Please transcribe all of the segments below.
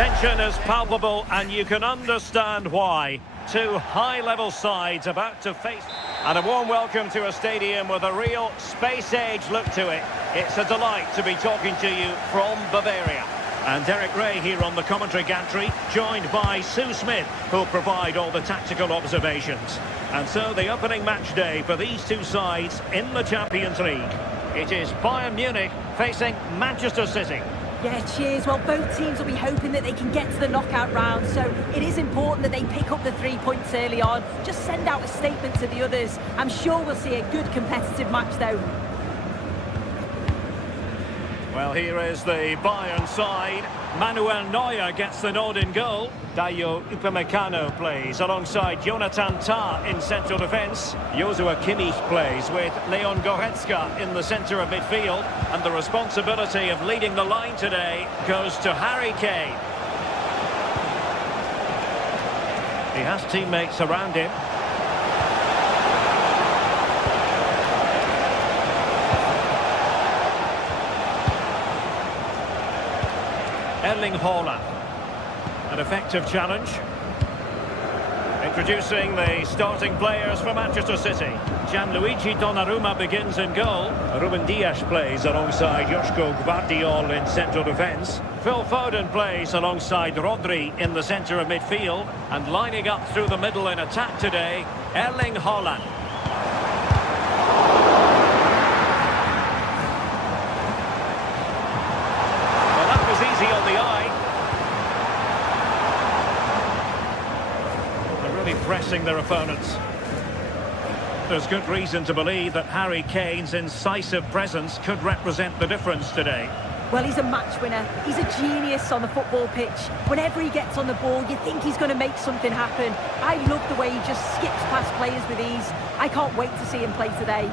Tension is palpable, and you can understand why. Two high-level sides about to face... And a warm welcome to a stadium with a real space-age look to it. It's a delight to be talking to you from Bavaria. And Derek Ray here on the commentary gantry, joined by Sue Smith, who'll provide all the tactical observations. And so the opening match day for these two sides in the Champions League. It is Bayern Munich facing Manchester City. Yeah, cheers. Well, both teams will be hoping that they can get to the knockout round, so it is important that they pick up the 3 points early on. Just send out a statement to the others. I'm sure we'll see a good competitive match, though. Well, here is the Bayern side. Manuel Neuer gets the nod in goal. Dayo Upamecano plays alongside Jonathan Tah in central defence. Joshua Kimmich plays with Leon Goretzka in the centre of midfield. And the responsibility of leading the line today goes to Harry Kane. He has teammates around him. Erling Haaland. An effective challenge. Introducing the starting players for Manchester City. Gianluigi Donnarumma begins in goal. Ruben Dias plays alongside Joško Gvardiol in central defence. Phil Foden plays alongside Rodri in the centre of midfield. And lining up through the middle in attack today, Erling Haaland. Well, that was easy on the eye. Pressing their opponents. There's good reason to believe that Harry Kane's incisive presence could represent the difference today. Well, he's a match winner. He's a genius on the football pitch. Whenever he gets on the ball, you think he's going to make something happen. I love the way he just skips past players with ease. I can't wait to see him play today.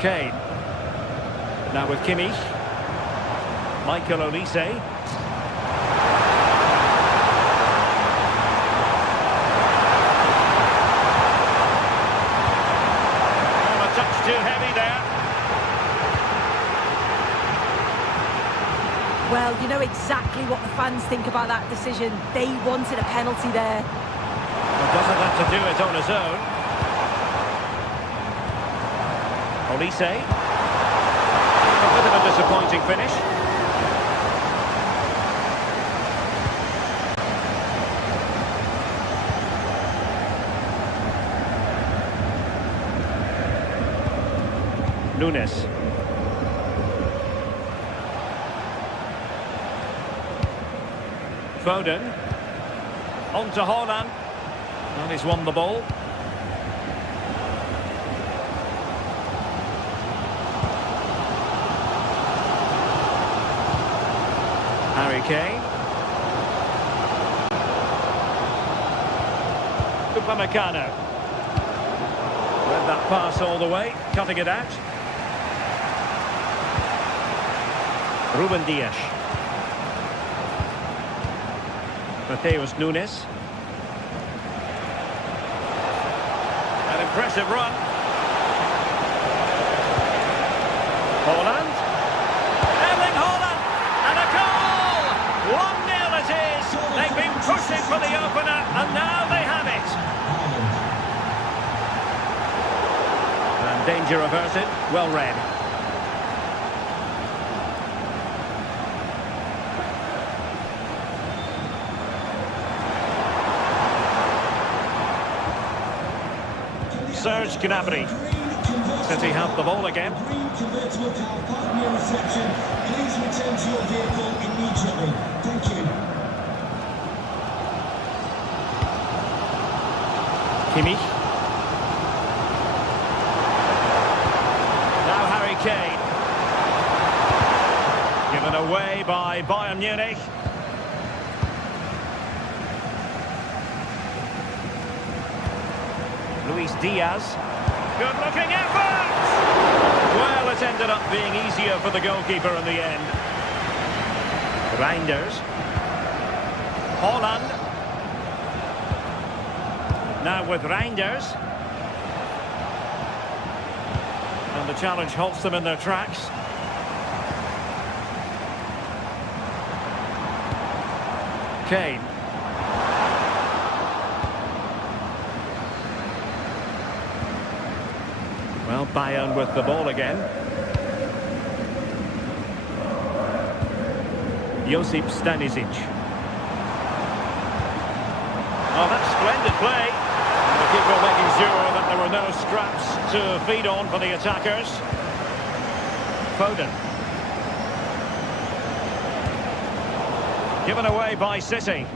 Kane. Now with Kimmich. Michael Olise. Too heavy there. Well, you know exactly what the fans think about that decision. They wanted a penalty there. Well, doesn't have to do it on his own. Olise. A bit of a disappointing finish. Nunes. Foden. On to Haaland. And he's won the ball. Harry Kane. Upamecano. Read that pass all the way, cutting it out. Ruben Dias. Mateus Nunes. An impressive run. Haaland. Erling Haaland. And a goal! 1-0 it is. They've been pushing for the opener, and now they have it. And danger averted. Well read. Serge Gnabry. City have the ball again. Convertible car parked near reception. Please return to your vehicle immediately. Thank you. Kimmich. Now Harry Kane. Given away by Bayern Munich. Luis Diaz. Good looking effort! Well, it ended up being easier for the goalkeeper in the end. Reinders. Haaland. Now with Reinders. And the challenge halts them in their tracks. Kane. Well, Bayern with the ball again. Josip Stanisic. Oh, that's splendid play. And the keeper making sure that there were no scraps to feed on for the attackers. Foden. Given away by City.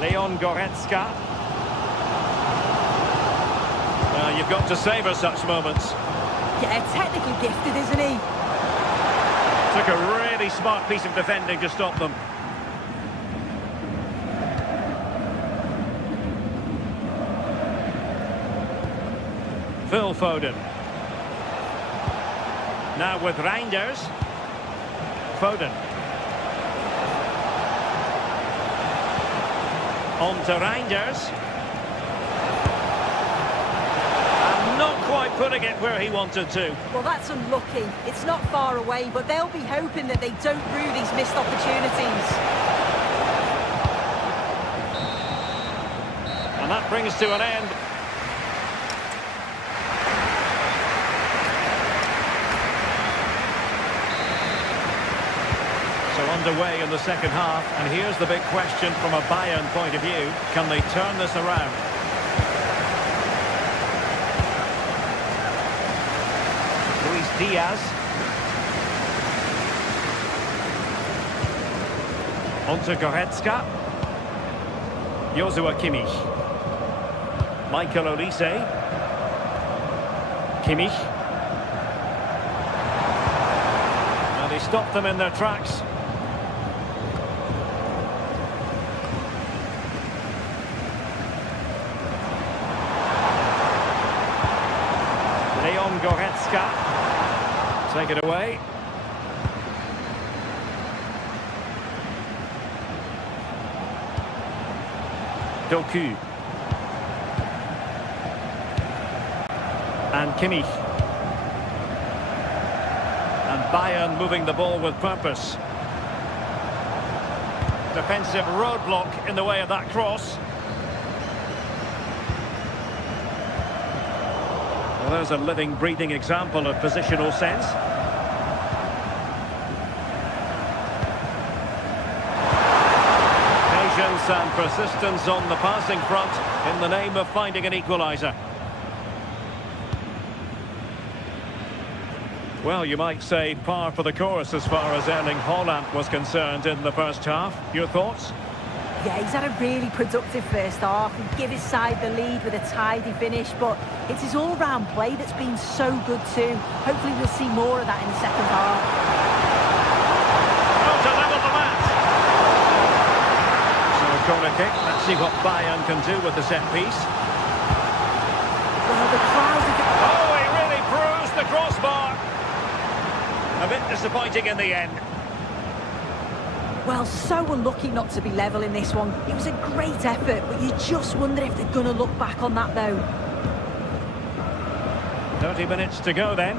Leon Goretzka. You've got to savour such moments. Yeah, technically gifted, isn't he? Took a really smart piece of defending to stop them. Phil Foden. Now with Reinders. Foden. On to Reinders. And not quite putting it where he wanted to. Well, that's unlucky. It's not far away, but they'll be hoping that they don't rue these missed opportunities. And that brings to an end. So underway in the second half, and here's the big question from a Bayern point of view. Can they turn this around? Luis Diaz. On to Goretzka. Joshua Kimmich. Michael Olise. Kimmich. And he stopped them in their tracks. Leon Goretzka. Take it away. Doku. And Kimmich. And Bayern moving the ball with purpose. Defensive roadblock in the way of that cross. Well, there's a living, breathing example of positional sense. Patience and persistence on the passing front in the name of finding an equaliser. Well, you might say par for the course as far as Erling Haaland was concerned in the first half. Your thoughts? Yeah, he's had a really productive first half. He gave his side the lead with a tidy finish, but it's his all-round play that's been so good too. Hopefully we'll see more of that in the second half. Oh, to level the match. So a corner kick. Let's see what Bayern can do with the set piece. Well, the crowd are... Oh, he really bruised the crossbar. A bit disappointing in the end. Well, so unlucky not to be level in this one. It was a great effort, but you just wonder if they're going to look back on that, though. 30 minutes to go then.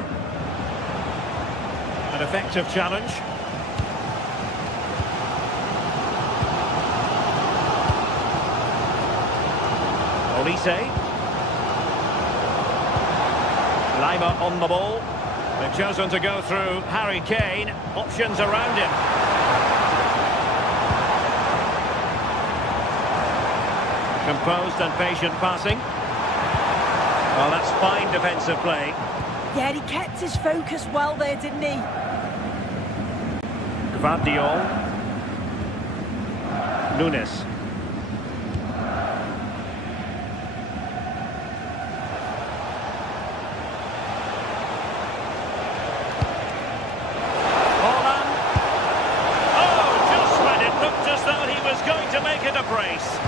An effective challenge. Olise. Lima on the ball. They've chosen to go through Harry Kane. Options around him. Composed and patient passing. Well, that's fine defensive play. Yeah, he kept his focus well there, didn't he? Gvardiol. Nunes.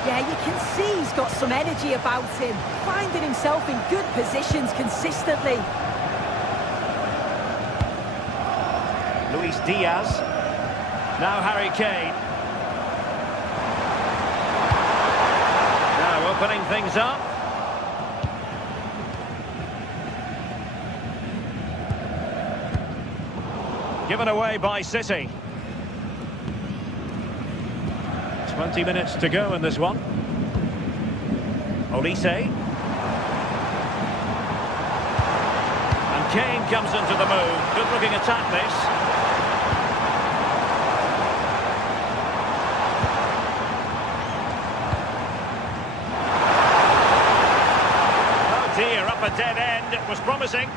Yeah, you can see he's got some energy about him, finding himself in good positions consistently. Luis Diaz. Now Harry Kane. Now opening things up. Given away by City. 20 minutes to go in this one. Olise. And Kane comes into the move. Good looking attack this. Oh dear, up a dead end. It was promising.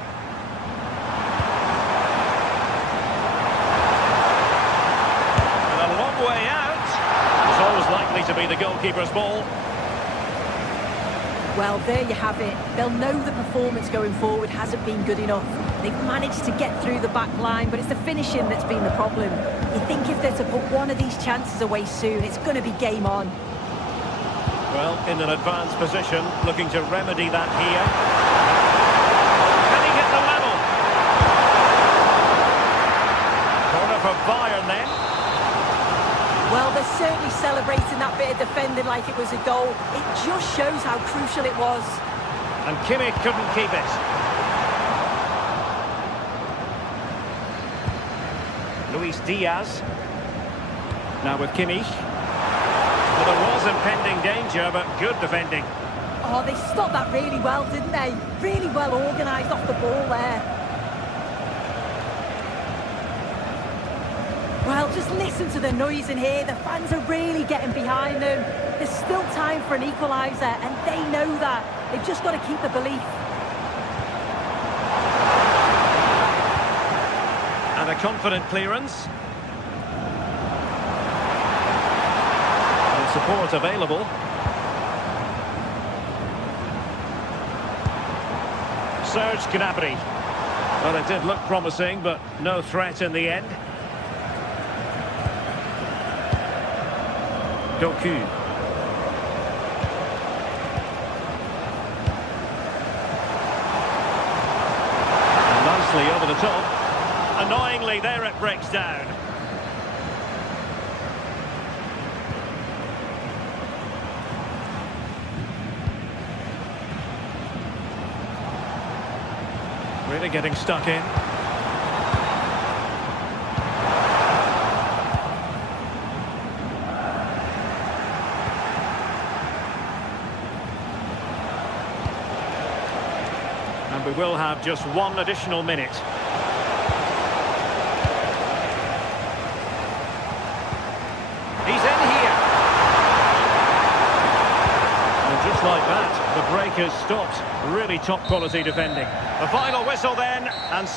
And a long way out. It's always likely to be the goalkeeper's ball. Well, there you have it. They'll know the performance going forward hasn't been good enough. They've managed to get through the back line, but it's the finishing that's been the problem. You think if they're to put one of these chances away soon, it's going to be game on. Well, in an advanced position, looking to remedy that here. Can he hit the level? Corner for Bayern then. Well, they're certainly celebrating that bit of defending like it was a goal. It just shows how crucial it was. And Kimmich couldn't keep it. Luis Diaz. Now with Kimmich. Well, there was impending danger, but good defending. Oh, they stopped that really well, didn't they? Really well organised off the ball there. Well, just listen to the noise in here. The fans are really getting behind them. There's still time for an equaliser, and they know that. They've just got to keep the belief. And a confident clearance. And support available. Serge Gnabry. Well, it did look promising, but no threat in the end. Doku. And nicely over the top. Annoyingly, there it breaks down. Really getting stuck in. And we will have just one additional minute. He's in here. And just like that, the break has stopped. Really top quality defending. The final whistle then, and...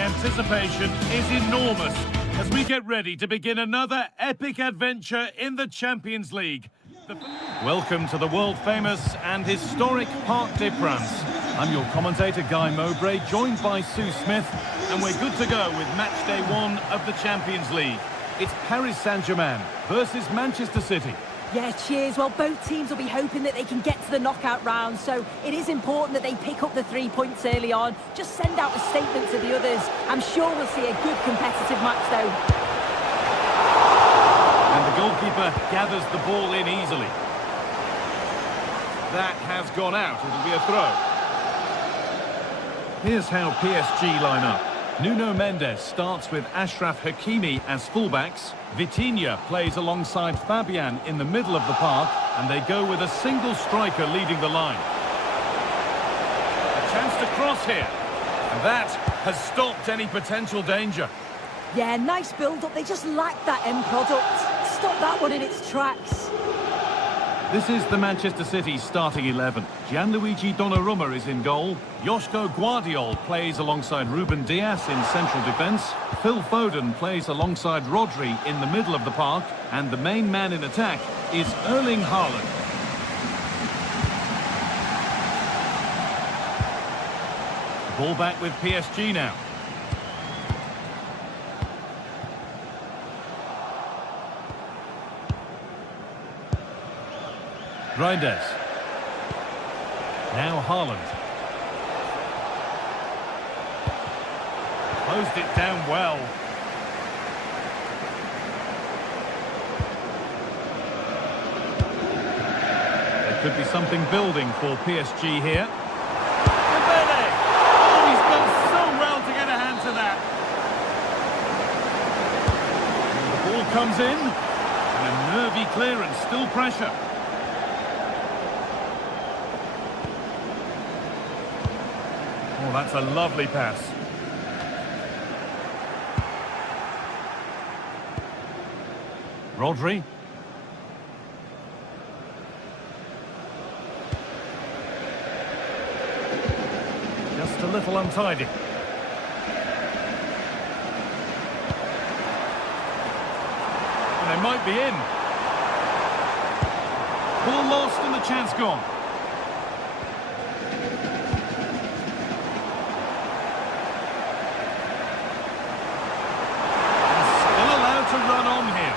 Anticipation is enormous as we get ready to begin another epic adventure in the Champions League. Welcome to the world-famous and historic Parc des Princes. I'm your commentator, Guy Mowbray, joined by Sue Smith, and we're good to go with match day 1 of the Champions League. It's Paris Saint-Germain versus Manchester City. Yeah, cheers. Well, both teams will be hoping that they can get to the knockout round, so it is important that they pick up the 3 points early on. Just send out a statement to the others. I'm sure we'll see a good competitive match, though. And the goalkeeper gathers the ball in easily. That has gone out. It'll be a throw. Here's how PSG line up. Nuno Mendes starts with Achraf Hakimi as fullbacks. Vitinha plays alongside Fabian in the middle of the park, and they go with a single striker leading the line. A chance to cross here, and that has stopped any potential danger. Yeah, nice build-up. They just lack that end product. Stop that one in its tracks. This is the Manchester City starting 11. Gianluigi Donnarumma is in goal. Joško Guardiol plays alongside Ruben Dias in central defence. Phil Foden plays alongside Rodri in the middle of the park. And the main man in attack is Erling Haaland. Ball back with PSG now. Reinders. Now Haaland. Closed it down well. There could be something building for PSG here. Dembele! Oh, he's done so well to get a hand to that. And the ball comes in. And a nervy clearance, still pressure. Oh, that's a lovely pass. Rodri. Just a little untidy. And they might be in. Ball lost and the chance gone. To run on here.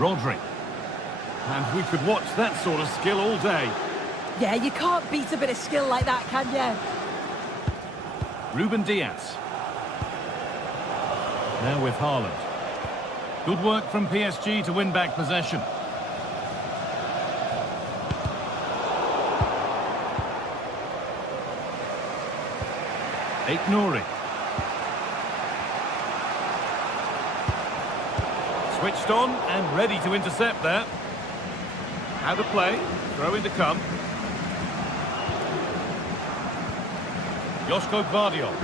Rodri. And we could watch that sort of skill all day. Yeah, you can't beat a bit of skill like that, can you? Ruben Dias. Now with Haaland. Good work from PSG to win back possession. Nouri. Switched on and ready to intercept there. Out of play, throw in to come. Joško Guardiol.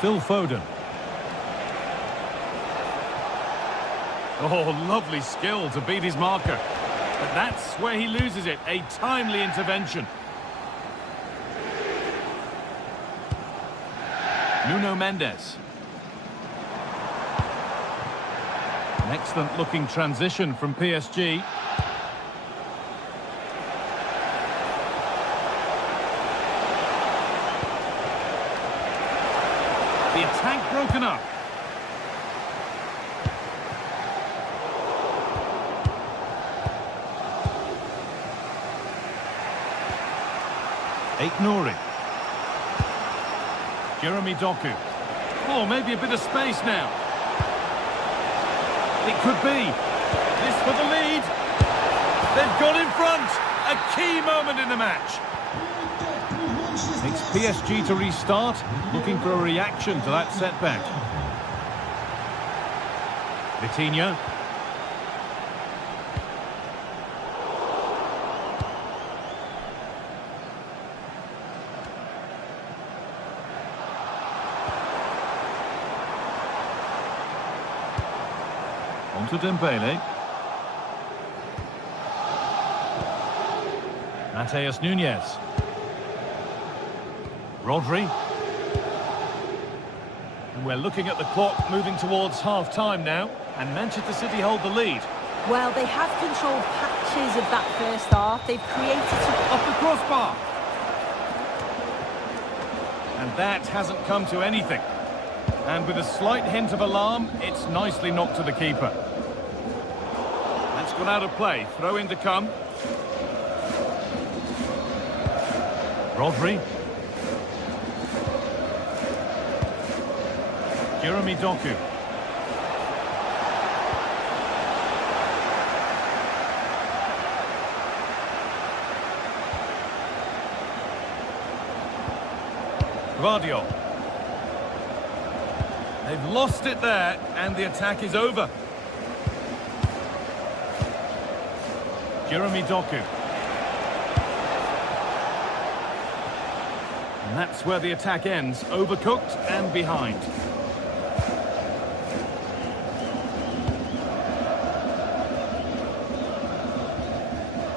Phil Foden. Oh, lovely skill to beat his marker. But that's where he loses it. A timely intervention. Nuno Mendes. An excellent looking transition from PSG. The attack broken up. Nouri. Jeremy Doku. Oh, maybe a bit of space now. It could be. This for the lead. They've got in front. A key moment in the match. It's PSG to restart, looking for a reaction to that setback. Vitinha. On to Dembele. Matheus Nunes. Rodri. And we're looking at the clock moving towards half-time now, and Manchester City hold the lead. Well, they have controlled patches of that first half. They've created some... Off the crossbar. And that hasn't come to anything. And with a slight hint of alarm, it's nicely knocked to the keeper. That's gone out of play. Throw in to come. Rodri. Jeremy Doku. Guardiola. They've lost it there, and the attack is over. Jeremy Doku. And that's where the attack ends, overcooked and behind.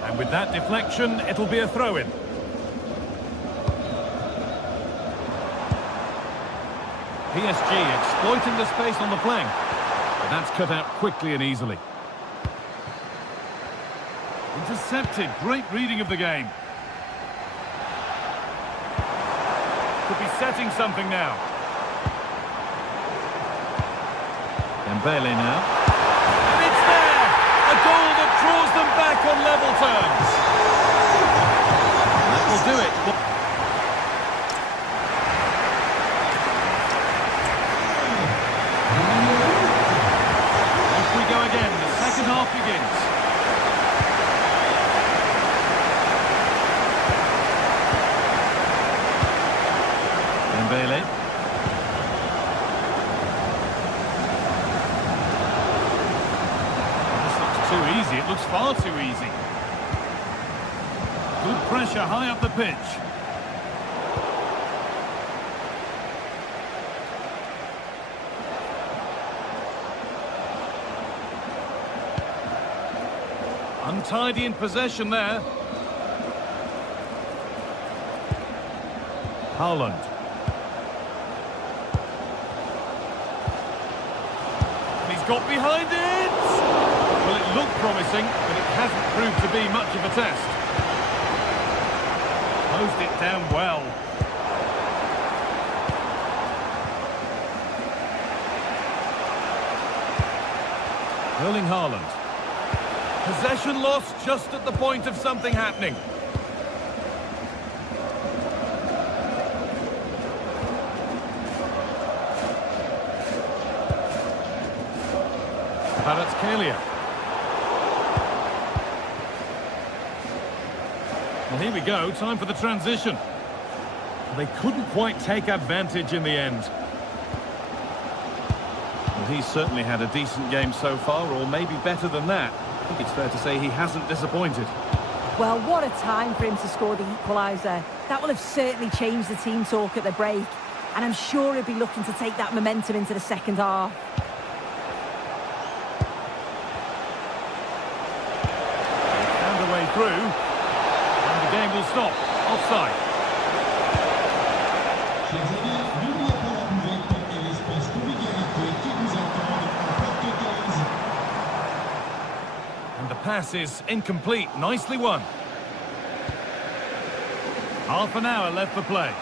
And with that deflection, it'll be a throw-in. PSG exploiting the space on the flank. But that's cut out quickly and easily. Intercepted. Great reading of the game. Could be setting something now. Dembele now. And it's there! A goal that draws them back on level terms. And that will do it. Half begins. Dembele. This looks too easy. It looks far too easy. Good pressure high up the pitch. Untidy in possession there. Haaland. He's got behind it! Well, it looked promising, but it hasn't proved to be much of a test. Closed it down well. Erling Haaland. Possession lost just at the point of something happening. Kvaratskhelia. Well, here we go, time for the transition. They couldn't quite take advantage in the end. Well, he's certainly had a decent game so far, or maybe better than that. I think it's fair to say he hasn't disappointed. Well, what a time for him to score the equaliser. That will have certainly changed the team talk at the break. And I'm sure he'll be looking to take that momentum into the second half. Found a way through. And the game will stop. Offside. And the pass is incomplete. Nicely won. Half an hour left for play.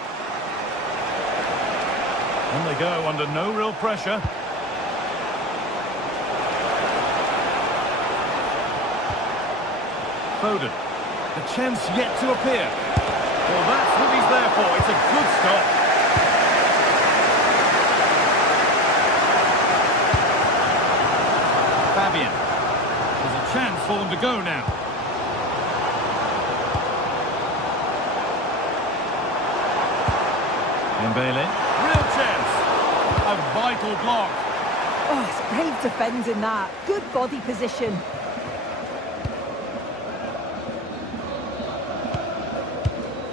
On they go under no real pressure. Foden. The chance yet to appear. Well, that's what he's there for. It's a good stop. Fabian. There's a chance for them to go now. Dembele. Real chance. A vital block. Oh, it's brave defending that. Good body position.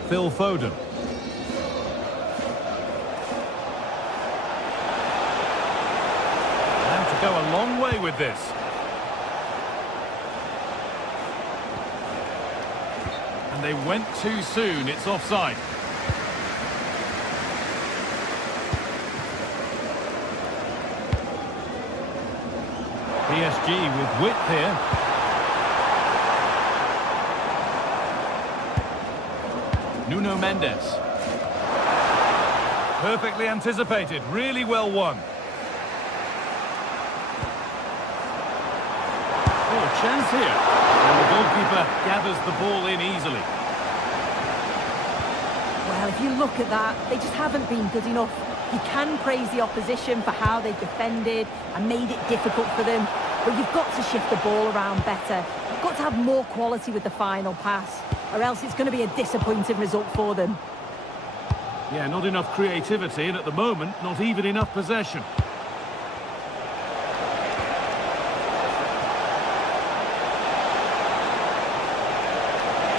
Phil Foden. And to go a long way with this. And they went too soon. It's offside. PSG with width here. Nuno Mendes. Perfectly anticipated, really well won. Oh, chance here. And the goalkeeper gathers the ball in easily. Well, if you look at that, they just haven't been good enough. You can praise the opposition for how they've defended and made it difficult for them, but you've got to shift the ball around better. You've got to have more quality with the final pass, or else it's going to be a disappointing result for them. Yeah, not enough creativity, and at the moment, not even enough possession.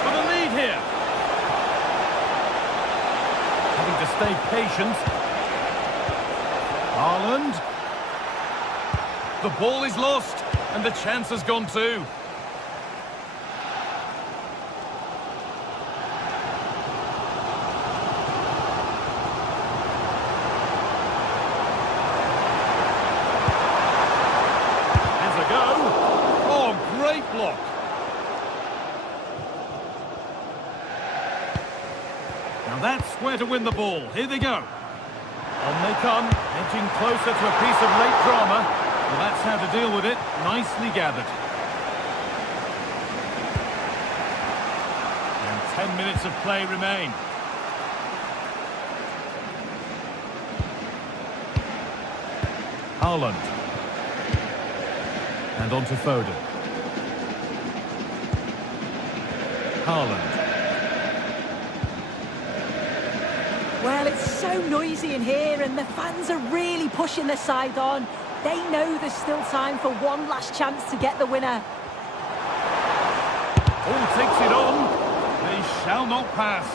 For the lead here. Having to stay patient. Haaland. The ball is lost, and the chance has gone too. Block. Now that's where to win the ball. Here they go. On they come, edging closer to a piece of late drama. Well, that's how to deal with it. Nicely gathered. And 10 minutes of play remain. Haaland. And on to Foden. Haaland. Well, it's so noisy in here and the fans are really pushing their side on. They know there's still time for one last chance to get the winner. Oh, takes it on. They shall not pass.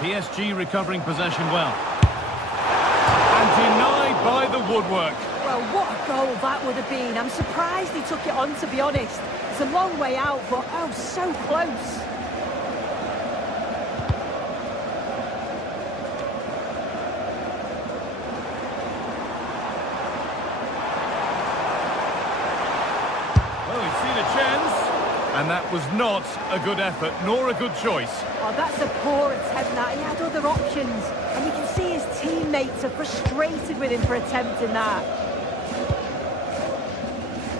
PSG recovering possession well. And denied by the woodwork. Well, what a goal that would have been. I'm surprised he took it on, to be honest. It's a long way out, but oh, so close. Well, he's seen a chance. And that was not a good effort, nor a good choice. Oh, that's a poor attempt, that. He had other options. And you can see his teammates are frustrated with him for attempting that.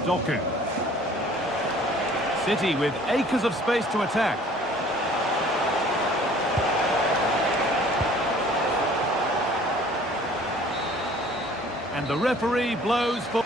Doku. City with acres of space to attack. And the referee blows for...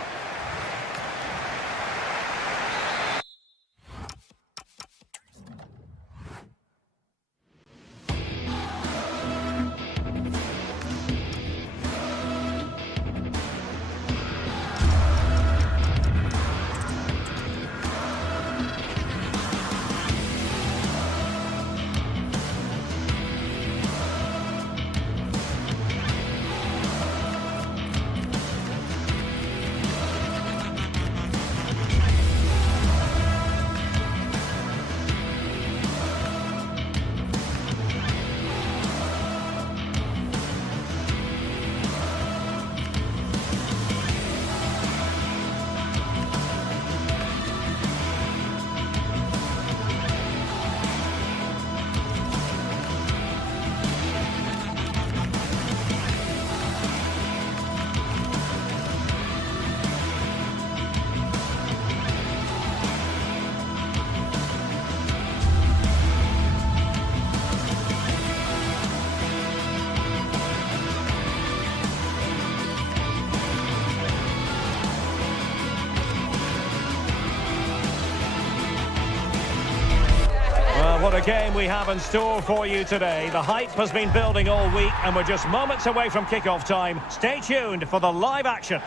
What a game we have in store for you today. The hype has been building all week and we're just moments away from kick-off time. Stay tuned for the live action.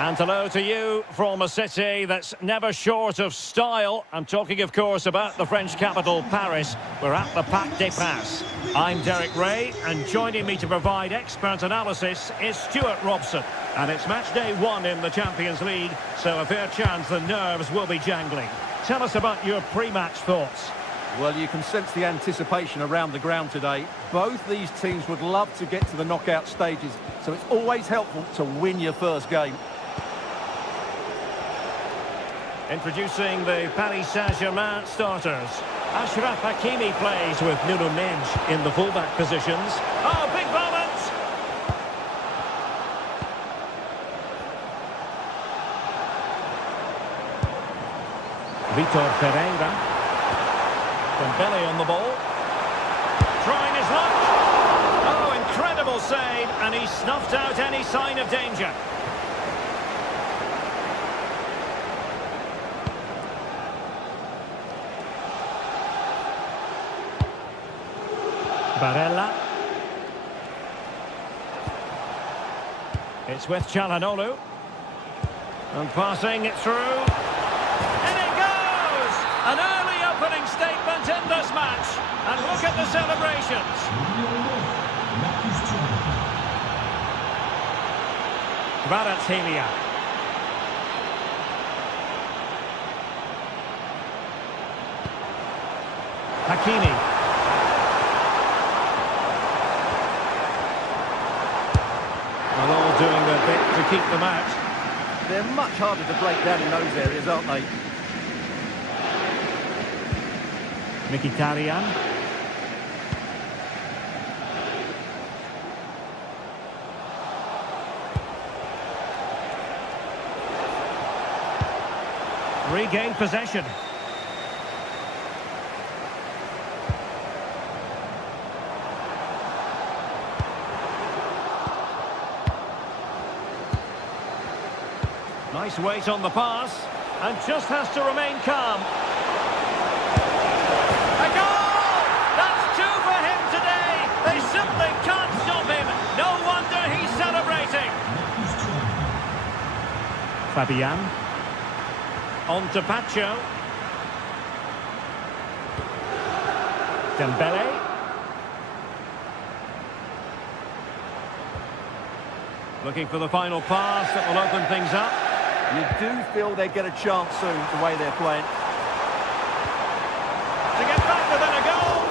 And hello to you from a city that's never short of style. I'm talking, of course, about the French capital, Paris. We're at the Parc des Princes. I'm Derek Ray, and joining me to provide expert analysis is Stuart Robson. And it's match day 1 in the Champions League, so a fair chance the nerves will be jangling. Tell us about your pre-match thoughts. Well, you can sense the anticipation around the ground today. Both these teams would love to get to the knockout stages, so it's always helpful to win your first game. Introducing the Paris Saint-Germain starters. Achraf Hakimi plays with Nuno Mendes in the fullback positions. Oh, big moment! Vitor Pereira. Dembele on the ball. Trying his luck. Oh, incredible save, and he snuffed out any sign of danger. Barella. It's with Çalhanoğlu. And passing it through. And it goes! An early opening statement in this match. And look at the celebrations. Kvaratskhelia. Hakimi. Well, all doing their bit to keep them out. They're much harder to break down in those areas, aren't they? Mkhitaryan. Regained possession. Nice weight on the pass, and just has to remain calm. A goal! That's 2 for him today. They simply can't stop him. No wonder he's celebrating. Fabian. On to Pacho. Dembele. Looking for the final pass that will open things up. You do feel they get a chance soon, the way they're playing. To get back within a goal,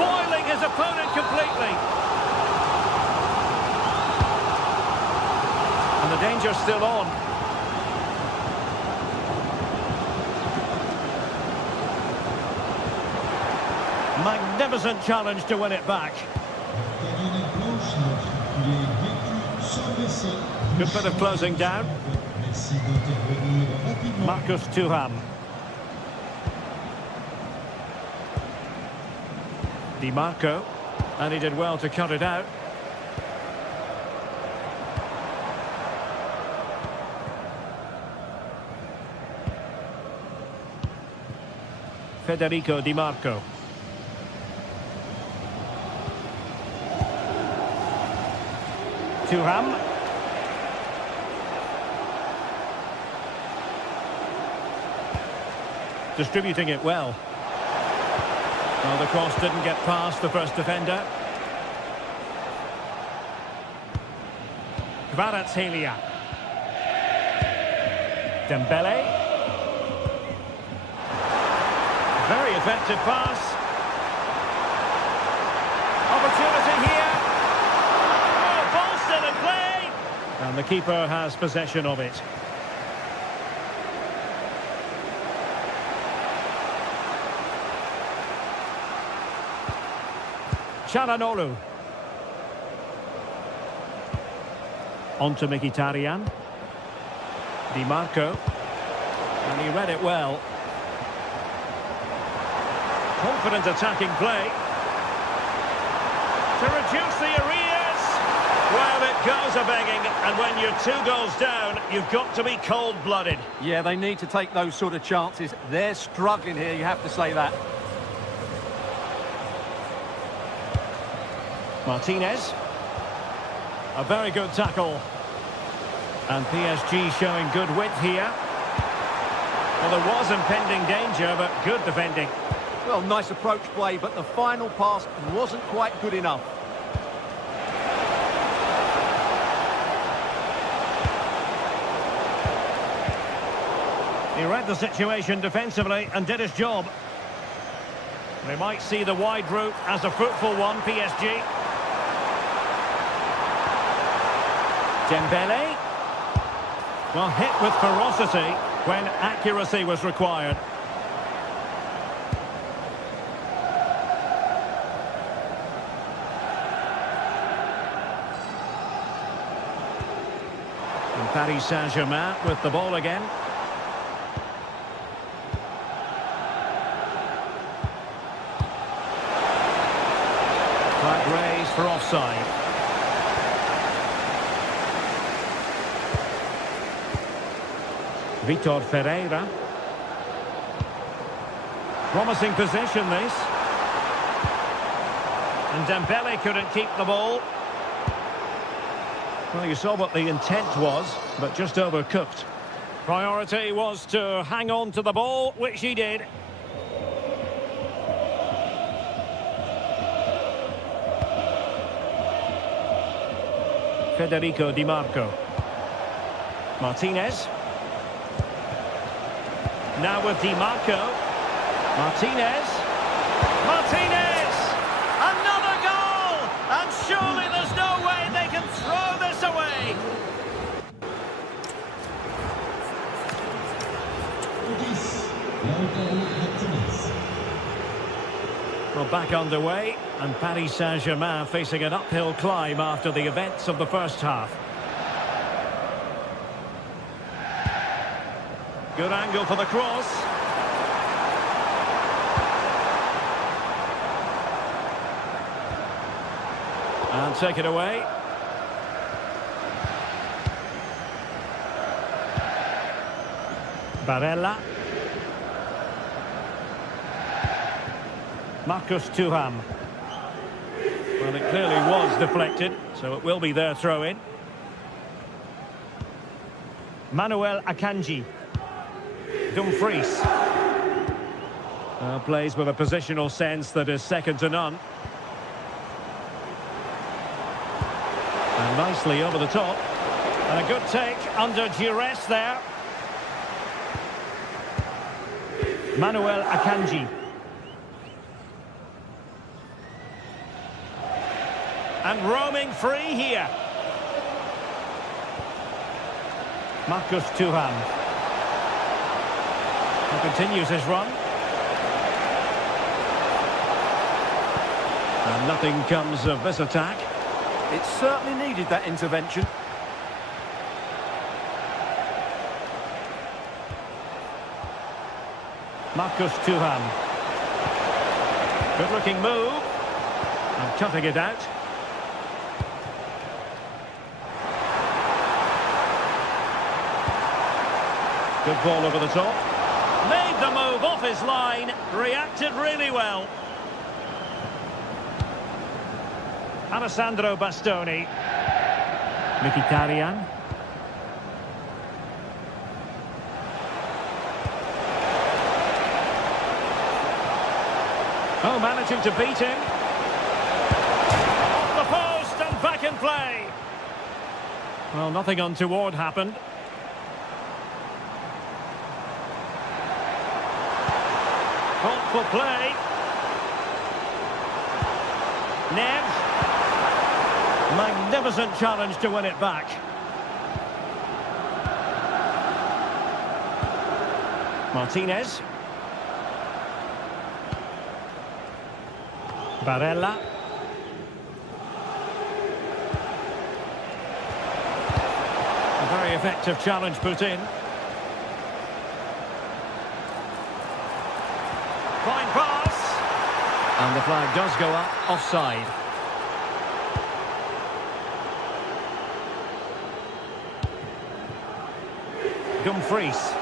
foiling his opponent completely. And the danger's still on. Magnificent challenge to win it back. Good bit of closing down. Marcus Thuram. Di Marco. And he did well to cut it out. Federico Di Marco. Thuram. Distributing it well. Well, the cross didn't get past the first defender. Kvaratskhelia. Dembele. Very effective pass. Opportunity here. Oh, ball still in play. And the keeper has possession of it. Çalhanoğlu. On to Mkhitaryan. Di Marco. And he read it well. Confident attacking play. To reduce the arrears. Well, it goes a-begging, and when you're 2 goals down, you've got to be cold-blooded. Yeah, they need to take those sort of chances. They're struggling here, you have to say that. Martinez. A very good tackle. And PSG showing good width here. Well, there was impending danger, but good defending. Well, nice approach play, but the final pass wasn't quite good enough. He read the situation defensively and did his job. They might see the wide route as a fruitful one, PSG. Dembele. Well, hit with ferocity when accuracy was required. And Paris Saint-Germain with the ball again. Flag raised for offside. Vitor Ferreira. Promising position, this. And Dembele couldn't keep the ball. Well, you saw what the intent was, but just overcooked. Priority was to hang on to the ball, which he did. Federico Di Marco. Martinez. Now with Di Marco. Martinez. Martinez! Another goal! And surely there's no way they can throw this away. Well, back underway, and Paris Saint-Germain facing an uphill climb after the events of the first half. Good angle for the cross. And take it away. Barella. Marcus Thuram. Well, it clearly was deflected, so it will be their throw-in. Manuel Akanji. Dumfries. Plays with a positional sense that is second to none. And nicely over the top. And a good take under duress there. Manuel Akanji. And roaming free here. Marcus Thuram. He continues his run. And nothing comes of this attack. It certainly needed that intervention. Marcus Thuram. Good looking move. And cutting it out. Good ball over the top. Made the move off his line. Reacted really well. Alessandro Bastoni. Mkhitaryan. Oh, managing to beat him. Off the post and back in play. Well, nothing untoward happened. Thoughtful play. Neves. Magnificent challenge to win it back. Martinez. Barella. A very effective challenge put in. Fine pass. And the flag does go up, offside. Dumfries.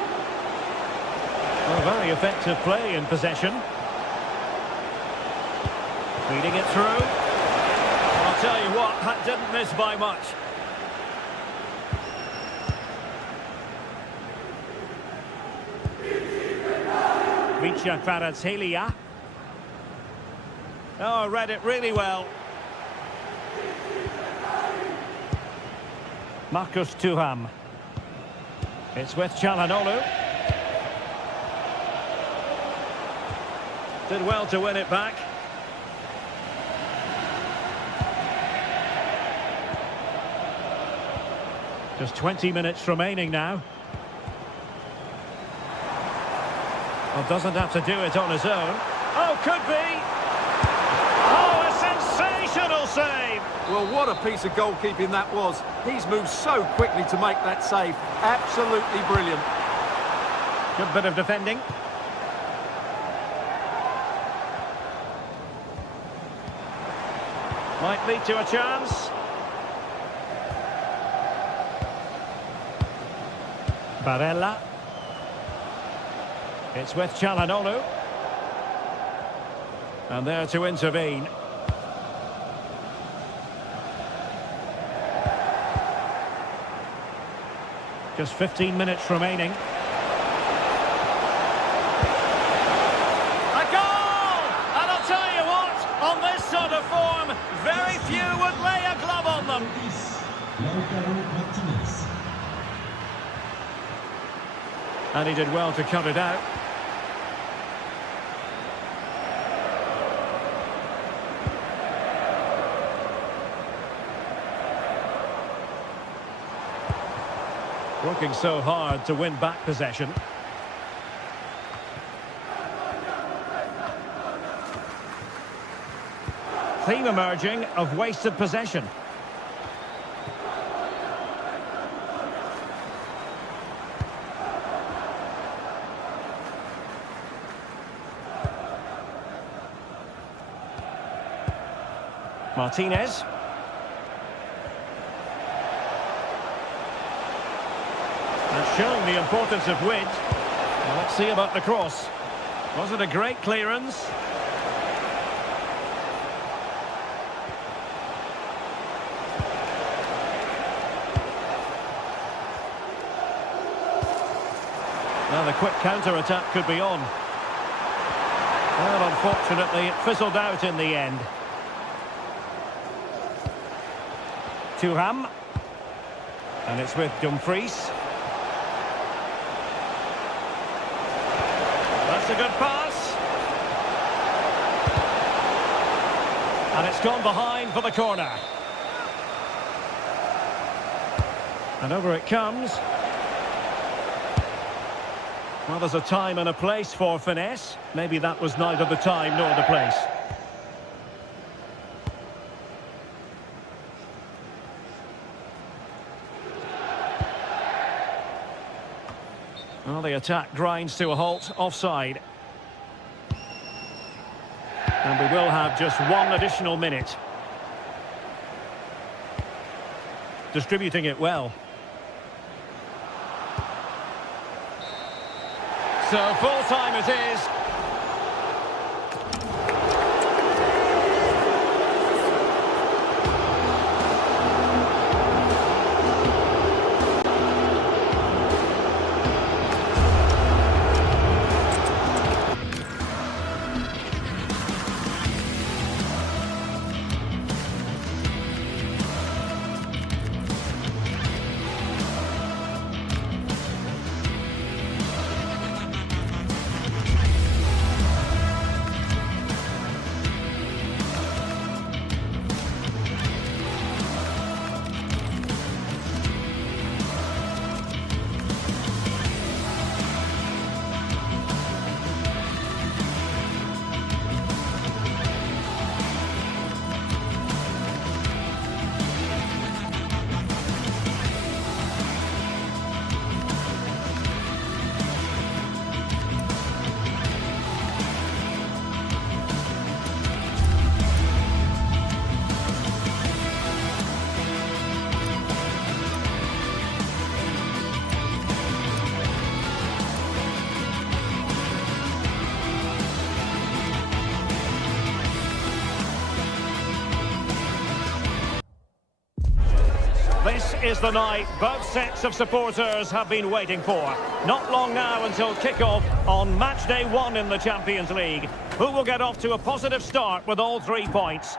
A very effective play in possession. Feeding it through. I'll tell you what, that didn't miss by much. Kvaratskhelia. Oh, read it really well. Marcus Thuram. It's with Çalhanoğlu. Did well to win it back. Just 20 minutes remaining now. Well, doesn't have to do it on his own. Oh, could be. Oh, a sensational save. Well, what a piece of goalkeeping that was. He's moved so quickly to make that save. Absolutely brilliant. Good bit of defending. Might lead to a chance. Barella. It's with Çalhanoğlu. And there to intervene. Just 15 minutes remaining. A goal! And I'll tell you what, on this sort of form, very few would lay a glove on them. And he did well to cut it out. Working so hard to win back possession. Theme emerging of wasted possession. Martinez. And showing the importance of width. Well, let's see about the cross. Was it a great clearance? Now the quick counter-attack could be on. Well, unfortunately, it fizzled out in the end. Thuram. And it's with Dumfries. That's a good pass. And it's gone behind for the corner. And over it comes. Well, there's a time and a place for finesse. Maybe that was neither the time nor the place. Well, the attack grinds to a halt, offside. And we will have just one additional minute. Distributing it well. So full time it is. is the night both sets of supporters have been waiting for. Not long now until kick-off on match day 1 in the Champions League. Who will get off to a positive start with all 3 points?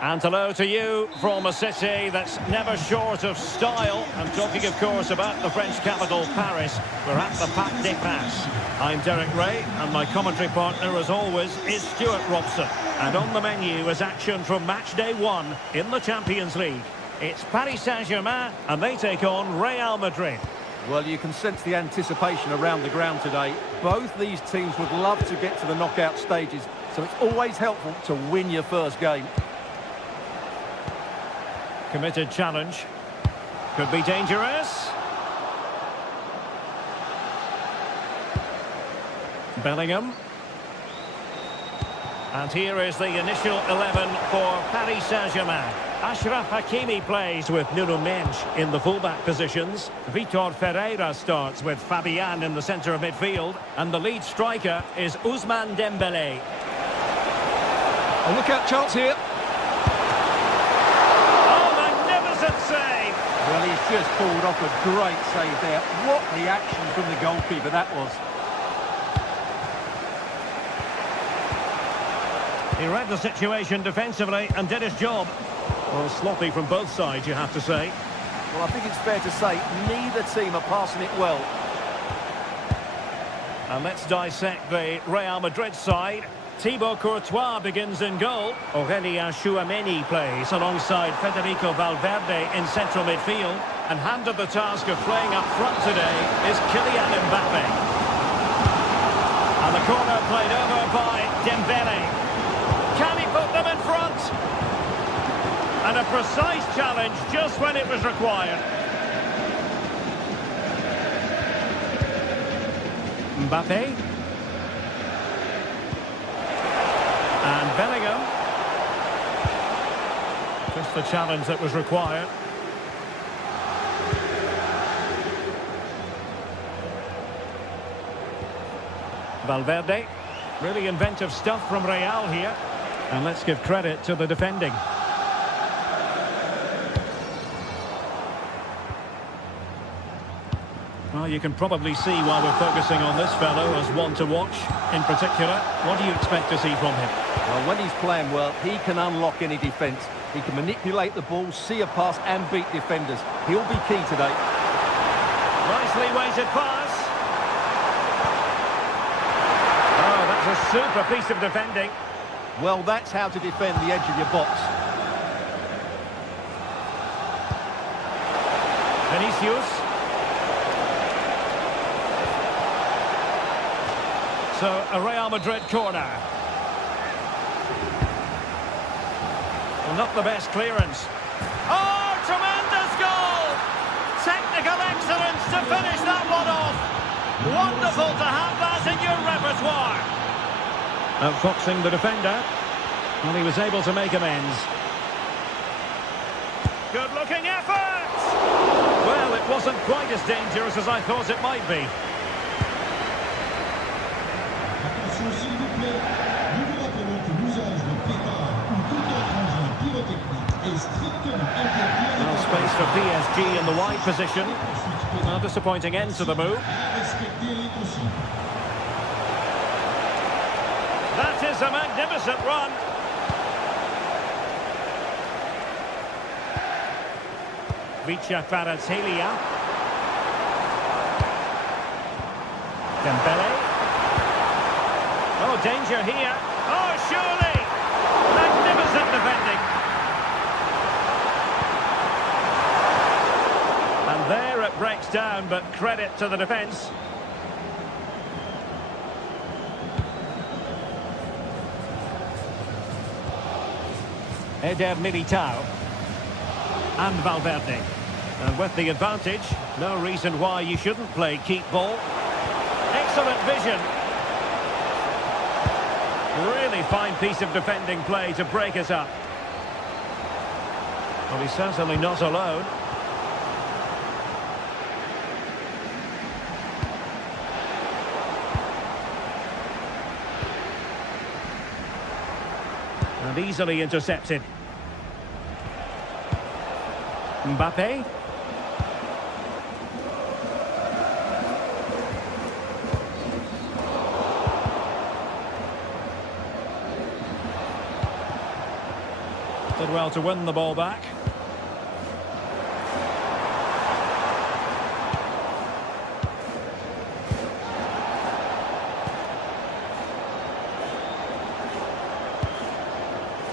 And hello to you from a city that's never short of style. I'm talking, of course, about the French capital, Paris. We're at the Parc des Princes. I'm Derek Ray, and my commentary partner, as always, is Stuart Robson. And on the menu is action from match day 1 in the Champions League. It's Paris Saint-Germain, and they take on Real Madrid. Well, you can sense the anticipation around the ground today. Both these teams would love to get to the knockout stages, so it's always helpful to win your first game. Committed challenge. Could be dangerous. Bellingham. And here is the initial 11 for Paris Saint-Germain. Achraf Hakimi plays with Nuno Mendes in the fullback positions. Vitor Ferreira starts with Fabian in the centre of midfield. And the lead striker is Ousmane Dembélé. A look-out chance here. Save. Well, he's just pulled off a great save there. What reaction from the goalkeeper that was. He read the situation defensively and did his job. Well, sloppy from both sides, you have to say. Well, I think it's fair to say neither team are passing it well. And let's dissect the Real Madrid side. Thibaut Courtois begins in goal. Aurélien Tchouaméni plays alongside Federico Valverde in central midfield. And handed the task of playing up front today is Kylian Mbappé. And the corner played over by Dembélé. Can he put them in front? And a precise challenge just when it was required. Mbappé. And Bellingham. Just the challenge that was required. Valverde. Really inventive stuff from Real here. And let's give credit to the defending. Well, you can probably see why we're focusing on this fellow as one to watch. In particular, what do you expect to see from him? Well, when he's playing well, he can unlock any defence. He can manipulate the ball, see a pass and beat defenders. He'll be key today. Nicely weighted pass. Oh, that's a super piece of defending. Well, that's how to defend the edge of your box. Vinicius. So, a Real Madrid corner. Well, not the best clearance. Oh, tremendous goal! Technical excellence to finish that one off. Wonderful to have that in your repertoire. Outfoxing the defender. And he was able to make amends. Good-looking effort! Well, it wasn't quite as dangerous as I thought it might be. S'il vous plaît, nous vous rappelons que l'usage de pétards ou tout autre engin pyrotechnique est strictement interdit. Well, space for PSG in the wide position. A disappointing end to the move. That is a magnificent run. Vicha Kvaratskhelia. Dembélé. Oh, danger here. Oh, surely! Magnificent defending. And there it breaks down, but credit to the defence. Eder Militao. And Valverde. And with the advantage, no reason why you shouldn't play keep ball. Excellent vision. Really fine piece of defending play to break it up. Well, he's certainly not alone. And easily intercepted. Mbappé. Did well to win the ball back.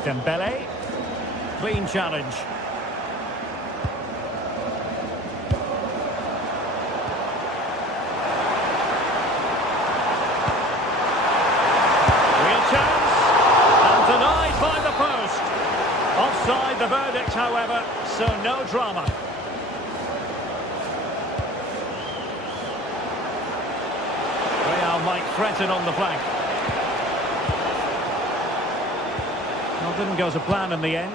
Dembele. Clean challenge. Real chance. And denied by the post. Offside the verdict, however, so no drama. Real might threaten on the flank. Well, didn't go to plan in the end.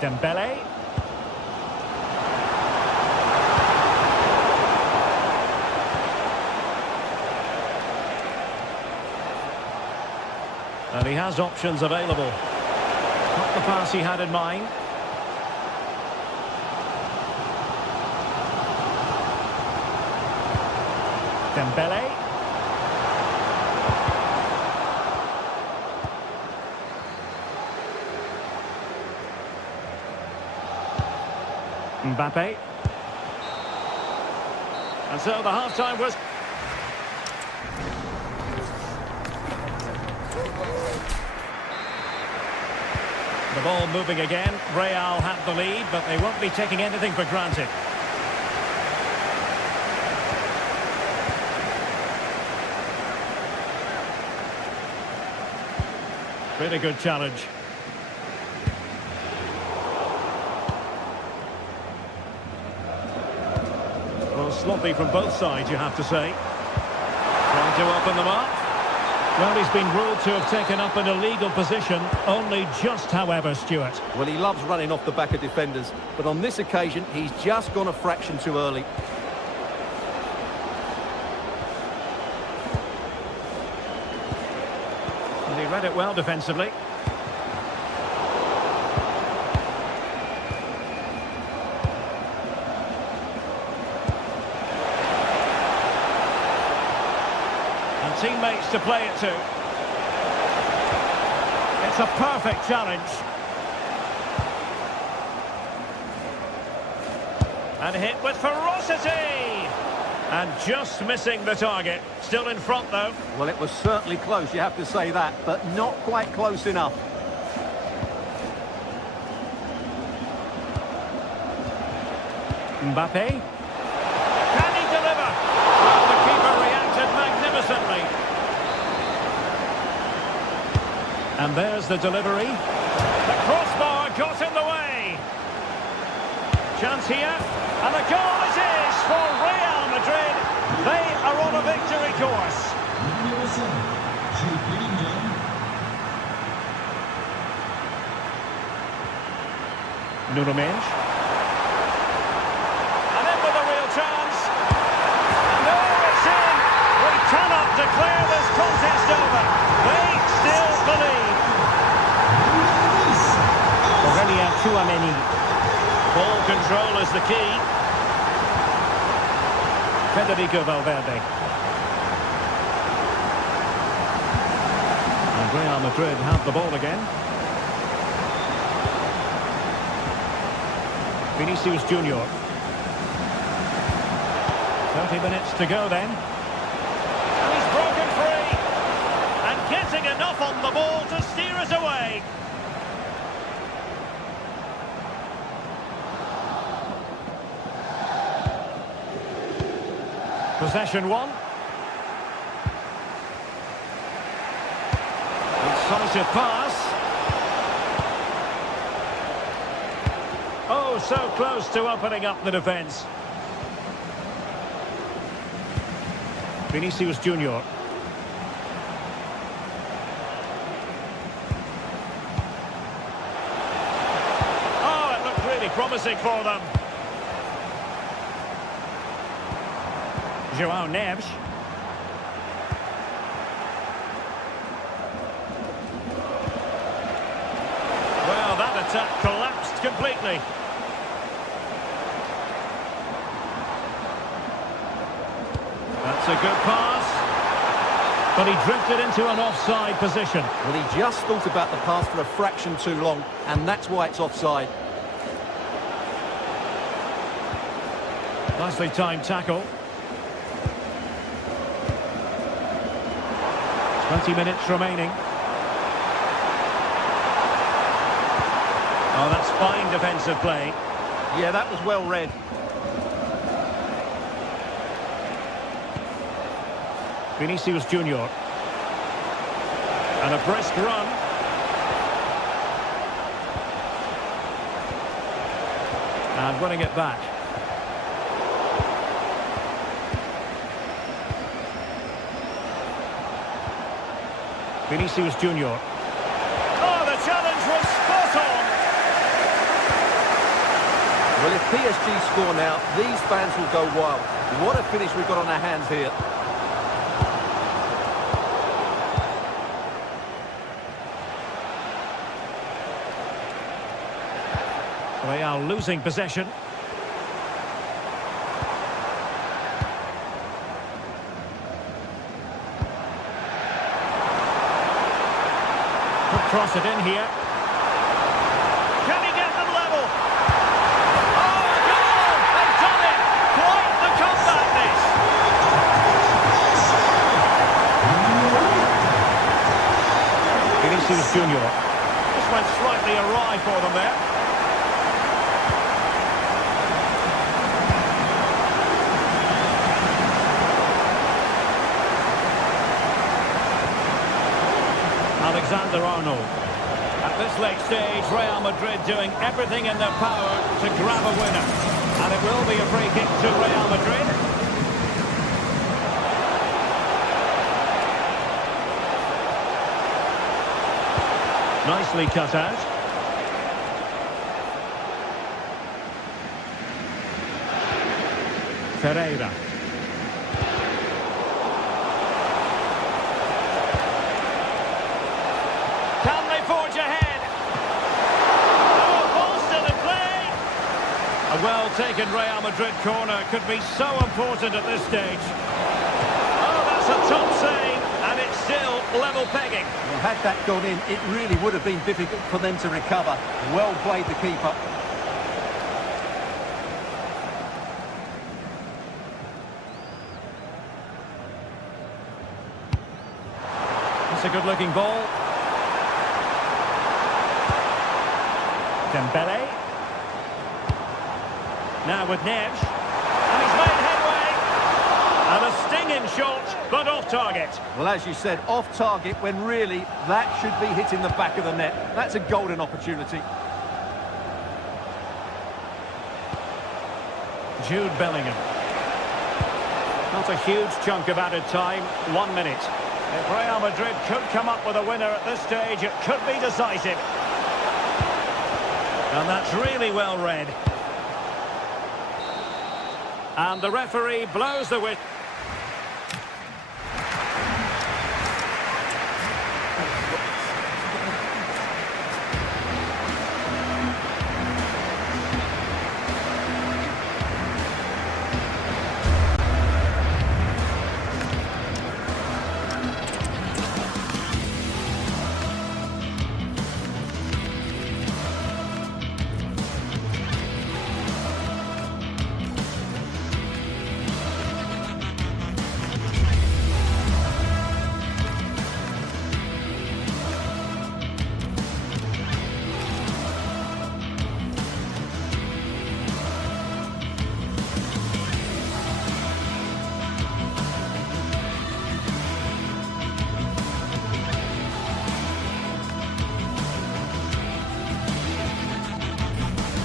Dembele. And he has options available. Not the pass he had in mind. Dembele. Mbappe. And so the half-time was... The ball moving again. Real had the lead, but they won't be taking anything for granted. Really good challenge. Well, sloppy from both sides, you have to say. Trying to open them up. Well, he's been ruled to have taken up an illegal position, only just, however, Stuart. Well, he loves running off the back of defenders, but on this occasion, he's just gone a fraction too early. And he read it well defensively. Teammates to play it to. It's a perfect challenge. And hit with ferocity. And just missing the target. Still in front, though. Well, it was certainly close, you have to say that, but not quite close enough. Mbappe. Can he deliver? Well, the keeper reacted magnificently. And there's the delivery. The crossbar got in the way. Chance here. And the goal it is for Real Madrid. They are on a victory course. Nuno Mendes. And in with a real chance. And oh, it's in. We cannot declare this contest over. They still believe. Aurelien Tchouameni. Ball control is the key. Federico Valverde. And Real Madrid have the ball again. Vinicius Junior. 30 minutes to go then. And he's broken free. And getting enough on the ball to steer it away. Possession one. Incisive pass. Oh, so close to opening up the defence. Vinicius Junior. Oh, it looked really promising for them. João Neves. Well, that attack collapsed completely. That's a good pass. But he drifted into an offside position. Well, he just thought about the pass for a fraction too long, and that's why it's offside. Nicely timed tackle. 20 minutes remaining. Oh, that's fine defensive play. Yeah, that was well read. Vinicius Junior. And a brisk run. And winning it back. Vinicius Junior. Oh, the challenge was spot on. Well, if PSG score now, these fans will go wild. What a finish we've got on our hands here. They are losing possession. Could cross it in here. Can he get them level? Oh, a goal! They've done it! Quite the comeback, this! Vinicius Junior. Just went slightly awry for them there. Alexander-Arnold. At this late stage, Real Madrid doing everything in their power to grab a winner. And it will be a free kick to Real Madrid. Nicely cut out. Ferreira. Can they forge ahead? Oh, ball still in play. A well-taken Real Madrid corner could be so important at this stage. Oh, that's a top save, and it's still level pegging. Well, had that gone in, it really would have been difficult for them to recover. Well played, the keeper. It's a good-looking ball. Dembele. Now with Neves. And he's made headway. And a stinging shot, but off target. Well, as you said, off target when really that should be hitting the back of the net. That's a golden opportunity. Jude Bellingham. Not a huge chunk of added time, 1 minute. If Real Madrid could come up with a winner at this stage, it could be decisive. And that's really well read. And the referee blows the whistle.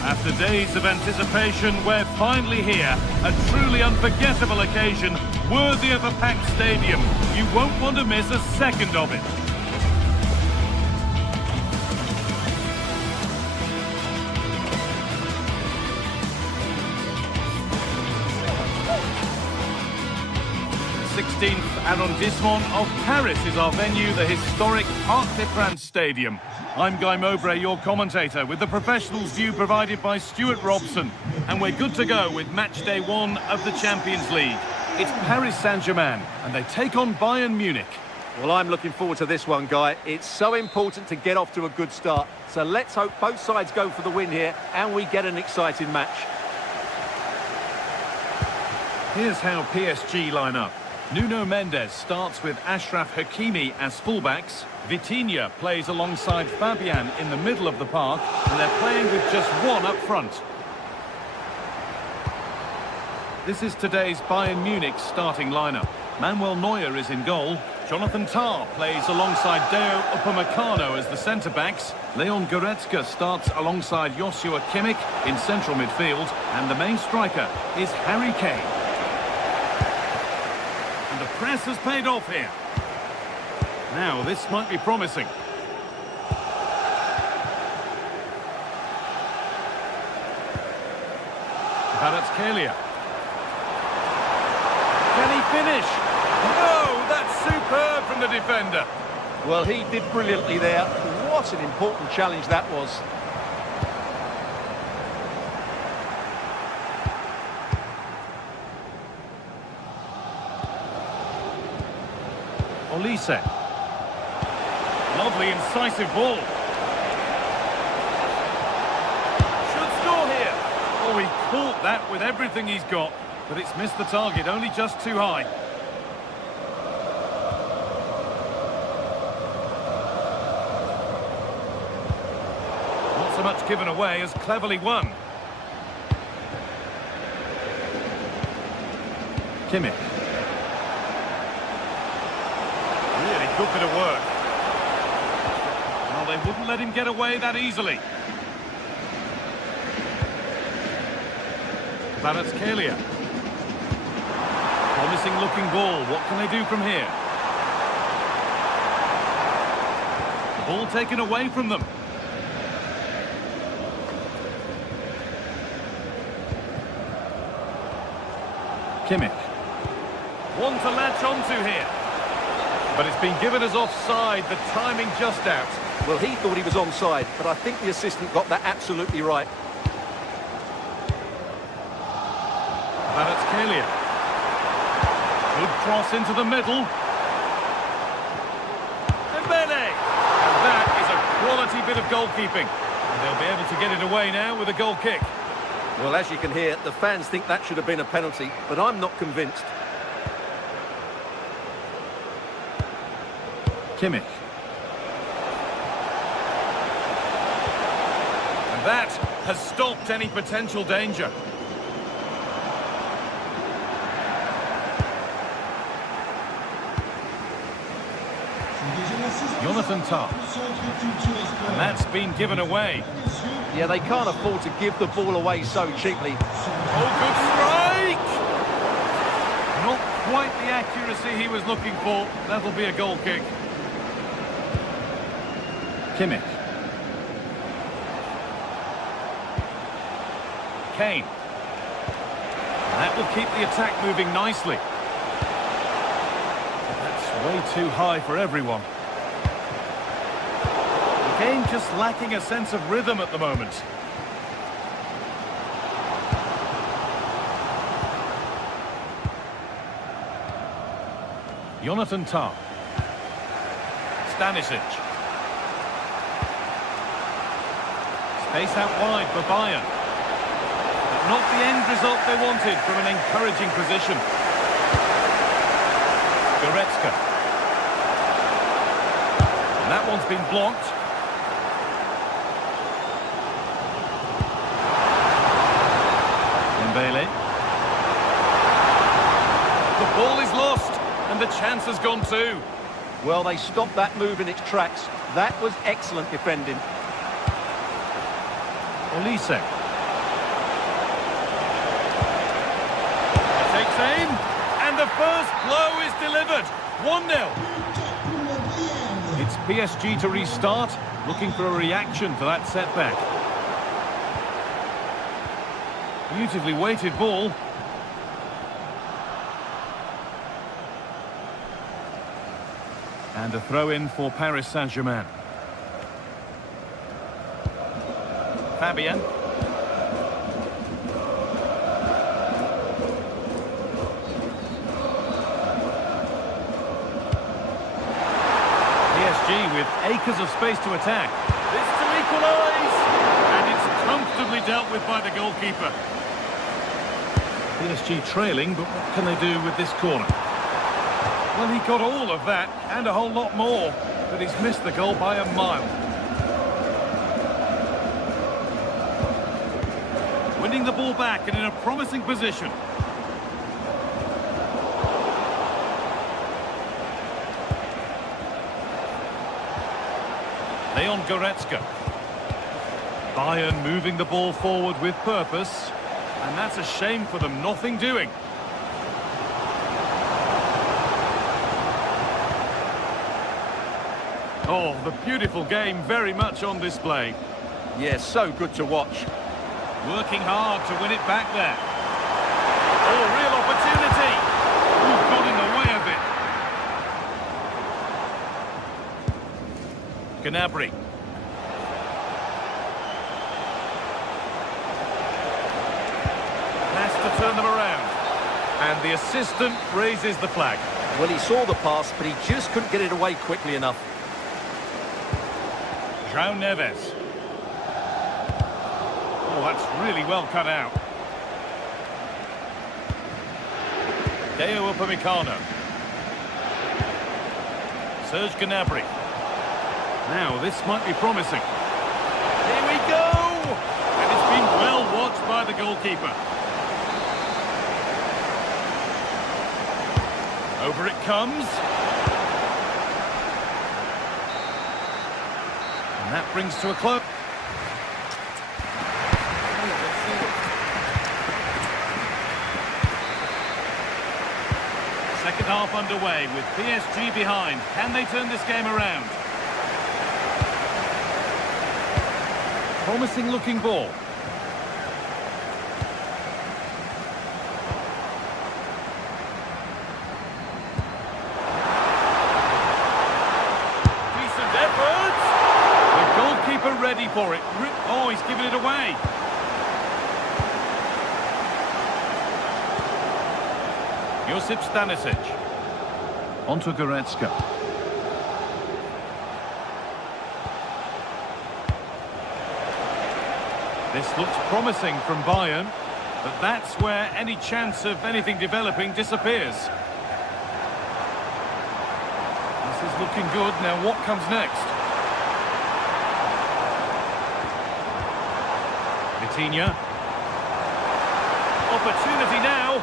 After days of anticipation, we're finally here. A truly unforgettable occasion, worthy of a packed stadium. You won't want to miss a second of it. The 16th arrondissement of Paris is our venue, the historic Parc des Princes Stadium. I'm Guy Mowbray, your commentator, with the professionals view provided by Stuart Robson. And we're good to go with match day 1 of the Champions League. It's Paris Saint-Germain, and they take on Bayern Munich. Well, I'm looking forward to this one, Guy. It's so important to get off to a good start. So let's hope both sides go for the win here and we get an exciting match. Here's how PSG line up. Nuno Mendes starts with Achraf Hakimi as fullbacks. Vitinha plays alongside Fabian in the middle of the park, and they're playing with just one up front. This is today's Bayern Munich starting lineup. Manuel Neuer is in goal. Jonathan Tah plays alongside Deo Upamecano as the centre-backs. Leon Goretzka starts alongside Joshua Kimmich in central midfield. And the main striker is Harry Kane. And the press has paid off here. Now, this might be promising. Kvaratskhelia. Can he finish? No, that's superb from the defender. Well, he did brilliantly there. What an important challenge that was. Olise. Lovely, incisive ball. Should score here. Oh, he caught that with everything he's got, but it's missed the target, only just too high. Not so much given away as cleverly won. Kimmich. Really good bit of work. Well, they wouldn't let him get away that easily. Kvaratskhelia. Promising looking ball. What can they do from here? The ball taken away from them. Kimmich. One to latch onto here. But it's been given as offside, the timing just out. Well, he thought he was onside, but I think the assistant got that absolutely right. Kvaratskhelia. Good cross into the middle. Dembele! And that is a quality bit of goalkeeping. And they'll be able to get it away now with a goal kick. Well, as you can hear, the fans think that should have been a penalty, but I'm not convinced. Kimmich. And that has stopped any potential danger. Jonathan Tah. And that's been given away. Yeah, they can't afford to give the ball away so cheaply. Oh, good strike! Not quite the accuracy he was looking for. That'll be a goal kick. Kimmich. Kane. That will keep the attack moving nicely. That's way too high for everyone. The game just lacking a sense of rhythm at the moment. Jonathan Tah. Stanisic. Space out wide for Bayern. But not the end result they wanted from an encouraging position. Goretzka. And that one's been blocked. Dembele. The ball is lost, and the chance has gone too. Well, they stopped that move in its tracks. That was excellent defending. Olise. Takes aim, and the first blow is delivered. 1-0. It's PSG to restart, looking for a reaction to that setback. Beautifully weighted ball. And a throw-in for Paris Saint-Germain. Fabian. with acres of space to attack. This to equalise! And it's comfortably dealt with by the goalkeeper. PSG trailing, but what can they do with this corner? Well, he got all of that, and a whole lot more, but he's missed the goal by a mile. Winning the ball back and in a promising position. Leon Goretzka. Bayern moving the ball forward with purpose. And that's a shame for them, nothing doing. Oh, the beautiful game very much on display. Yeah, so good to watch. Working hard to win it back there. Oh, real opportunity. Who's got in the way of it? Gnabry. Has to turn them around. And the assistant raises the flag. Well, he saw the pass, but he just couldn't get it away quickly enough. João Neves. Oh, that's really well cut out. Deo Upamecano. Serge Gnabry. Now, this might be promising. Here we go! And it's been well watched by the goalkeeper. Over it comes. And that brings to a close. Second half underway with PSG behind. Can they turn this game around? Promising looking ball. Decent effort. The goalkeeper ready for it. Oh, he's given it away. Josip Stanisic. Onto Goretzka. This looks promising from Bayern, but that's where any chance of anything developing disappears. This is looking good. Now what comes next? Vitinha. Opportunity now.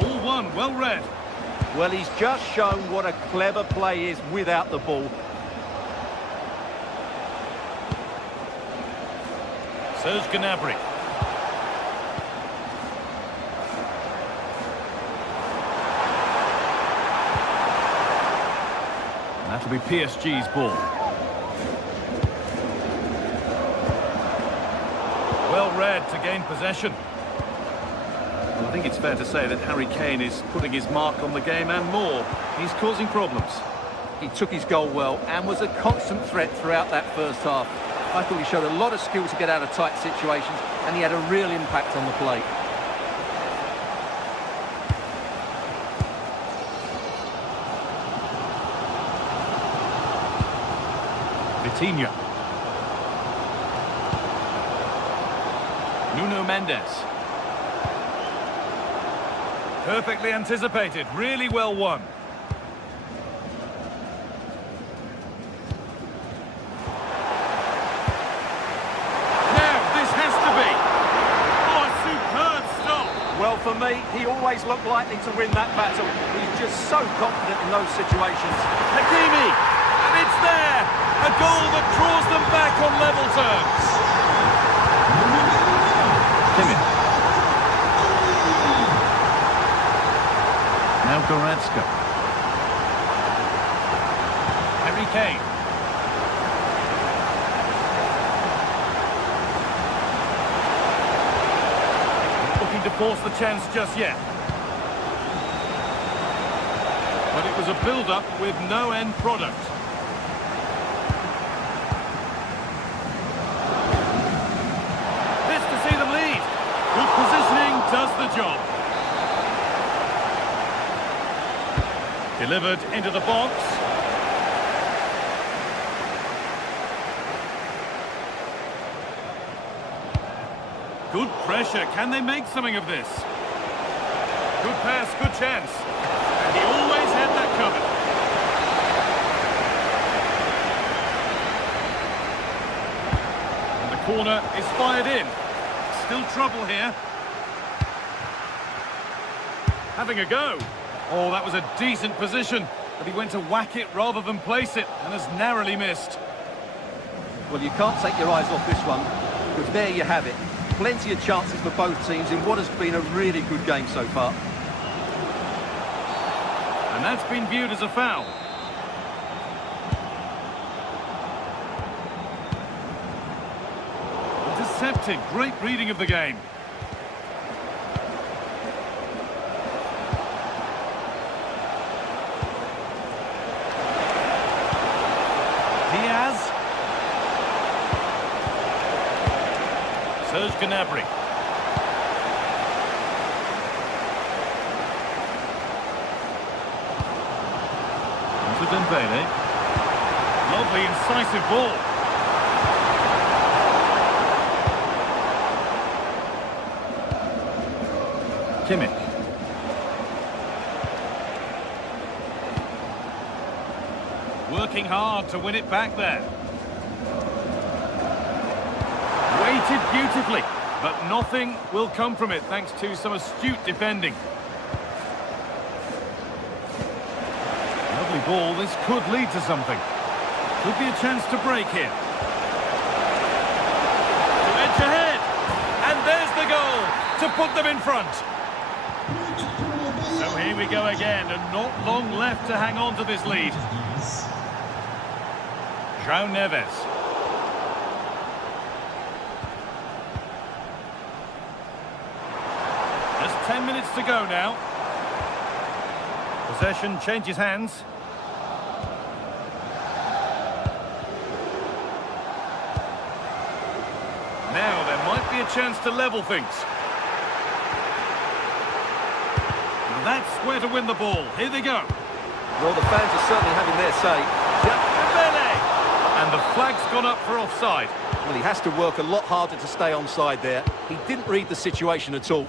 Ball one, well read. Well, he's just shown what a clever play is without the ball. Serge Gnabry. That'll be PSG's ball. Well read to gain possession. Well, I think it's fair to say that Harry Kane is putting his mark on the game and more. He's causing problems. He took his goal well and was a constant threat throughout that first half. I thought he showed a lot of skill to get out of tight situations, and he had a real impact on the play. Vitinha. Nuno Mendes. Perfectly anticipated, really well won. Well, for me, he always looked likely to win that battle. He's just so confident in those situations. Hakimi! And it's there! A goal that draws them back on level terms. Kimmich. Now Goretzka. Harry Kane. To force the chance just yet. But it was a build-up with no end product. This to see them lead. Good positioning does the job. Delivered into the box. Good pressure. Can they make something of this? Good pass, good chance. And he always had that covered. And the corner is fired in. Still trouble here. Having a go. Oh, that was a decent position. But he went to whack it rather than place it and has narrowly missed. Well, you can't take your eyes off this one, because there you have it. Plenty of chances for both teams in what has been a really good game so far. And that's been viewed as a foul. Intercepted. Great reading of the game. Diaz. Serge Gnabry. To Dembele. Lovely, incisive ball. Kimmich. Working hard to win it back there. Waited beautifully, but nothing will come from it thanks to some astute defending. Lovely ball. This could lead to something. Could be a chance to break here. To edge ahead. And there's the goal to put them in front. So here we go again, and not long left to hang on to this lead. João Neves. Just 10 minutes to go now. Possession changes hands. Now there might be a chance to level things. And that's where to win the ball. Here they go. Well, the fans are certainly having their say. And the flag's gone up for offside. Well, he has to work a lot harder to stay onside there. He didn't read the situation at all.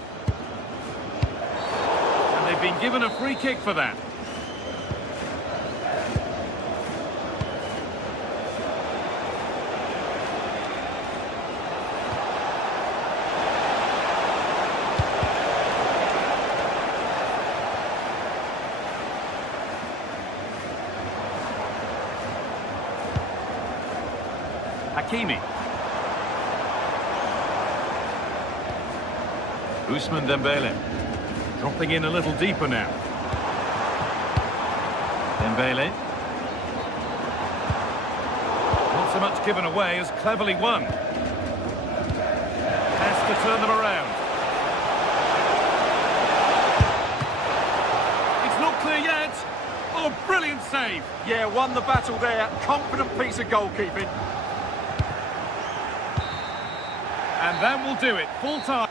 And they've been given a free kick for that. Hakimi. Ousmane Dembele. Dropping in a little deeper now. Dembele. Not so much given away as cleverly won. Has to turn them around. It's not clear yet. Oh, brilliant save. Yeah, won the battle there. Confident piece of goalkeeping. And that will do it. Full time.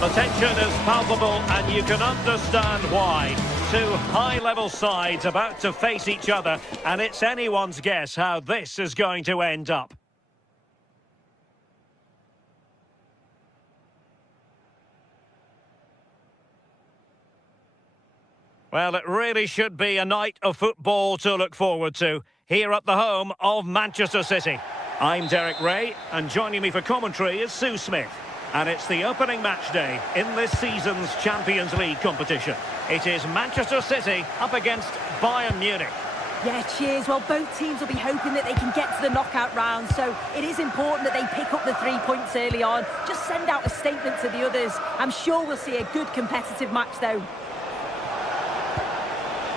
The tension is palpable, and you can understand why. Two high-level sides about to face each other, and it's anyone's guess how this is going to end up. Well, it really should be a night of football to look forward to, here at the home of Manchester City. I'm Derek Ray, and joining me for commentary is Sue Smith. And it's the opening match day in this season's Champions League competition. It is Manchester City up against Bayern Munich. Yeah, cheers. Well, both teams will be hoping that they can get to the knockout round, so it is important that they pick up the 3 points early on. Just send out a statement to the others. I'm sure we'll see a good competitive match, though.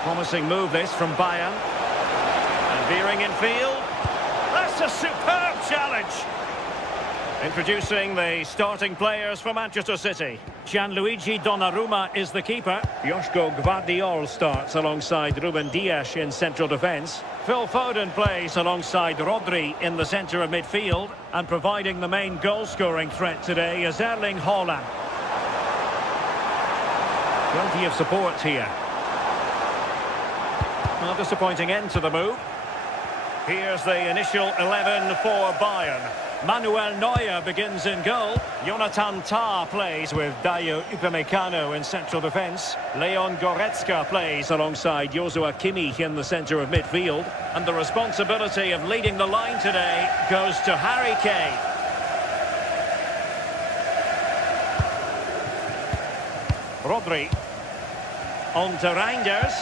Promising move this from Bayern. And veering in field. That's a superb challenge. Introducing the starting players for Manchester City. Gianluigi Donnarumma is the keeper. Joško Gvardiol starts alongside Ruben Dias in central defence. Phil Foden plays alongside Rodri in the centre of midfield. And providing the main goal-scoring threat today is Erling Haaland. Plenty of support here. Well, disappointing end to the move. Here's the initial 11 for Bayern. Manuel Neuer begins in goal. Jonathan Tah plays with Dayo Upamecano in central defence. Leon Goretzka plays alongside Joshua Kimmich in the centre of midfield. And the responsibility of leading the line today goes to Harry Kane. Rodri. On to Reinders.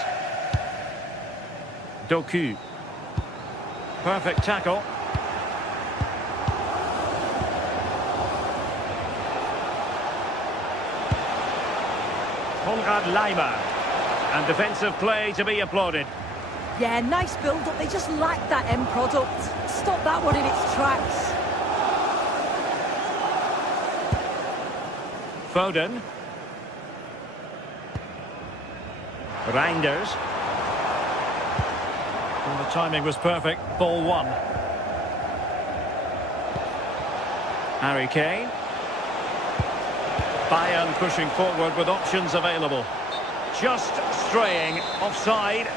Doku. Perfect tackle. Konrad Laimer. And defensive play to be applauded. Yeah, nice build-up. They just lack that end product. Stop that one in its tracks. Foden. Reinders. And the timing was perfect. Ball one. Harry Kane. Bayern pushing forward with options available. Just straying offside.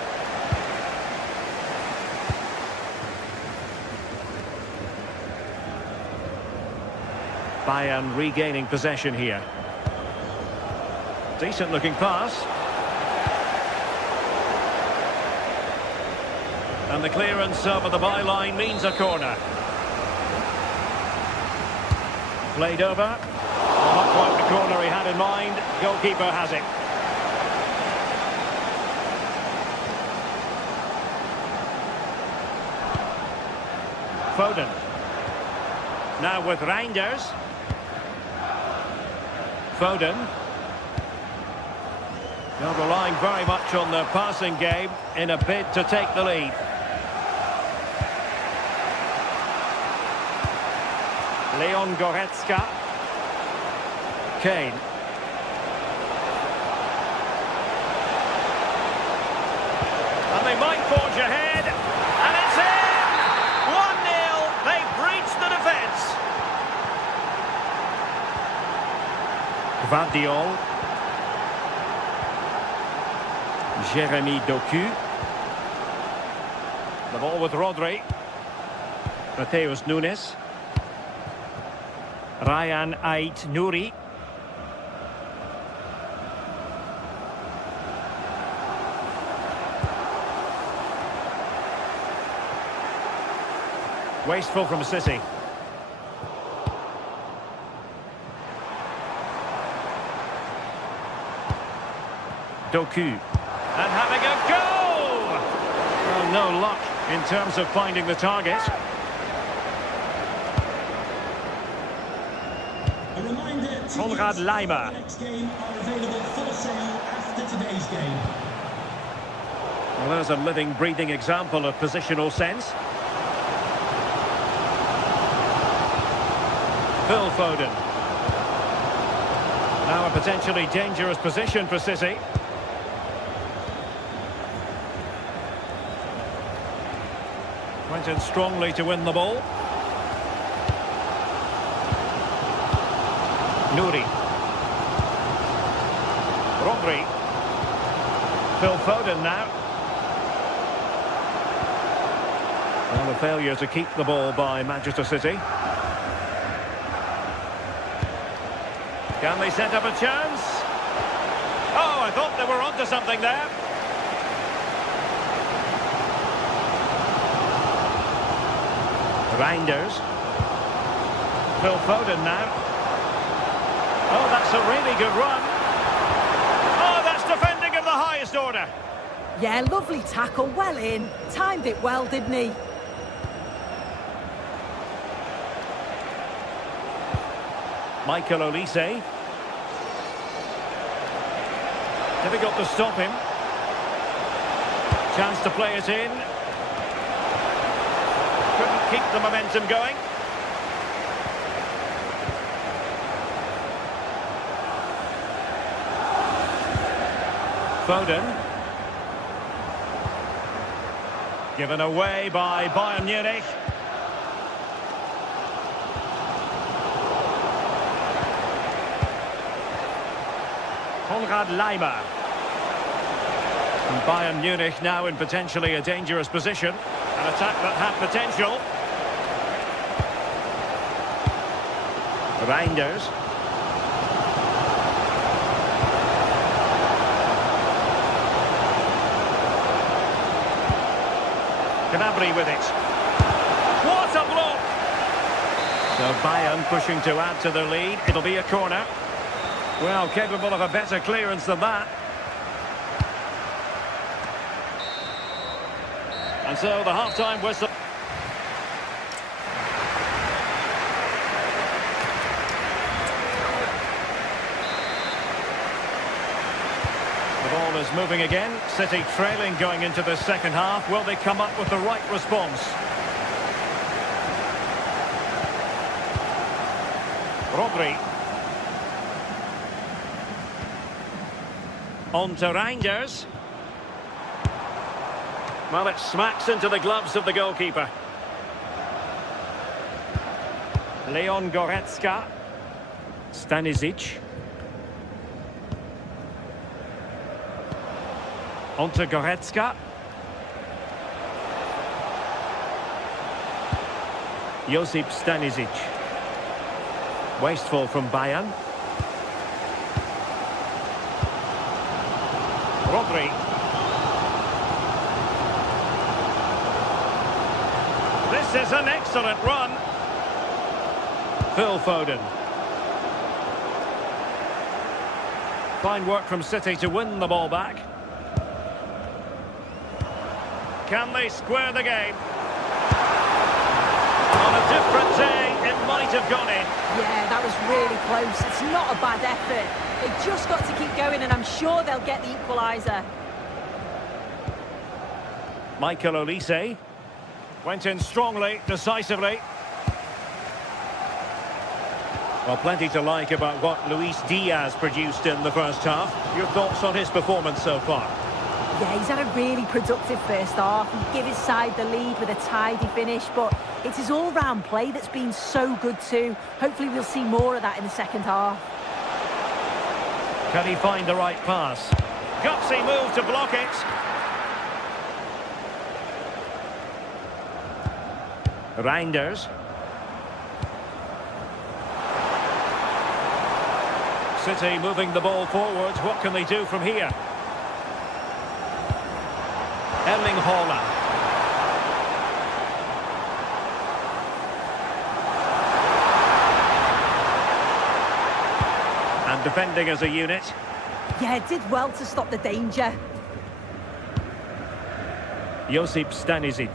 Bayern regaining possession here. Decent looking pass. And the clearance over the byline means a corner. Played over. Well, not quite the corner he had in mind. Goalkeeper has it. Foden. Now with Reinders. Foden. They're relying very much on their passing game in a bid to take the lead. Leon Goretzka. Kane. And they might forge ahead. And it's in! 1-0. They've breached the defence. Gvardiol. Jeremy Doku. The ball with Rodri. Mateus Nunes. Ryan Ait-Nouri. Wasteful from City. Doku. And having a goal! Well, no luck in terms of finding the target. A reminder, Konrad Laimer. the next game are available for sale after today's game. Well, there's a living, breathing example of positional sense. Phil Foden. Now a potentially dangerous position for City. Went in strongly to win the ball. Nouri. Rodri. Phil Foden now. Well, a failure to keep the ball by Manchester City. Can they set up a chance? Oh, I thought they were onto something there. Reinders. Phil Foden now. Oh, that's a really good run. Oh, that's defending of the highest order. Yeah, lovely tackle, well in. Timed it well, didn't he? Michael Olise. Difficult to stop him. Chance to play it in. Couldn't keep the momentum going. Foden. Given away by Bayern Munich. Konrad Laimer. And Bayern Munich now in potentially a dangerous position. An attack that had potential. Reinders. Gnabry with it. What a block! So Bayern pushing to add to the lead. It'll be a corner. Well, capable of a better clearance than that. And so the half-time whistle. The ball is moving again. City trailing going into the second half. Will they come up with the right response? Rodri. On to Reinders. Well, it smacks into the gloves of the goalkeeper. Leon Goretzka. Stanisic. On to Goretzka. Josip Stanisic. Wasteful from Bayern. Rodri. This is an excellent run. Phil Foden. Fine work from City to win the ball back. Can they square the game? On a different day, it might have gone in. Yeah, that was really close. It's not a bad effort. They've just got to keep going, and I'm sure they'll get the equaliser. Michael Olise went in strongly, decisively. Well, plenty to like about what Luis Diaz produced in the first half. Your thoughts on his performance so far? Yeah, he's had a really productive first half. He gave his side the lead with a tidy finish, but it's his all-round play that's been so good too. Hopefully we'll see more of that in the second half. Can he find the right pass? Gutsy move to block it. Reinders. City moving the ball forwards. What can they do from here? Erling Haaland. And defending as a unit. Yeah, it did well to stop the danger. Josip Stanisic.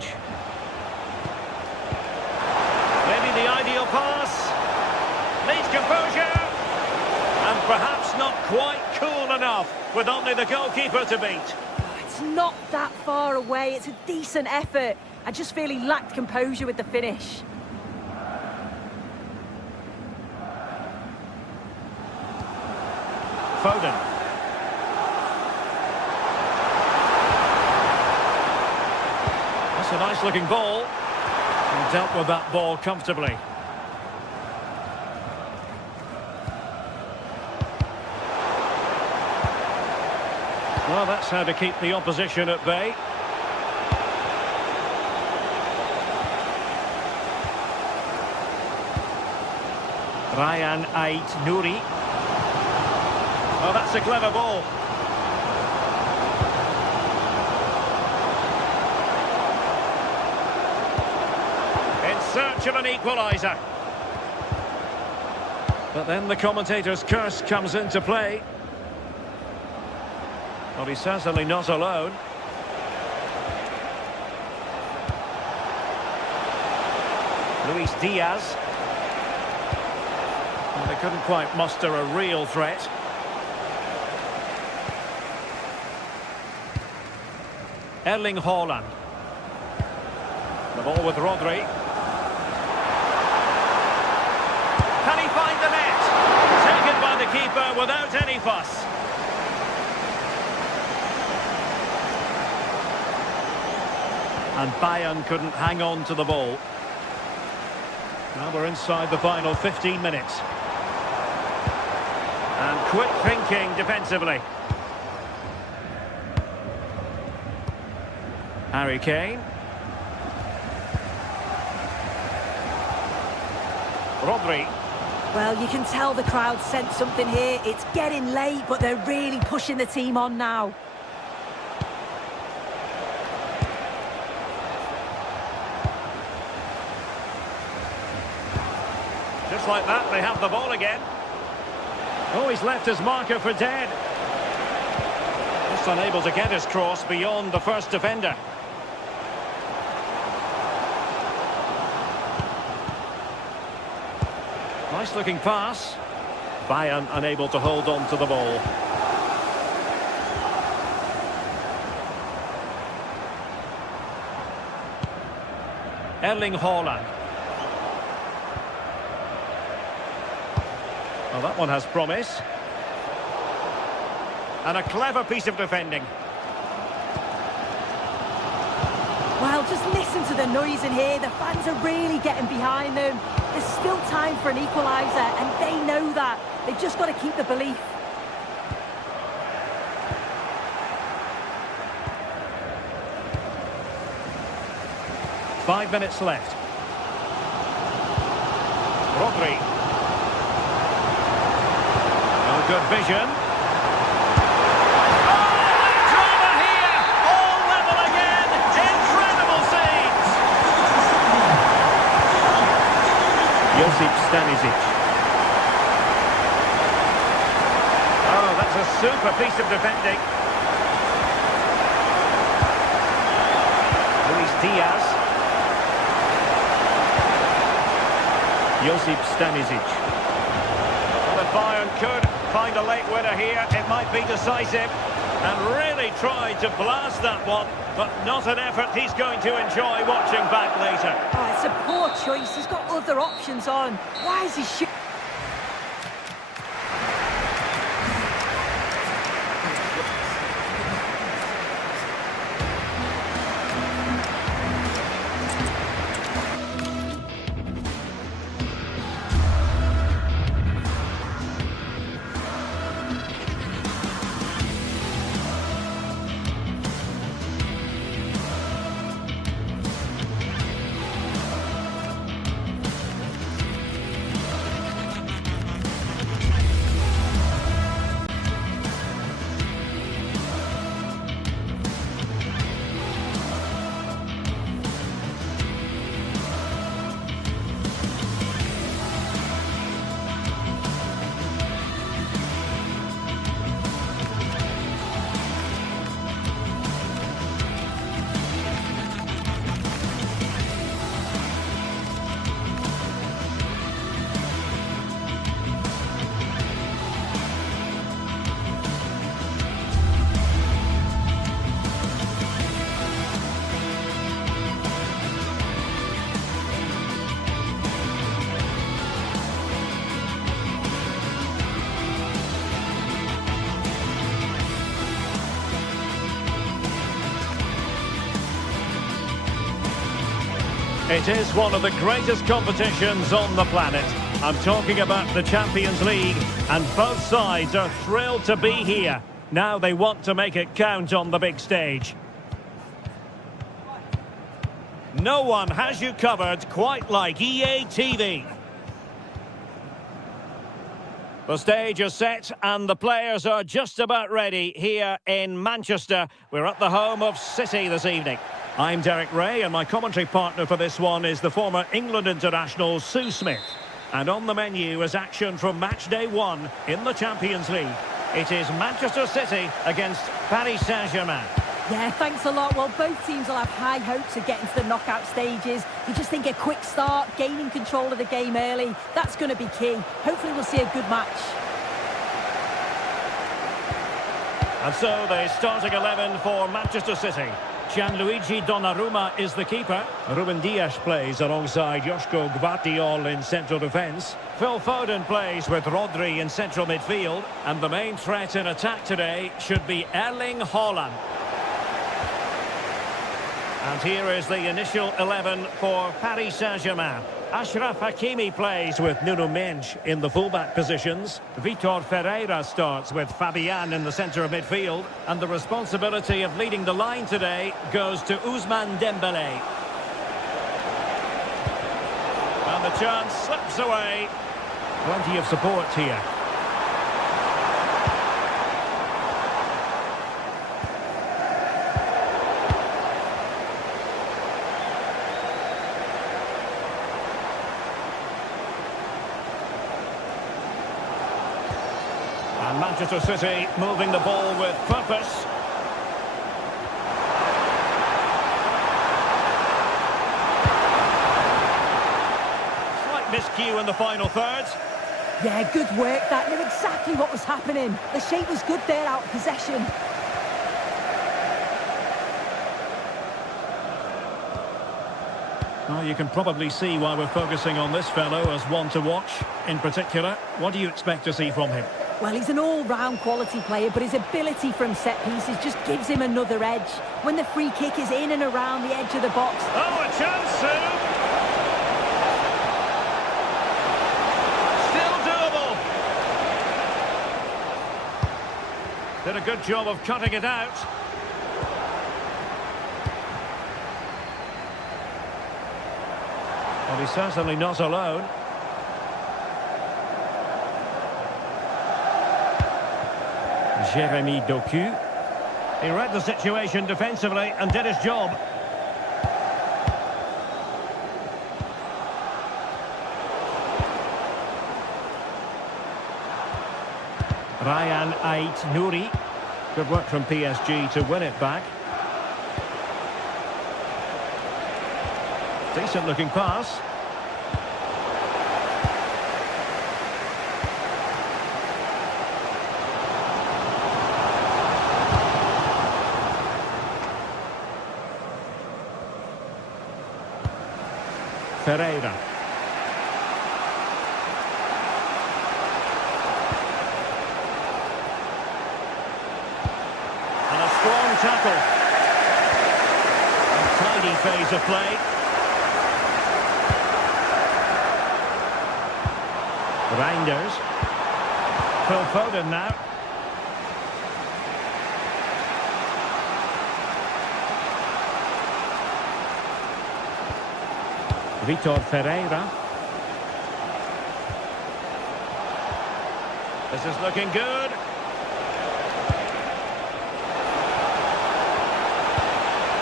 Maybe the ideal pass. Needs composure. And perhaps not quite cool enough with only the goalkeeper to beat. It's not that far away. It's a decent effort. I just feel he lacked composure with the finish. Foden. That's a nice looking ball. And dealt with that ball comfortably. Well, that's how to keep the opposition at bay. Ryan Ait-Nouri. Oh, that's a clever ball. search of an equaliser. But then the commentator's curse comes into play. Well, he's certainly not alone. Luis Diaz. Well, they couldn't quite muster a real threat. Erling Haaland. The ball with Rodri. Can he find the net? Taken by the keeper without any fuss. And Bayern couldn't hang on to the ball. Now we're inside the final 15 minutes. And quick thinking defensively. Harry Kane. Rodri. Well, you can tell the crowd sensed something here. It's getting late, but they're really pushing the team on now. Just like that, they have the ball again. Oh, he's left his marker for dead. Just unable to get his cross beyond the first defender. Nice looking pass. Bayern unable to hold on to the ball. Erling Haaland. Well, that one has promise. And a clever piece of defending. Well, just listen to the noise in here. The fans are really getting behind them. There's still time for an equaliser, and they know that. They've just got to keep the belief. Five minutes left. Rodri. No good vision. Stanisic. Oh, that's a super piece of defending. Luis Diaz. Josip Stanisic. Well, if Bayern could find a late winner here, it might be decisive. And really tried to blast that one, but not an effort he's going to enjoy watching back later. Oh, it's a poor choice. He's got other options on. Why is he shooting? It is one of the greatest competitions on the planet. I'm talking about the Champions League, and both sides are thrilled to be here. Now they want to make it count on the big stage. No one has you covered quite like EA TV. The stage is set and the players are just about ready here in Manchester. We're at the home of City this evening. I'm Derek Ray and my commentary partner for this one is the former England international Sue Smith. And on the menu is action from match day 1 in the Champions League. It is Manchester City against Paris Saint-Germain. Yeah, thanks a lot. Well, both teams will have high hopes of getting to the knockout stages. You just think a quick start, gaining control of the game early, that's going to be key. Hopefully we'll see a good match. And so the starting 11 for Manchester City. Gianluigi Donnarumma is the keeper. Ruben Dias plays alongside Joško Gvardiol in central defence. Phil Foden plays with Rodri in central midfield. And the main threat in attack today should be Erling Haaland. And here is the initial 11 for Paris Saint-Germain. Achraf Hakimi plays with Nuno Mendes in the fullback positions. Vitor Ferreira starts with Fabian in the centre of midfield. And the responsibility of leading the line today goes to Ousmane Dembélé. And the chance slips away. Plenty of support here. And Manchester City moving the ball with purpose. Slight miscue in the final third. Yeah, good work. That knew exactly what was happening. The shape was good there out of possession. Well, you can probably see why we're focusing on this fellow as one to watch. In particular, what do you expect to see from him? Well, he's an all-round quality player, but his ability from set pieces just gives him another edge. When the free kick is in and around the edge of the box. Oh, a chance, Sue! Still doable. Did a good job of cutting it out. Well, he's certainly not alone. Jeremy Doku. He read the situation defensively and did his job. Ryan Ait-Nouri. Good work from PSG to win it back. Decent looking pass. Ferreira. And a strong tackle. A tidy phase of play. Reinders. Phil Foden now. Vitor Ferreira. This is looking good.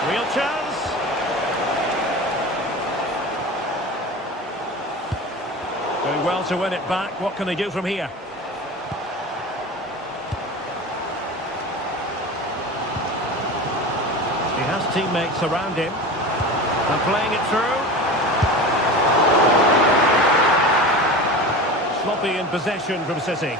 Real chance. Doing well to win it back. What can they do from here? He has teammates around him. And playing it through. Sloppy in possession from City.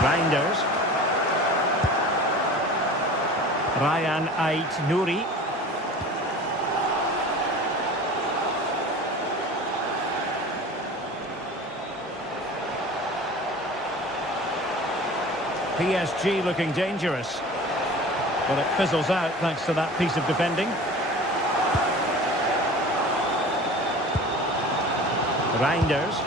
Reinders. Ryan Ait-Nouri. PSG looking dangerous. Well, it fizzles out thanks to that piece of defending. Reinders.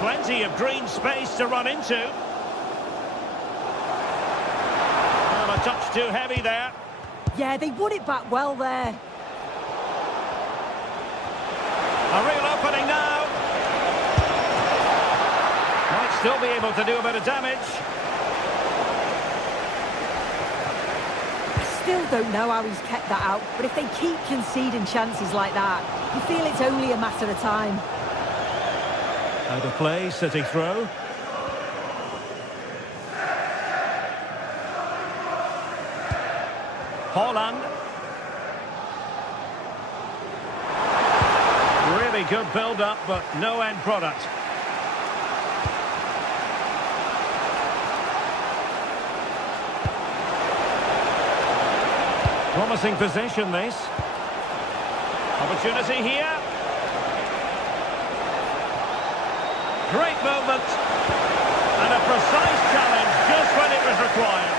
Plenty of green space to run into. Well, a touch too heavy there. Yeah, they won it back well there. A real opening now. Might still be able to do a bit of damage. I still don't know how he's kept that out, but if they keep conceding chances like that, you feel it's only a matter of time. Out of play, City throw. Haaland. Really good build-up, but no end product. Promising position, this. Opportunity here. Great movement. And a precise challenge just when it was required.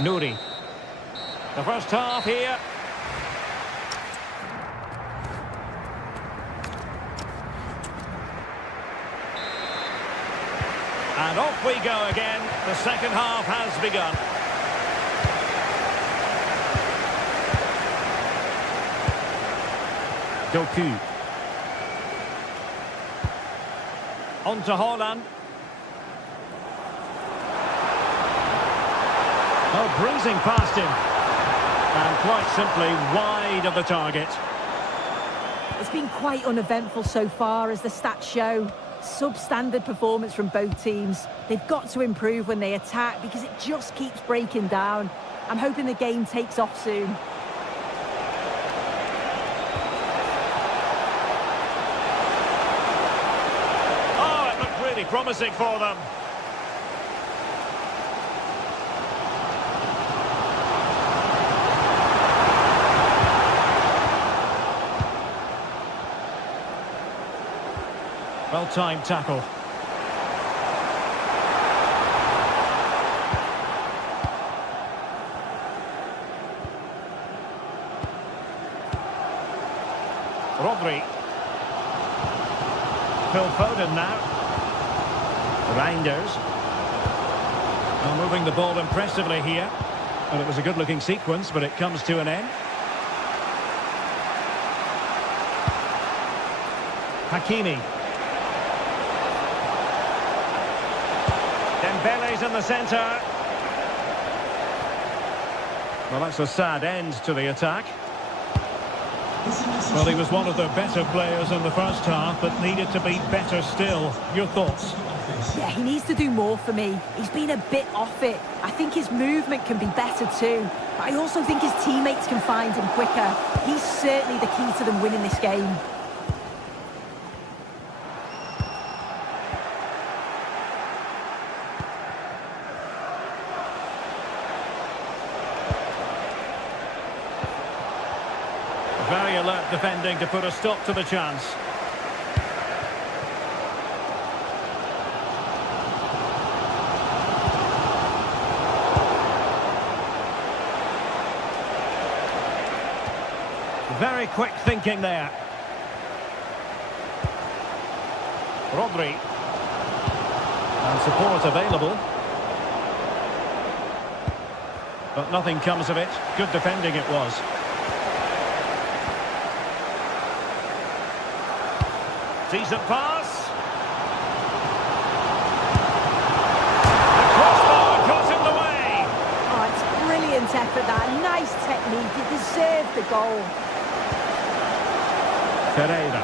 Nouri. The first half here. And off we go again. The second half has begun. Doku. On to Haaland. Oh, breezing past him. And quite simply wide of the target. It's been quite uneventful so far, as the stats show. Substandard performance from both teams. They've got to improve when they attack because it just keeps breaking down. I'm hoping the game takes off soon. Oh, it looked really promising for them. Well-timed tackle. Rodri. Phil Foden now. Reinders. Well, moving the ball impressively here. And it was a good-looking sequence, but it comes to an end. Hakimi. Dembele's in the centre. Well, that's a sad end to the attack. Well, he was one of the better players in the first half, but needed to be better still. Your thoughts? Yeah, he needs to do more for me. He's been a bit off it. I think his movement can be better too. But I also think his teammates can find him quicker. He's certainly the key to them winning this game. Very alert defending to put a stop to the chance. Very quick thinking there. Rodri. And support available. But nothing comes of it. Good defending it was. Decent pass. The crossbar got in the way. Oh, it's brilliant effort, that. Nice technique. He deserved the goal. Pereira.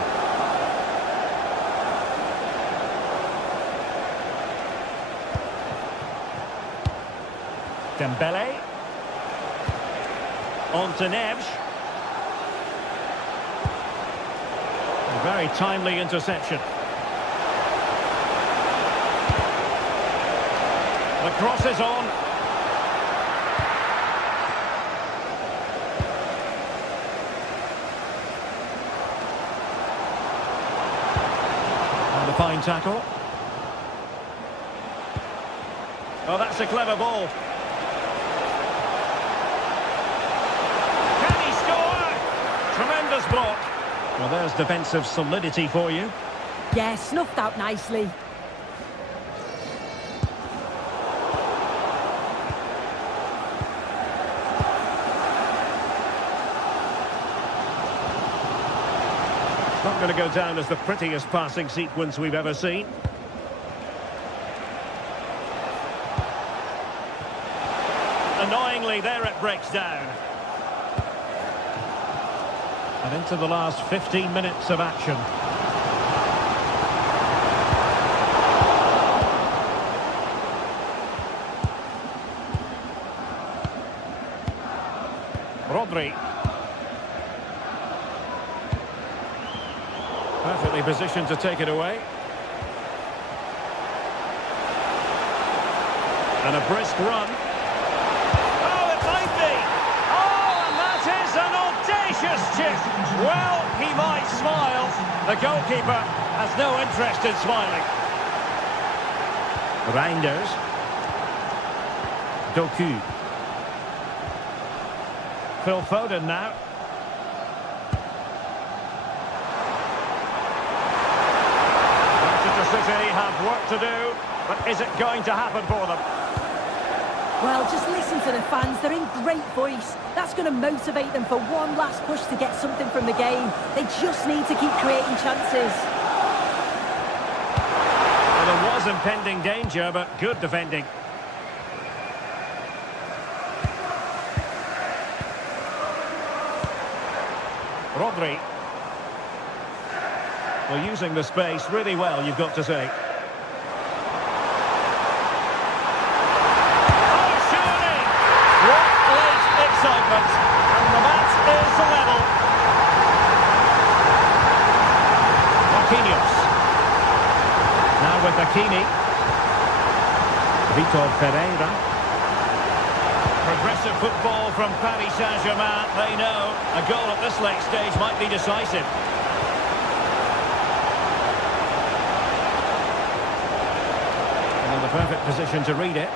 Dembele. On to Neves. Very timely interception. The cross is on. And a fine tackle. Oh, that's a clever ball. Can he score? Tremendous block. Well, there's defensive solidity for you. Yeah, snuffed out nicely. Not going to go down as the prettiest passing sequence we've ever seen. Annoyingly, there it breaks down. And into the last 15 minutes of action. Rodri. Perfectly positioned to take it away. And a brisk run. Oh, it might be! Oh, and that is an audacious chip! Well, he might smile. The goalkeeper has no interest in smiling. Reinders. Doku. Phil Foden now. City have work to do, but is it going to happen for them? Well, just listen to the fans. They're in great voice. That's going to motivate them for one last push to get something from the game. They just need to keep creating chances. Well, there was impending danger, but good defending. Rodri. Well, using the space really well, you've got to say. Oh, surely! What late excitement! And the match is level. Marquinhos. Now with Hakimi. Vitor Pereira. Progressive football from Paris Saint-Germain. They know a goal at this late stage might be decisive. Perfect position to read it.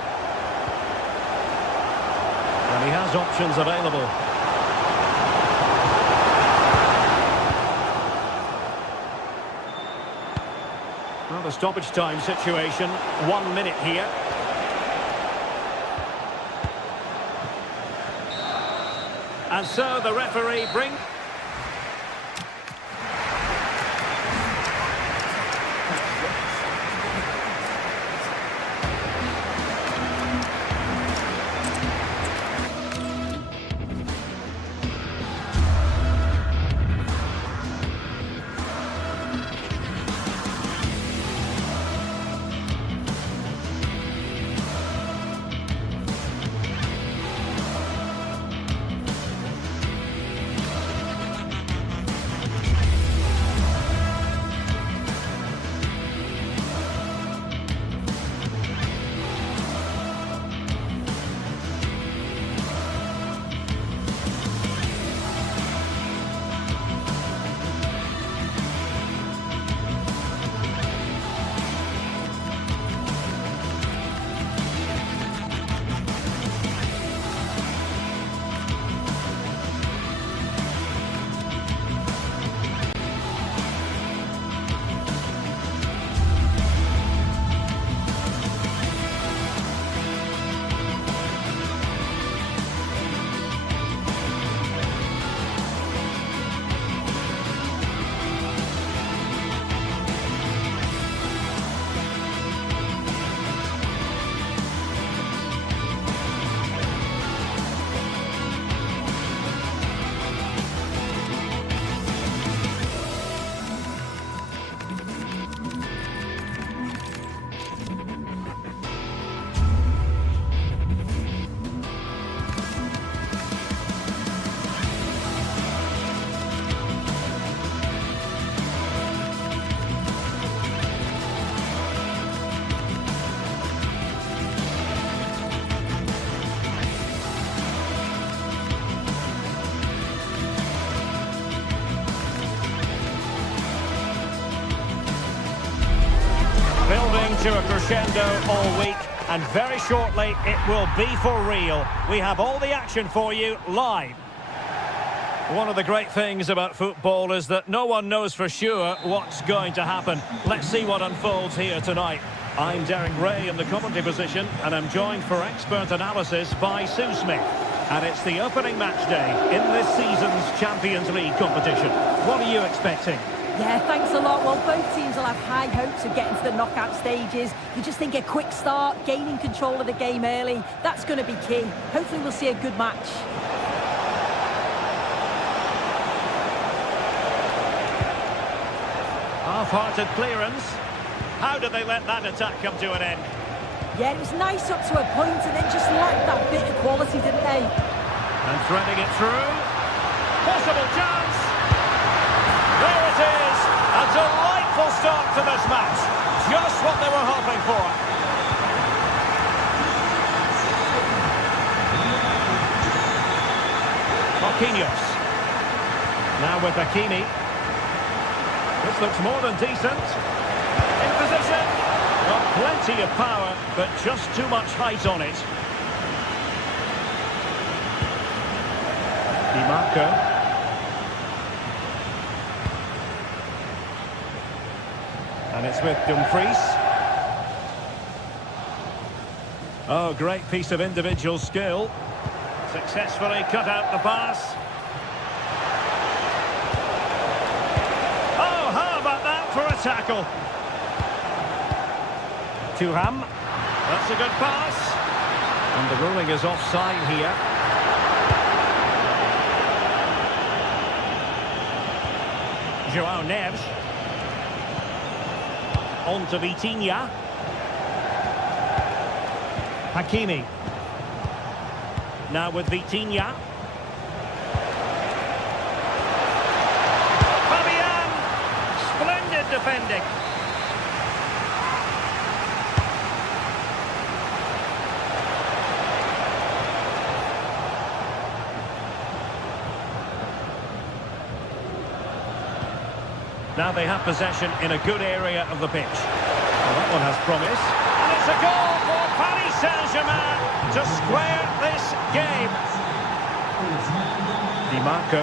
And he has options available. Well, the stoppage time situation, 1 minute here. And so the referee brings... Building to a crescendo all week. and very shortly it will be for real. We have all the action for you live. One of the great things about football is that no one knows for sure what's going to happen. Let's see what unfolds here tonight. I'm Derek Ray in the commentary position, and I'm joined for expert analysis by Sue Smith. And it's the opening match day in this season's Champions League competition. What are you expecting? Yeah, thanks a lot. Well, both teams will have high hopes of getting to the knockout stages. You just think a quick start, gaining control of the game early, that's going to be key. Hopefully we'll see a good match. Half-hearted clearance. How did they let that attack come to an end? Yeah, it was nice up to a point and then just lacked that bit of quality, didn't they? And threading it through. Possible chance. There it is. A delightful start to this match. Just what they were hoping for. Marquinhos. Now with Hakimi. This looks more than decent. In position. Got plenty of power, but just too much height on it. Di Marco. And it's with Dumfries. Oh, great piece of individual skill. Successfully cut out the pass. Oh, how about that for a tackle? Thuram. That's a good pass. And the ruling is offside here. João Neves. On to Vitinha. Hakimi. Now with Vitinha. Fabian. Splendid defending. Now they have possession in a good area of the pitch. Well, that one has promise. And it's a goal for Paris Saint-Germain to square this game. Di Marco.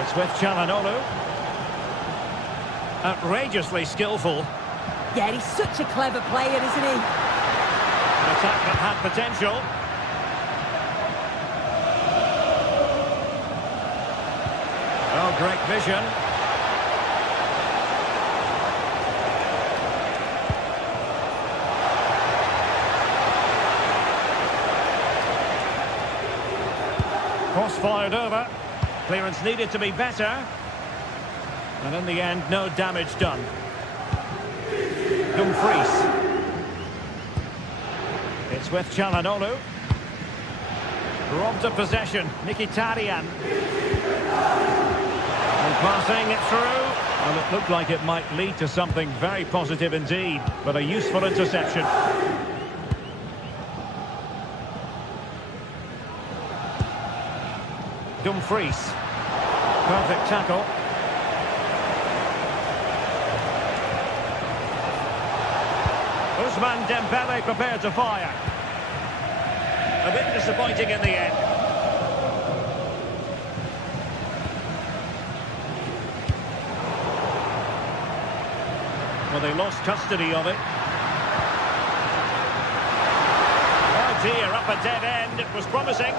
It's with Çalhanoğlu. Outrageously skillful. Yeah, he's such a clever player, isn't he? An attack that had potential. Oh, great vision. Cross fired over. Clearance needed to be better. And in the end, no damage done. Dumfries. It's with Çalhanoğlu. Robbed of possession. Mkhitaryan. And passing it through. Well, it looked like it might lead to something very positive indeed, but a useful interception. Dumfries. Perfect tackle. Ousmane Dembele prepared to fire. A bit disappointing in the end. Well, they lost custody of it. Oh dear, up a dead end. It was promising.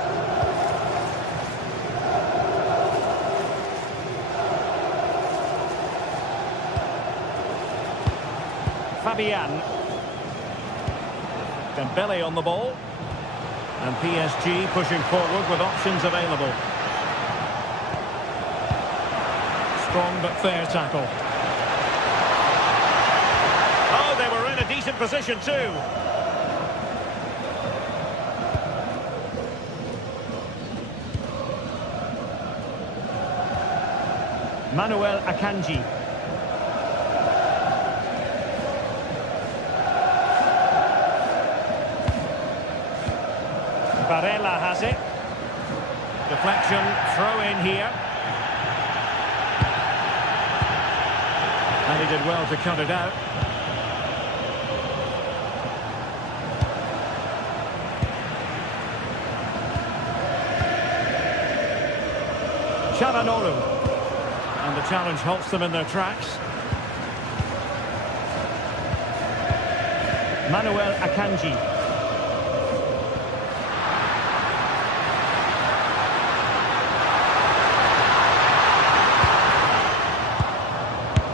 Fabian. Dembele on the ball. And PSG pushing forward with options available. Strong but fair tackle. Oh, they were in a decent position too. Manuel Akanji. Barella has it. Deflection, throw in here. And he did well to cut it out. Charanolu. And the challenge halts them in their tracks. Manuel Akanji.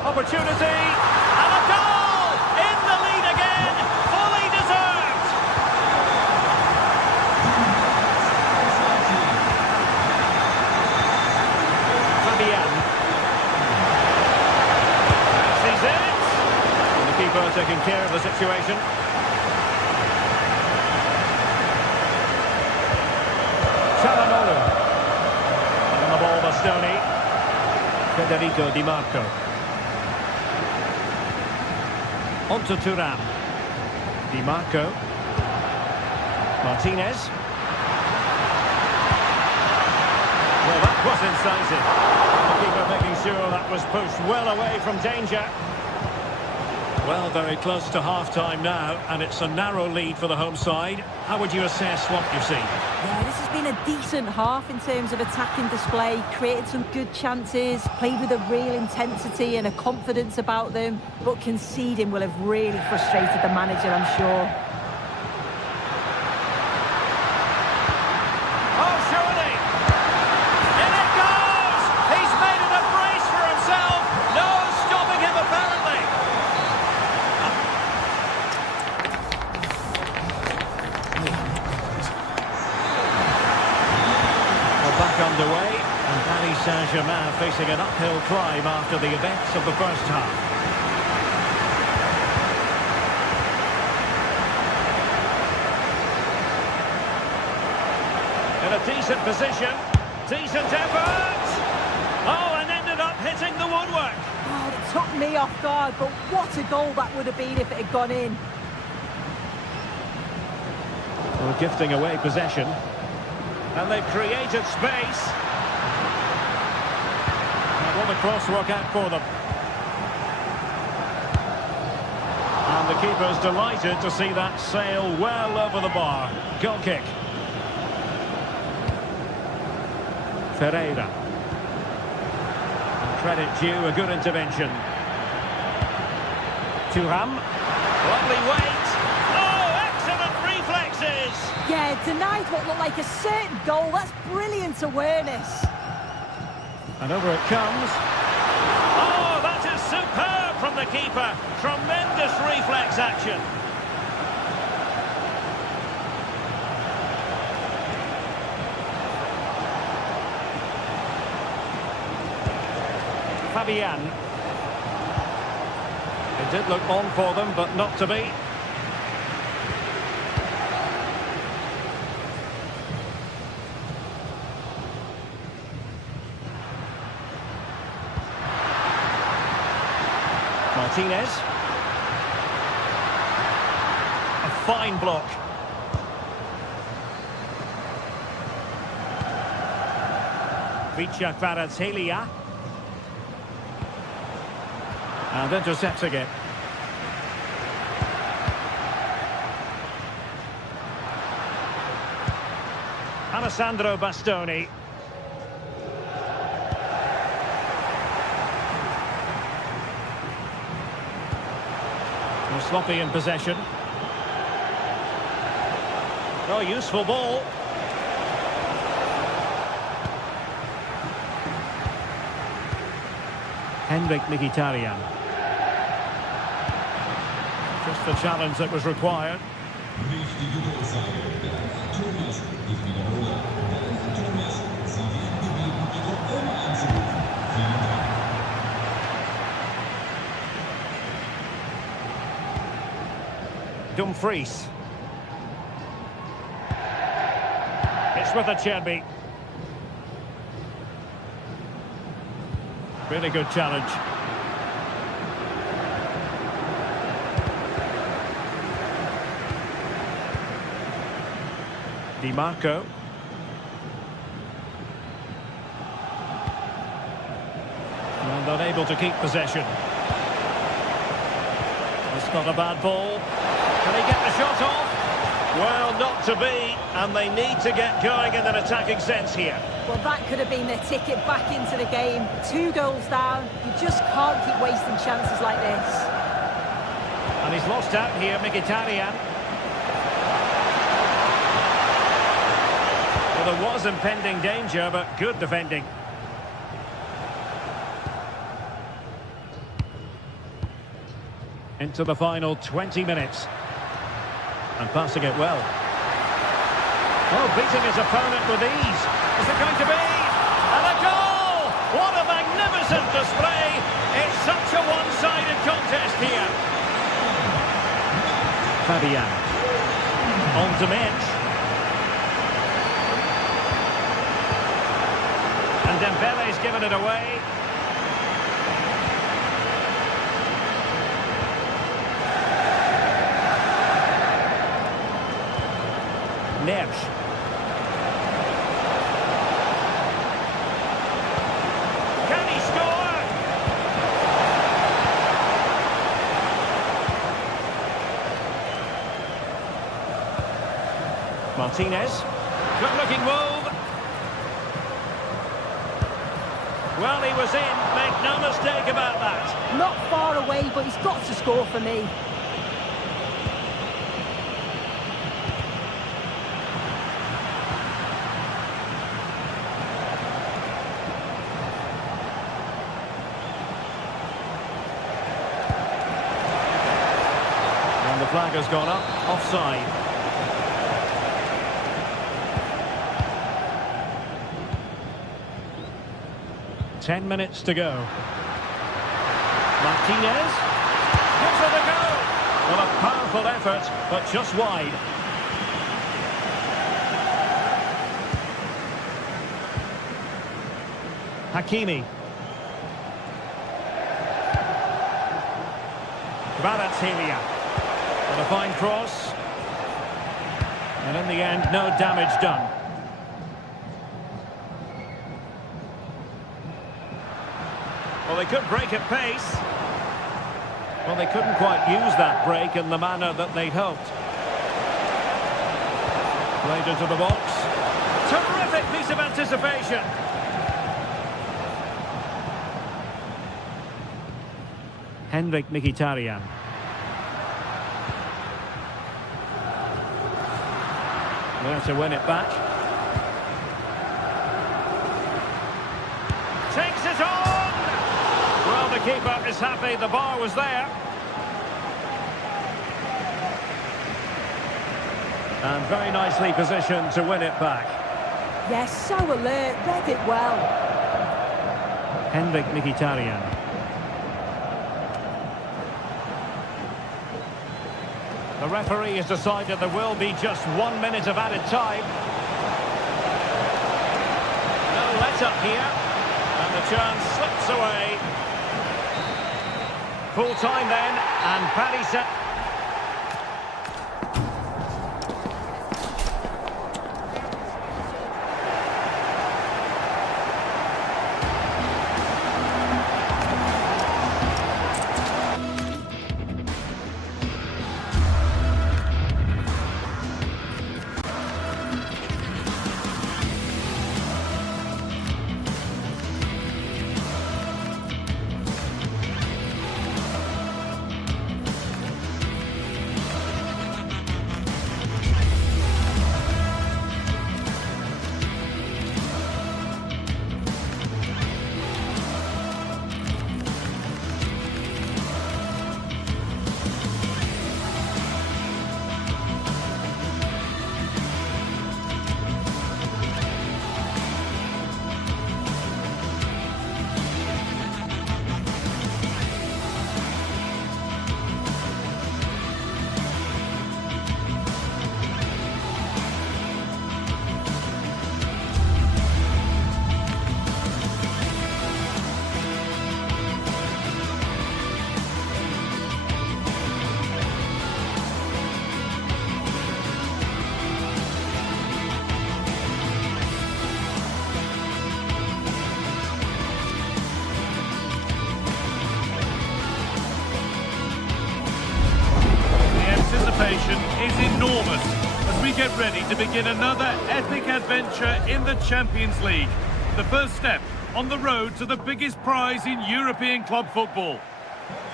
Opportunity, and a goal! In the lead again, fully deserved! Fabian. Sees it! And the keeper taking care of the situation. Charanolu. And the ball, Bastoni. Federico Di Marco. On to Thuram. Di Marco. Martinez. Well, that was incisive. The keeper making sure that was pushed well away from danger. Well, very close to half-time now, and it's a narrow lead for the home side. How would you assess what you've seen? Yeah, this has been a decent half in terms of attacking display, created some good chances, played with a real intensity and a confidence about them, but conceding will have really frustrated the manager, I'm sure. Oh, surely! In it goes! He's made it a brace for himself! No stopping him, apparently! Back underway, and Paris Saint-Germain facing an uphill climb after the events of the first half. In a decent position, decent effort! Oh, and ended up hitting the woodwork. Oh, it took me off guard, but what a goal that would have been if it had gone in. Well, gifting away possession. And they've created space. And will the cross work out for them? And the keeper's delighted to see that sail well over the bar. Goal kick. Ferreira. And credit due, a good intervention. Thuram. Lovely weight. Oh, excellent reflexes. Yeah, denied what looked like a certain goal. That's brilliant awareness. And over it comes. Oh, that is superb from the keeper. Tremendous reflex action. Fabian. It did look on for them, but not to be. Martinez. A fine block. Vicha Kvaratskhelia. And intercepts again. Alessandro Bastoni. Sloppy in possession. Oh, useful ball. Henrik Mkhitaryan. Just the challenge that was required. Dumfries. It's with Acerbi. Really good challenge. Di Marco. And unable to keep possession. It's not a bad ball. Can he get the shot off? Well, not to be, and they need to get going in an attacking sense here. Well, that could have been their ticket back into the game. 2 goals down. You just can't keep wasting chances like this. And he's lost out here, Mkhitaryan. Well, there was impending danger, but good defending. Into the final 20 minutes. And passing it well. Oh, beating his opponent with ease. Is it going to be? And a goal! What a magnificent display! It's such a one-sided contest here. Fabian. On to Mensch. And Dembele's given it away. Neves. Can he score? Martinez. Good-looking move. Well, he was in. Make no mistake about that. Not far away, but he's got to score for me. And the flag has gone up. Offside. Ten minutes to go. Martinez gives it a go. Well, a powerful effort, but just wide. Hakimi. Kvaratskhelia. And a fine cross. And in the end, no damage done. Well, they could break at pace. Well, they couldn't quite use that break in the manner that they'd hoped. Played into the box. Terrific piece of anticipation. Henrik Mkhitaryan. There to win it back. Takes it on! Well, the keeper is happy, the bar was there. And very nicely positioned to win it back. Yes, so alert, read it well. Henrik Mkhitaryan. The referee has decided there will be just 1 minute of added time. No let-up here. And the chance slips away. Full time then, and Paddy set. Is enormous as We get ready to begin another epic adventure in the Champions League. The first step on the road to the biggest prize in European club football.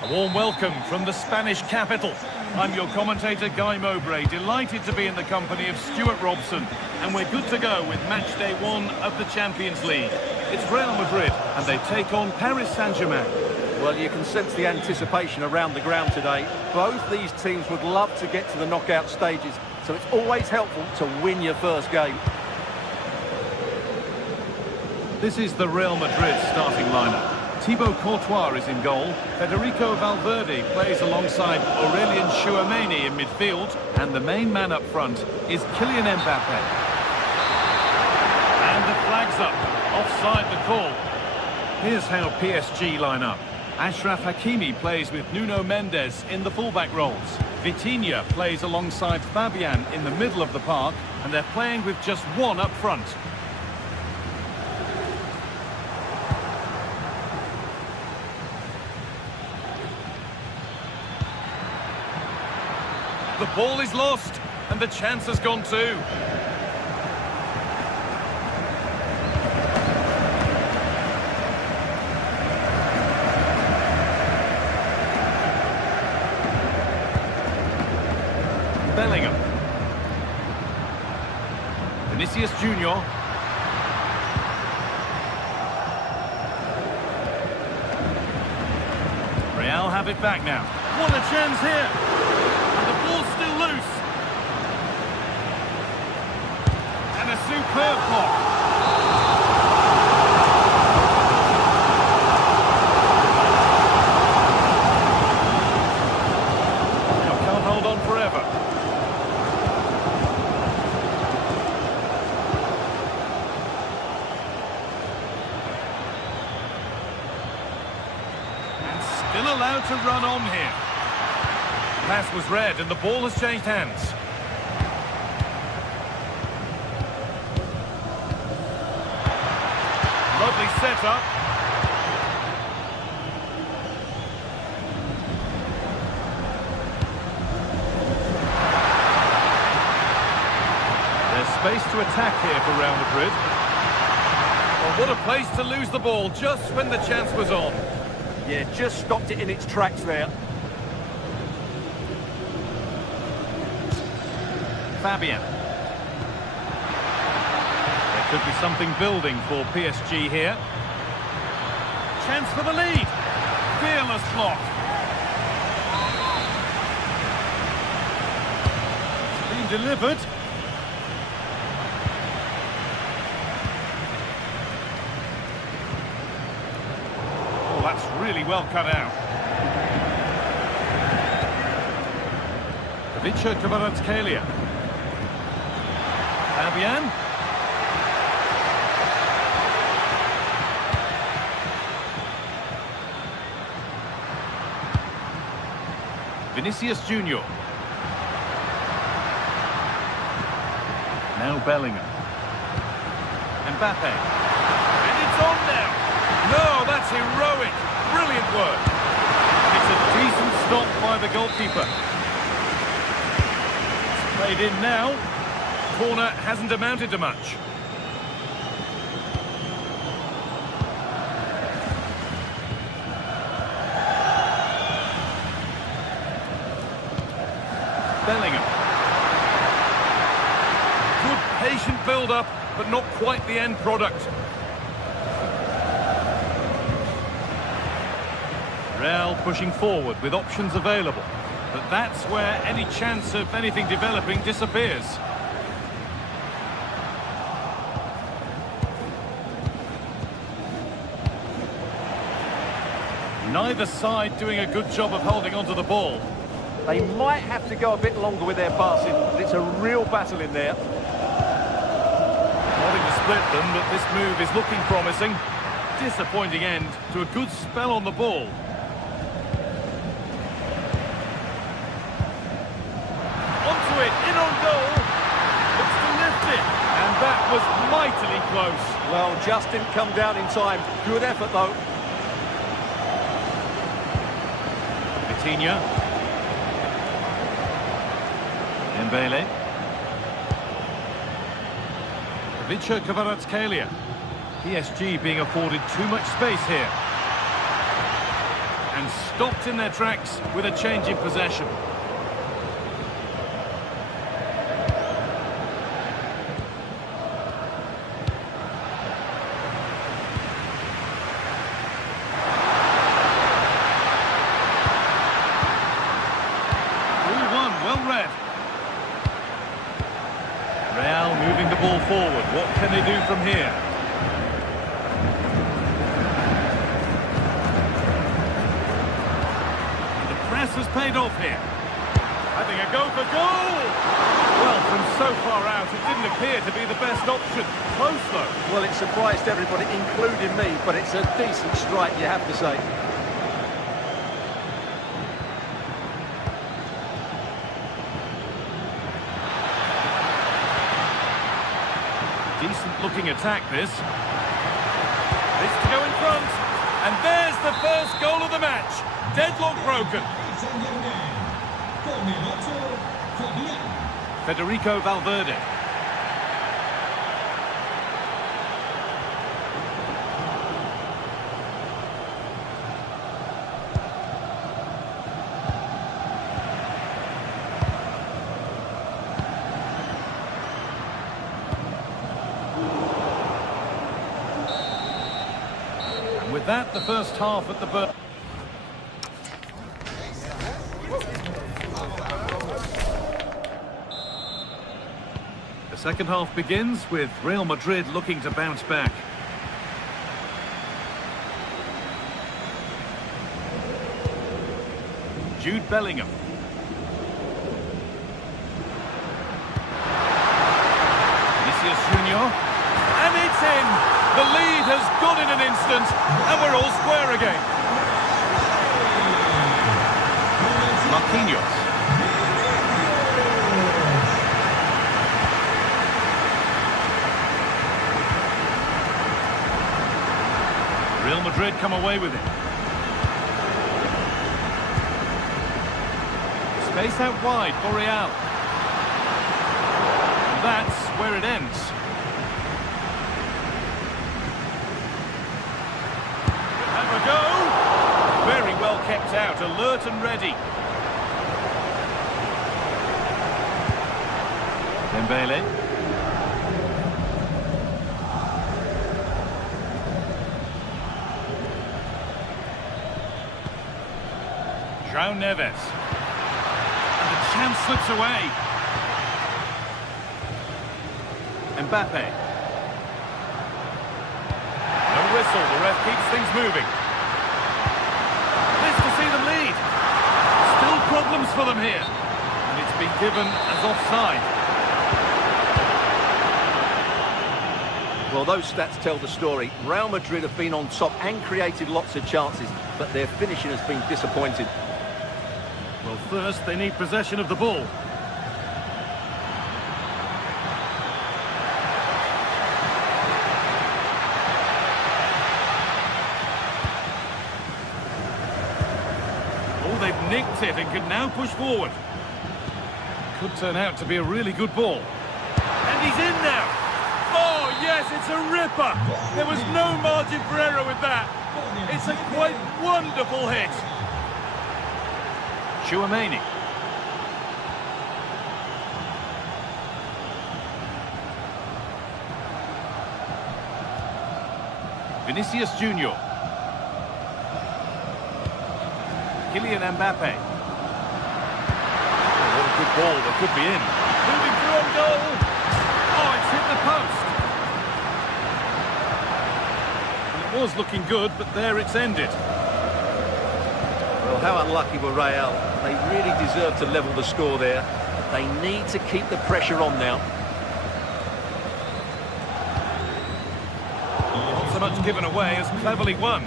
A warm welcome from the Spanish capital. I'm your commentator, Guy Mowbray, delighted to be in the company of Stuart Robson. And we're good to go with match day 1 of the Champions League. It's Real Madrid, and they take on Paris Saint-Germain. Well, you can sense the anticipation around the ground today. Both these teams would love to get to the knockout stages, so it's always helpful to win your first game. This is the Real Madrid starting lineup. Thibaut Courtois is in goal. Federico Valverde plays alongside Aurelien Tchouameni in midfield. And the main man up front is Kylian Mbappe. And the flag's up. Offside the call. Here's how PSG line up. Achraf Hakimi plays with Nuno Mendes in the fullback roles. Vitinha plays alongside Fabian in the middle of the park. And they're playing with just one up front. The ball is lost, and the chance has gone too. Bellingham. Vinicius Junior. Real have it back now. What a chance here! Ball's still loose. And a superb block. Now can't hold on forever. And still allowed to run on here. Pass was read and the ball has changed hands. Lovely setup. There's space to attack here for Real Madrid. Well, what a place to lose the ball just when the chance was on. Yeah, just stopped it in its tracks there. Fabian. There could be something building for PSG here. Chance for the lead. Fearless block. It's been delivered. Oh, that's really well cut out. Vicha Kvaratskhelia. Fabian. Vinicius Junior. Now Bellingham. Mbappe. And it's on now. No, that's heroic. Brilliant work. It's a decent stop by the goalkeeper. It's played in now. Corner hasn't amounted to much. Bellingham. Good patient build-up, but not quite the end product. Real pushing forward with options available, but that's where any chance of anything developing disappears. Neither side doing a good job of holding onto the ball. They might have to go a bit longer with their passing, but it's a real battle in there. Wanting to split them, but this move is looking promising. Disappointing end to a good spell on the ball. Onto it, in on goal. Looks to lift it. And that was mightily close. Well, just didn't come down in time. Good effort, though. Vitinha. Dembele. Kvaratskhelia. PSG being afforded too much space here. And stopped in their tracks with a change in possession. Well read. Real moving the ball forward. What can they do from here? And the press has paid off here. Having a go for goal! Well, from so far out, it didn't appear to be the best option. Close, though. Well, it surprised everybody, including me, but it's a decent strike, you have to say. Decent-looking attack, this. This to go in front. And there's the first goal of the match. Deadlock broken. Federico Valverde. With that, the first half at the bird. The second half begins with Real Madrid looking to bounce back. Jude Bellingham. Vinicius Junior. And it's in! The lead has gone in an instant, and we're all square again. Marquinhos. Real Madrid come away with it. Space out wide for Real. That's where it ends. Go! Very well kept out, alert and ready. Dembele. João Neves. And the chance slips away. Mbappe. No whistle, the ref keeps things moving. See them lead. Still problems for them here. And it's been given as offside. Well, those stats tell the story. Real Madrid have been on top and created lots of chances, but their finishing has been disappointing. Well, first they need possession of the ball. They've nicked it and can now push forward. Could turn out to be a really good ball. And he's in now. Oh, yes, it's a ripper. There was no margin for error with that. It's a quite wonderful hit. Tchouaméni. Vinicius Junior. Kylian Mbappe. Oh, what a good ball, that could be in. Moving through on goal. Oh, it's hit the post. And it was looking good, but there it's ended. Well, how unlucky were Real. They really deserve to level the score there. They need to keep the pressure on now. Not so much given away as cleverly won.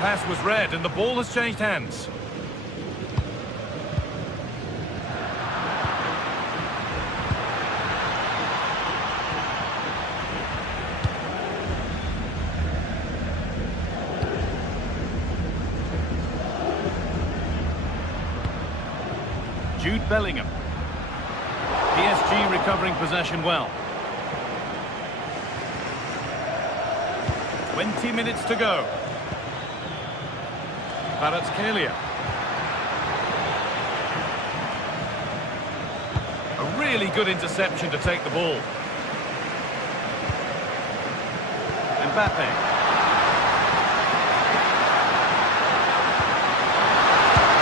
Pass was read and the ball has changed hands. Jude Bellingham. PSG recovering possession well. 20 minutes to go. Kvaratskhelia. A really good interception to take the ball. Mbappe.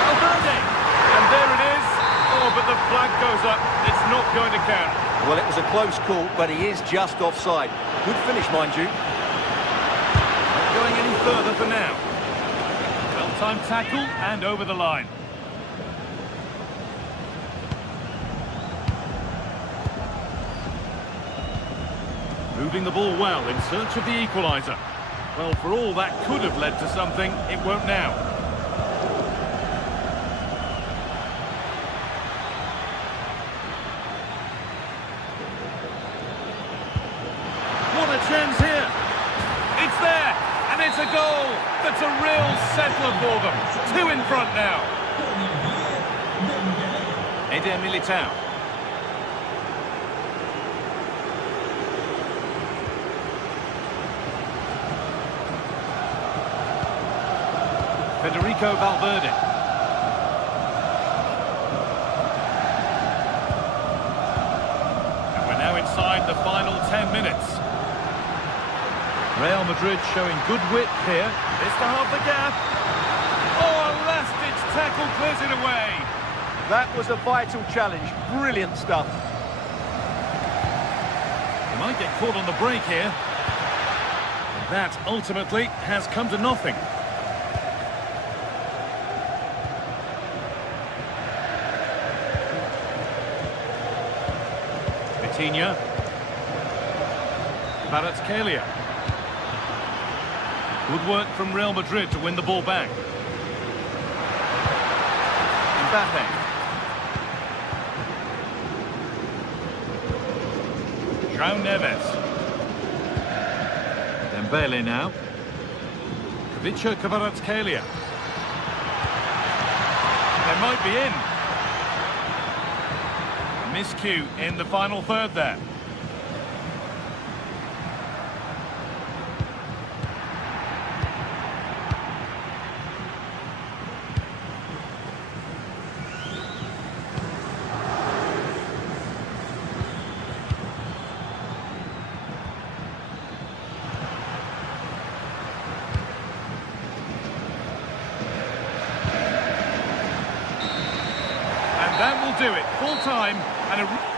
Valverde. And there it is. Oh, but the flag goes up. It's not going to count. Well, it was a close call, but he is just offside. Good finish, mind you. Not going any further for now. Well-timed tackle and over the line. Moving the ball well in search of the equaliser. Well, for all that could have led to something, it won't now. What a chance here! It's there, and it's a goal! That's a real settler for them. 2 in front now. Eder Militao. Federico Valverde. And we're now inside the final 10 minutes. Real Madrid showing good width here. It's to half the gap. Oh, a last-ditch tackle clears it away. That was a vital challenge. Brilliant stuff. He might get caught on the break here. That ultimately has come to nothing. Vitinha. Kvaratskhelia. Good work from Real Madrid to win the ball back. Mbappe. João Neves. Dembele now. Ivica Kvaratskhelia. They might be in. Miscue in the final third there. That will do it. Full time and a...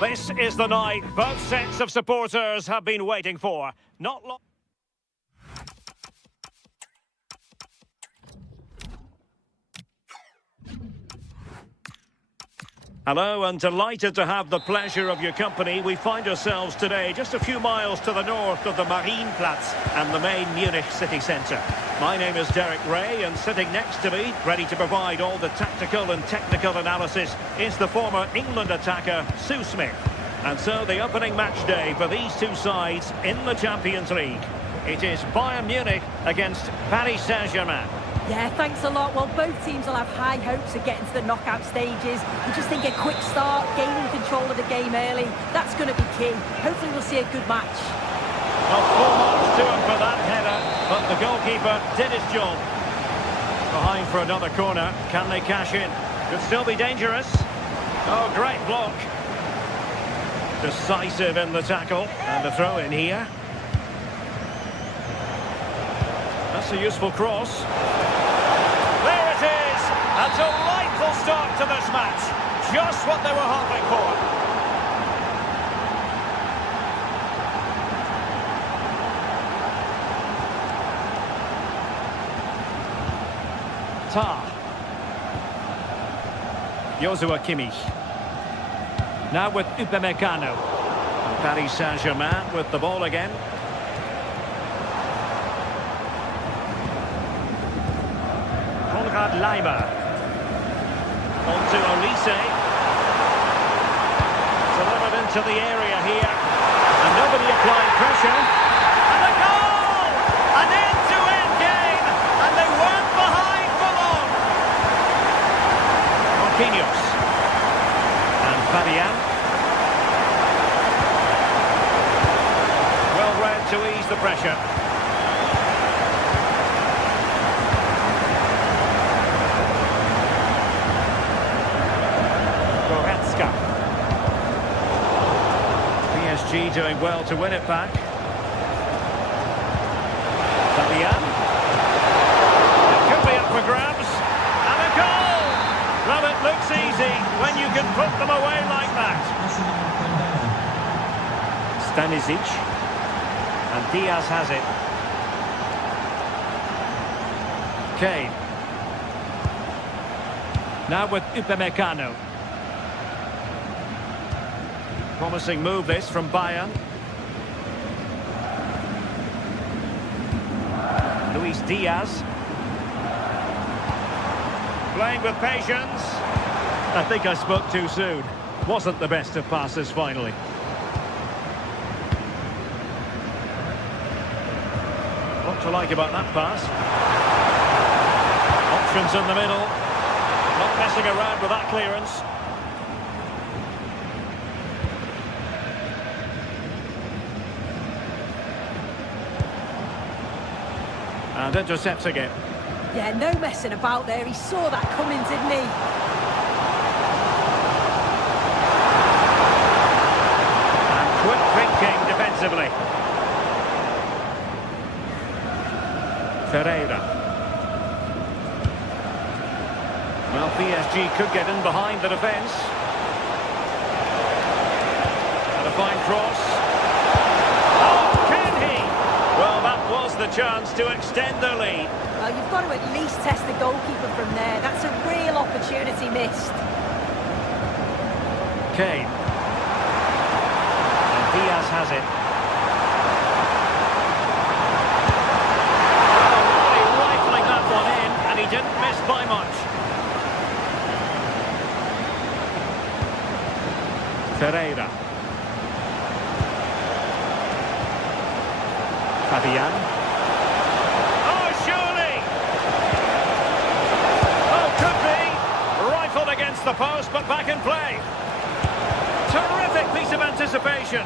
This is the night both sets of supporters have been waiting for. Not long. Hello, and delighted to have the pleasure of your company. We find ourselves today just a few miles to the north of the Marienplatz and the main Munich city centre. My name is Derek Ray, and sitting next to me, ready to provide all the tactical and technical analysis, is the former England attacker, Sue Smith. And so the opening match day for these two sides in the Champions League. It is Bayern Munich against Paris Saint-Germain. Yeah, thanks a lot. Well, both teams will have high hopes of getting to the knockout stages. We just think a quick start, gaining control of the game early, that's going to be key. Hopefully we'll see a good match. Well, 4 marks to him for that header, but the goalkeeper did his job. Behind for another corner. Can they cash in? Could still be dangerous. Oh, great block. Decisive in the tackle. And the throw in here. That's a useful cross. There it is! A delightful start to this match. Just what they were hoping for. Tar. Joshua Kimmich. Now with Upamecano. Paris Saint-Germain with the ball again. Leimer. On to Olise. Delivered into the area here. And nobody applying pressure. And a goal! An end-to-end game. And they weren't behind for long. Marquinhos. And Fabian. Well read to ease the pressure. PSG doing well to win it back. Fabian. It could be up for grabs. And a goal! Well, it looks easy when you can put them away like that. Stanisic. And Diaz has it. Kane. Now with Upamecano. Promising move this from Bayern. Luis Diaz. Playing with patience. I think I spoke too soon. Wasn't the best of passes finally. What to like about that pass? Options in the middle. Not messing around with that clearance. And intercepts again. Yeah, no messing about there. He saw that coming, didn't he? And quick thinking defensively. Ferreira. Well, PSG could get in behind the defence. And a fine cross. Well, that was the chance to extend the lead. Well, you've got to at least test the goalkeeper from there. That's a real opportunity missed. Kane. And Diaz has it. Oh, really rifling that one in, and he didn't miss by much. Ferreira. Fabian. Oh, surely! Oh, could be! Rifled against the post, but back in play. Terrific piece of anticipation.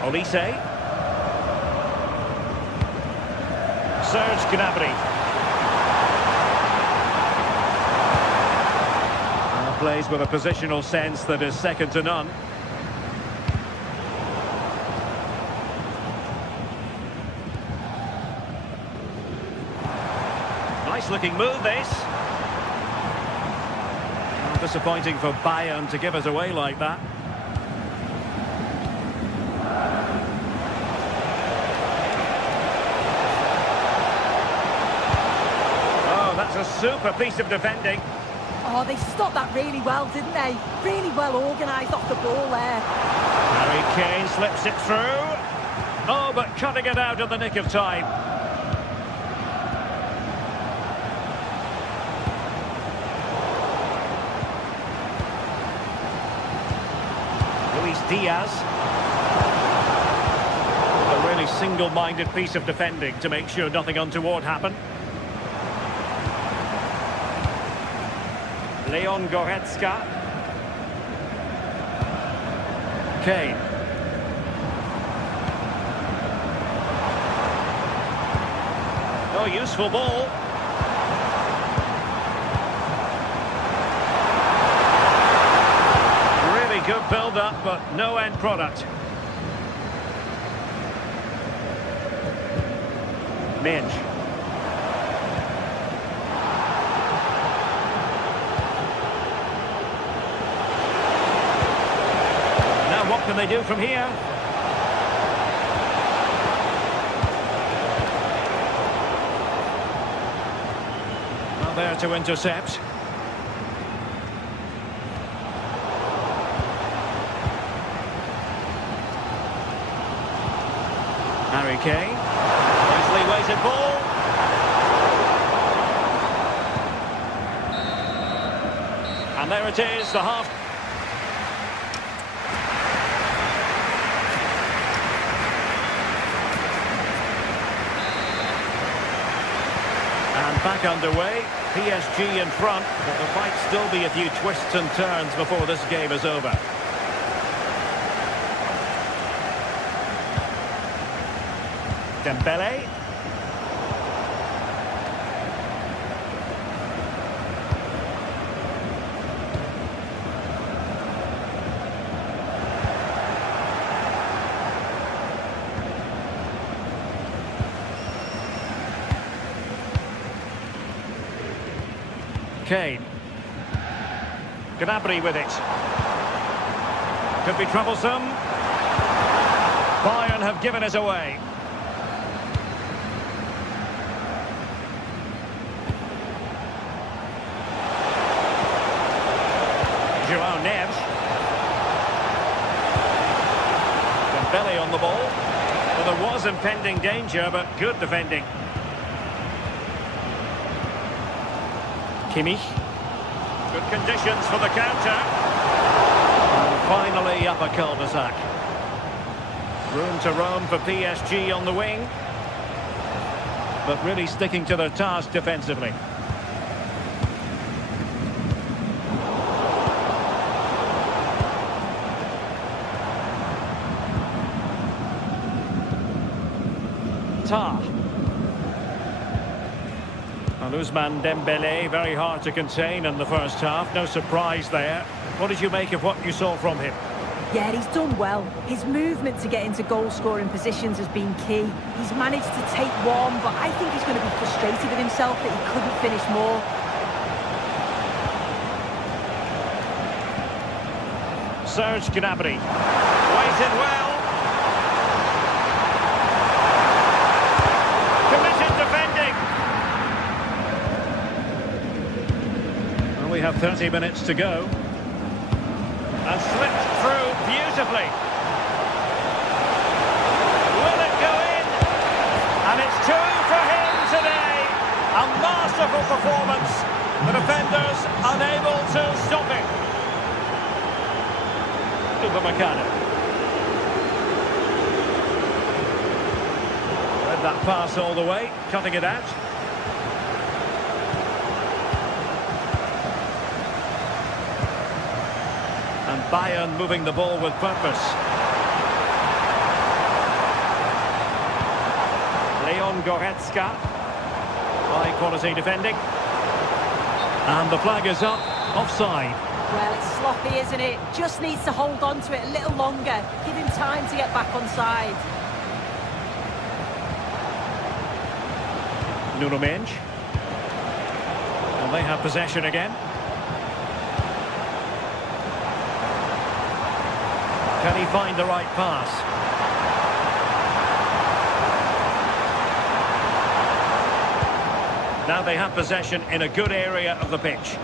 Olise. Serge Gnabry. Plays with a positional sense that is second to none. Nice looking move this. Oh, disappointing for Bayern to give us away like that. Oh, that's a super piece of defending. Oh, they stopped that really well, didn't they? Really well organised off the ball there. Harry Kane slips it through. Oh, but cutting it out in the nick of time. Luis Diaz. A really single-minded piece of defending to make sure nothing untoward happened. Leon Goretzka. Kane. Oh, useful ball. Really good build-up, but no end product. Minge. Now what can they do from here? Well, there to intercept. Harry Kane. Nicely weighted ball. And there it is, the half. And back underway. PSG in front, but there might still be a few twists and turns before this game is over. Dembele. Kane. Gnabry with it. Could be troublesome. Bayern have given it away. Joao Neves. Dembele on the ball. Well, there was impending danger, but good defending. Kimmich. Good conditions for the counter. And finally up a cul-de-sac. Room to roam for PSG on the wing. But really sticking to their task defensively. And Ousmane Dembele, very hard to contain in the first half. No surprise there. What did you make of what you saw from him? Yeah, he's done well. His movement to get into goal-scoring positions has been key. He's managed to take one, but I think he's going to be frustrated with himself that he couldn't finish more. Serge Gnabry. Waited well. Committed defending. Well, we have 30 minutes to go. And slipped through beautifully. Will it go in? And it's two for him today. A masterful performance. The defenders unable to stop it. Upamecano. Read that pass all the way, cutting it out. And Bayern moving the ball with purpose. Leon Goretzka. High quality defending. And the flag is up, offside. Well, it's sloppy, isn't it? Just needs to hold on to it a little longer. Give him time to get back on side. Nuno Mendes. And they have possession again. Can he find the right pass? Now they have possession in a good area of the pitch.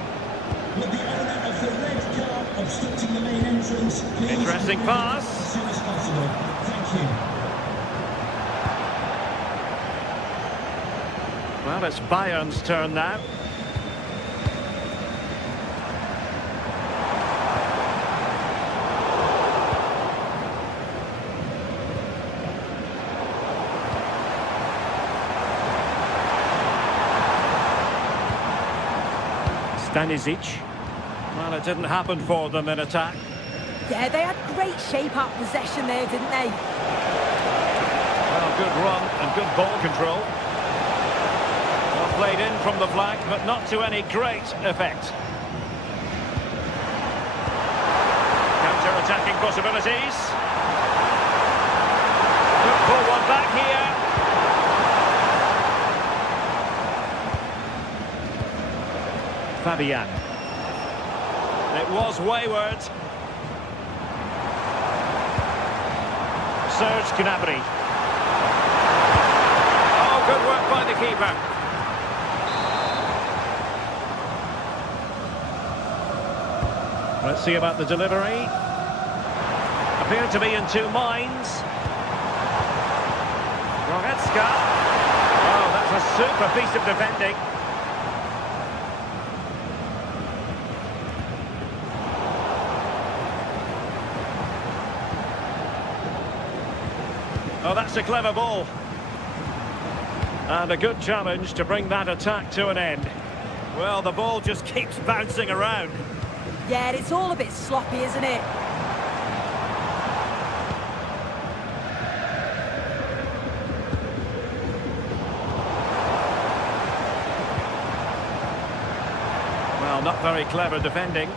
With the owner of the red car obstructing the main entrance, please Interesting pass. as soon as possible. Thank you. Well, it's Bayern's turn now. Stanisic. Well, it didn't happen for them in attack. Yeah, they had great shape out possession there, didn't they? Well, good run and good ball control. Well played in from the flank, but not to any great effect. Counter-attacking possibilities. Could pull one back here. Fabian. It was wayward. Serge Gnabry. Oh, good work by the keeper. Let's see about the delivery. Appeared to be in two minds. Goretzka. Oh, that's a super piece of defending. Oh, that's a clever ball. And a good challenge to bring that attack to an end. Well, the ball just keeps bouncing around. Yeah, it's all a bit sloppy, isn't it? Well, not very clever defending.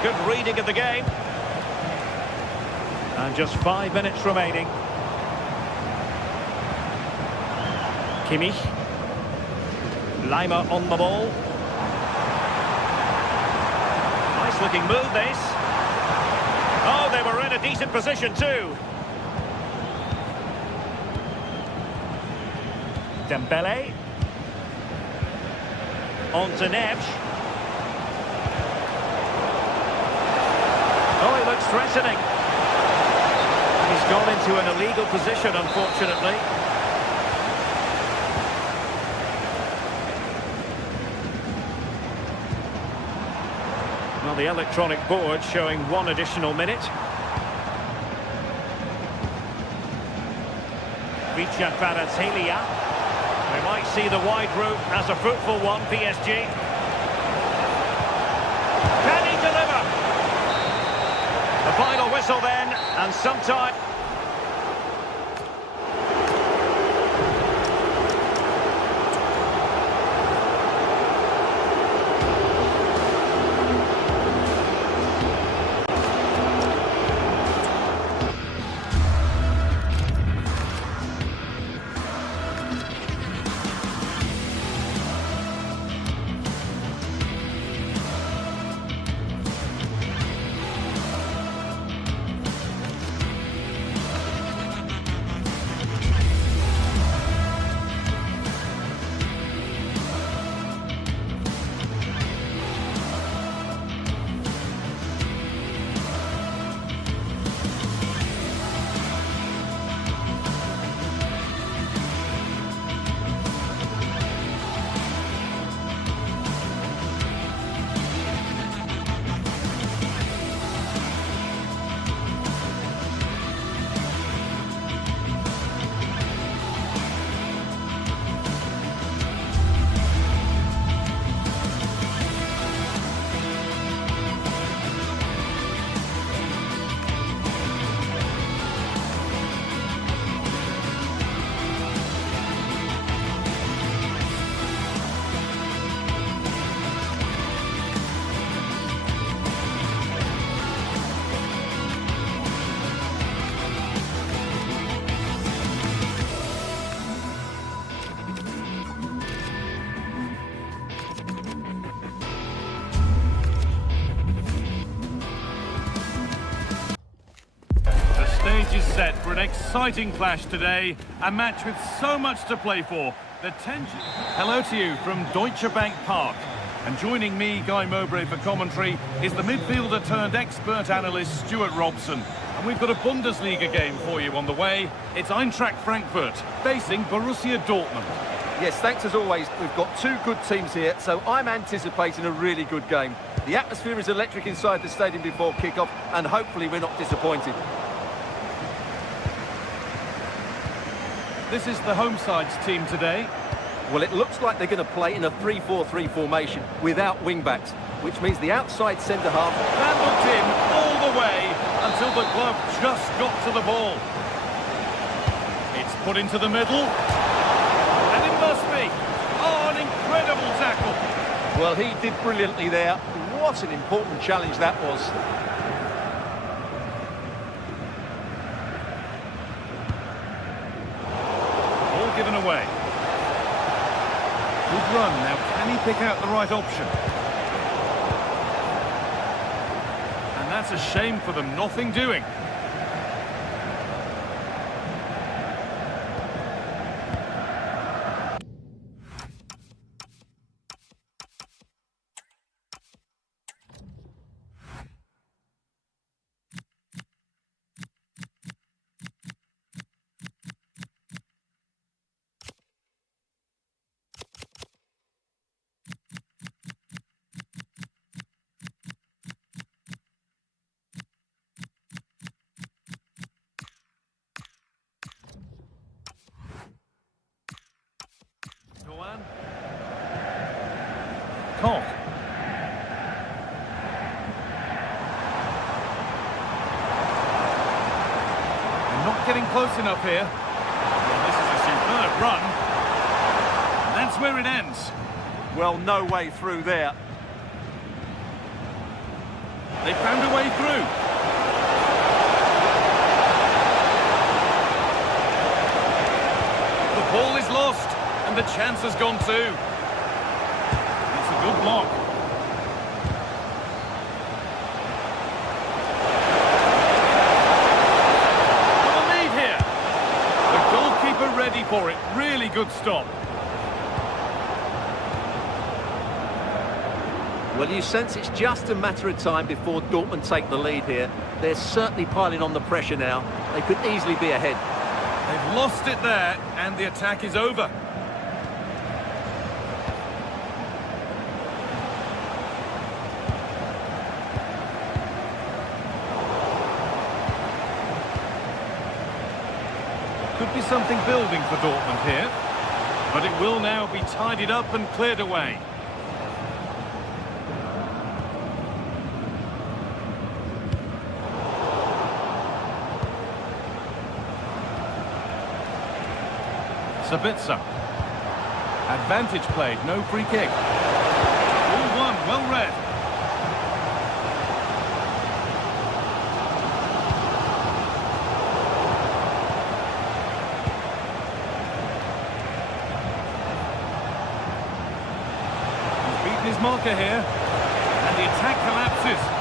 Good reading of the game. And just 5 minutes remaining. Kimmich. Lima on the ball. Nice looking move, this. Oh, they were in a decent position too. Dembele. On to Neves. Oh, he looks threatening. He's gone into an illegal position, unfortunately. Well, the electronic board showing 1 additional minute. Vicha Kvaratskhelia. We might see the wide route as a fruitful one, PSG. Can he deliver? The final whistle then, and sometime... Stage is set for an exciting clash today, a match with so much to play for. The tension... Hello to you from Deutsche Bank Park. And joining me, Guy Mowbray, for commentary is the midfielder turned expert analyst Stuart Robson. And we've got a Bundesliga game for you on the way. It's Eintracht Frankfurt facing Borussia Dortmund. Yes, thanks as always. We've got two good teams here, so I'm anticipating a really good game. The atmosphere is electric inside the stadium before kick-off, and hopefully we're not disappointed. This is the home side's team today. Well, it looks like they're going to play in a 3-4-3 formation without wing-backs, which means the outside centre-half Landed in all the way until the glove just got to the ball. It's put into the middle. And it must be. Oh, an incredible tackle. Well, he did brilliantly there. What an important challenge that was. Ball given away. Good run. Now, can he pick out the right option? And that's a shame for them. Nothing doing. Koch. They're not getting close enough here. Well, this is a superb run. And that's where it ends. Well, no way through there. They found a way through. The ball is lost, and the chance has gone too. It's a good block. Got a lead here. The goalkeeper ready for it. Really good stop. Well, you sense it's just a matter of time before Dortmund take the lead here. They're certainly piling on the pressure now. They could easily be ahead. They've lost it there, and the attack is over. Could be something building for Dortmund here, but it will now be tidied up and cleared away. Sabitzer. Advantage played, no free kick. 4-1, well read. He's beaten his marker here, and the attack collapses.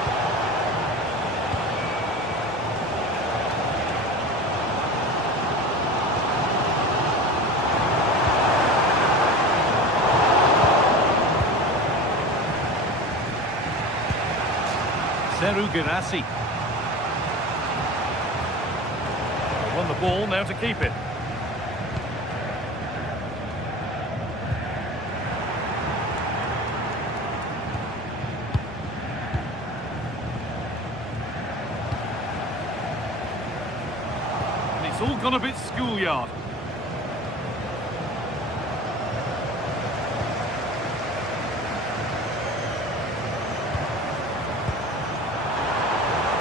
Seru Girassi. Won the ball, now to keep it. And it's all gone a bit schoolyard.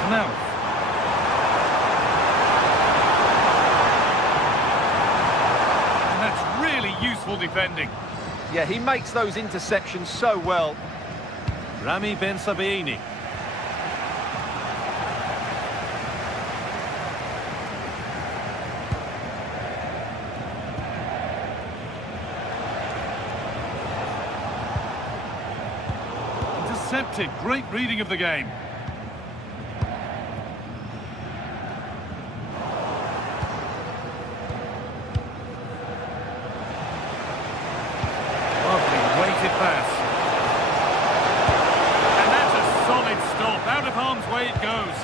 Now. And that's really useful defending. Yeah, he makes those interceptions so well. Rami Ben Sabaini. Intercepted, great reading of the game. Pass. away it goes.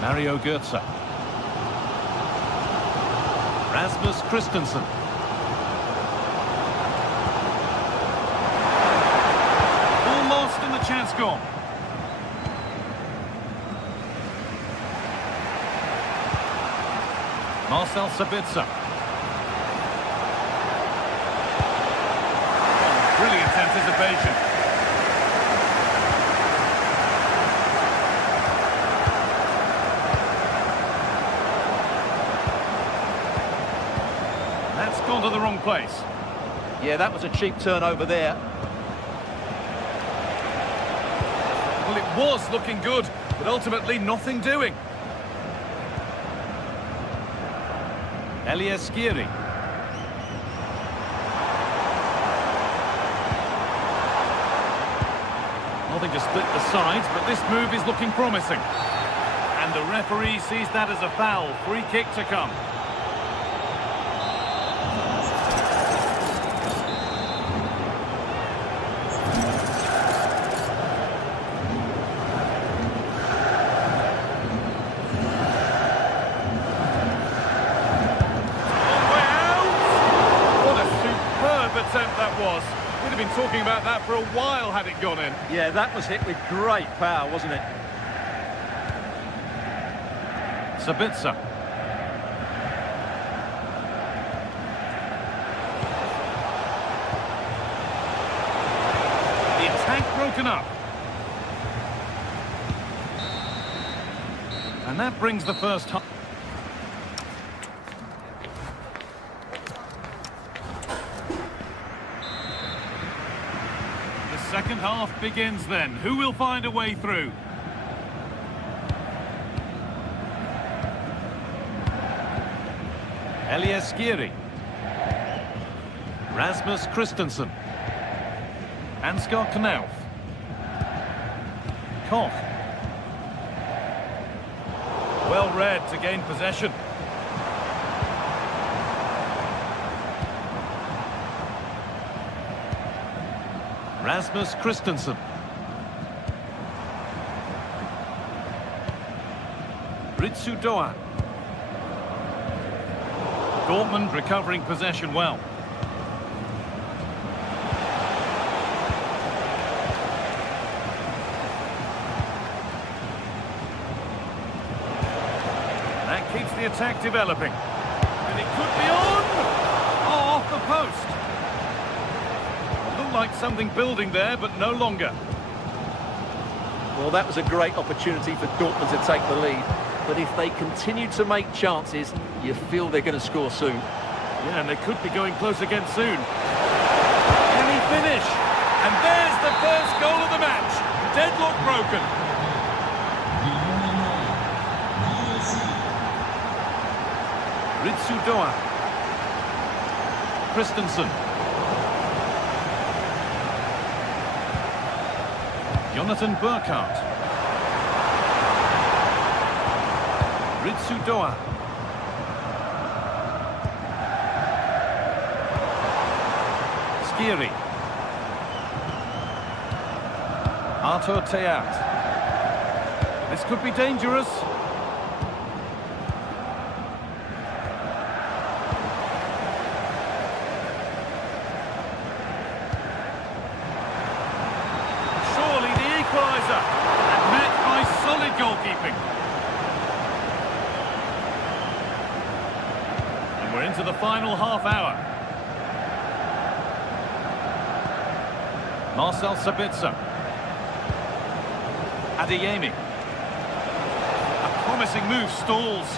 Mario Götze. Rasmus Christensen. All lost and the chance gone. Marcel Sabitzer. Brilliant anticipation. That's gone to the wrong place. Yeah, that was a cheap turnover there. Well, it was looking good, but ultimately nothing doing. Elias Skiri. Nothing to split the sides, but this move is looking promising. And the referee sees that as a foul. Free kick to come. Attempt that was. We'd have been talking about that for a while had it gone in. Yeah, that was hit with great power, wasn't it? Sabitzer. The attack broken up. And that brings the first half. Second half begins then. Who will find a way through? Elias Skiri. Rasmus Christensen. Ansgar Knauf. Koch. Well read to gain possession. Rasmus Christensen. Ritsu Doan. Dortmund recovering possession well. That keeps the attack developing. And it could be on! Oh, off the post. Looked like something building there, but no longer. Well, that was a great opportunity for Dortmund to take the lead. But if they continue to make chances, you feel they're going to score soon. Yeah, and they could be going close again soon. Can he finish? And there's the first goal of the match. Deadlock broken. Ritsu Doan. Christensen. Jonathan Burkhardt. Ritsu Doan. Skiri. Artur Teat. This could be dangerous. Surely the equaliser. And met by solid goalkeeping. And we're into the final half hour. Marcel Sabitzer. Adeyemi. A promising move stalls.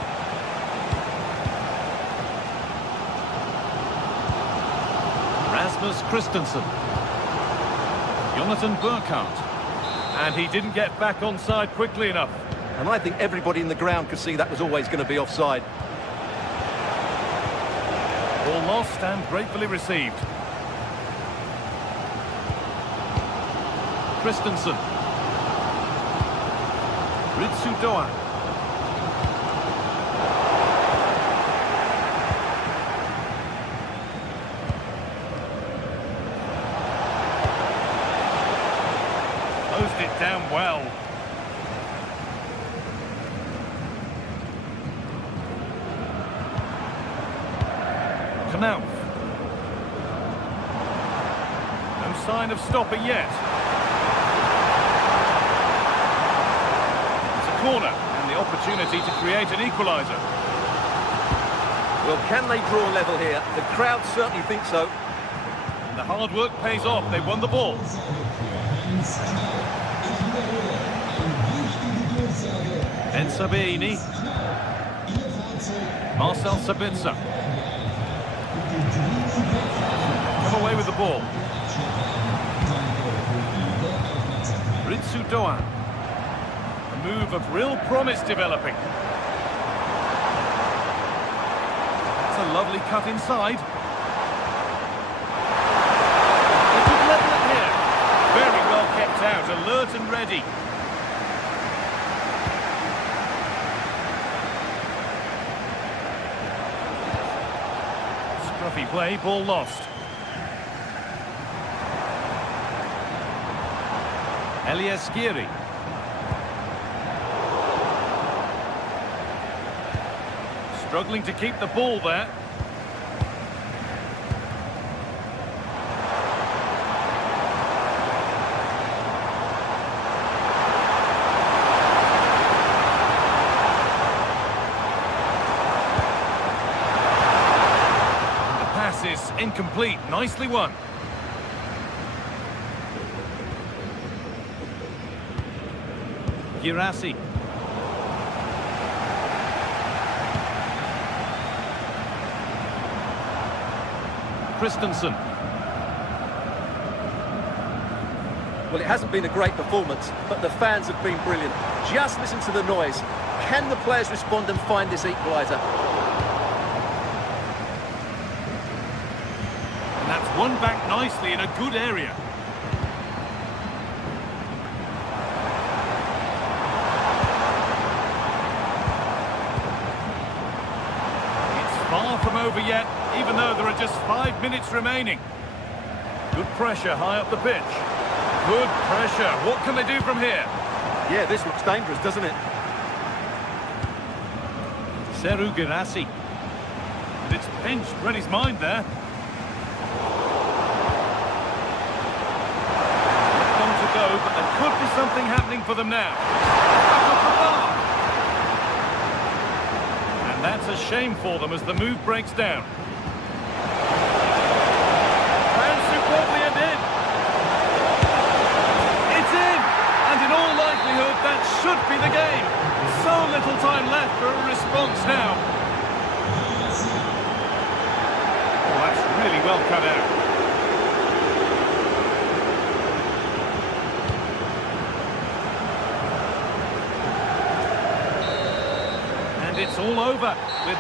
Rasmus Christensen. Jonathan Burkhardt. And he didn't get back onside quickly enough. And I think everybody in the ground could see that was always going to be offside. Ball lost and gratefully received. Christensen. Ritsu Doan. Closed it down well. Knauf. No sign of stopping yet. It's a corner and the opportunity to create an equaliser. Well, can they draw level here? The crowd certainly think so. And the hard work pays off. They won the ball. Ben Sabini. Marcel Sabitzer. Come away with the ball. Ritsu Doan. A move of real promise developing. That's a lovely cut inside. They could level it here. Very well kept out, alert and ready. Scruffy play, ball lost. Elias Giri. Struggling to keep the ball there. The pass is incomplete. Nicely won. Girassi. Christensen. Well, it hasn't been a great performance, but the fans have been brilliant. Just listen to the noise. Can the players respond and find this equaliser? And that's won back nicely in a good area. Far from over yet, even though there are just 5 minutes remaining. Good pressure high up the pitch. Good pressure. What can they do from here? Yeah, this looks dangerous, doesn't it? Seru Girassi. And it's pinched, read his mind there. Not long to go, but there could be something happening for them now. That's a shame for them as the move breaks down. And superbly and in. It's in! And in all likelihood, that should be the game. So little time left for a response now. Oh, that's really well cut out. It's all over with...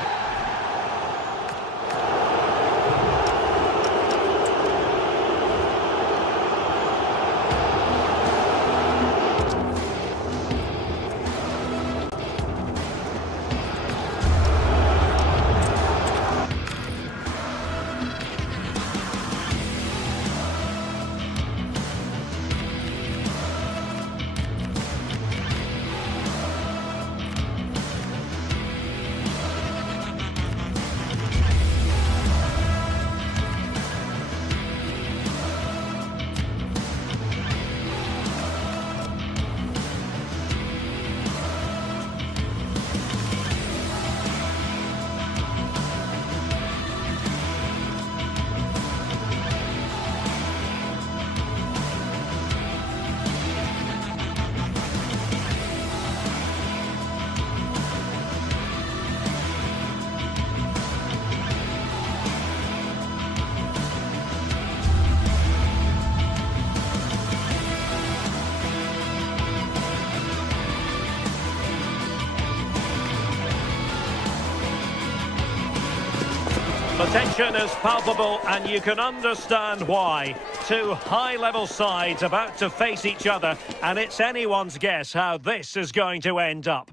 The tension is palpable, and you can understand why. Two high-level sides about to face each other, and it's anyone's guess how this is going to end up.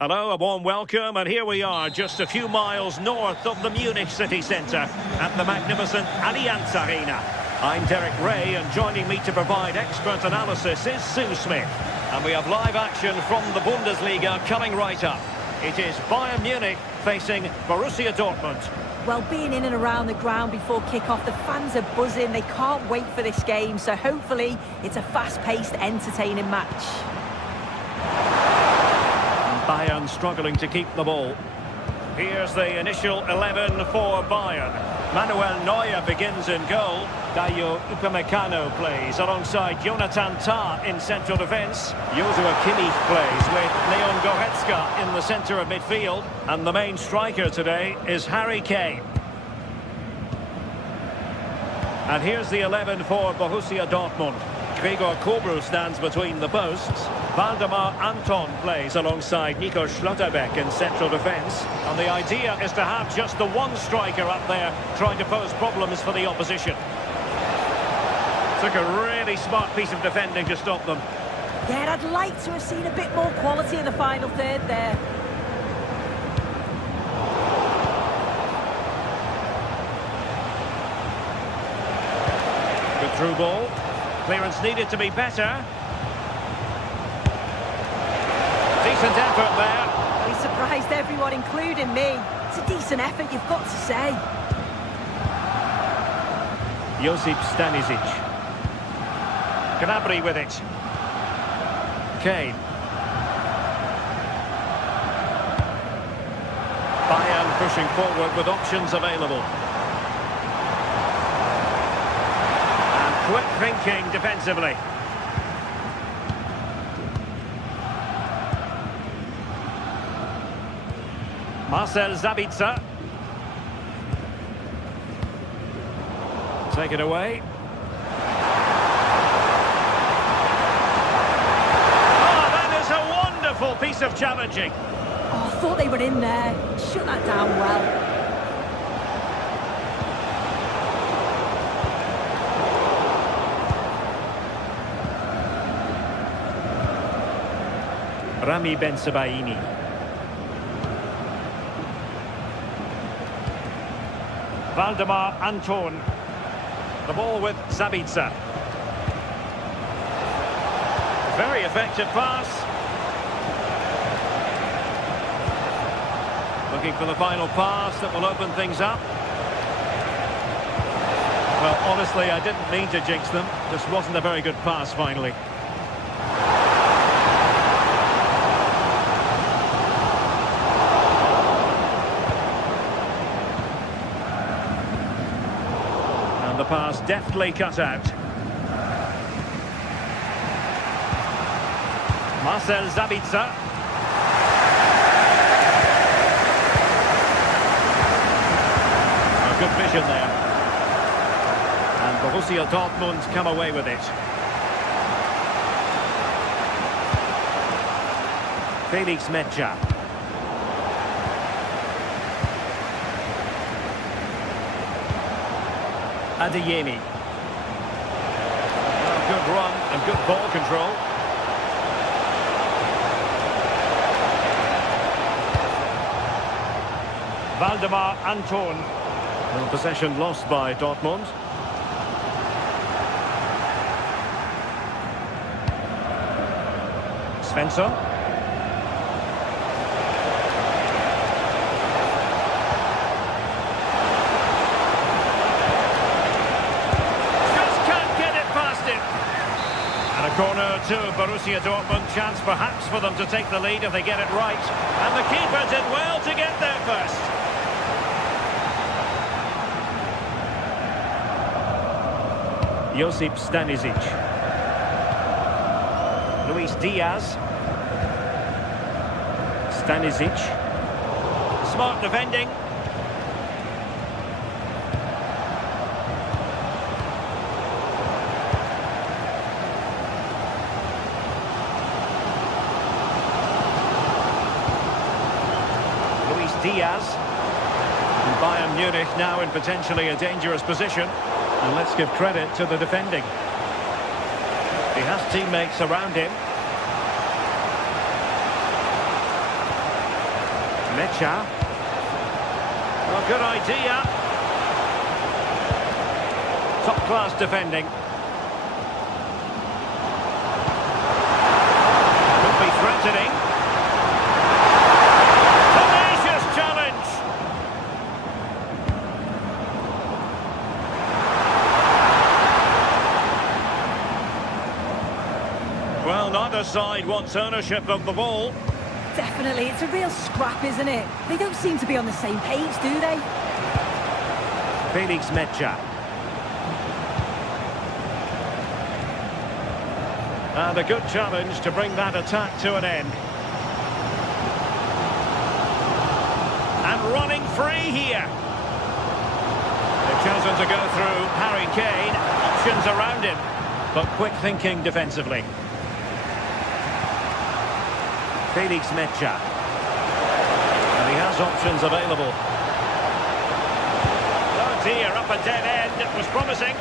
Hello, a warm welcome, and here we are, just a few miles north of the Munich city centre at the magnificent Allianz Arena. I'm Derek Ray, and joining me to provide expert analysis is Sue Smith. And we have live action from the Bundesliga coming right up. It is Bayern Munich facing Borussia Dortmund. Well, being in and around the ground before kick-off, the fans are buzzing. They can't wait for this game, so hopefully it's a fast-paced, entertaining match. Bayern struggling to keep the ball. Here's the initial 11 for Bayern. Manuel Neuer begins in goal. Dayo Upamecano plays alongside Jonathan Tah in central defence. Joshua Kimmich plays with Leon Goretzka in the centre of midfield. And the main striker today is Harry Kane. And here's the 11 for Borussia Dortmund. Gregor Kobel stands between the posts. Waldemar Anton plays alongside Nico Schlotterbeck in central defence. And the idea is to have just the one striker up there trying to pose problems for the opposition. Took a really smart piece of defending to stop them. Yeah, I'd like to have seen a bit more quality in the final third there. Good through ball. Clearance needed to be better. Decent effort there. He surprised everyone, including me. It's a decent effort, you've got to say. Josip Stanisic. Gnabry with it. Kane. Bayern pushing forward with options available. And quick thinking defensively. Marcel Sabitzer. Take it away. Piece of challenging. Oh, I thought they were in there. Shut that down well. Rami Bensebaini. Waldemar Anton. The ball with Sabitzer. Very effective pass. Looking for the final pass that will open things up. Well, honestly, I didn't mean to jinx them. This wasn't a very good pass, finally. And the pass deftly cut out. Marcel Sabitzer. Good vision there. And Borussia Dortmund come away with it. Felix Metscher. Adeyemi. Good run and good ball control. Waldemar Anton. Well, possession lost by Dortmund. Svensson. Just can't get it past him. And a corner to Borussia Dortmund. Chance perhaps for them to take the lead if they get it right. And the keeper did well to get there first. Josip Stanisic. Luis Diaz. Stanisic. Smart defending. Luis Diaz. And Bayern Munich now in potentially a dangerous position. And let's give credit to the defending. He has teammates around him. Metscher. Well, good idea. Top-class defending. Could be threatening. Tenacious challenge. Well, neither side wants ownership of the ball. Definitely, it's a real scrap, isn't it? They don't seem to be on the same page, do they? Felix Mecha. And a good challenge to bring that attack to an end. And running free here. They've chosen to go through Harry Kane. Options around him, but quick thinking defensively. Felix Mecha. And he has options available. Oh dear, up a dead end. It was promising.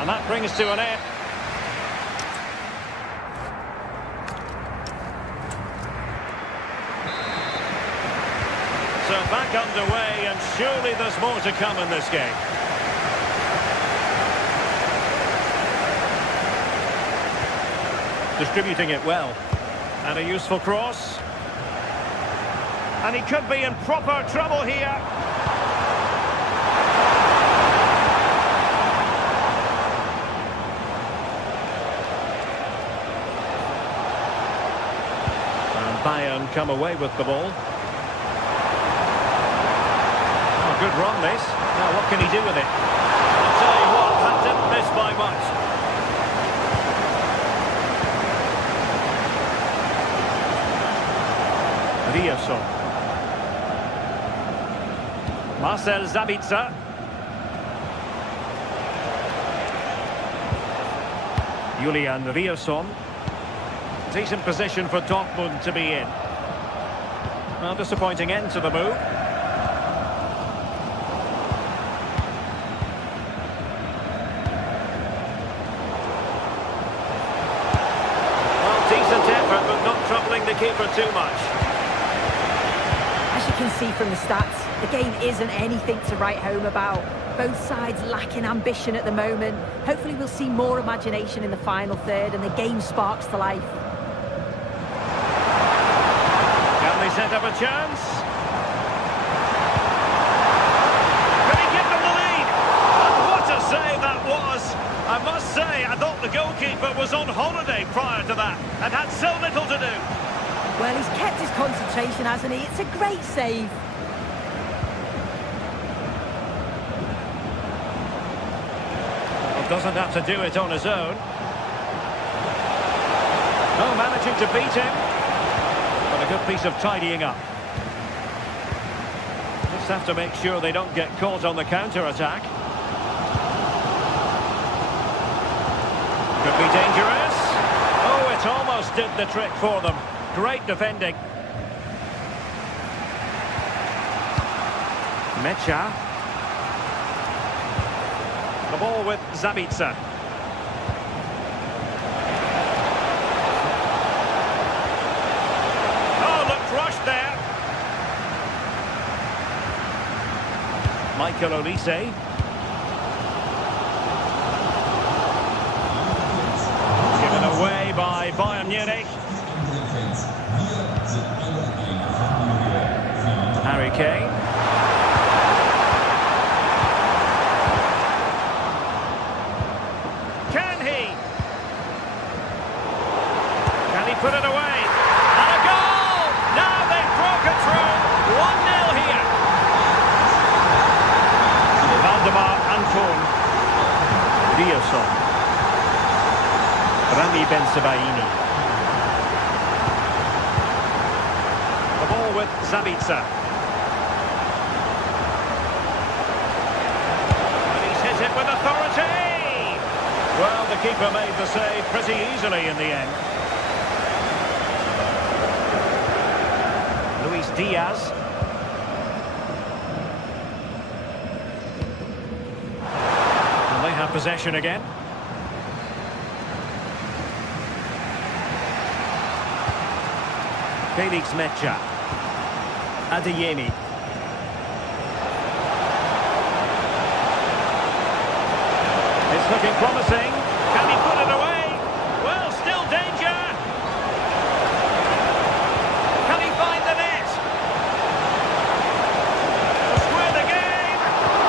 And that brings to an end. So back underway, and surely there's more to come in this game. Distributing it well. And a useful cross. And he could be in proper trouble here. And Bayern come away with the ball. Oh, good run this. Now what can he do with it? I'll tell you what, that didn't miss by much. Rioson. Marcel Sabitzer. Julian Rioson. Decent position for Dortmund to be in. Well, disappointing end to the move. Well, decent effort, but not troubling the keeper too much. As you can see from the stats, the game isn't anything to write home about. Both sides lacking ambition at the moment. Hopefully we'll see more imagination in the final third and the game sparks to life. Can they set up a chance? Can he give them the lead? And what a save that was! I must say, I thought the goalkeeper was on holiday prior to that and had so little to do. Well, he's kept his concentration, hasn't he? It's a great save. Well, doesn't have to do it on his own. Oh, managing to beat him. But a good piece of tidying up. Just have to make sure they don't get caught on the counter-attack. Could be dangerous. Oh, it almost did the trick for them. Great defending. Mecha. The ball with Sabitzer. Oh, looked rushed there. Michael Olise. Given away by Bayern Munich. Harry Kane. Can he? Can he put it away? And a goal! Now they've broken through. 1-0 here. Valdemar Anton. Rioson. Rami Ben-Sebaini. The ball with Sabitzer. It with authority! Well, the keeper made the save pretty easily in the end. Luis Diaz. And they have possession again. Felix Mecha. Adeyemi. looking promising. Can he put it away? Well, still danger. Can he find the net? To square the game.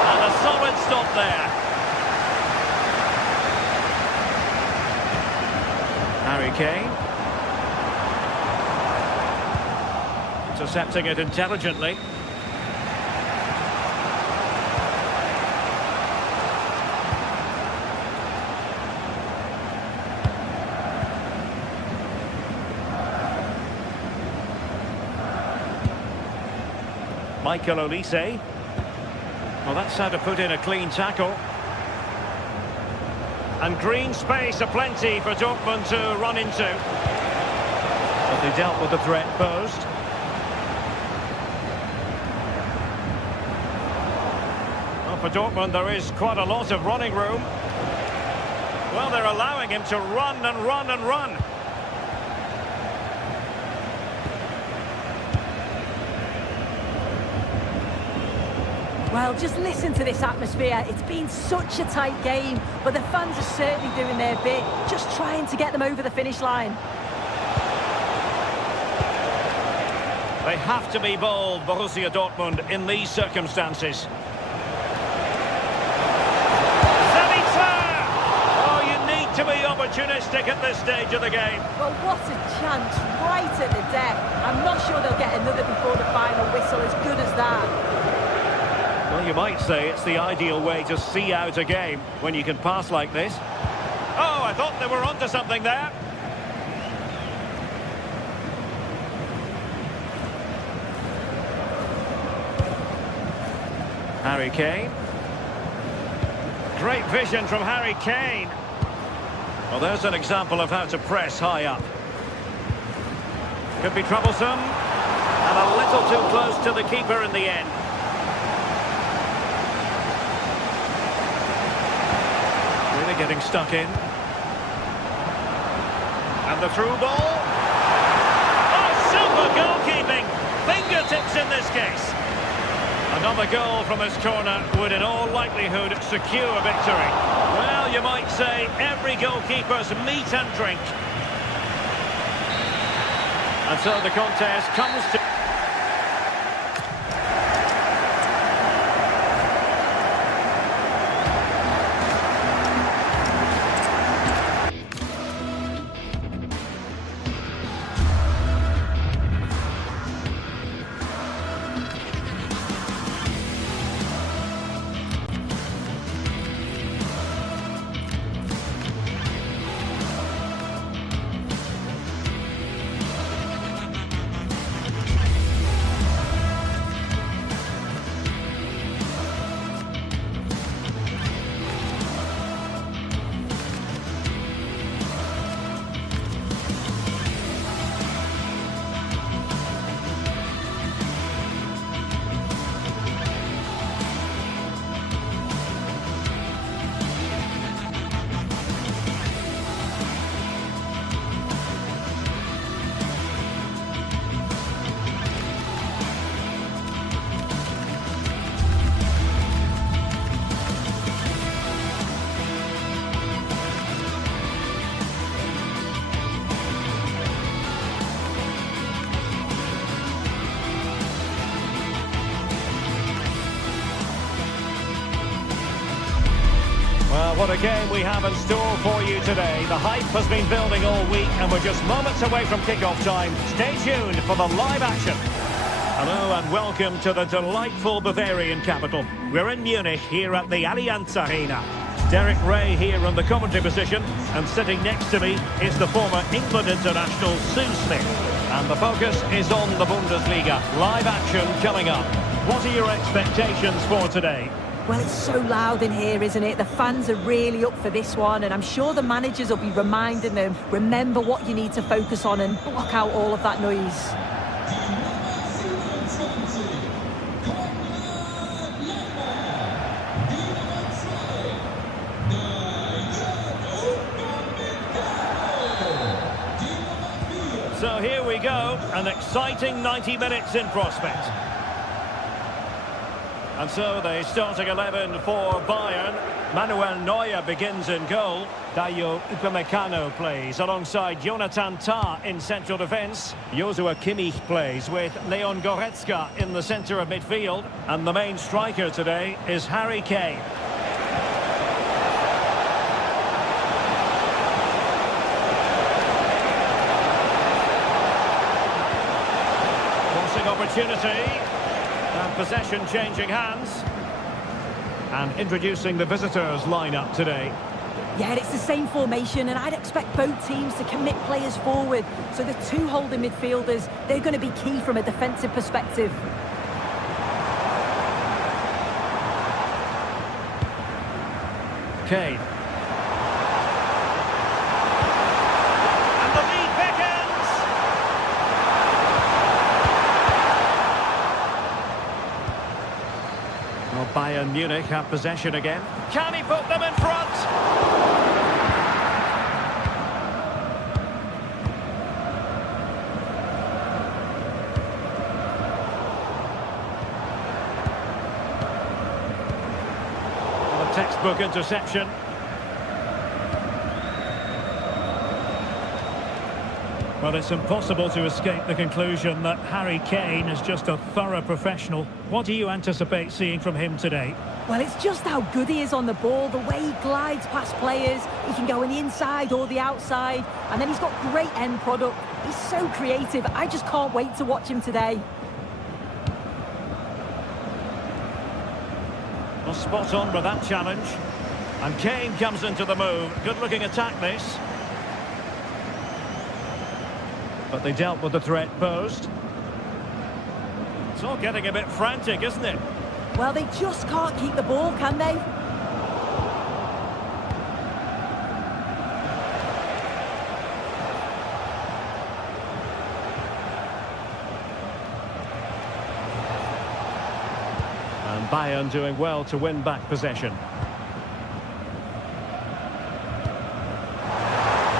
And a solid stop there. Harry Kane. Intercepting it intelligently. Michael Olise. Well, that's how to put in a clean tackle. And green space aplenty for Dortmund to run into. But they dealt with the threat posed. Well, for Dortmund, there is quite a lot of running room. Well, they're allowing him to run and run and run. Well, just listen to this atmosphere. It's been such a tight game, but the fans are certainly doing their bit, just trying to get them over the finish line. They have to be bold, Borussia Dortmund, in these circumstances. Oh, you need to be opportunistic at this stage of the game. Well, what a chance right at the death. I'm not sure they'll get another before the final whistle as good as that. Well, you might say it's the ideal way to see out a game when you can pass like this. Oh, I thought they were onto something there. Harry Kane. Great vision from Harry Kane. Well, there's an example of how to press high up. Could be troublesome. And a little too close to the keeper in the end. Really getting stuck in. And the through ball. Oh, super goalkeeping. Fingertips in this case. Another goal from this corner would in all likelihood secure victory. Well, you might say every goalkeeper's meat and drink. And so the contest comes to... Well, what a game we have in store for you today. The hype has been building all week and we're just moments away from kickoff time. Stay tuned for the live action. Hello and welcome to the delightful Bavarian capital. We're in Munich here at the Allianz Arena. Derek Ray here in the commentary position, and sitting next to me is the former England international Sue Smith. And the focus is on the Bundesliga. Live action coming up. What are your expectations for today? Well, it's so loud in here, isn't it? The fans are really up for this one, and I'm sure the managers will be reminding them, remember what you need to focus on and block out all of that noise. So here we go, an exciting 90 minutes in prospect. And so the starting 11 for Bayern. Manuel Neuer begins in goal. Dayo Upamecano plays alongside Jonathan Tah in central defence. Joshua Kimmich plays with Leon Goretzka in the centre of midfield. And the main striker today is Harry Kane. Crossing opportunity. And possession changing hands. And introducing the visitors lineup today. Yeah, it's the same formation, and I'd expect both teams to commit players forward. So the two holding midfielders, they're going to be key from a defensive perspective. Kane. And the lead beckons! Well, Bayern Munich have possession again. Can he put them in front? A textbook interception. Well, it's impossible to escape the conclusion that Harry Kane is just a thorough professional. What do you anticipate seeing from him today? Well, it's just how good he is on the ball, the way he glides past players. He can go on the inside or the outside, and then he's got great end product. He's so creative. I just can't wait to watch him today. Well, spot on with that challenge. And Kane comes into the move. Good-looking attack, this. But they dealt with the threat posed. It's all getting a bit frantic, isn't it? Well, they just can't keep the ball, can they? And Bayern doing well to win back possession.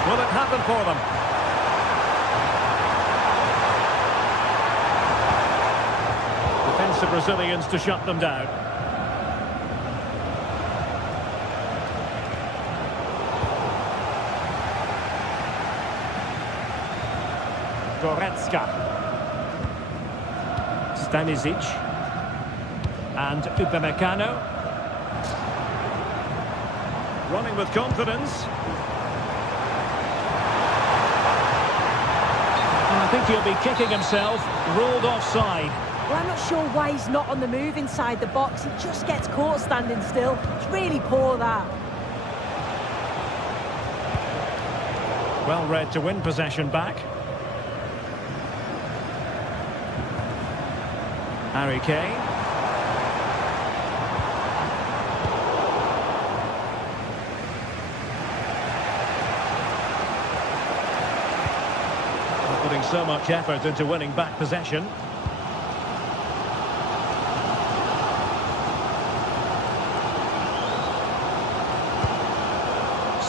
Will it happen for them? The Brazilians to shut them down. Goretzka. Stanisic. And Upamecano. Running with confidence. And I think he'll be kicking himself. Ruled offside. Well, I'm not sure why he's not on the move inside the box. He just gets caught standing still. It's really poor, that. Well read to win possession back. Harry Kane. Putting so much effort into winning back possession.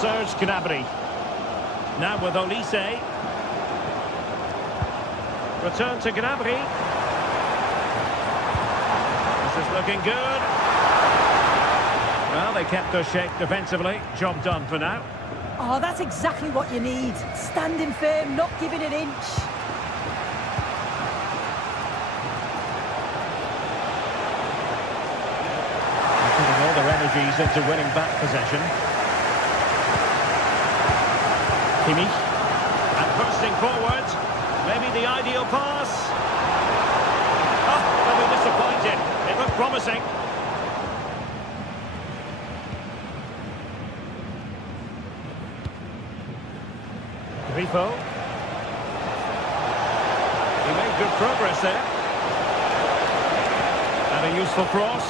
Serge Gnabry. Now with Olise. Return to Gnabry. This is looking good. Well, they kept their shape defensively. Job done for now. Oh, that's exactly what you need. Standing firm, not giving an inch. Putting all their energies into winning back possession. Kimmich, and bursting forward, maybe the ideal pass. Oh, they'll be disappointed. It looked promising. Grifo. He made good progress there. And a useful cross.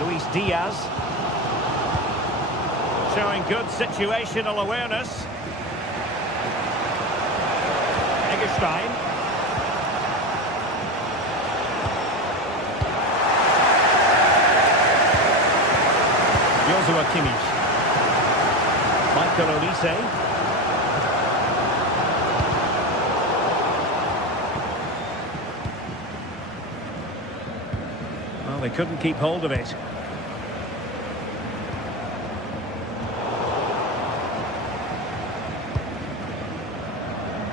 Luis Diaz. Showing good situational awareness. Eggestein. Joshua Kimmich. Michael Olise. They couldn't keep hold of it.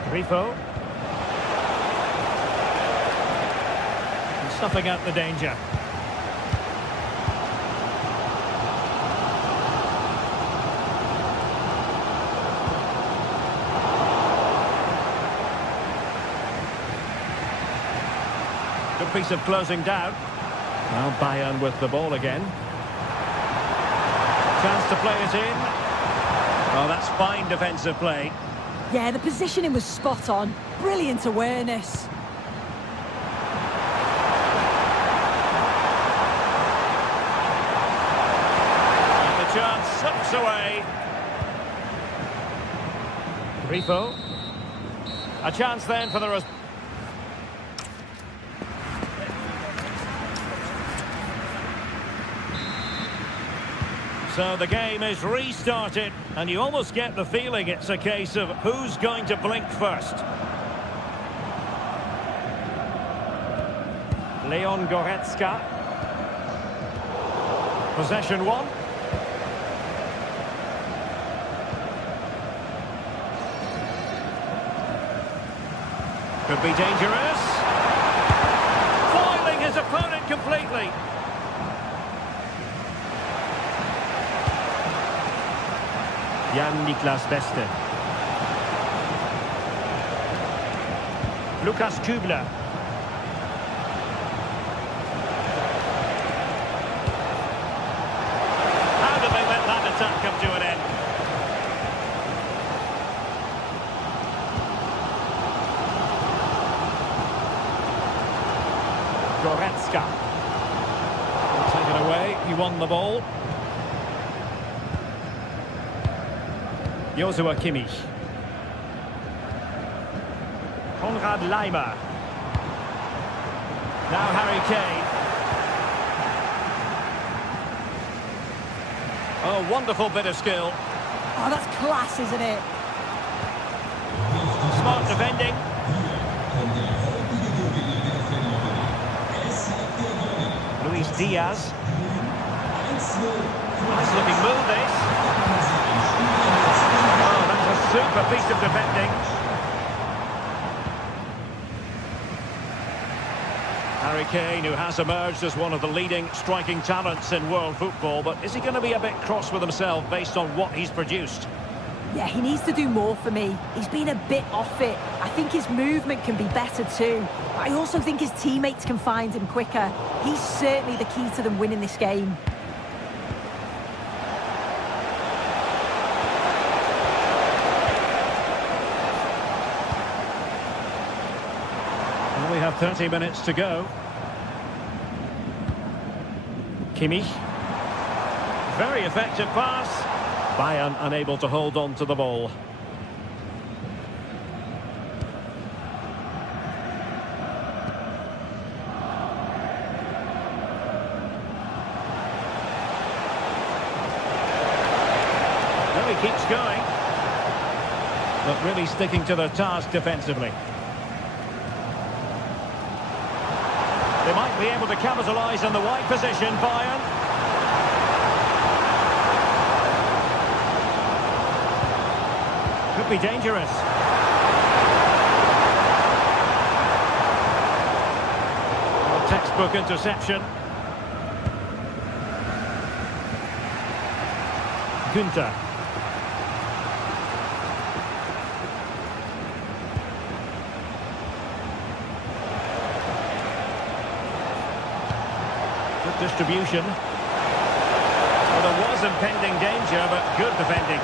Grifo. Stuffing out the danger. Good piece of closing down. Now Bayern with the ball again. Chance to play it in. Oh, that's fine defensive play. Yeah, the positioning was spot on. Brilliant awareness. And the chance slips away. Grifo. A chance then for the... So the game is restarted, and you almost get the feeling it's a case of who's going to blink first. Leon Goretzka. Possession one. Could be dangerous. Foiling his opponent completely. Jan-Niklas Beste. Lukas Kübler. How did they let that attack come to an end? Goretzka. Taken away, he won the ball. Joshua Kimmich. Konrad Laimer. Now Harry Kane. Oh, wonderful bit of skill. Oh, that's class, isn't it? Smart defending. Luis Diaz. Nice looking move, this. Oh, that's a super piece of defending. Harry Kane, who has emerged as one of the leading striking talents in world football, but is he going to be a bit cross with himself based on what he's produced? Yeah, he needs to do more for me. He's been a bit off it. I think his movement can be better too. But I also think his teammates can find him quicker. He's certainly the key to them winning this game. We have 30 minutes to go. Kimmich. Very effective pass. Bayern unable to hold on to the ball. Well, he keeps going, but really sticking to the task defensively. They might be able to capitalise on the wide position, Bayern. Could be dangerous. A textbook interception. Günther. Good distribution. Well, there was impending danger, but good defending.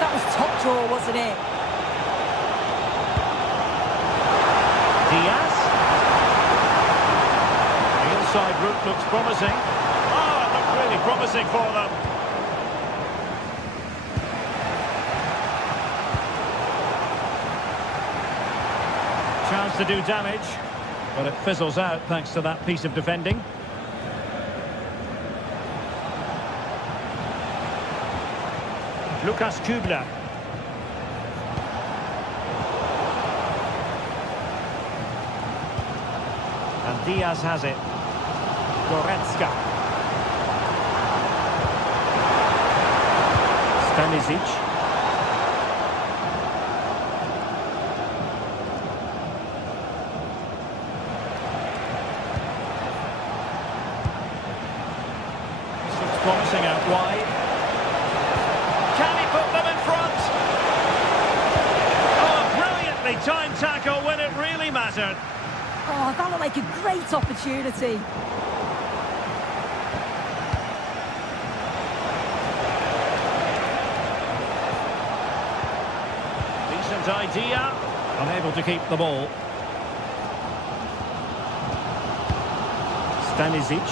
That was top draw, wasn't it? Diaz. The inside route looks promising. Oh, it looked really promising for them. Chance to do damage, but it fizzles out thanks to that piece of defending. Lukas Kübler. And Diaz has it. Goretzka. Stanisic. Promising out wide. Can he put them in front? Oh, a brilliantly timed tackle when it really mattered. Oh, that looked like a great opportunity. Decent idea. Unable to keep the ball. Stanisic.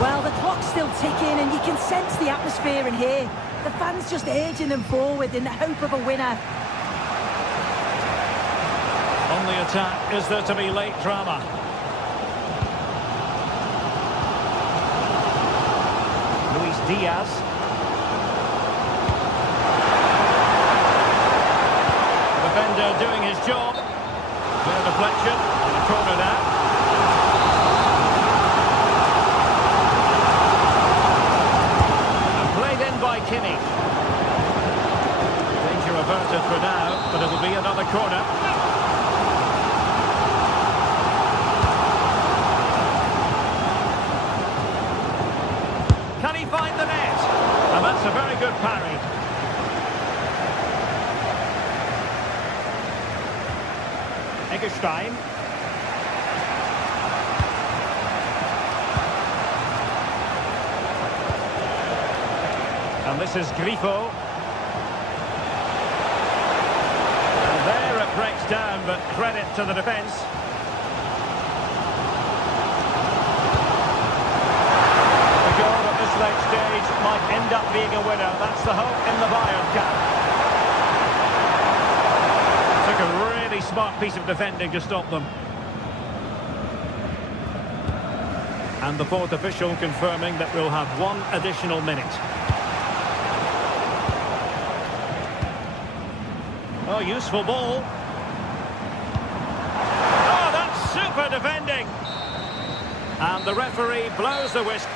Well, the clock's still ticking and you can sense the atmosphere in here. The fans just urging them forward in the hope of a winner. On the attack, is there to be late drama? Luis Diaz. The defender doing his job. Clear deflection, and a corner now. By Kimmich. Danger averted for now, but it'll be another corner. Can he find the net? And that's a very good parry. Eggestein. And this is Grifo. And there it breaks down, but credit to the defence. The goal at this late stage might end up being a winner. That's the hope in the Bayern camp. Took a really smart piece of defending to stop them. And the fourth official confirming that we'll have one additional minute. Oh, useful ball. Oh, that's super defending. And the referee blows the whistle.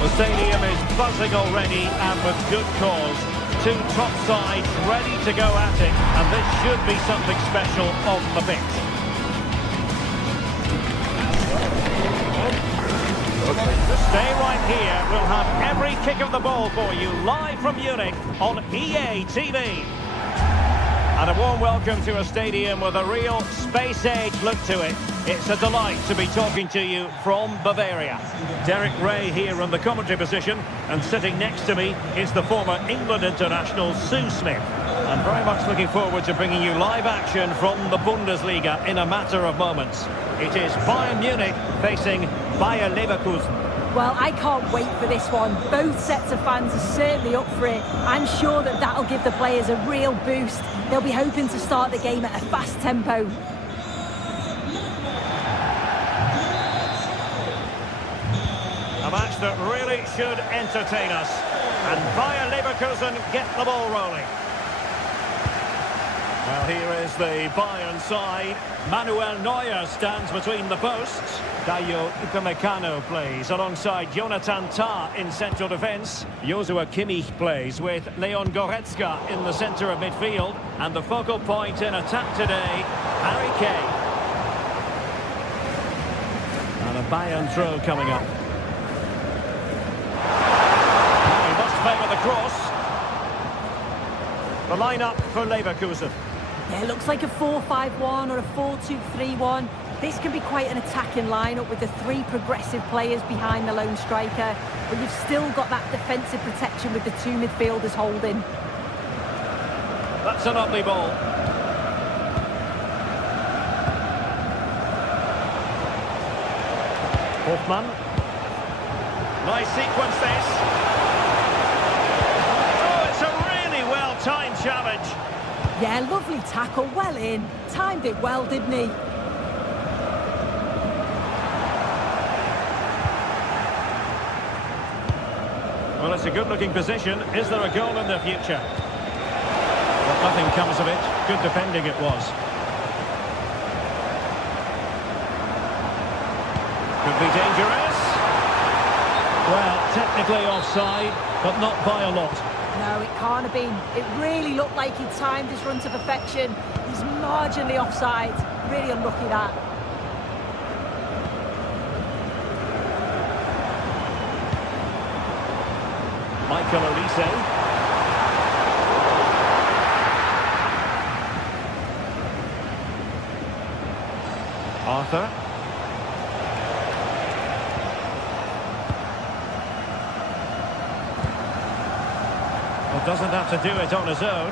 The stadium is buzzing already, and with good cause. Two top sides ready to go at it, and this should be something special on the pitch. Stay right here. We'll have every kick of the ball for you live from Munich on EA TV. And a warm welcome to a stadium with a real space-age look to it. It's a delight to be talking to you from Bavaria. Derek Ray here in the commentary position, and sitting next to me is the former England international Sue Smith. I'm very much looking forward to bringing you live action from the Bundesliga in a matter of moments. It is Bayern Munich facing Bayer Leverkusen. Well, I can't wait for this one. Both sets of fans are certainly up for it. I'm sure that that'll give the players a real boost. They'll be hoping to start the game at a fast tempo. A match that really should entertain us. And Bayer Leverkusen get the ball rolling. Well, here is the Bayern side. Manuel Neuer stands between the posts. Dayo Upamecano plays alongside Jonathan Tah in central defence. Joshua Kimmich plays with Leon Goretzka in the centre of midfield. And the focal point in attack today, Harry Kane. And a Bayern throw coming up. He must favour the cross. The line-up for Leverkusen. Yeah, it looks like a 4-5-1 or a 4-2-3-1. This can be quite an attacking line-up with the three progressive players behind the lone striker. But you've still got that defensive protection with the two midfielders holding. That's an ugly ball. Hoffmann. Nice sequence this. Oh, it's a really well-timed challenge. Yeah, lovely tackle, well in. Timed it well, didn't he? Well, it's a good-looking position. Is there a goal in the future? But nothing comes of it. Good defending it was. Could be dangerous. Well, technically offside, but not by a lot. No, it can't have been. It really looked like he timed his run to perfection. He's marginally offside. Really unlucky that. Michael Olise. Arthur. Well, doesn't have to do it on his own.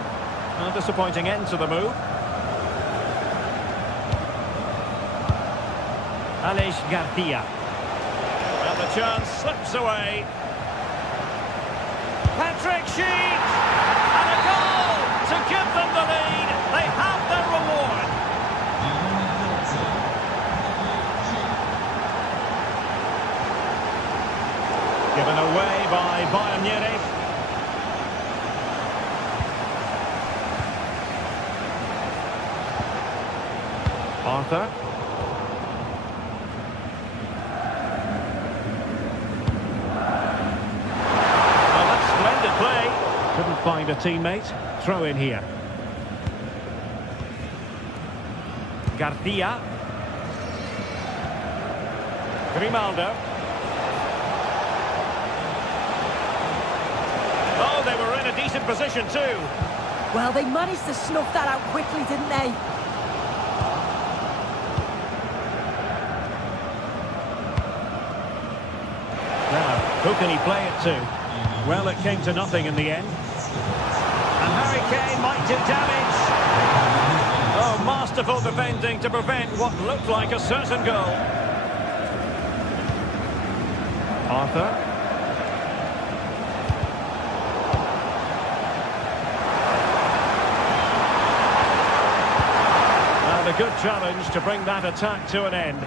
A disappointing end to the move. Aleix Garcia. Well, the chance slips away. Patrick Sheet! And a goal to give them the lead. They have their reward. Given away by Bayern Munich. Arthur. Well, that's splendid play. Couldn't find a teammate. Throw in here. Garcia. Grimaldo. Oh, they were in a decent position too. Well, they managed to snuff that out quickly, didn't they? Now, who can he play it to? Well, it came to nothing in the end. And Harry Kane might do damage. Oh, masterful defending to prevent what looked like a certain goal. Arthur. And a good challenge to bring that attack to an end.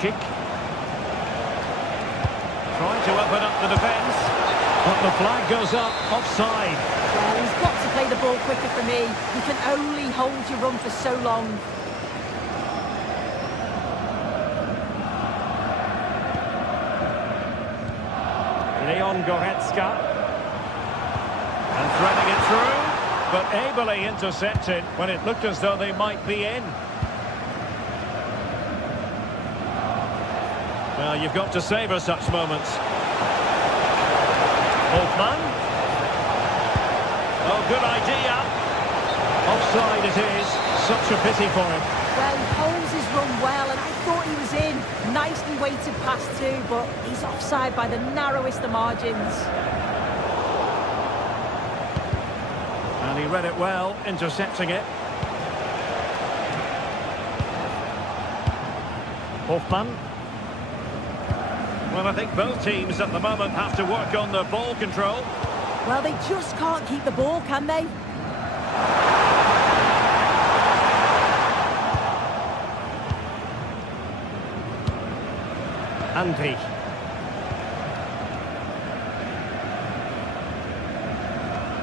Schick. Trying to open up the defence. But the flag goes up, offside. Well, he's got to play the ball quicker for me. You can only hold your run for so long. Leon Goretzka. And threading it through, but ably intercepted when it looked as though they might be in. Well, you've got to savour such moments. Hoffmann. Oh, good idea. Offside it is. Such a pity for him. Well, he holds his run well, and I thought he was in. Nicely weighted pass too, but he's offside by the narrowest of margins. And he read it well, intercepting it. Hoffmann. Well, I think both teams at the moment have to work on the ball control. Well, they just can't keep the ball, can they?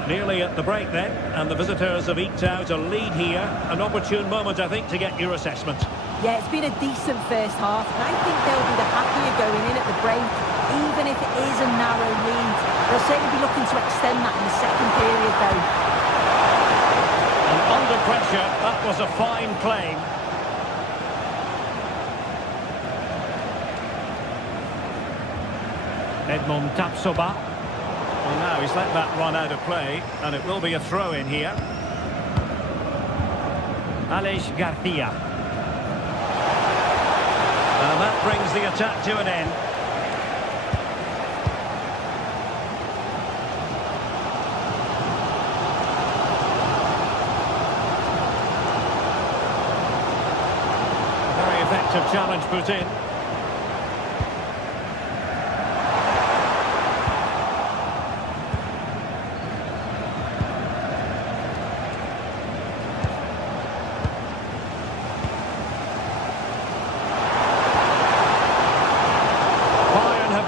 Nearly at the break then, and the visitors have eked out a lead here. An opportune moment, I think, to get your assessment. Yeah, it's been a decent first half, and I think they'll be the happier going in at the break, even if it is a narrow lead. They'll certainly be looking to extend that in the second period, though. And under pressure, that was a fine claim. Edmond Tapsoba. Well, now he's let that run out of play, and it will be a throw-in here. Aleix Garcia. And that brings the attack to an end. A very effective challenge put in.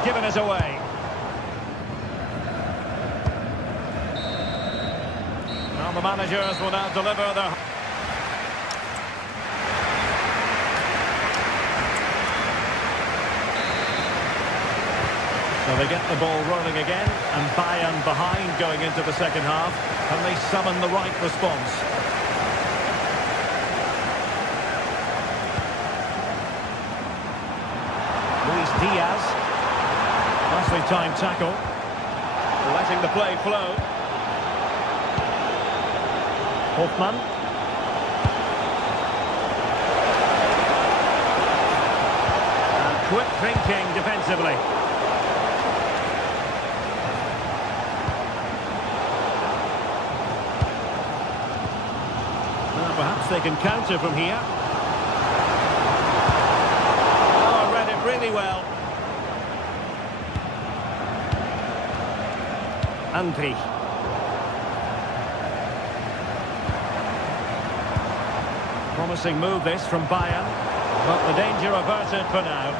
Given us away. Now the managers will now deliver their... So they get the ball rolling again, and Bayern behind going into the second half. Can they summon the right response? Luis Diaz. Nicely timed tackle. Letting the play flow. Hoffmann. And quick thinking defensively. Now perhaps they can counter from here. Oh, read it really well. Andri. Promising move this from Bayern, but the danger averted for now.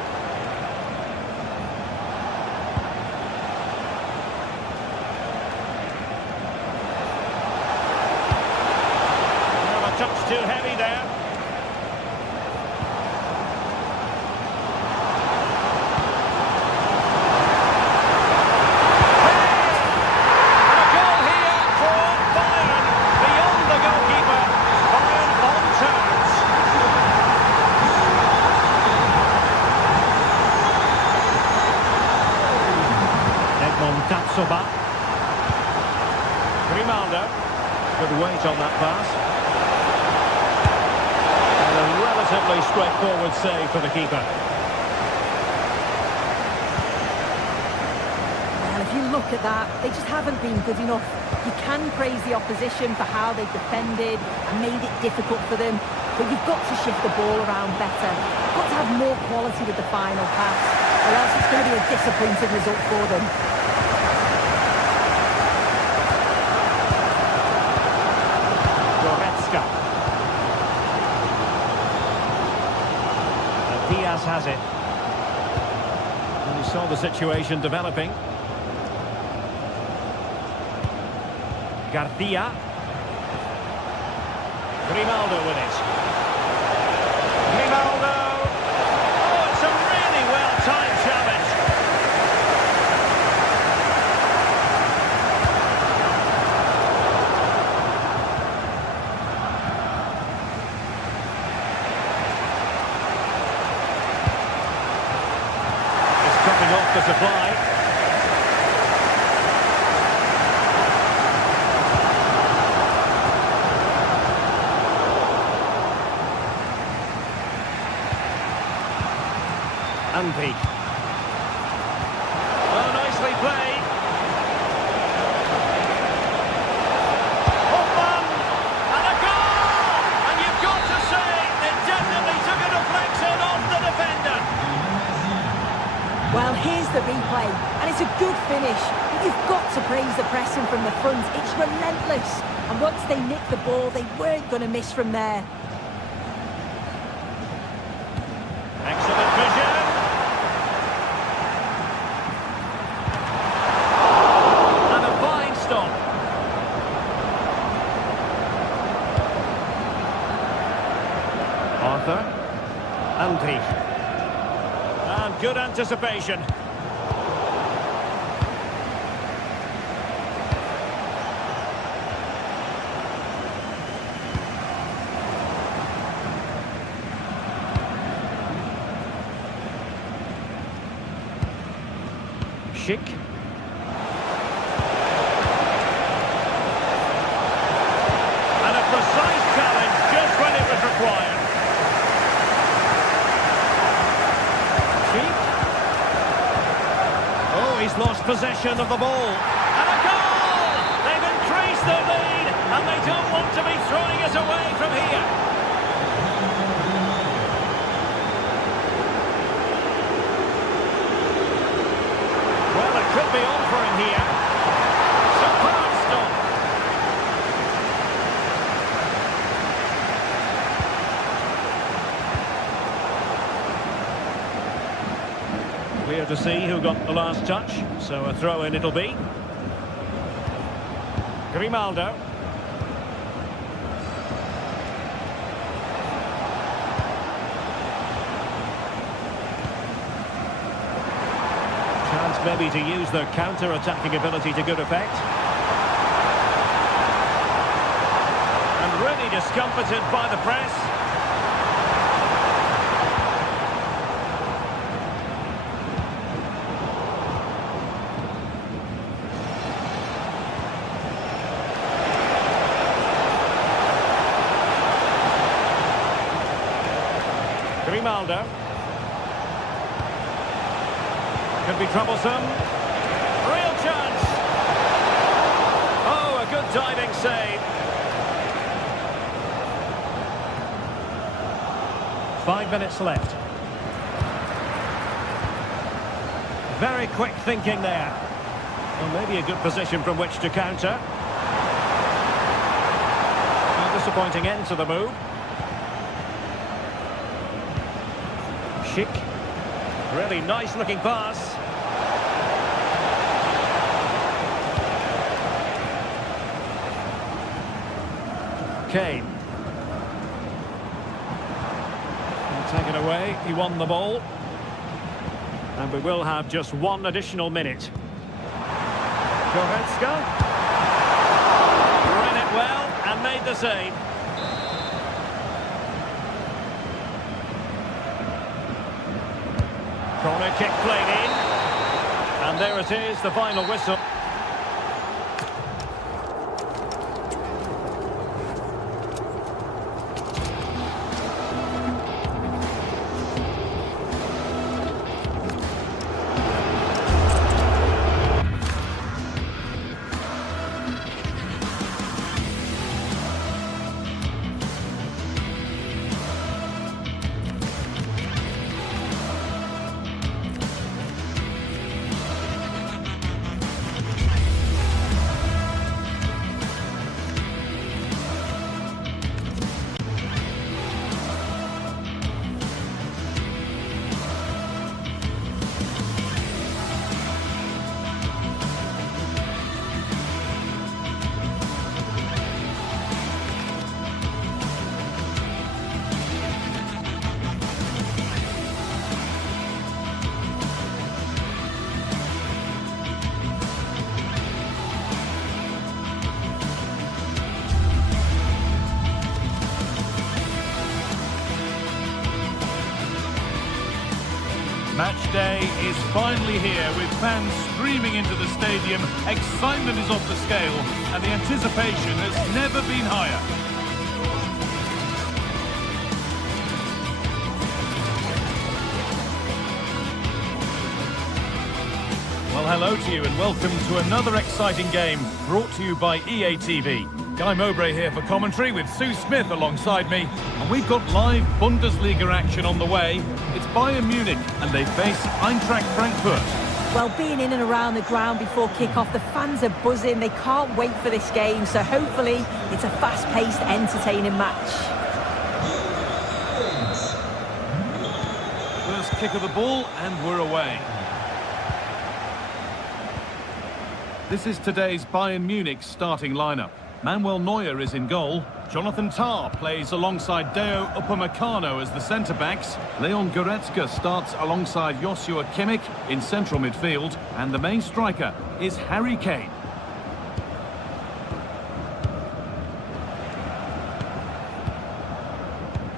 Well, a touch too heavy there. Tapsoba. Grimaldo. Good weight on that pass. And a relatively straightforward save for the keeper. Well, if you look at that, they just haven't been good enough. You can praise the opposition for how they've defended and made it difficult for them, but you've got to shift the ball around better. You've got to have more quality with the final pass, or else it's going to be a disappointing result for them. Diaz has it. And he saw the situation developing. Garcia. Grimaldo with it. Grimaldo. Oh, it's a really well-timed challenge. Off the supply. Andri. Oh, nicely played. Hoffmann! And a goal! And you've got to say, it definitely took a deflection off the defender. Well, here's the replay, and it's a good finish, but you've got to praise the pressing from the front. It's relentless, and once they nicked the ball, they weren't going to miss from there. Excellent vision. And a fine stop. good anticipation. Schick. And a precise challenge just when it was required. Schick. Oh, he's lost possession of the ball. And a goal! They've increased their lead, and they don't want to be throwing it away from here. Could be on for him here. Superb stop. Clear to see who got the last touch, so a throw-in it'll be. Grimaldo. Maybe to use their counter-attacking ability to good effect. And really discomfited by the press. Grimaldo. Could be troublesome. Real chance. Oh, a good diving save. 5 minutes left. Very quick thinking there. Well, maybe a good position from which to counter. A disappointing end to the move. Schick. Really nice looking pass. Kane. Taken away, he won the ball. And we will have just one additional minute. Goretzka. Ran it well and made the save. Corner kick played in. And there it is, the final whistle. Match day is finally here, with fans streaming into the stadium. Excitement is off the scale, and the anticipation has never been higher. Well, hello to you and welcome to another exciting game brought to you by EA TV. Guy Mowbray here for commentary with Sue Smith alongside me, and we've got live Bundesliga action on the way. It's Bayern Munich and they face Eintracht Frankfurt. Well, being in and around the ground before kick-off, the fans are buzzing. They can't wait for this game, so hopefully it's a fast-paced, entertaining match. First kick of the ball and we're away. This is today's Bayern Munich starting lineup. Manuel Neuer is in goal. Jonathan Tah plays alongside Deo Upamecano as the centre-backs. Leon Goretzka starts alongside Joshua Kimmich in central midfield. And the main striker is Harry Kane.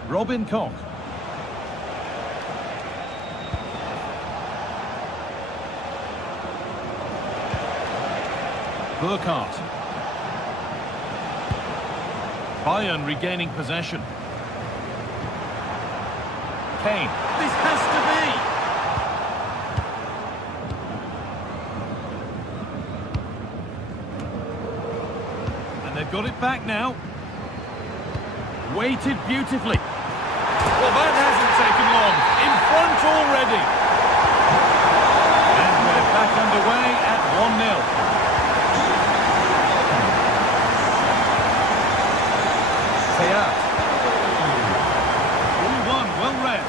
Robin Koch. Burkhardt. Bayern regaining possession. Kane. This has to be! And they've got it back now. Weighted beautifully. Well, that hasn't taken long. In front already. And we're back underway at 1-0. Tayat. 3-1, well read.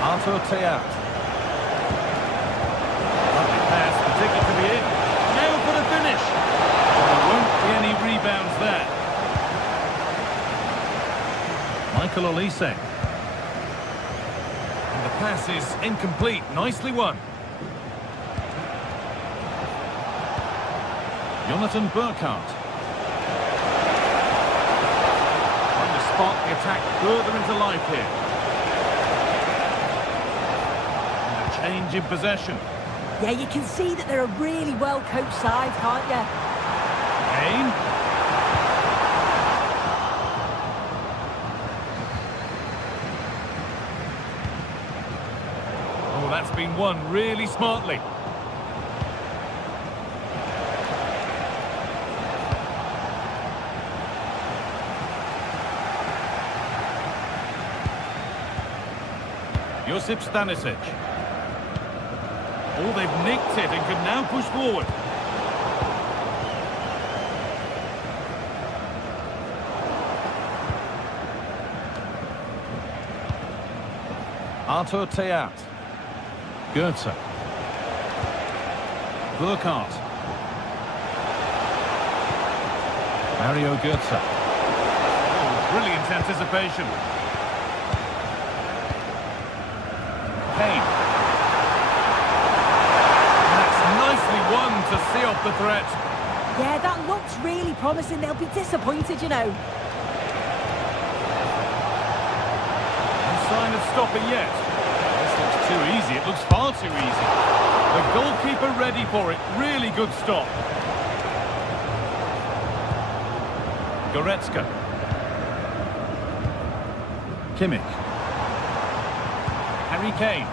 Arthur Tayat. Lovely pass, the ticket to be in. Now for the finish. There won't be any rebounds there. Michael Olise. And the pass is incomplete. Nicely won. Jonathan Burkhardt. Trying to spark the attack further into life here. And a change in possession. Yeah, you can see that they're a really well-coached side, can't you? Kane. Oh, that's been won really smartly. Josip Stanisic. Oh, they've nicked it and can now push forward. Arthur Tayat. Goetze. Burkhardt. Mario Goetze. Oh, brilliant anticipation. Kane. That's nicely won to see off the threat. Yeah, that looks really promising. They'll be disappointed, you know. No sign of stopping yet. This looks too easy. It looks far too easy. The goalkeeper ready for it. Really good stop. Goretzka. Kimmich. Harry Kane.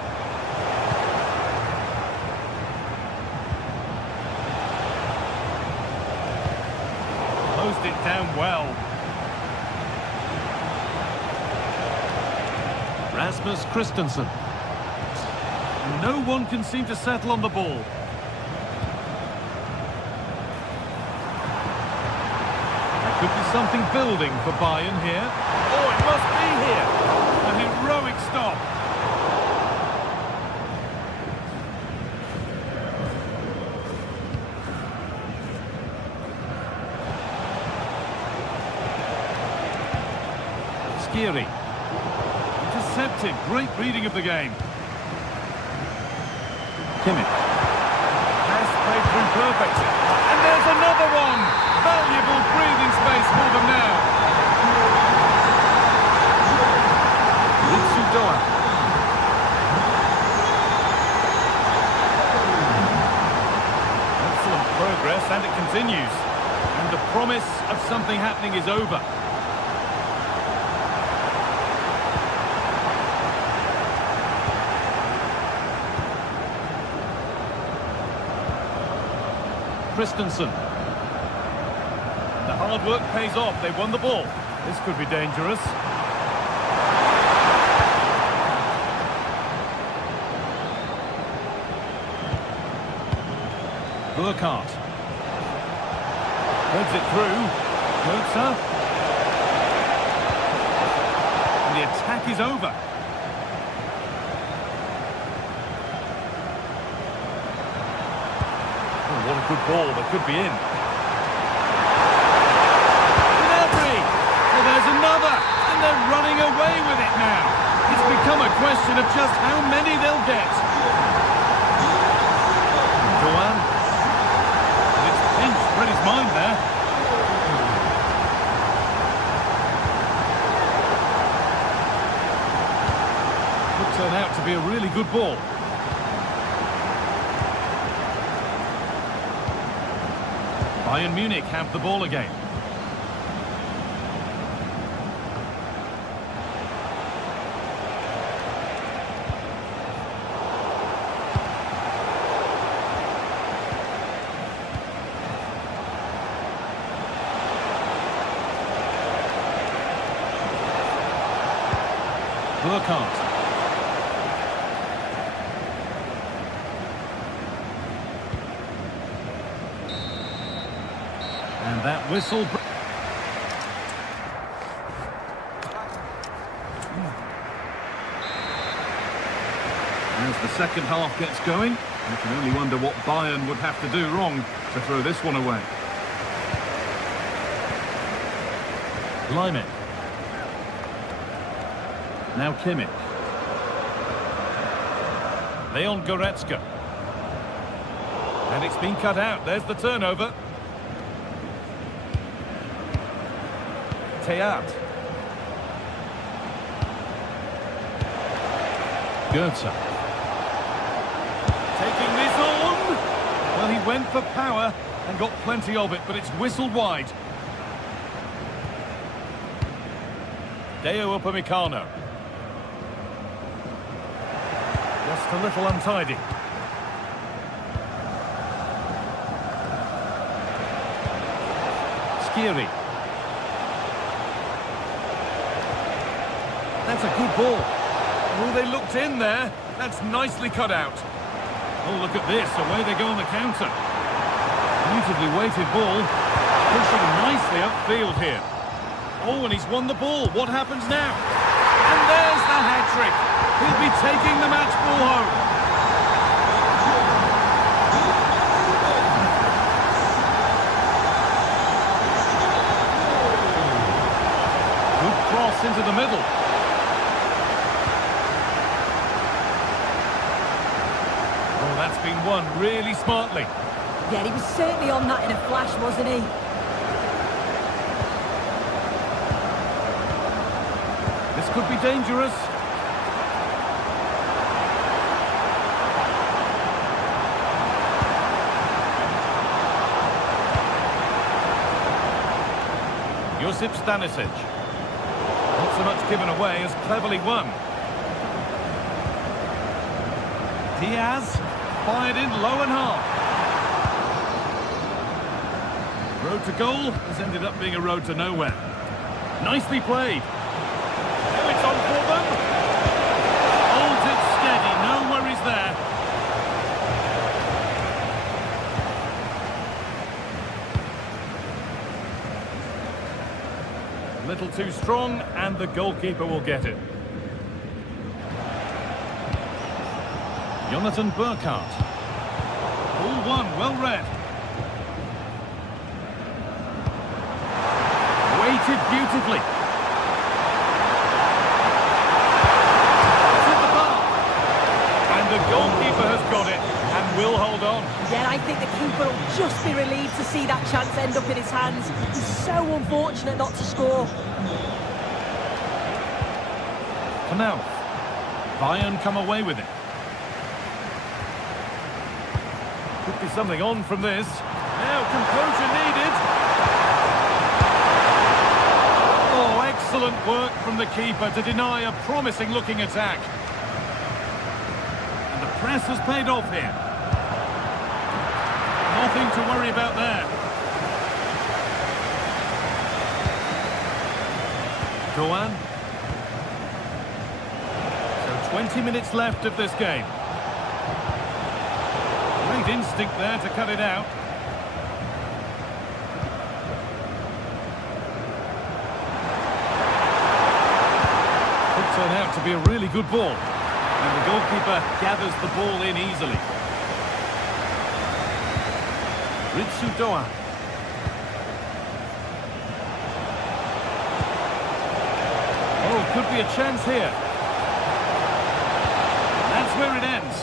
Closed it down well. Rasmus Christensen. No one can seem to settle on the ball. There could be something building for Bayern here. Oh, it must be here. A heroic stop. Skiri. Intercepted. Great reading of the game. Kimmich. Pass played through perfectly. And there's another one. Valuable breathing space for them now. Mitsudoa. Excellent progress, and it continues. And the promise of something happening is over. Christensen. The hard work pays off. They won the ball. This could be dangerous. Burkhardt. Heads it through. Goetze. And the attack is over. good ball that could be in. Gnabry! Well, there's another, and they're running away with it now. It's become a question of just how many they'll get. Go on. It's pinched, read his mind there. Could turn out to be a really good ball. Bayern Munich have the ball again. Burkhardt. And that whistle... As the second half gets going, you can only wonder what Bayern would have to do wrong to throw this one away. Lyman. Now Kimmich. Leon Goretzka. And it's been cut out. There's the turnover. Teat. Goetze. Taking this on. Well, he went for power and got plenty of it, but it's whistled wide. Deo Upamecano. Just a little untidy. Skiri. That's a good ball. Oh, they looked in there. That's nicely cut out. Oh, look at this. Away they go on the counter. Beautifully weighted ball. Pushing nicely upfield here. Oh, and he's won the ball. What happens now? And there's the hat-trick. He'll be taking the match ball home. Good cross into the middle. Oh, that's been won really smartly. Yeah, he was certainly on that in a flash, wasn't he? This could be dangerous. Josip Stanisic. Not so much given away as cleverly won. Diaz fired in low and hard. Road to goal has ended up being a road to nowhere. Nicely played. Oh, it's on for them. Holds it steady, no worries there. A little too strong, and the goalkeeper will get it. Jonathan Burkhardt. Ball one, well read. Weighted beautifully. It's hit the bar. And the goalkeeper has got it and will hold on. Yeah, I think the keeper will just be relieved to see that chance end up in his hands. He's so unfortunate not to score. Canal. Bayern come away with it. Could be something on from this. Now composure needed. Oh, excellent work from the keeper to deny a promising looking attack. And the press has paid off here. Nothing to worry about there. Doan. So 20 minutes left of this game. Great instinct there to cut it out. Could turn out to be a really good ball. And the goalkeeper gathers the ball in easily. Ritsudoa. Oh, could be a chance here. That's where it ends.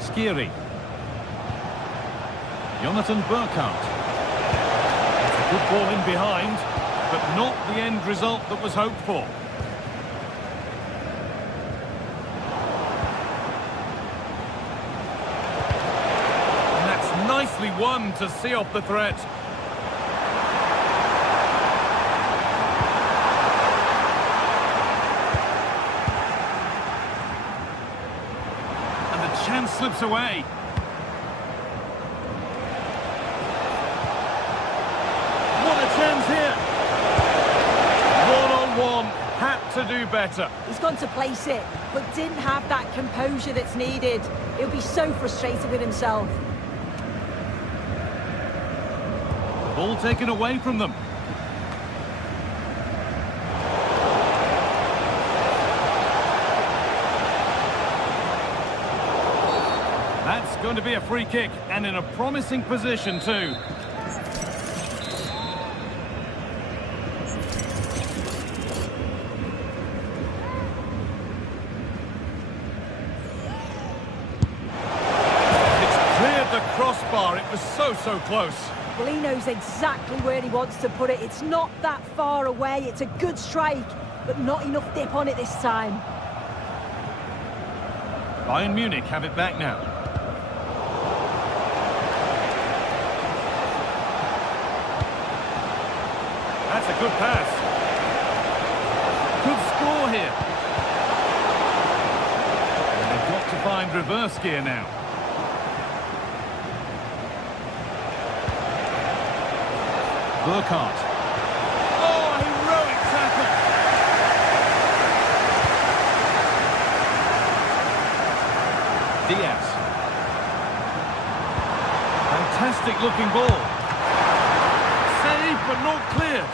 Skiri. Jonathan Burkhardt. It's a good ball in behind, but not the end result that was hoped for. And that's nicely won to see off the threat. Chance slips away. What a chance here. One-on-one, had to do better. He's gone to place it, but didn't have that composure that's needed. He'll be so frustrated with himself. The ball taken away from them. That's going to be a free kick, and in a promising position too. It's cleared the crossbar. It was so close. Well, he knows exactly where he wants to put it. It's not that far away. It's a good strike, but not enough dip on it this time. Bayern Munich have it back now. That's a good pass. Good score here. And they've got to find reverse gear now. Burkhardt. Oh, heroic tackle. Diaz. Fantastic looking ball. Save, but not cleared.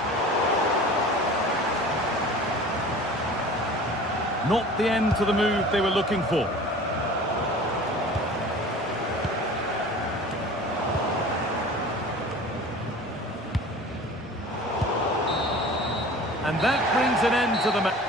Not the end to the move they were looking for. And that brings an end to the match.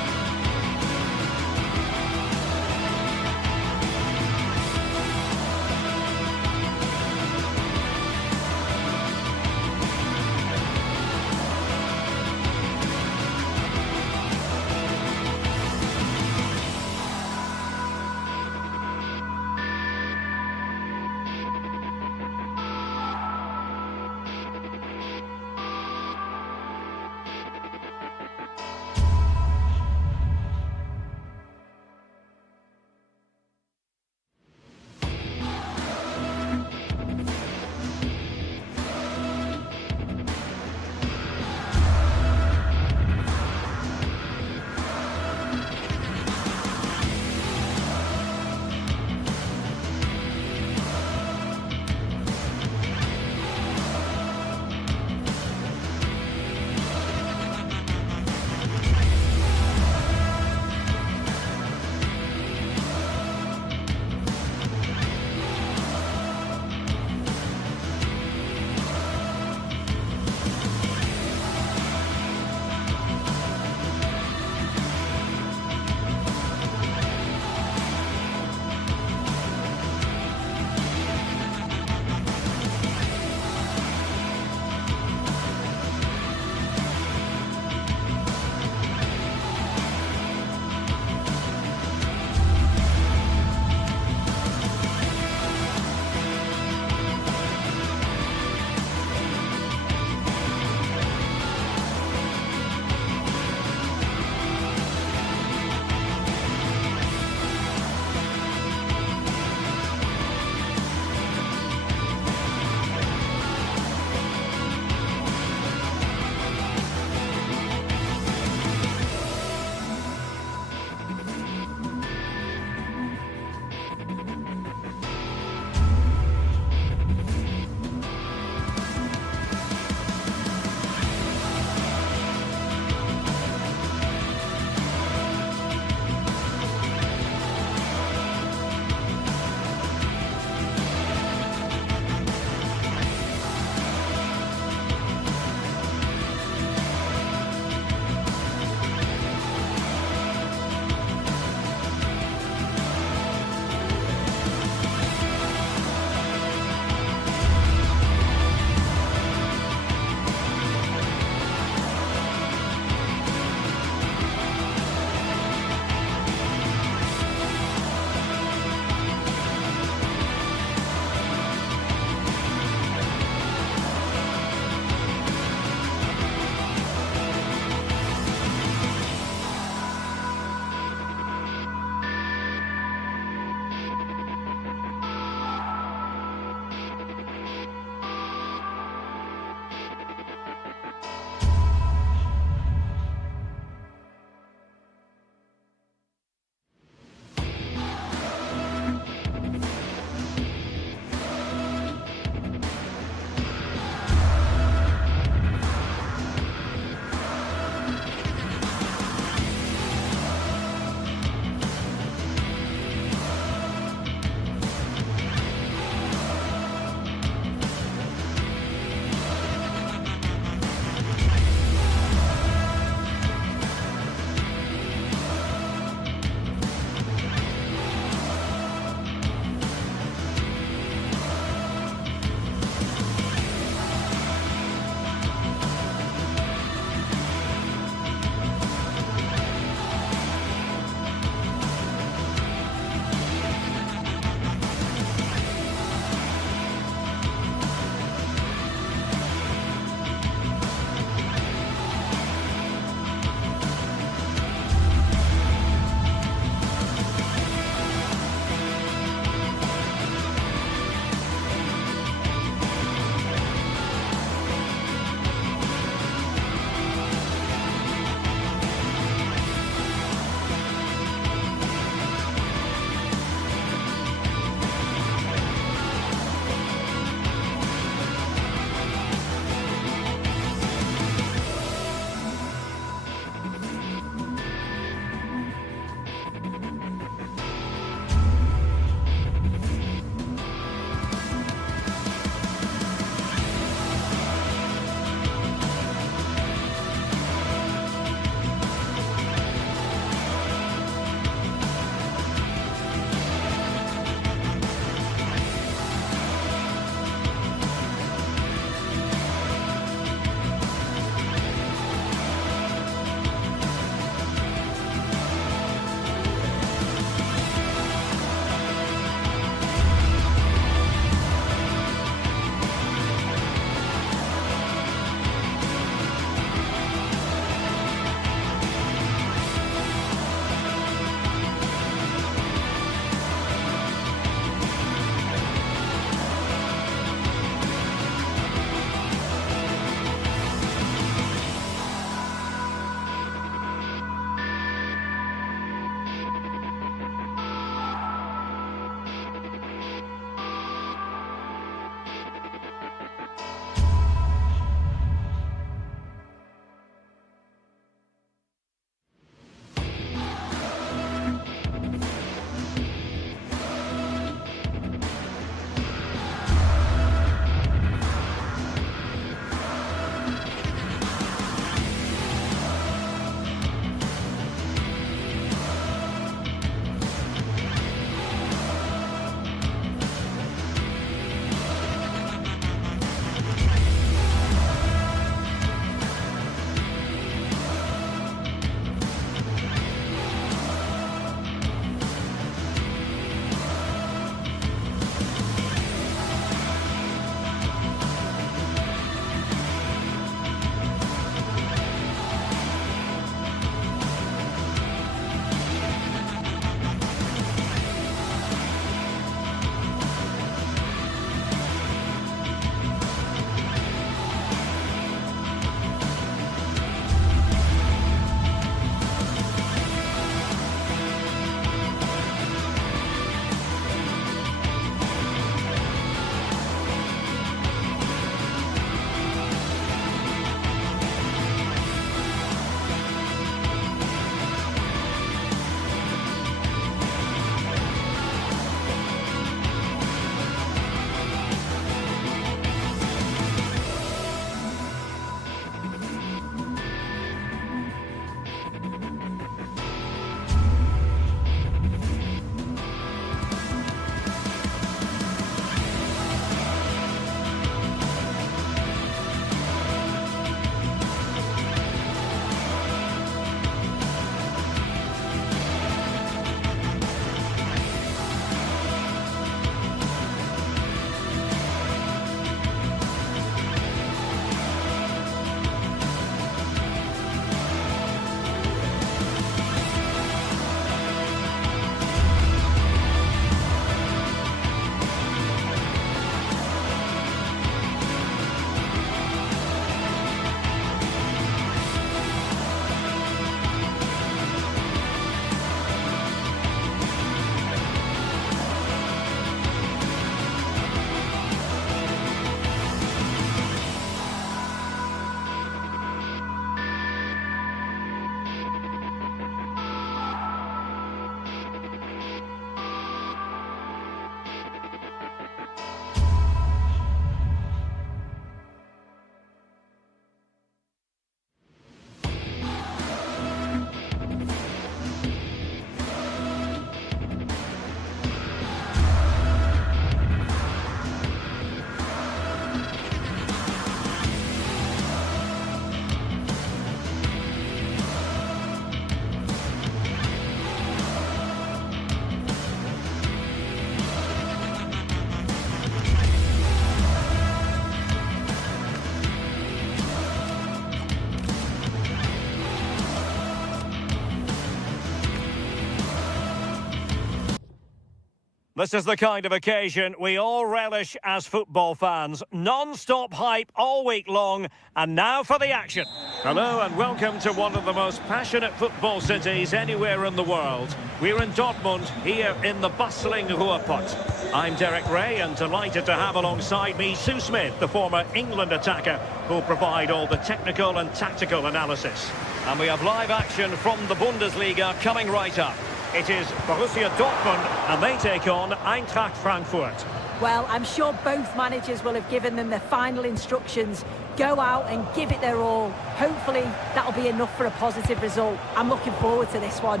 This is the kind of occasion we all relish as football fans. Non-stop hype all week long, and now for the action. Hello and welcome to one of the most passionate football cities anywhere in the world. We're in Dortmund, here in the bustling Ruhrpott. I'm Derek Ray and delighted to have alongside me Sue Smith, the former England attacker, who'll provide all the technical and tactical analysis. And we have live action from the Bundesliga coming right up. It is Borussia Dortmund, and they take on Eintracht Frankfurt. Well, I'm sure both managers will have given them their final instructions. Go out and give it their all. Hopefully, that'll be enough for a positive result. I'm looking forward to this one.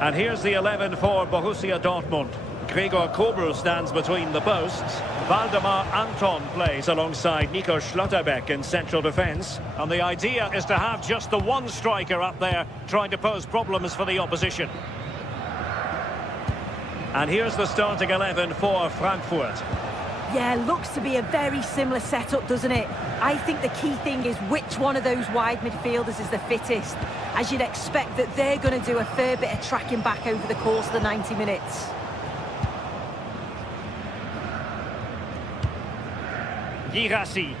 And here's the 11 for Borussia Dortmund. Gregor Kobel stands between the posts. Waldemar Anton plays alongside Nico Schlotterbeck in central defence. And the idea is to have just the one striker up there trying to pose problems for the opposition. And here's the starting 11 for Frankfurt. Yeah, looks to be a very similar setup, doesn't it? I think the key thing is which one of those wide midfielders is the fittest. As you'd expect that they're going to do a fair bit of tracking back over the course of the 90 minutes. Girassi.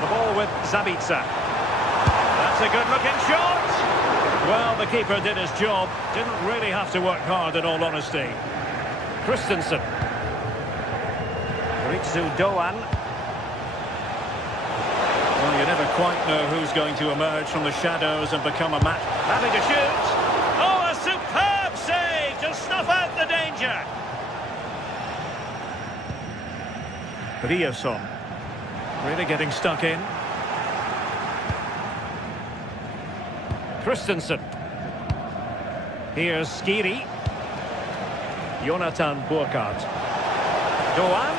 The ball with Zabitzer. That's a good-looking shot. Well, the keeper did his job. Didn't really have to work hard, in all honesty. Christensen. Ritsu Doan. Well, you never quite know who's going to emerge from the shadows and become a match. Having to shoot. Oh, a superb save to snuff out the danger. Riosson. Really getting stuck in. Christensen. Here's Skiri. Jonathan Burkhardt. Doan.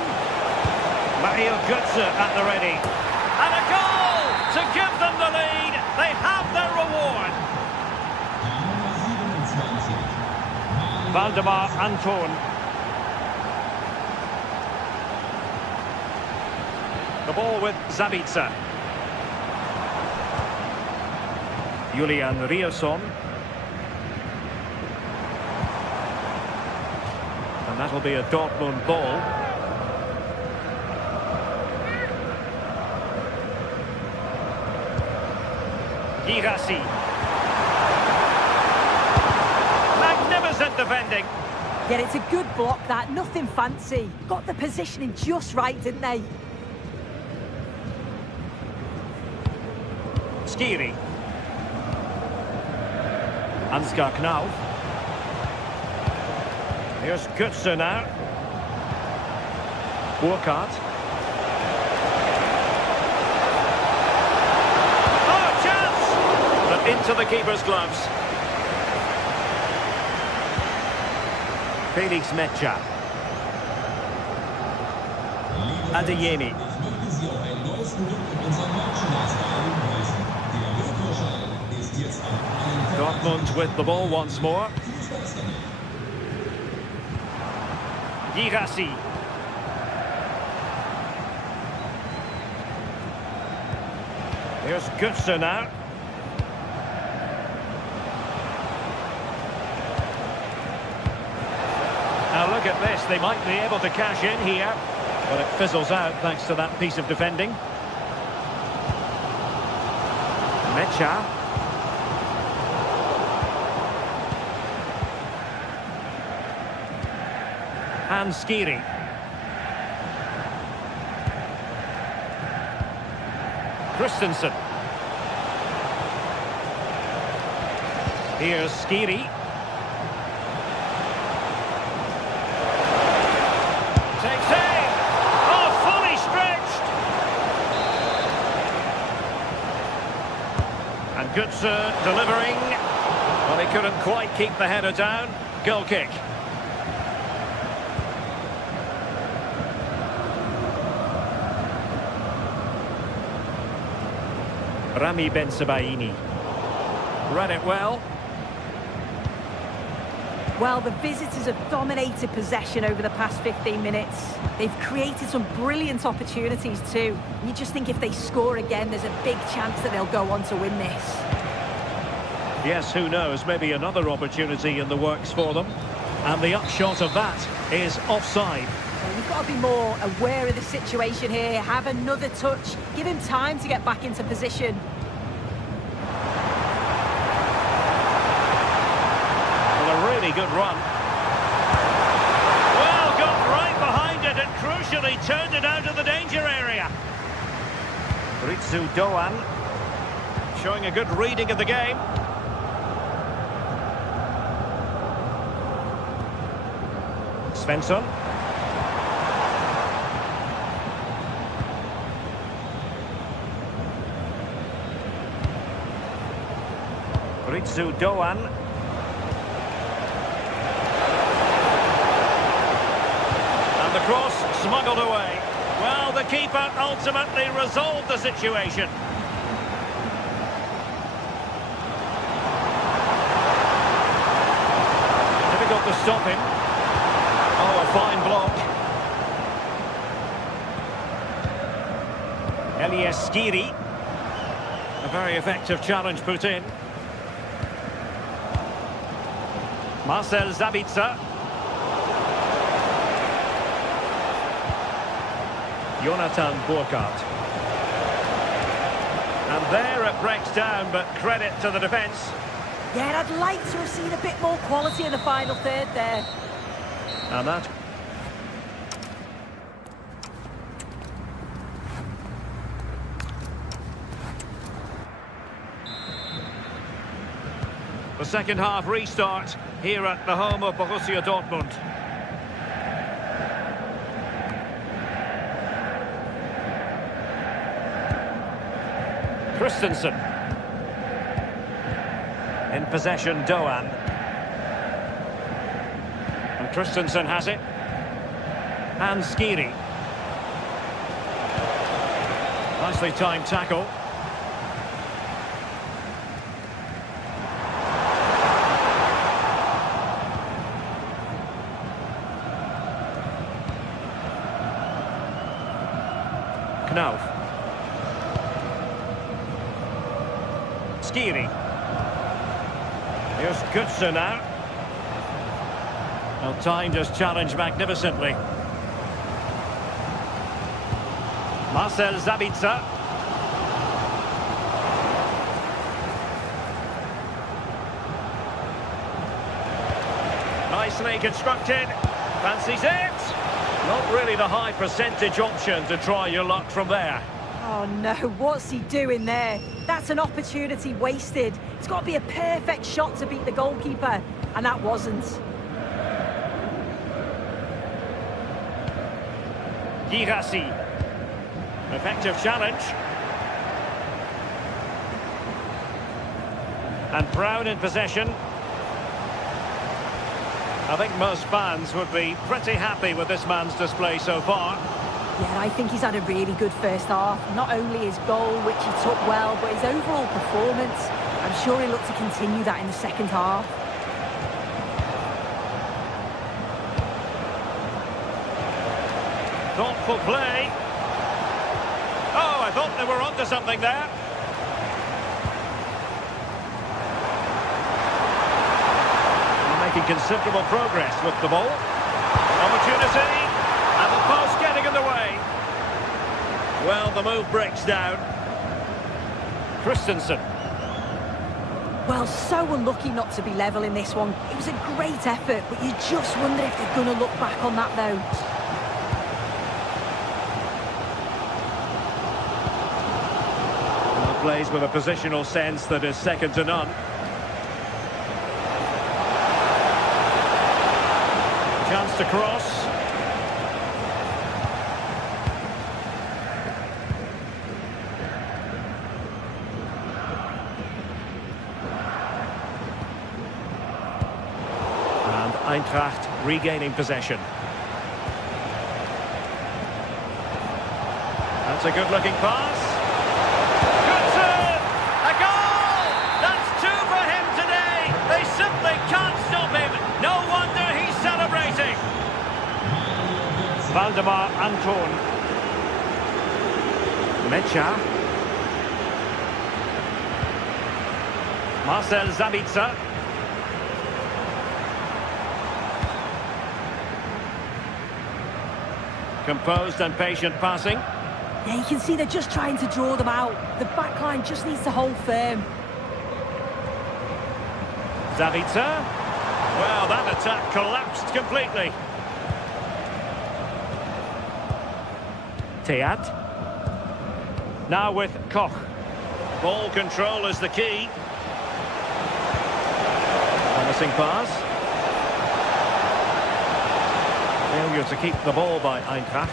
Mario Götze at the ready. And a goal to give them the lead. They have their reward. Waldemar Anton. The ball with Zabitzer. Julian Riosson. And that'll be a Dortmund ball. Girassi. Magnificent defending. Yeah, it's a good block, that. Nothing fancy. Got the positioning just right, didn't they? Skiri. Ansgar Knauf. Here's Götze now. Burkhardt. Oh, chance! But into the keeper's gloves. Felix Metscher. Adeyemi. Dortmund with the ball once more. Girassi. Here's Götze now. Now look at this, they might be able to cash in here, but it fizzles out thanks to that piece of defending. Metscher. And Skiri. Christensen. Here's Skiri. Takes aim. Oh, fully stretched. And Götze delivering. Well, he couldn't quite keep the header down. Goal kick. Rami Bensebaini. Read it well. Well, the visitors have dominated possession over the past 15 minutes. They've created some brilliant opportunities too. You just think if they score again, there's a big chance that they'll go on to win this. Yes, who knows, maybe another opportunity in the works for them. And the upshot of that is offside. Well, you've got to be more aware of the situation here, have another touch, give him time to get back into position. Well, a really good run. Well, got right behind it and crucially turned it out of the danger area. Ritsu Doan showing a good reading of the game. Svensson. Ritsu Doan. And the cross smuggled away. Well, the keeper ultimately resolved the situation. Difficult to stop him. Oh, a fine block. Elias Skiri. A very effective challenge put in. Marcel Sabitzer. Jonathan Burkhardt. And there it breaks down, but credit to the defence. Yeah, I'd like to have seen a bit more quality in the final third there. And that... The second half restart here at the home of Borussia Dortmund. Christensen. In possession, Doan. And Christensen has it. And Skiri. Nicely timed tackle. Knauf. Skiri. Here's Götze now. Well, timed his challenge magnificently. Marcel Sabitzer. Nicely constructed. Fancies it. Not really the high percentage option to try your luck from there. Oh no, what's he doing there? That's an opportunity wasted. It's got to be a perfect shot to beat the goalkeeper, and that wasn't. Girassi. Effective challenge. And Brown in possession. I think most fans would be pretty happy with this man's display so far. Yeah, I think he's had a really good first half. Not only his goal, which he took well, but his overall performance. I'm sure he'll look to continue that in the second half. Thoughtful play. Oh, I thought they were onto something there. Making considerable progress with the ball. Opportunity. And the post getting in the way. Well, the move breaks down. Christensen. Well, so unlucky not to be level in this one. It was a great effort, but you just wonder if they're going to look back on that, though. Well, plays with a positional sense that is second to none. Chance to cross. And Eintracht regaining possession. That's a good-looking pass. Götze! A goal! That's two for him today. They simply can't stop him. No wonder he's celebrating. Valdemar Anton. Mecha. Marcel Sabitzer. Composed and patient passing. Yeah, you can see they're just trying to draw them out. The back line just needs to hold firm. Sabitzer. Well, that attack collapsed completely. Teat. Now with Koch. Ball control is the key. Promising pass. Failure to keep the ball by Eintracht.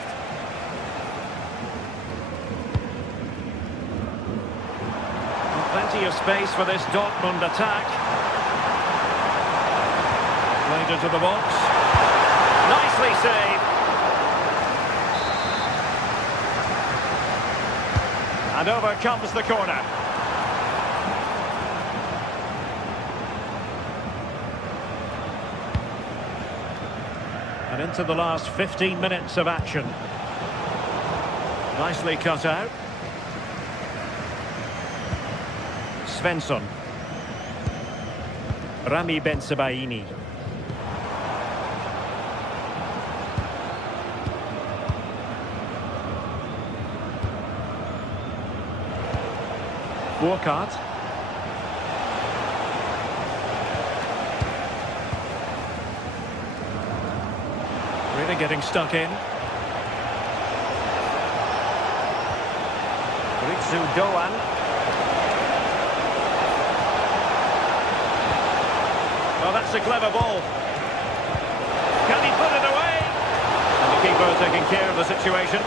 Plenty of space for this Dortmund attack. Played into the box. Nicely saved. And over comes the corner. And into the last 15 minutes of action. Nicely cut out. Svensson. Rami Bensebaini. Burkhardt. Really getting stuck in. Ritsu Doan. Well, that's a clever ball. Can he put it away? And the keeper taking care of the situation.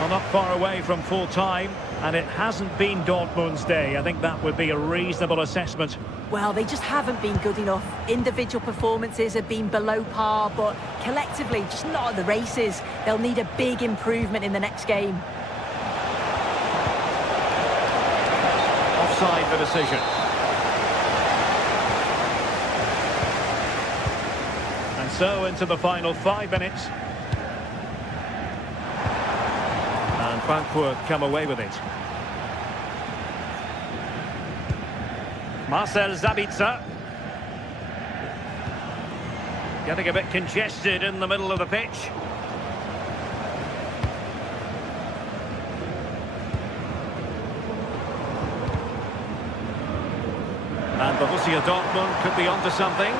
Well, not far away from full time, and it hasn't been Dortmund's day. I think that would be a reasonable assessment. Well, they just haven't been good enough. Individual performances have been below par, but collectively, just not at the races. They'll need a big improvement in the next game. Offside the decision. And so into the final 5 minutes. And Frankfurt come away with it. Marcel Sabitzer. Getting a bit congested in the middle of the pitch. And Borussia Dortmund could be onto something.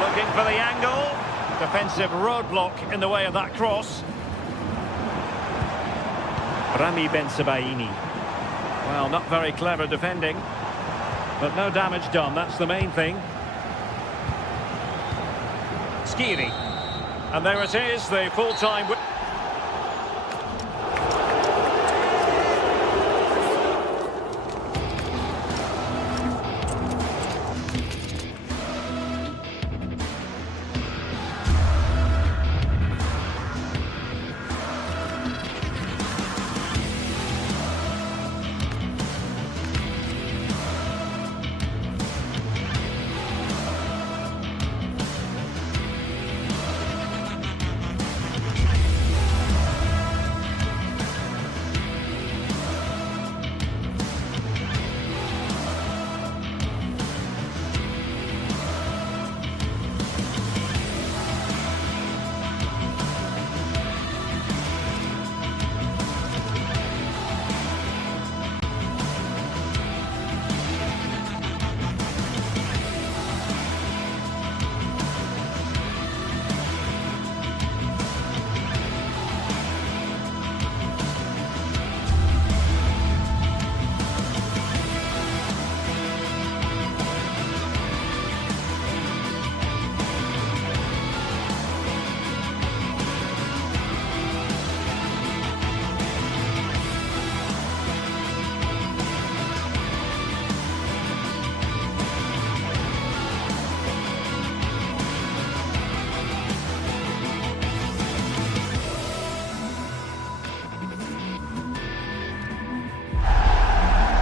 Looking for the angle. Defensive roadblock in the way of that cross. Rami Bensebaini. Well, not very clever defending, but no damage done, that's the main thing. Skiri. And there it is, the full-time...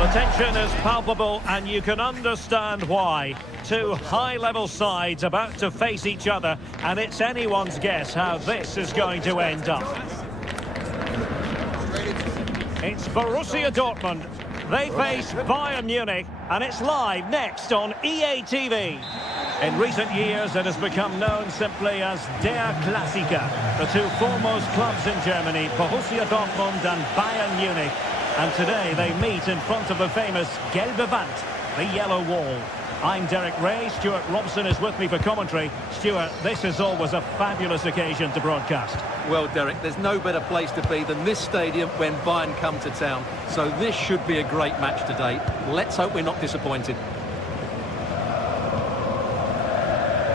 The tension is palpable, and you can understand why. Two high-level sides about to face each other, and it's anyone's guess how this is going to end up. It's Borussia Dortmund. They face Bayern Munich, and it's live next on EA TV. In recent years, it has become known simply as Der Klassiker. The two foremost clubs in Germany, Borussia Dortmund and Bayern Munich. And today they meet in front of the famous Gelbe Wand, the yellow wall. I'm Derek Ray. Stuart Robson is with me for commentary. Stuart, this is always a fabulous occasion to broadcast. Well, Derek, there's no better place to be than this stadium when Bayern come to town. So this should be a great match today. Let's hope we're not disappointed.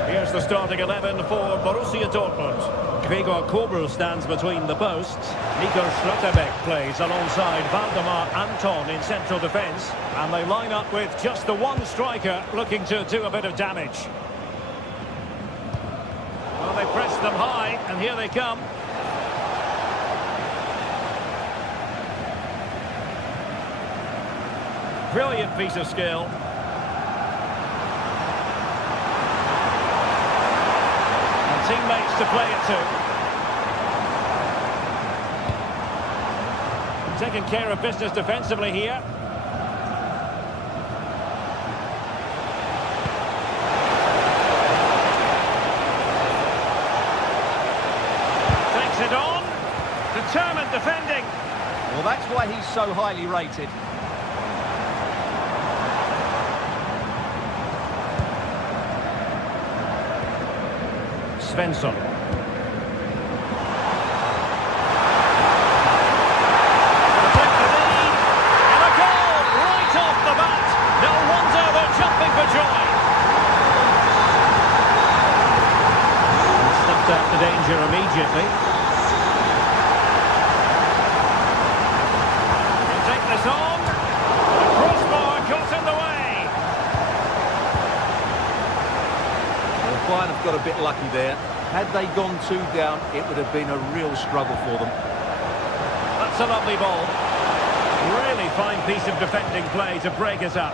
Here's the starting 11 for Borussia Dortmund. Gregor Kobel stands between the posts. Nico Schlotterbeck plays alongside Valdemar Anton in central defence. And they line up with just the one striker looking to do a bit of damage. Well, they press them high, and here they come. Brilliant piece of skill. Teammates to play it to. Taking care of business defensively here. Takes it on. Determined defending. Well, that's why he's so highly rated. Svensson. Protect the lead. And a goal right off the bat. No wonder they're jumping for joy. Snuffed out the danger immediately. He'll take this on. The crossbar caught in the way. Bayern have got a bit lucky there. Had they gone 2 down, it would have been a real struggle for them. That's a lovely ball. Really fine piece of defending play to break us up.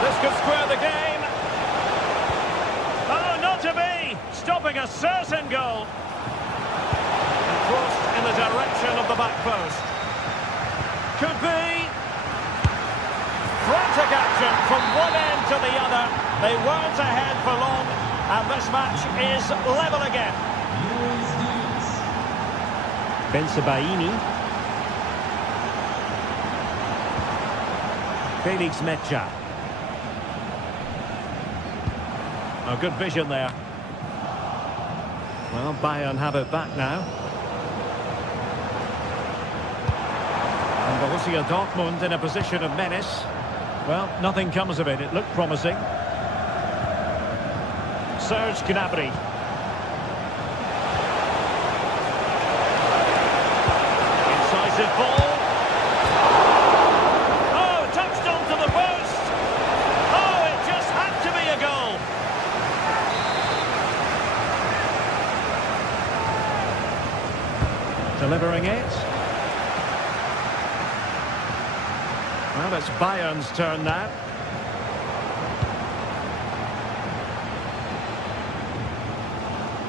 This could square the game. Oh, not to be! Stopping a certain goal. Crossed in the direction of the back post. Could be. Frantic action from one end to the other. They weren't ahead for long, and this match is level again. Bensebaini. Felix Metscher. Oh, good vision there. Well, Bayern have it back now. And Borussia Dortmund in a position of menace. Well, nothing comes of it. It looked promising. Serge Gnabry. Incisive ball. Oh, touched onto the post. Oh, it just had to be a goal. Delivering it. Well, it's Bayern's turn now.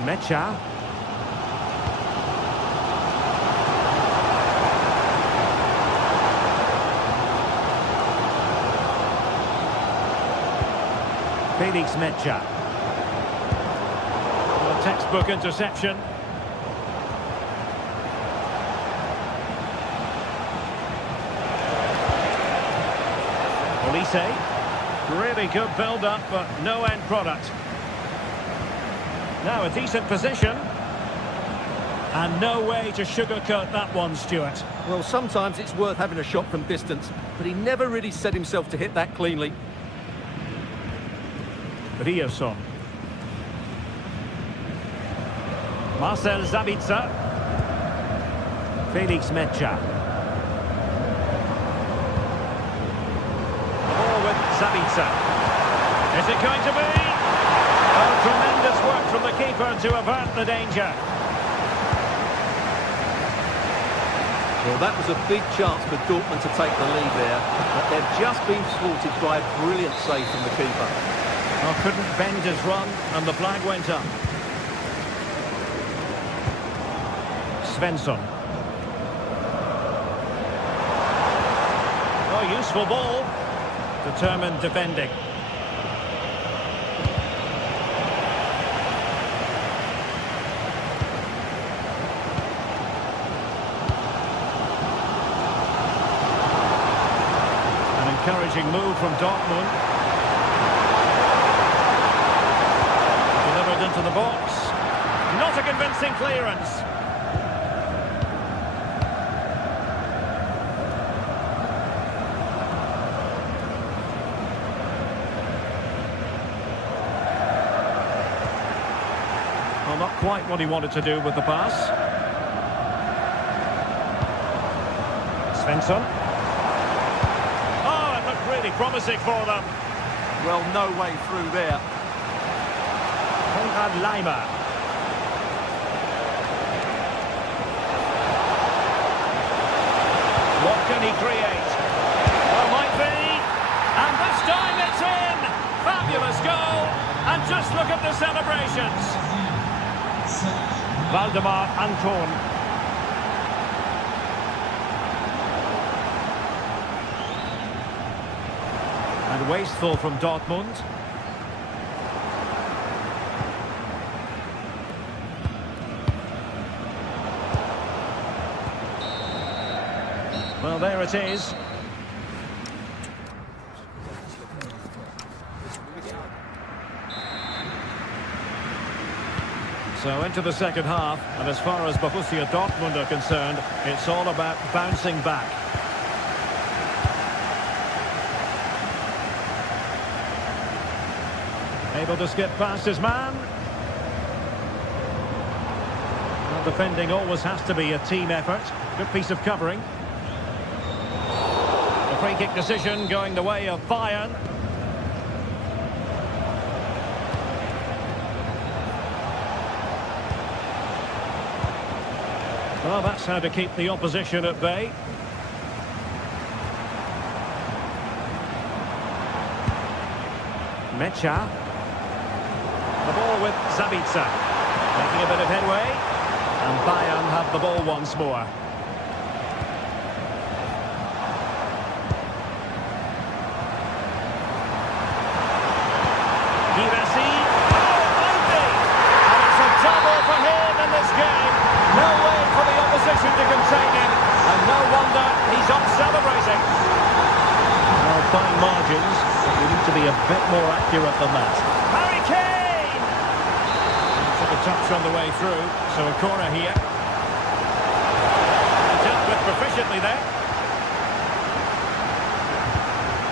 Metscher. Felix Metscher. A textbook interception. Olise. Really good build-up, but no end product. Now a decent position. And no way to sugarcoat that one, Stuart. Well, sometimes it's worth having a shot from distance, but he never really set himself to hit that cleanly. Ryerson. Marcel Sabitzer. Felix Metscher. Ball with Sabitzer. Is it going to be? Oh, tremendous work from the keeper to avert the danger. Well, that was a big chance for Dortmund to take the lead there, but they've just been thwarted by a brilliant save from the keeper. Oh, couldn't bend his run, and the flag went up. Svensson. Oh, useful ball. Determined defending. An encouraging move from Dortmund. Delivered into the box. Not a convincing clearance. Well, not quite what he wanted to do with the pass. Svensson. Oh, it looked really promising for them. Well, no way through there. Konrad Laimer. What can he create? Well, might be. And this time it's in. Fabulous goal. And just look at the celebrations. Valdemar Anton. And wasteful from Dortmund. Well, there it is. So into the second half, and as far as Borussia Dortmund are concerned, it's all about bouncing back. Able to skip past his man. Well, defending always has to be a team effort. Good piece of covering. The free kick decision going the way of Bayern. Well, that's how to keep the opposition at bay. Mecha. The ball with Zabitzer. Making a bit of headway. And Bayern have the ball once more. Girassi. Oh, Obi! And it's a double for him in this game. No way for the opposition to contain him, and no wonder he's off celebrating. Well, fine margins, but we need to be a bit more accurate than that. Harry Kane! Took a touch on the way through, so a corner here. Dealt with proficiently there.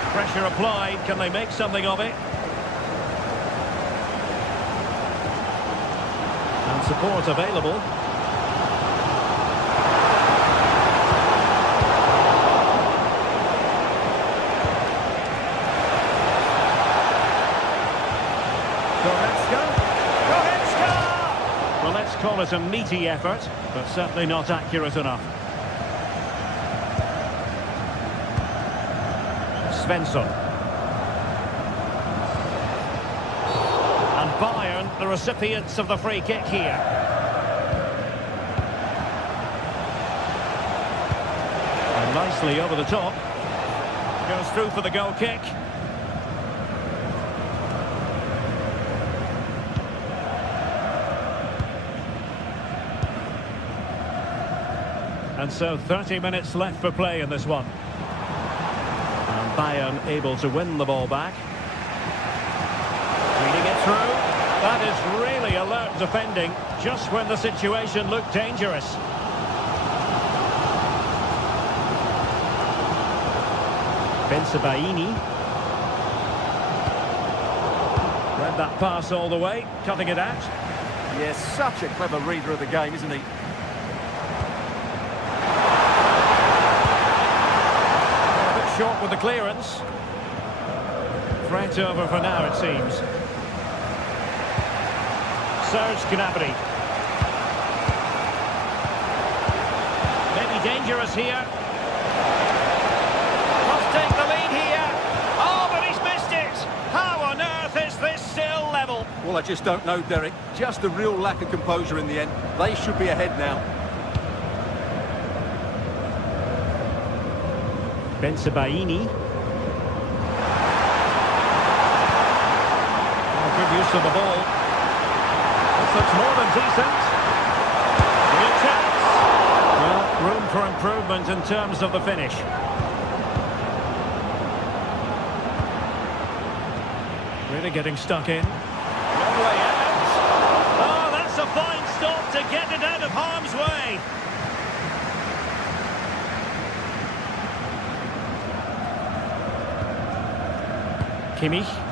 Pressure applied, can they make something of it? And support available. Well, let's call it a meaty effort, but certainly not accurate enough. Svensson. And Bayern, the recipients of the free kick here. And nicely over the top. Goes through for the goal kick. And so 30 minutes left for play in this one. And Bayern able to win the ball back. Reading it through. That is really alert defending, just when the situation looked dangerous. Bensebaini. Read that pass all the way, cutting it out. Yes, such a clever reader of the game, isn't he? Short with the clearance. Threat over for now, it seems. Serge Gnabry. Maybe dangerous here. Must take the lead here. Oh, but he's missed it. How on earth is this still level? Well, I just don't know, Derek. Just a real lack of composure in the end. They should be ahead now. Bensebaini. Good use of the ball. This looks more than decent. Real chance. Well, room for improvement in terms of the finish. Really getting stuck in. Long way out. Oh, that's a fine stop to get it out of harm's way. Kimmich.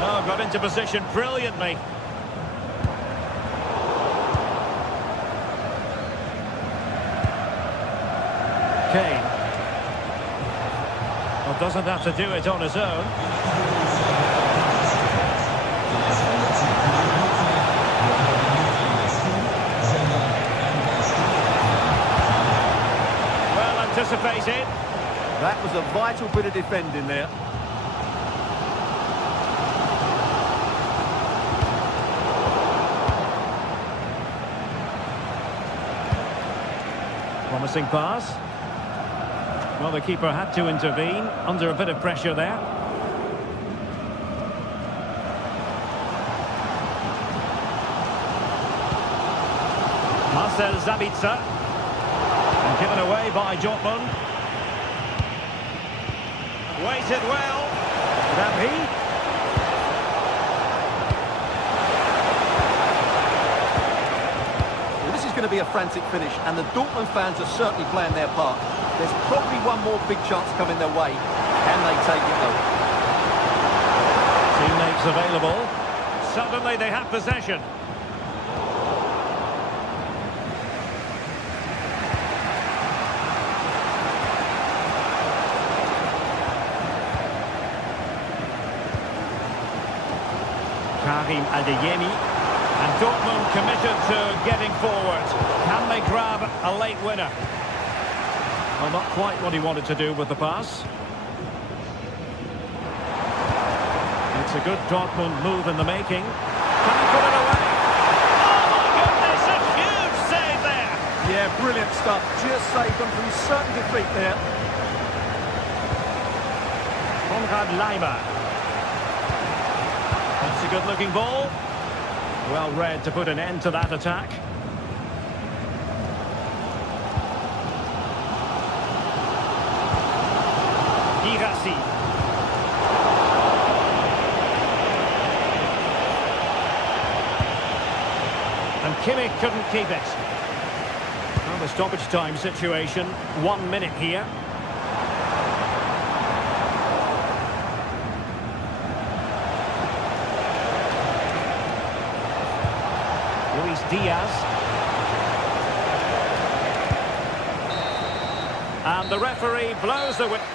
Oh, got into position brilliantly. Kane. Well, doesn't have to do it on his own. Well anticipated. That was a vital bit of defending there. Promising pass. Well, the keeper had to intervene under a bit of pressure there. Marcel Sabitzer. And given away by Dortmund. Waited well. Davi. This is going to be a frantic finish, and the Dortmund fans are certainly playing their part. There's probably one more big chance coming their way. Can they take it though? Teammates available. Suddenly they have possession. Karim Adeyemi. And Dortmund committed to getting forward. Can they grab a late winner? Well, not quite what he wanted to do with the pass. It's a good Dortmund move in the making. Can he put it away? Oh, my goodness, a huge save there! Yeah, brilliant stuff. Just saved them from certain defeat there. Konrad Leimer. That's a good-looking ball. Well read to put an end to that attack. Girassi. And Kimmich couldn't keep it. Well, the stoppage time situation, 1 minute here. Luis Diaz. And the referee blows the whistle.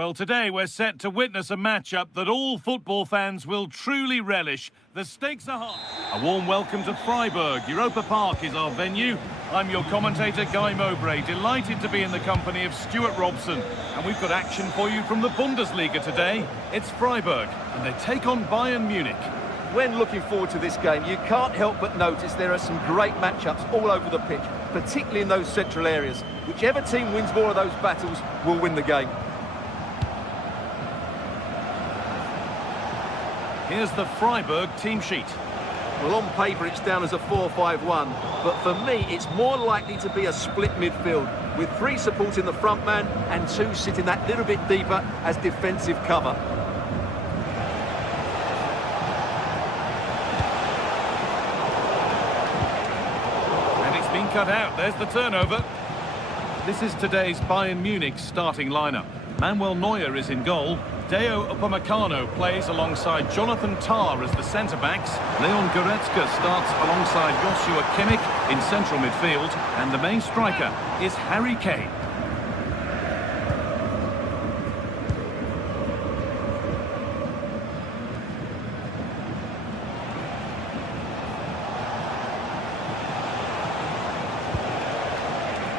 Well, today we're set to witness a matchup that all football fans will truly relish. The stakes are high. A warm welcome to Freiburg. Europa Park is our venue. I'm your commentator, Guy Mowbray, delighted to be in the company of Stuart Robson. And we've got action for you from the Bundesliga today. It's Freiburg, and they take on Bayern Munich. When looking forward to this game, you can't help but notice there are some great matchups all over the pitch, particularly in those central areas. Whichever team wins more of those battles will win the game. Here's the Freiburg team sheet. Well, on paper it's down as a 4-5-1, but for me it's more likely to be a split midfield, with 3 supporting the front man and 2 sitting that little bit deeper as defensive cover. And it's been cut out. There's the turnover. This is today's Bayern Munich starting lineup. Manuel Neuer is in goal. Deo Upamecano plays alongside Jonathan Tah as the centre-backs. Leon Goretzka starts alongside Joshua Kimmich in central midfield. And the main striker is Harry Kane.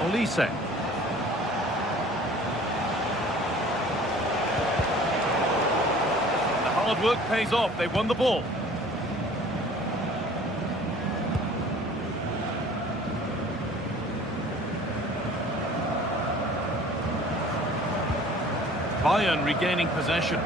Olise. Hard work pays off. They won the ball. Bayern regaining possession.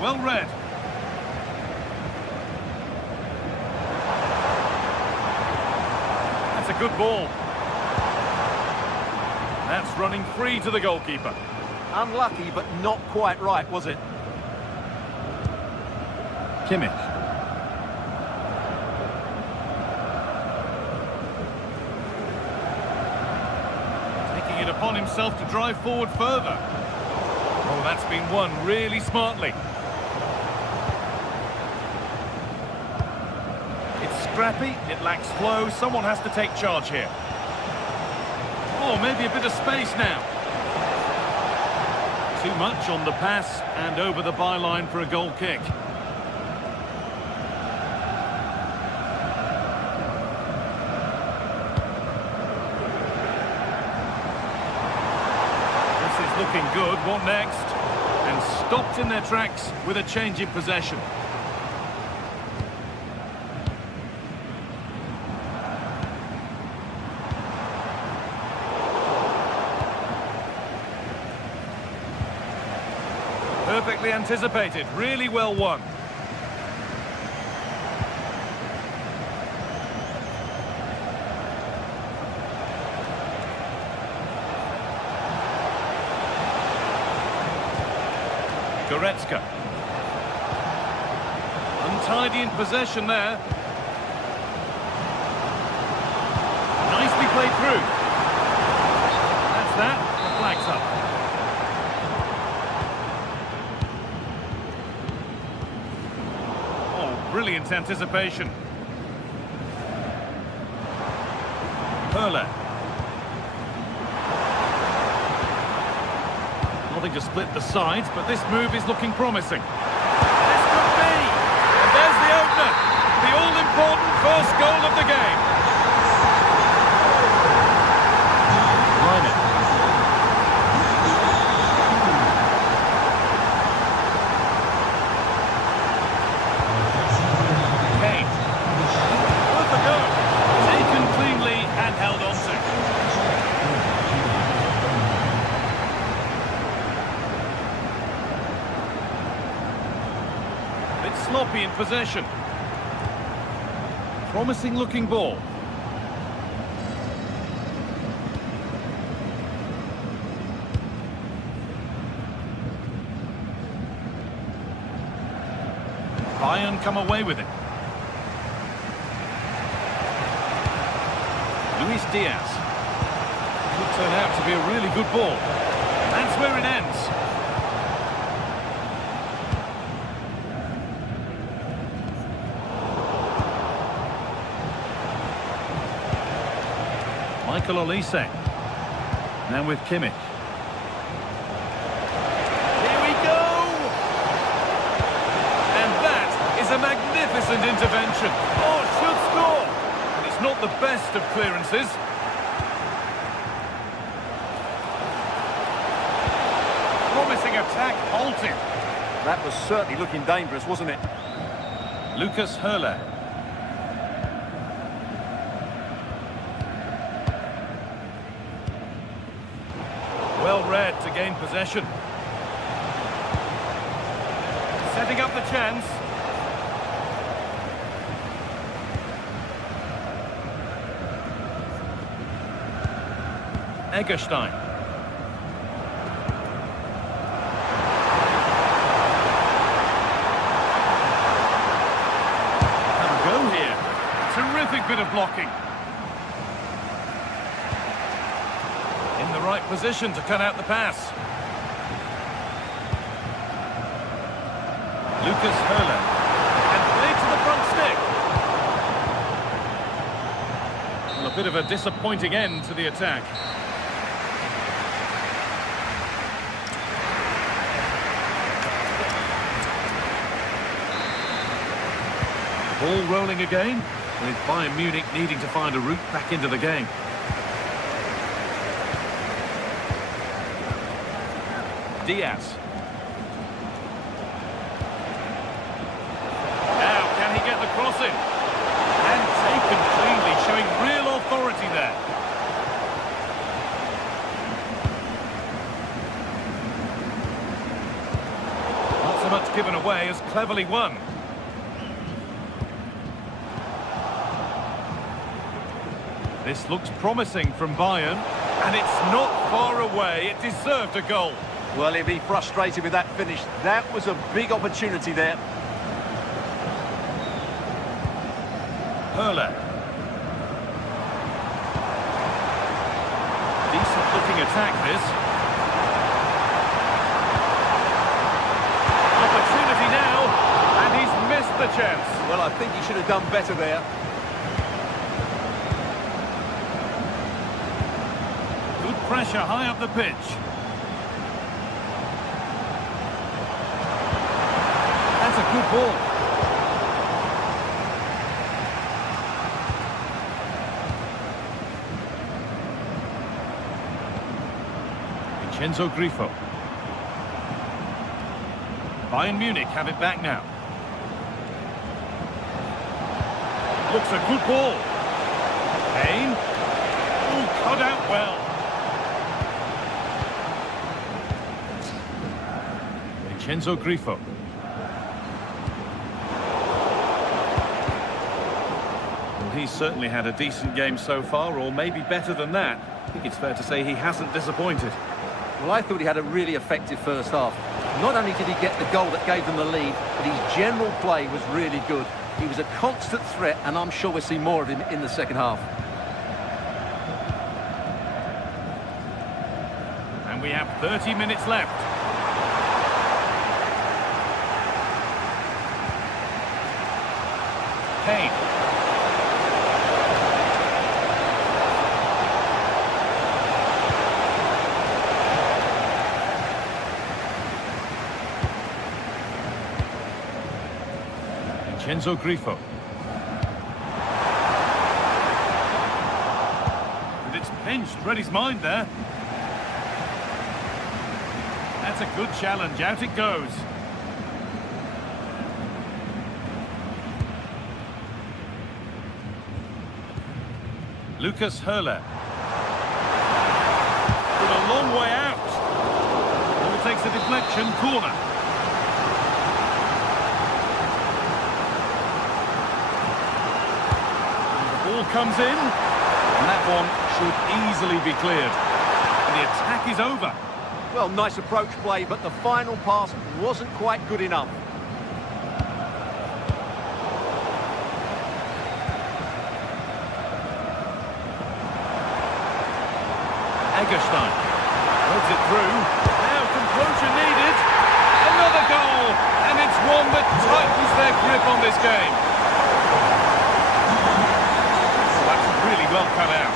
Well read. That's a good ball. That's running free to the goalkeeper. Unlucky, but not quite right, was it? Kimmich. Taking it upon himself to drive forward further. Oh, that's been won really smartly. Scrappy, it lacks flow, someone has to take charge here. Oh, maybe a bit of space now. Too much on the pass and over the byline for a goal kick. This is looking good, what next? And stopped in their tracks with a change in possession. Perfectly anticipated, really well won. Goretzka. Untidy in possession there. Nicely played through. That's that, the flag's up. Brilliant anticipation. Perle. Nothing to split the sides, but this move is looking promising. This could be! And there's the opener. The all-important first goal of the game. Line it. Sloppy in possession. Promising looking ball. Bayern come away with it. Luis Diaz. Could turn out to be a really good ball. That's where it ends. Michael Olise. Now with Kimmich. Here we go! And that is a magnificent intervention. Oh, should score! And it's not the best of clearances. Promising attack halted. That was certainly looking dangerous, wasn't it? Lucas Hurler. Well read to gain possession. Setting up the chance. Egerstein. Have a go here. Terrific bit of blocking. In the right position to cut out the pass. Lucas Hurler. And played to the front stick. Well, a bit of a disappointing end to the attack. Ball rolling again, with Bayern Munich needing to find a route back into the game. Diaz. Now, can he get the cross in? And taken cleanly, showing real authority there. Not so much given away as cleverly won. This looks promising from Bayern, and it's not far away. It deserved a goal. Well, he'll be frustrated with that finish. That was a big opportunity there. Hurler. Decent looking attack, this. Opportunity now, and he's missed the chance. Well, I think he should have done better there. Good pressure high up the pitch. That's a good ball. Vincenzo Grifo. Bayern Munich have it back now. Looks a good ball. Kane. Oh, cut out well. Vincenzo Grifo. Well, he's certainly had a decent game so far, or maybe better than that. I think it's fair to say he hasn't disappointed. Well, I thought he had a really effective first half. Not only did he get the goal that gave them the lead, but his general play was really good. He was a constant threat, and I'm sure we'll see more of him in the second half. And we have 30 minutes left. Kane. Vincenzo Grifo. And it's pinched, read his mind there. That's a good challenge, out it goes. Lucas Hurler. With a long way out. Ball takes a deflection, corner. Comes in, and that one should easily be cleared. And the attack is over. Well, nice approach play, but the final pass wasn't quite good enough. Egerstein throws it through. Now composure needed. Another goal, and it's one that tightens their grip on this game. Really well cut out.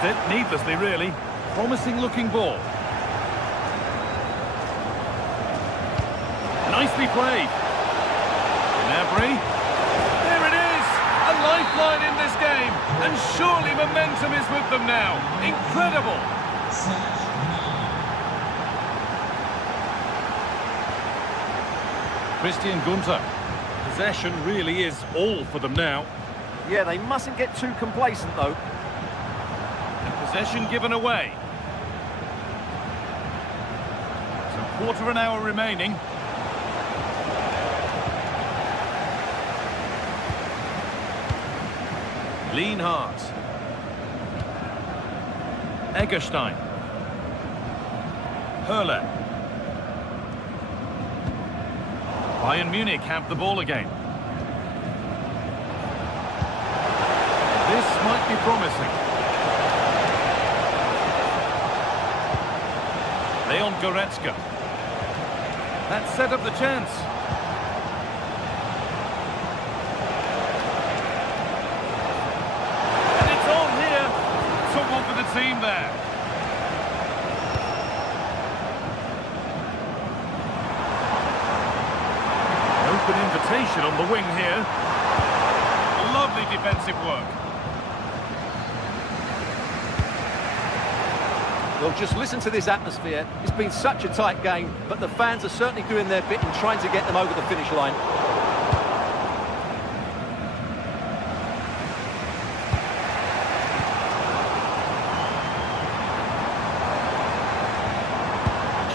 lost it, needlessly really. Promising looking ball. Nicely played. Gnabry. There it is! A lifeline in this game. And surely momentum is with them now. Incredible! Christian Gunter. Possession really is all for them now. Yeah, they mustn't get too complacent, though. And possession given away. So quarter of an hour remaining. Lienhardt. Egerstein. Höhler. Bayern Munich have the ball again. This might be promising. Leon Goretzka. That set up the chance. And it's on here. Someone for the team there. Open invitation on the wing here. Lovely defensive work. Well, just listen to this atmosphere. It's been such a tight game, but the fans are certainly doing their bit in trying to get them over the finish line.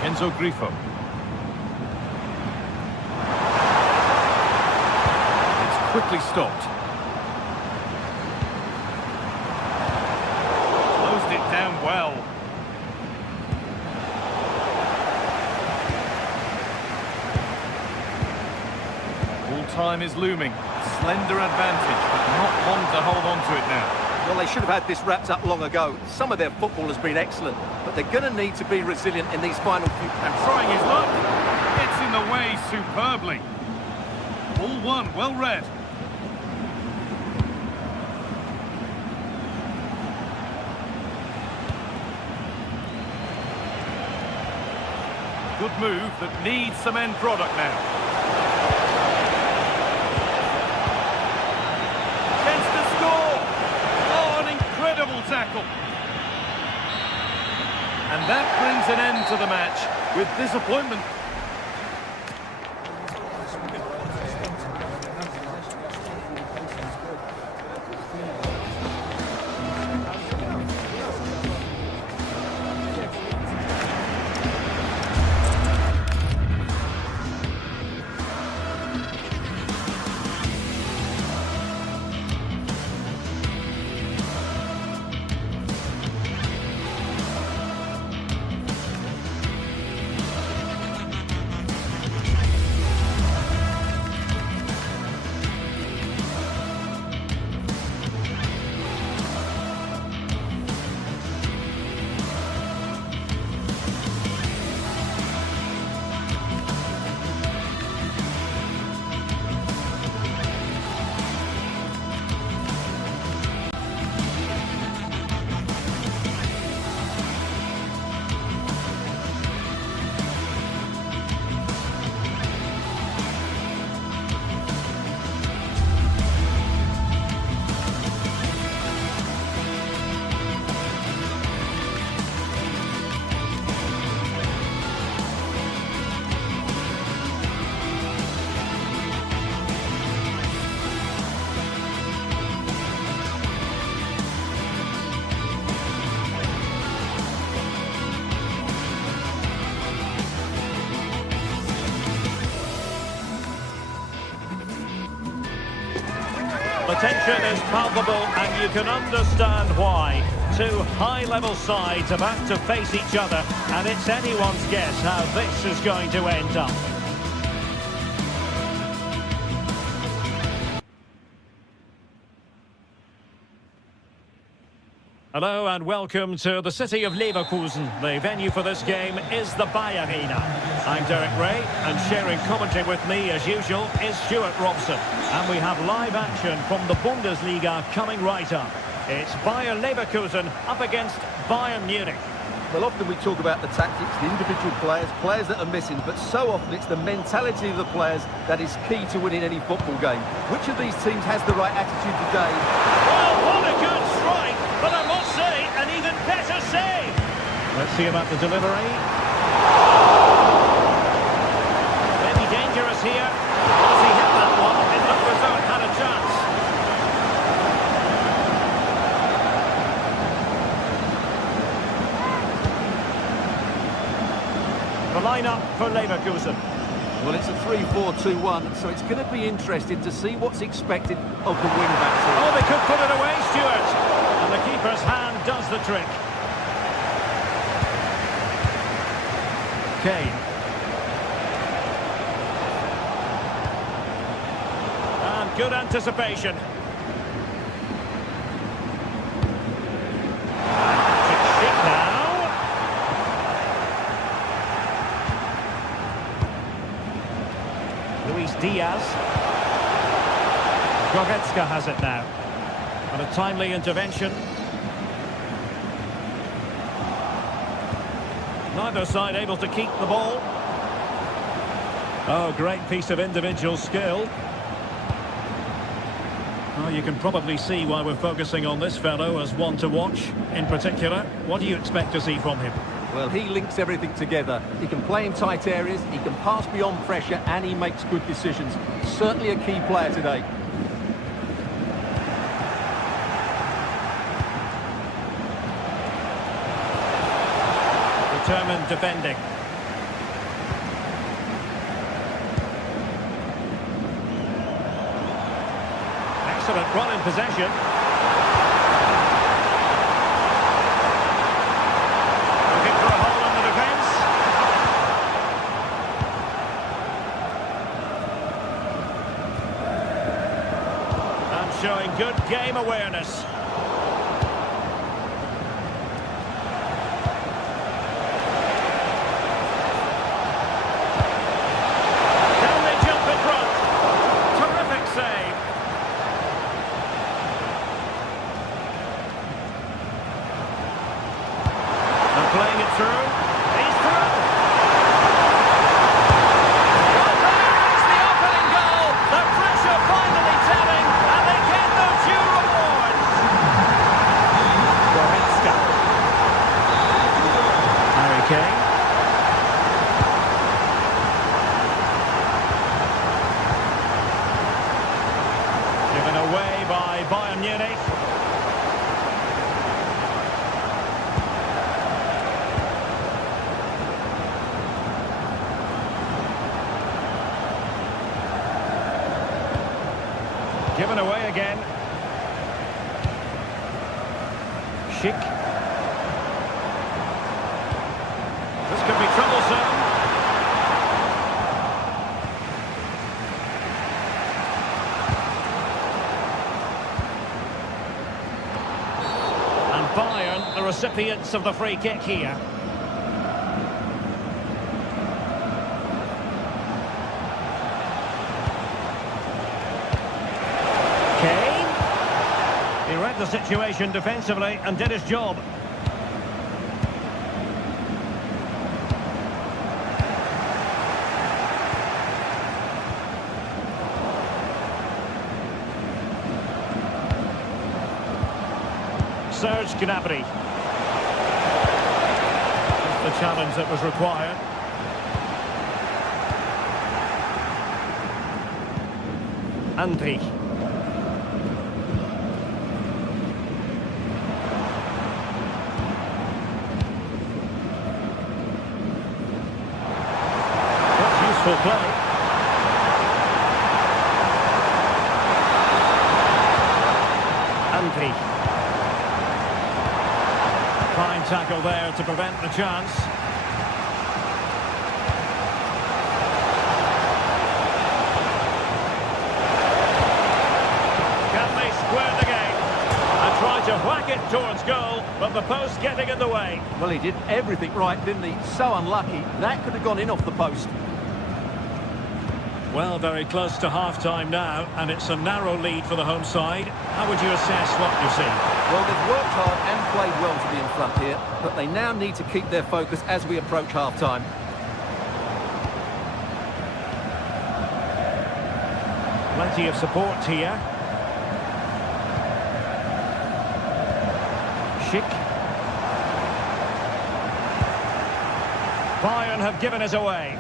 Enzo Grifo. It's quickly stopped. Closed it down well. Full time is looming. Slender advantage, but not long to hold on to it now. Well, they should have had this wrapped up long ago. Some of their football has been excellent, but they're going to need to be resilient in these final few... And trying his luck. It's in the way superbly. All one, well read. Good move that needs some end product now. Chance to score! Oh, an incredible tackle. And that brings an end to the match with disappointment. The tension is palpable, and you can understand why. Two high-level sides about to face each other, and it's anyone's guess how this is going to end up. Hello and welcome to the city of Leverkusen. The venue for this game is the Bayer Arena. I'm Derek Ray, and sharing commentary with me as usual is Stuart Robson. And we have live action from the Bundesliga coming right up. It's Bayer Leverkusen up against Bayern Munich. Well, often we talk about the tactics, the individual players that are missing, but so often it's the mentality of the players that is key to winning any football game. Which of these teams has the right attitude today? Well, what a good strike, but I must say, an even better save. Let's see about the delivery. Maybe dangerous here. Does he hit that one? It looked as though it had a chance. The line-up for Leverkusen. Well, it's a 3-4-2-1, so it's going to be interesting to see what's expected of the wing-backs here. Oh, they could put it away, Stuart. And the keeper's hand does the trick. Kane. And good anticipation. Diaz. Goretzka has it now. And a timely intervention. Neither side able to keep the ball. Oh, great piece of individual skill. Oh, you can probably see why we're focusing on this fellow as one to watch. In particular, what do you expect to see from him? Well, he links everything together. He can play in tight areas, he can pass beyond pressure, and he makes good decisions. Certainly a key player today. Determined defending. Excellent run in possession. Showing good game awareness. Can they jump in front? Terrific save. They're playing it through. He's through. Well, there is the opening goal. The pressure finally telling. Kane. Given away by Bayern Munich. Given away again. Schick. Could be troublesome. And Bayern, the recipients of the free kick here. Kane. He read the situation defensively and did his job. Serge Gnabry. Just the challenge that was required. Andri. That's useful play. Andri. Fine tackle there to prevent the chance. Can they square the game? And try to whack it towards goal, but the post getting in the way. Well, he did everything right, didn't he? So unlucky. That could have gone in off the post. Well, very close to half-time now, and it's a narrow lead for the home side. How would you assess what you see? Well, they've worked hard and played well to be in front here, but they now need to keep their focus as we approach half-time. Plenty of support here. Schick. Bayern have given us away.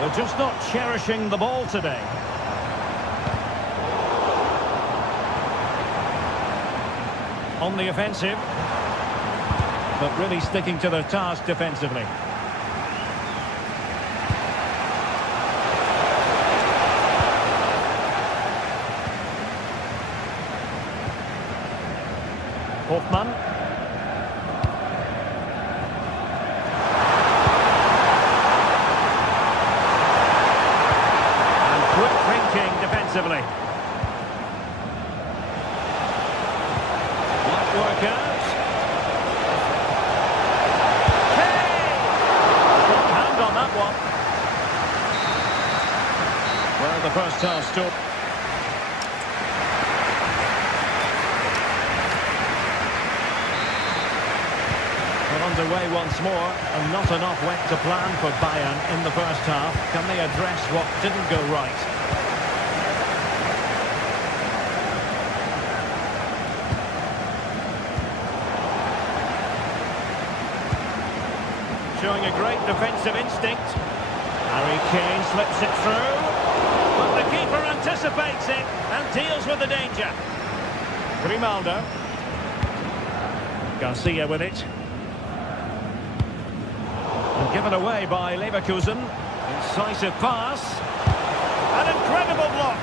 They're just not cherishing the ball today. On the offensive, but really sticking to their task defensively. Hoffmann. And quick thinking defensively. Might work out. Hey! Got hand on that one. Well, the first half still... Underway once more, and not enough went to plan for Bayern in the first half. Can they address what didn't go right? Showing a great defensive instinct. Harry Kane slips it through, but the keeper anticipates it and deals with the danger. Grimaldo. Garcia with it. Given away by Leverkusen. Incisive pass. An incredible block.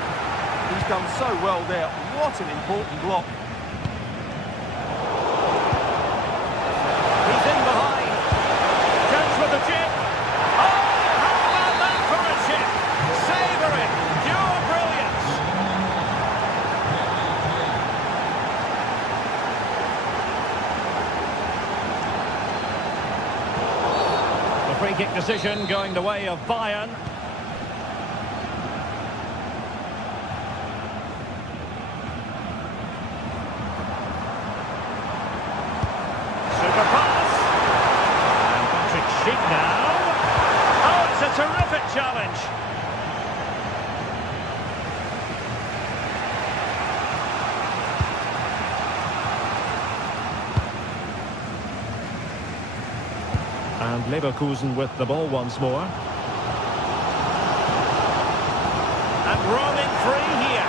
He's done so well there. What an important block. He's in behind. Chance with the chip. Oh, how about that for a chip? Savouring. Pure brilliance. Free kick decision going the way of Bayern. Super pass. And Patrick Schick now. Oh, it's a terrific challenge. And Leverkusen with the ball once more. And roaming free here.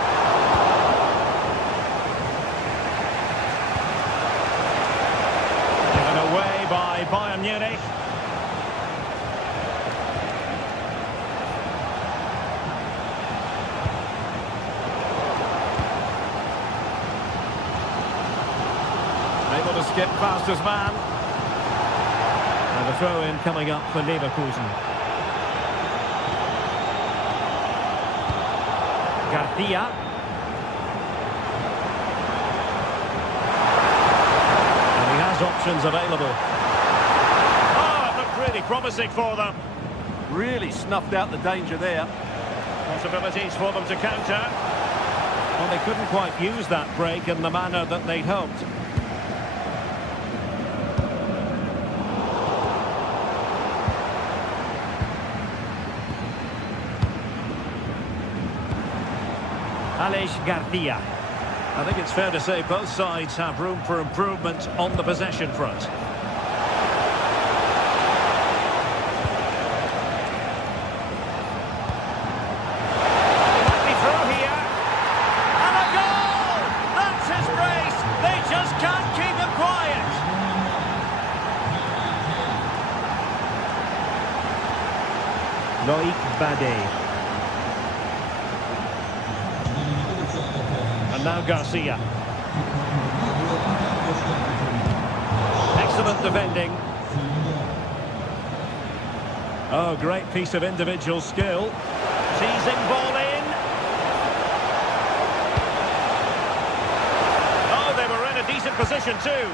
Given away by Bayern Munich. Able to skip past his man. And a throw-in coming up for Leverkusen. Garcia. And he has options available. Oh, it looked really promising for them. Really snuffed out the danger there. Possibilities for them to counter. Well, they couldn't quite use that break in the manner that they'd hoped. Garcia. I think it's fair to say both sides have room for improvement on the possession front. He might be through here. And a goal! That's his brace. They just can't keep him quiet. Loïc Badet. And now Garcia. Excellent defending. Oh, great piece of individual skill. Teasing ball in. Oh, they were in a decent position too.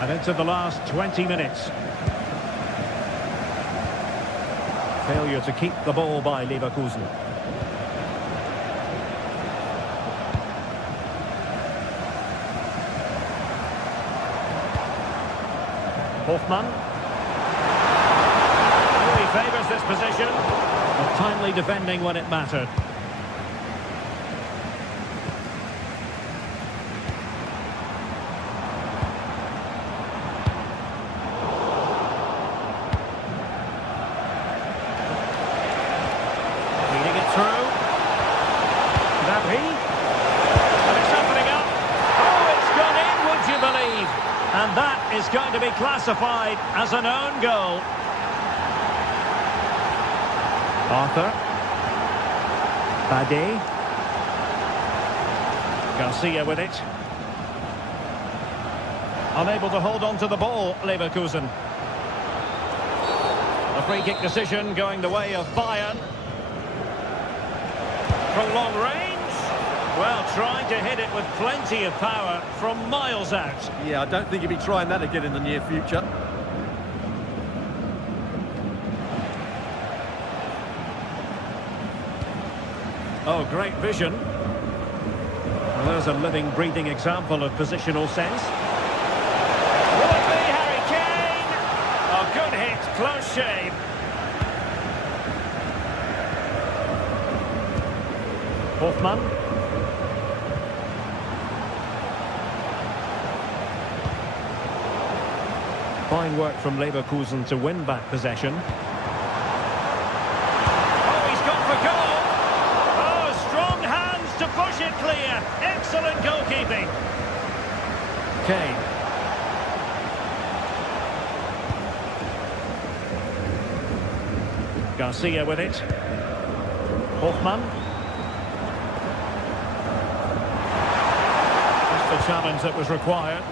And into the last 20 minutes. Failure to keep the ball by Leverkusen. Hoffmann. He favours this position. But timely defending when it mattered. Feeding it through. Nabi. And it's opening up. Oh, it's gone in, would you believe? And that is going to be classified as an own goal. Arthur. Bade. Garcia with it. Unable to hold on to the ball, Leverkusen. A free kick decision going the way of Bayern. From long range. Well, trying to hit it with plenty of power from miles out. Yeah, I don't think he'll be trying that again in the near future. Oh, great vision. Well, there's a living, breathing example of positional sense. Will it be Harry Kane? Oh, good hit, close shave. Hoffmann. Fine work from Leverkusen to win back possession. Oh, he's gone for goal. Oh, strong hands to push it clear. Excellent goalkeeping. Kane. Garcia with it. Hoffmann. Just the challenge that was required.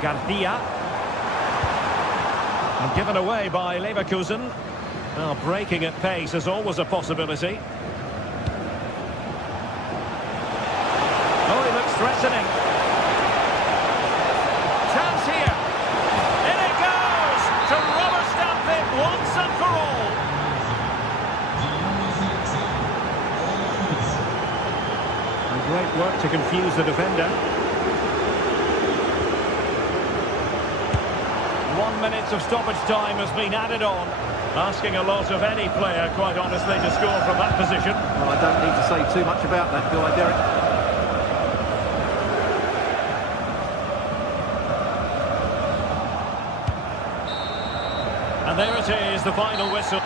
Garcia. And given away by Leverkusen. Well, breaking at pace is always a possibility. Oh, he looks threatening. Chance here. In it goes to rubber stamp it once and for all. And great work to confuse the defender. 1 minute of stoppage time has been added on. Asking a lot of any player, quite honestly, to score from that position. Well, I don't need to say too much about that, do I, Derek? And there it is, the final whistle.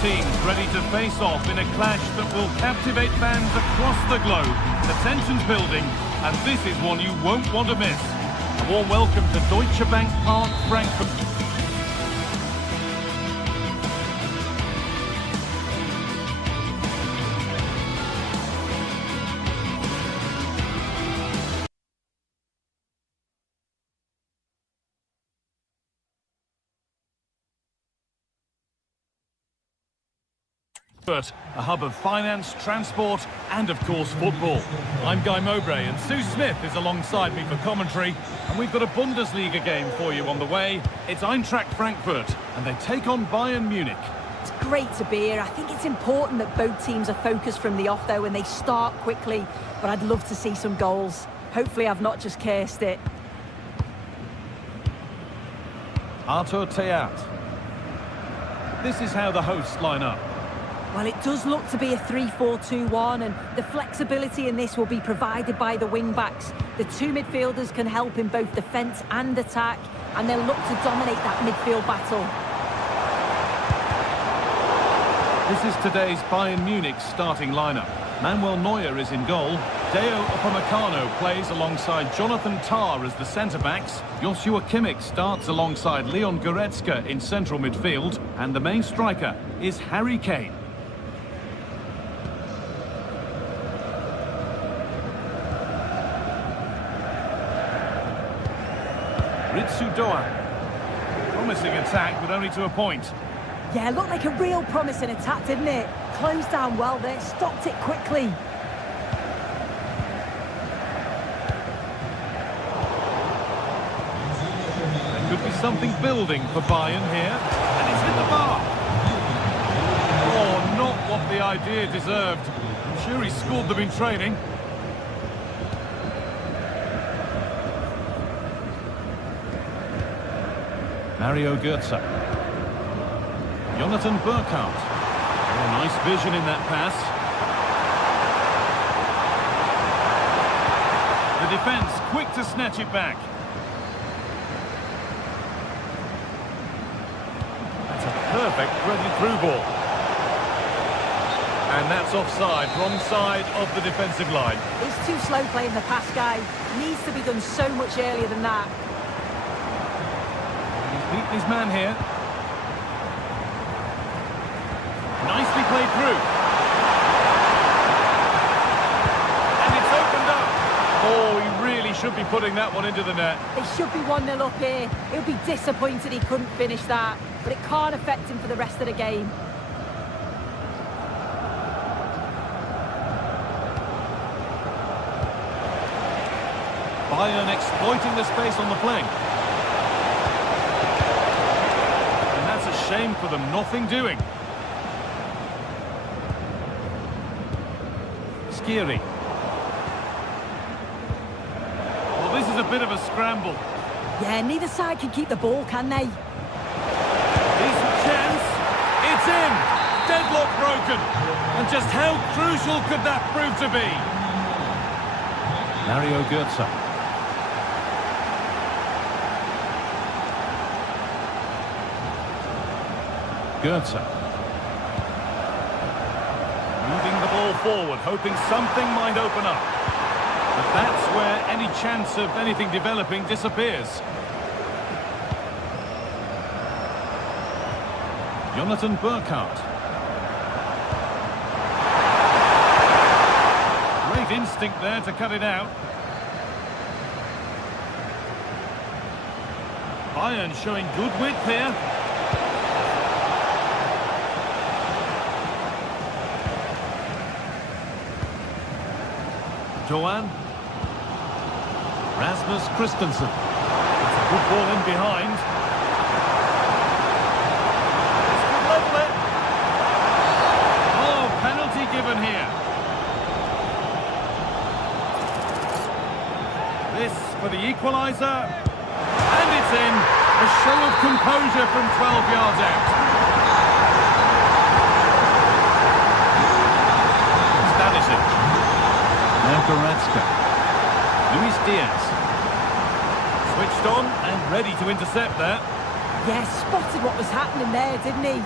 Teams ready to face off in a clash that will captivate fans across the globe. The tension's building, and this is one you won't want to miss. A warm welcome to Deutsche Bank Park, Frankfurt. A hub of finance, transport, and of course football. I'm Guy Mowbray, and Sue Smith is alongside me for commentary, and we've got a Bundesliga game for you on the way. It's Eintracht Frankfurt, and they take on Bayern Munich. great to be here. I think it's important that both teams are focused from the off, though, and they start quickly. But I'd love to see some goals. Hopefully I've not just cursed it. Artur Teat. This is how the hosts line up. Well, it does look to be a 3-4-2-1, and the flexibility in this will be provided by the wing-backs. The two midfielders can help in both defence and attack, and they'll look to dominate that midfield battle. This is today's Bayern Munich starting lineup. Manuel Neuer is in goal. Deo Upamecano plays alongside Jonathan Tah as the centre-backs. Joshua Kimmich starts alongside Leon Goretzka in central midfield. And the main striker is Harry Kane. Ritsu Doan. Promising attack, but only to a point. Yeah, looked like a real promising attack, didn't it? Closed down well there, stopped it quickly. There could be something building for Bayern here. And it's hit the bar. Oh, not what the idea deserved. I'm sure he scored them in training. Mario Götze. Jonathan Burkhardt. Oh, nice vision in that pass. The defence quick to snatch it back. That's a perfect threaded through ball. And that's offside, wrong side of the defensive line. He's too slow playing the pass, guy. Needs to be done so much earlier than that. He's beaten his man here. Nicely played through. And it's opened up. Oh, he really should be putting that one into the net. They should be 1-0 up here. He'll be disappointed he couldn't finish that, but it can't affect him for the rest of the game. Bayern exploiting the space on the flank. And that's a shame for them, nothing doing. Skiri. Well, this is a bit of a scramble. Yeah, neither side can keep the ball, can they? Decent chance. It's in. Deadlock broken. And just how crucial could that prove to be? Mario Götze. Götze. Moving the ball forward, hoping something might open up. But that's where any chance of anything developing disappears. Jonathan Burkhardt. Great instinct there to cut it out. Bayern showing good width here. Doan. Rasmus Christensen. It's a good ball in behind. This could level it. Oh, penalty given here. This for the equaliser. And it's in. A show of composure from 12 yards out. Stanisic. Now Goretzka. Luis Diaz. Switched on and ready to intercept there. Yeah, spotted what was happening there, didn't he?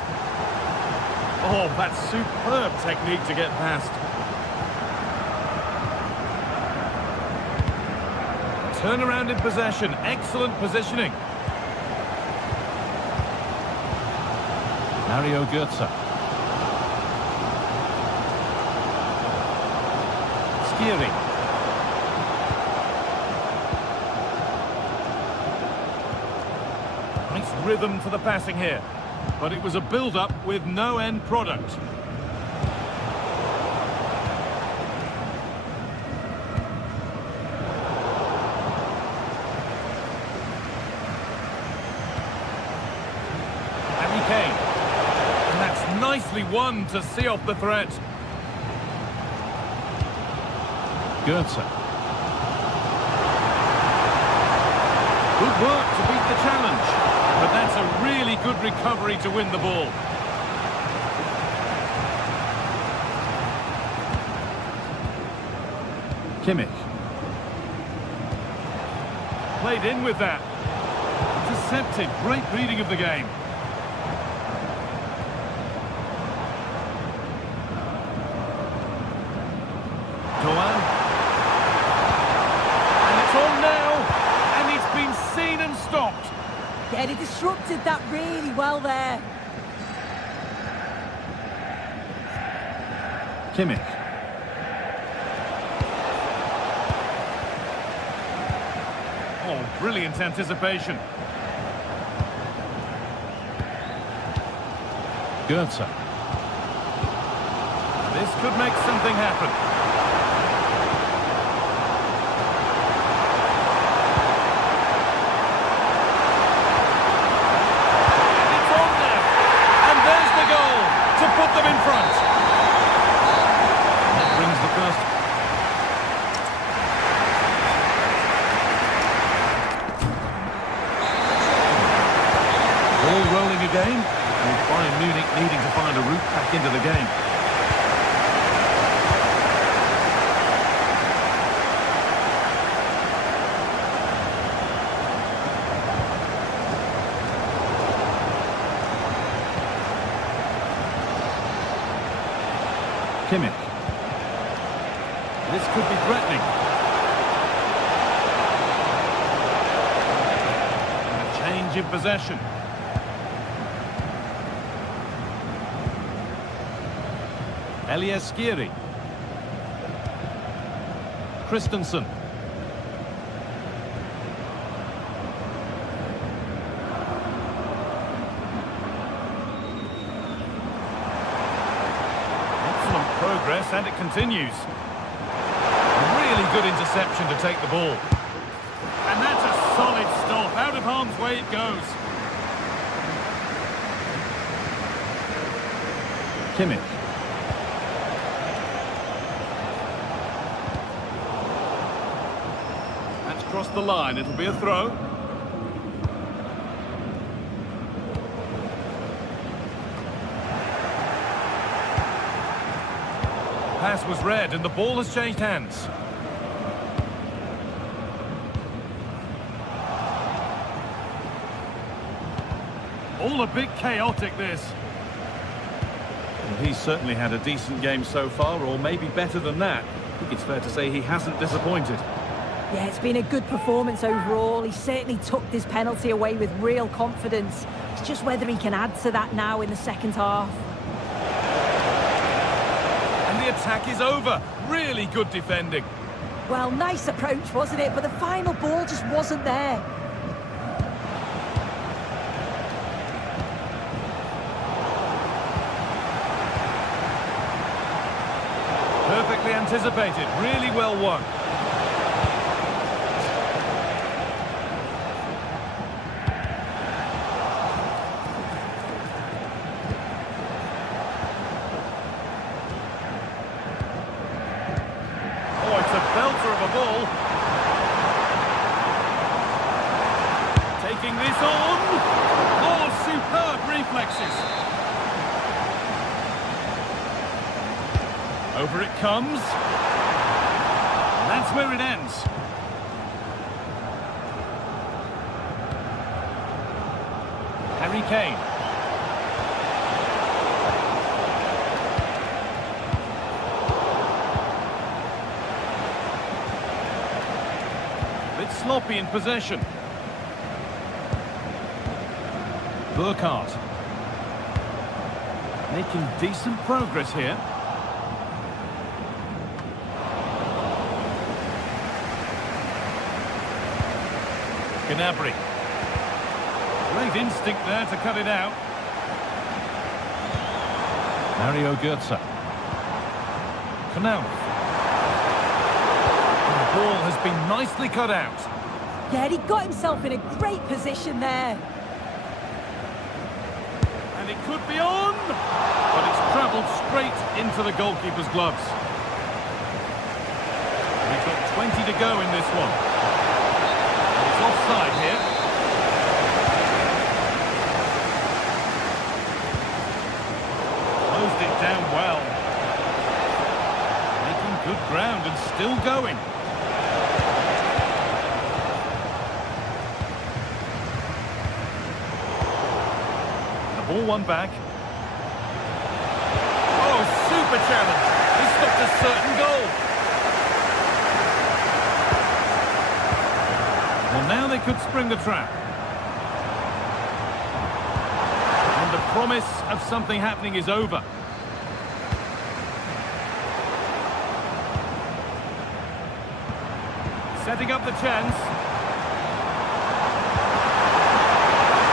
Oh, that's superb technique to get past. Turnaround in possession. Excellent positioning. Mario Götze. Skiri. Nice rhythm to the passing here. But it was a build-up with no end product. Nicely won to see off the threat. Goetze. Good work to beat the challenge. But that's a really good recovery to win the ball. Kimmich. Played in with that. Intercepted. Great reading of the game. Doan. And it's on now. And it's been seen and stopped. Yeah, he disrupted that really well there. Kimmich. Oh, brilliant anticipation. Goetze. This could make something happen. And it's on there. And there's the goal to put them in front. That brings the first. Ball rolling again. With Bayern Munich needing to find a route back into the game. Kimmich. This could be threatening. And a change in possession. Elias Skiri. Christensen. Excellent progress, and it continues. Really good interception to take the ball. And that's a solid stop. Out of harm's way it goes. Kimmich. Across the line, it'll be a throw. Pass was read and the ball has changed hands. All a bit chaotic, this. Well, he's certainly had a decent game so far, or maybe better than that. I think it's fair to say he hasn't disappointed. Yeah, it's been a good performance overall. He certainly took this penalty away with real confidence. It's just whether he can add to that now in the second half. And the attack is over. Really good defending. Well, nice approach, wasn't it? But the final ball just wasn't there. Perfectly anticipated. Really well won. Belter of a ball. Taking this on. Oh, superb reflexes. Over it comes. And that's where it ends. Harry Kane. Bit sloppy in possession. Burkhardt. Making decent progress here. Gnabry. Great instinct there to cut it out. Mario Götze. Knauf. The ball has been nicely cut out. Yeah, he got himself in a great position there. And and it could be on! But it's travelled straight into the goalkeeper's gloves. We've got 20 to go in this one. It's offside here. Closed it down well. Making good ground and still going. The ball won back. Oh, super challenge. He stopped a certain goal. Well, now they could spring the trap. And the promise of something happening is over. Setting up the chance.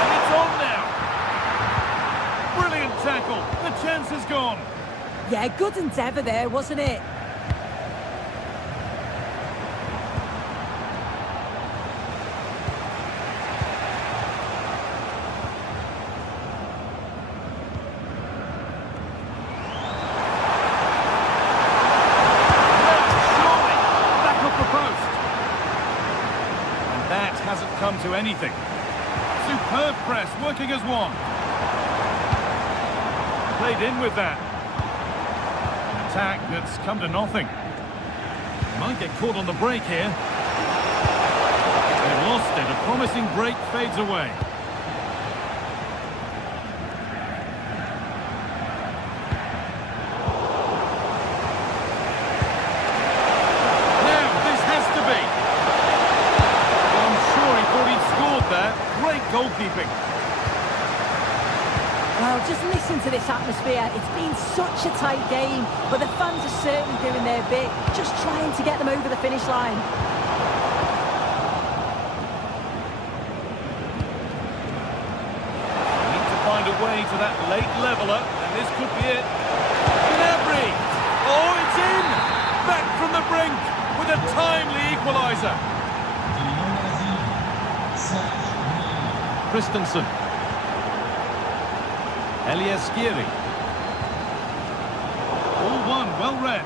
And it's on now. Brilliant tackle. The chance is gone. Yeah, good endeavour there, wasn't it? Hasn't come to anything. Superb press, working as one. Played in with that. An attack that's come to nothing. Might get caught on the break here. They've lost it. A promising break fades away. Goalkeeping. Well, just listen to this atmosphere. It's been such a tight game, but the fans are certainly doing their bit, just trying to get them over the finish line. Need to find a way to that late leveller, and this could be it. Gnabry! Oh, it's in! Back from the brink with a timely equaliser. Christensen. Eliaskiri. All one, well read.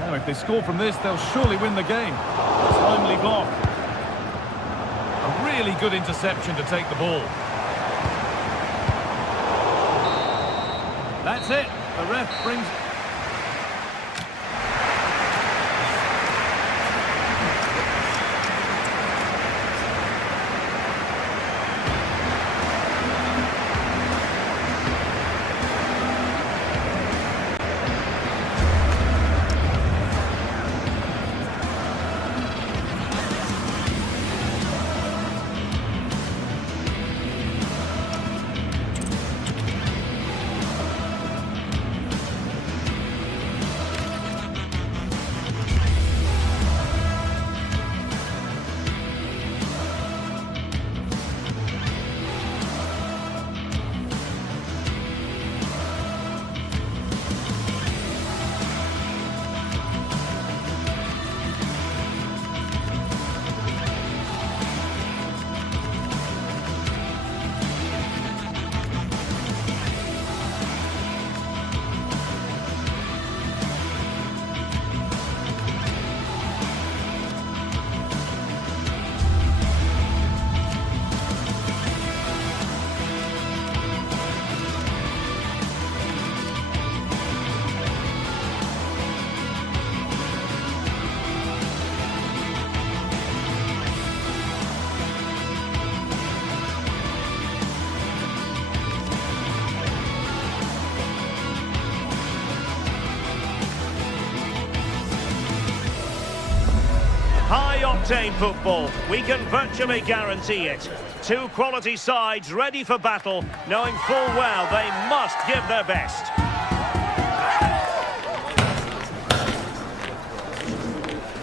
Now, if they score from this, they'll surely win the game. Timely block. A really good interception to take the ball. That's it. The ref brings... High-octane football, we can virtually guarantee it. Two quality sides ready for battle, knowing full well they must give their best.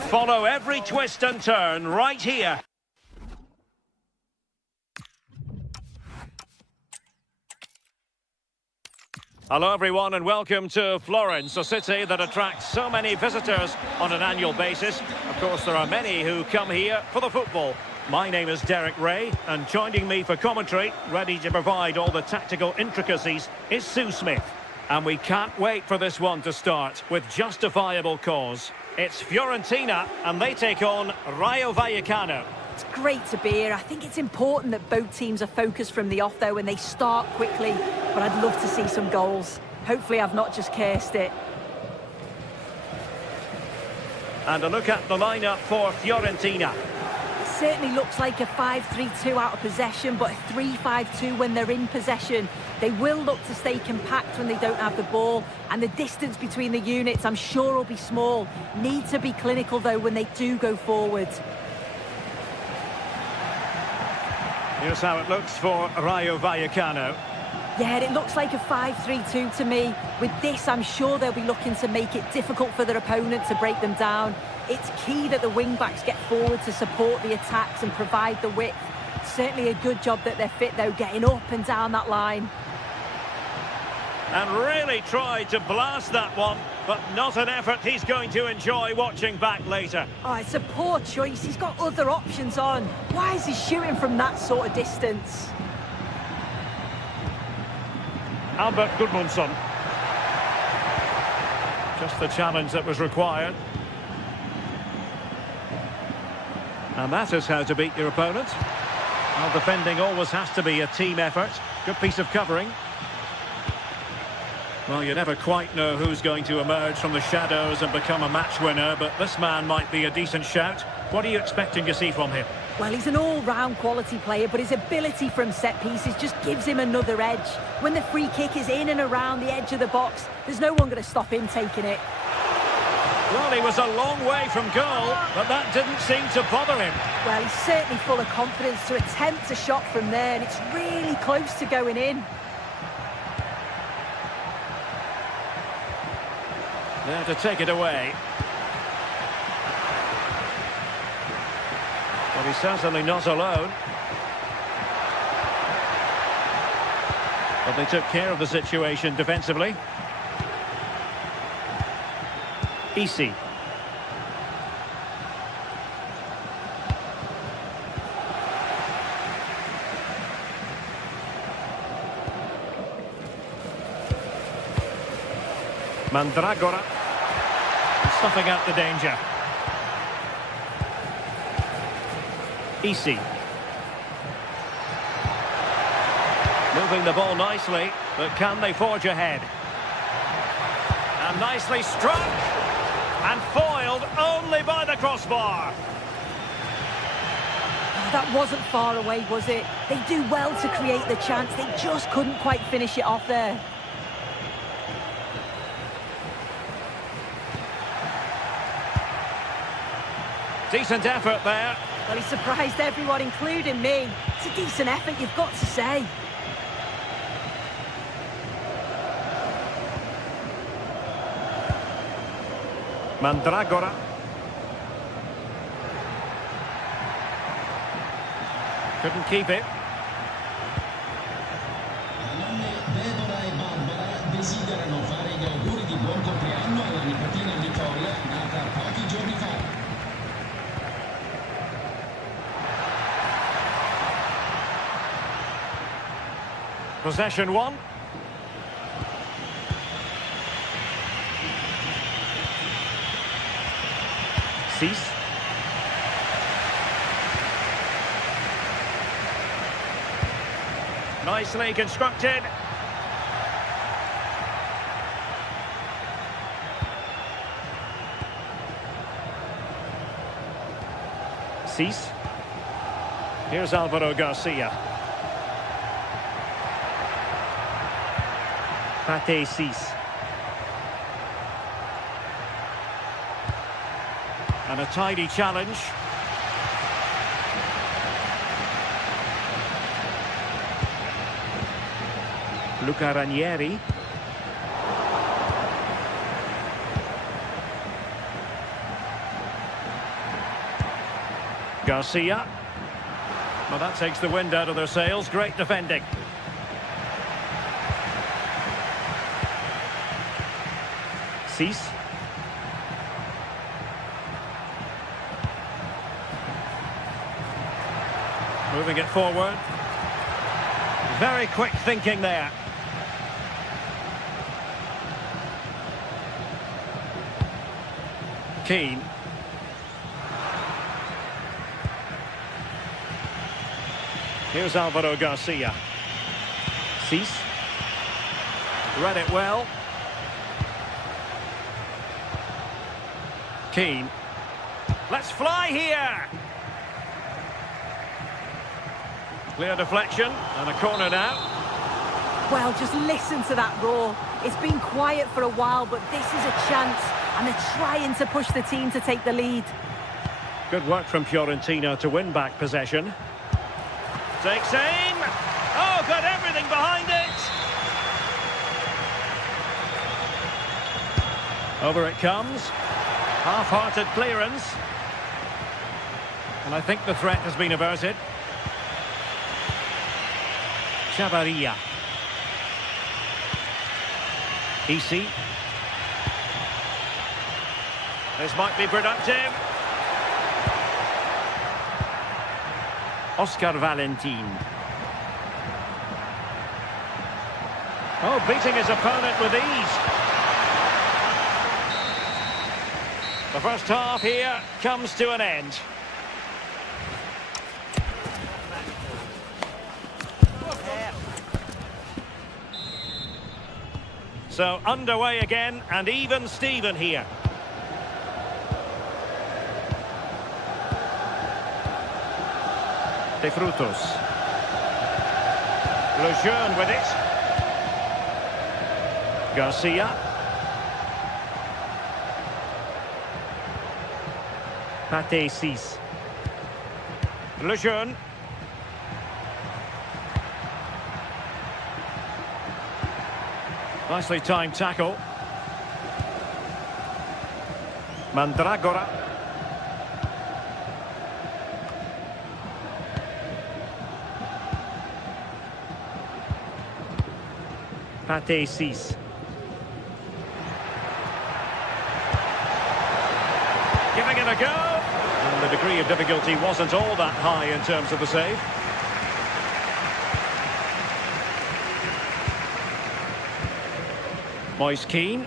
Follow every twist and turn right here. Hello everyone and welcome to Florence, a city that attracts so many visitors on an annual basis. Of course, there are many who come here for the football. My name is Derek Ray, and joining me for commentary, ready to provide all the tactical intricacies, is Sue Smith. And we can't wait for this one to start with justifiable cause. It's Fiorentina, and they take on Rayo Vallecano. It's great to be here. I think it's important that both teams are focused from the off, though, and they start quickly. But I'd love to see some goals. Hopefully I've not just cursed it. And a look at the lineup for Fiorentina. Certainly looks like a 5-3-2 out of possession, but a 3-5-2 when they're in possession. They will look to stay compact when they don't have the ball, and the distance between the units, I'm sure, will be small. Need to be clinical, though, when they do go forward. Here's how it looks for Rayo Vallecano. Yeah, it looks like a 5-3-2 to me. With this, I'm sure they'll be looking to make it difficult for their opponent to break them down. It's key that the wing-backs get forward to support the attacks and provide the width. Certainly a good job that they're fit, though, getting up and down that line. And really tried to blast that one, but not an effort he's going to enjoy watching back later. Oh, it's a poor choice. He's got other options on. Why is he shooting from that sort of distance? Albert Gudmundsson. Just the challenge that was required. And that is how to beat your opponent. Well, defending always has to be a team effort. Good piece of covering. Well, you never quite know who's going to emerge from the shadows and become a match winner, but this man might be a decent shout. What are you expecting to see from him? Well, he's an all-round quality player, but his ability from set pieces just gives him another edge. When the free kick is in and around the edge of the box, there's no one going to stop him taking it. Well, he was a long way from goal, but that didn't seem to bother him. Well, he's certainly full of confidence to attempt a shot from there, and it's really close to going in. There to take it away. Well, he's certainly not alone. But they took care of the situation defensively. Easy. Mandragora. Stuffing out the danger. Easy. Moving the ball nicely, but can they forge ahead? And nicely struck. And foiled only by the crossbar. That wasn't far away, was it? They do well to create the chance. They just couldn't quite finish it off there. Decent effort there. Well, he surprised everyone, including me. It's a decent effort, you've got to say. Mandragora. Couldn't keep it. Deborah e Barbara desiderano fare gli auguri di buon compleanno alla nipotina Nicole, nata pochi giorni fa. Possession one. Cease. Nicely constructed. Cease. Here's Alvaro Garcia. Pate Cease. And a tidy challenge. Luca Ranieri. Garcia. Well, that takes the wind out of their sails. Great defending. Cease. Moving it forward. Very quick thinking there. Keane. Here's Alvaro Garcia. Cease. Read it well. Keane. Let's fly here. Clear deflection and a corner now. Well, just listen to that roar. It's been quiet for a while, but this is a chance, and they're trying to push the team to take the lead. Good work from Fiorentina to win back possession. Takes aim. Oh, got everything behind it. Over it comes. Half-hearted clearance. And I think the threat has been averted. Chavarria. Easy. This might be productive. Oscar Valentin. Oh, beating his opponent with ease. The first half here comes to an end. So underway again, and even Steven here. De Frutos. Lejeune with it. Garcia. Pate Cease. Lejeune. Nicely timed tackle. Mandragora. Pate Cease. Giving it a go. And the degree of difficulty wasn't all that high in terms of the save. Moise Keane.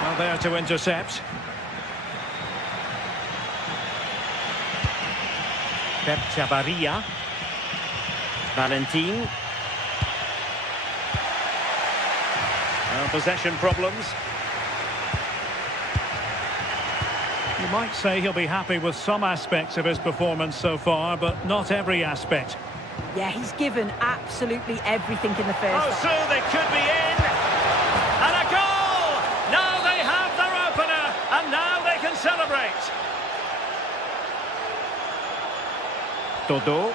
Well, there to intercept. Pep Chavarria. Valentin. Possession problems. You might say he'll be happy with some aspects of his performance so far, but not every aspect. Yeah, he's given absolutely everything in the first. Oh, so they could be in. And a goal! Now they have their opener, and now they can celebrate. Dodo.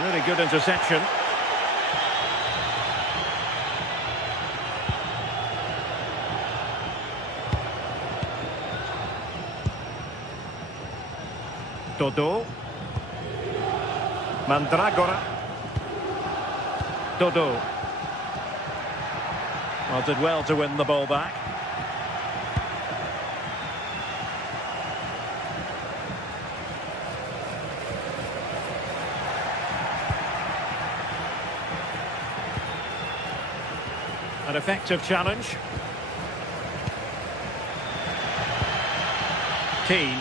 Really good interception. Dodo. Mandragora. Dodo. Well, did well to win the ball back. An effective challenge. Keane.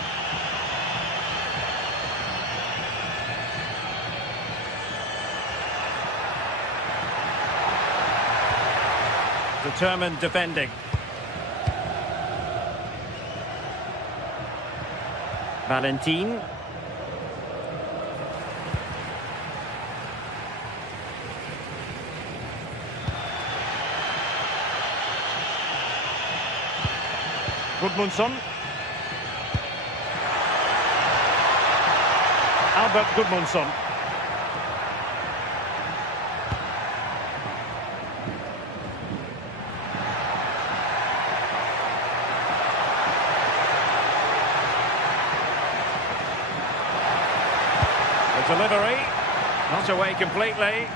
Determined defending. Valentin. Gudmundsson. Albert Gudmundsson. The delivery, not away completely.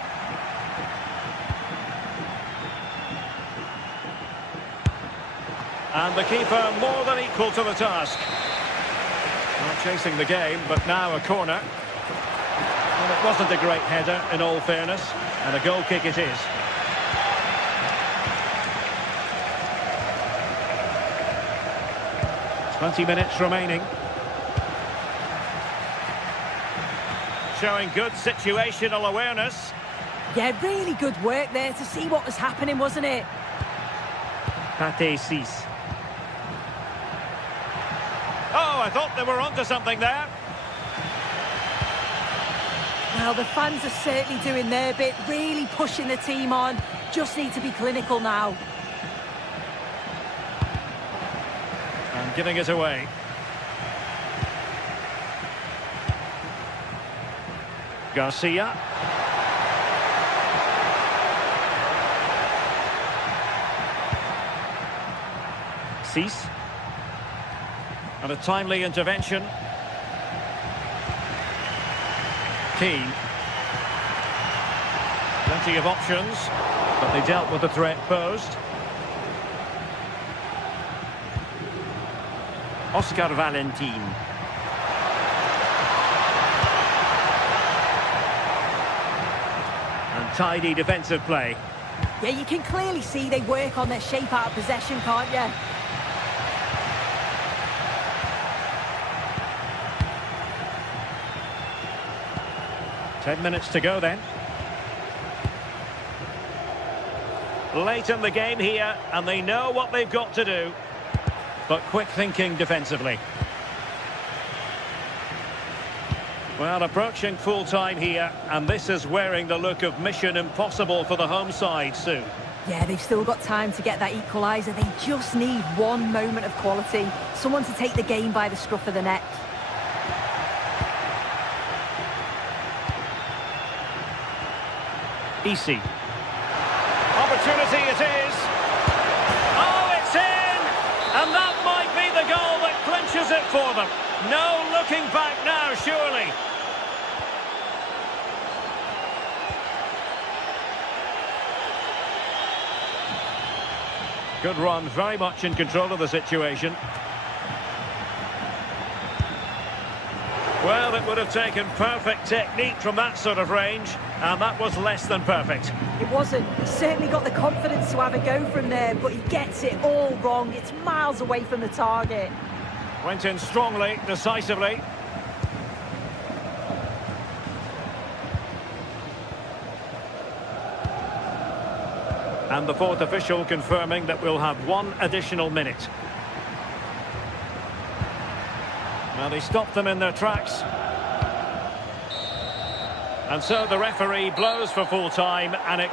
And the keeper more than equal to the task. Not chasing the game, but now a corner. Well, it wasn't a great header, in all fairness, and a goal kick it is. "20 minutes remaining. Showing good situational awareness. Yeah, really good work there to see what was happening, wasn't it? Pate 6. Oh, I thought they were onto something there. Well, the fans are certainly doing their bit, really pushing the team on. Just need to be clinical now. And giving it away. Garcia. Cis. And a timely intervention. Keane. Plenty of options, but they dealt with the threat posed. Oscar Valentin. And tidy defensive play. Yeah, you can clearly see they work on their shape out of possession, can't you? Ten minutes to go then. Late in the game here, and they know what they've got to do. But quick thinking defensively. Well, approaching full time here, and this is wearing the look of mission impossible for the home side soon. Yeah, they've still got time to get that equaliser. They just need one moment of quality. Someone to take the game by the scruff of the neck. Easy. Opportunity it is. Oh, it's in! And that might be the goal that clinches it for them. No looking back now, surely. Good run, very much in control of the situation. Well, it would have taken perfect technique from that sort of range, and that was less than perfect. It wasn't. He certainly got the confidence to have a go from there, but he gets it all wrong. It's miles away from the target. Went in strongly, decisively. And the fourth official confirming that we'll have one additional minute. Well, he stopped them in their tracks. And so the referee blows for full time, and it...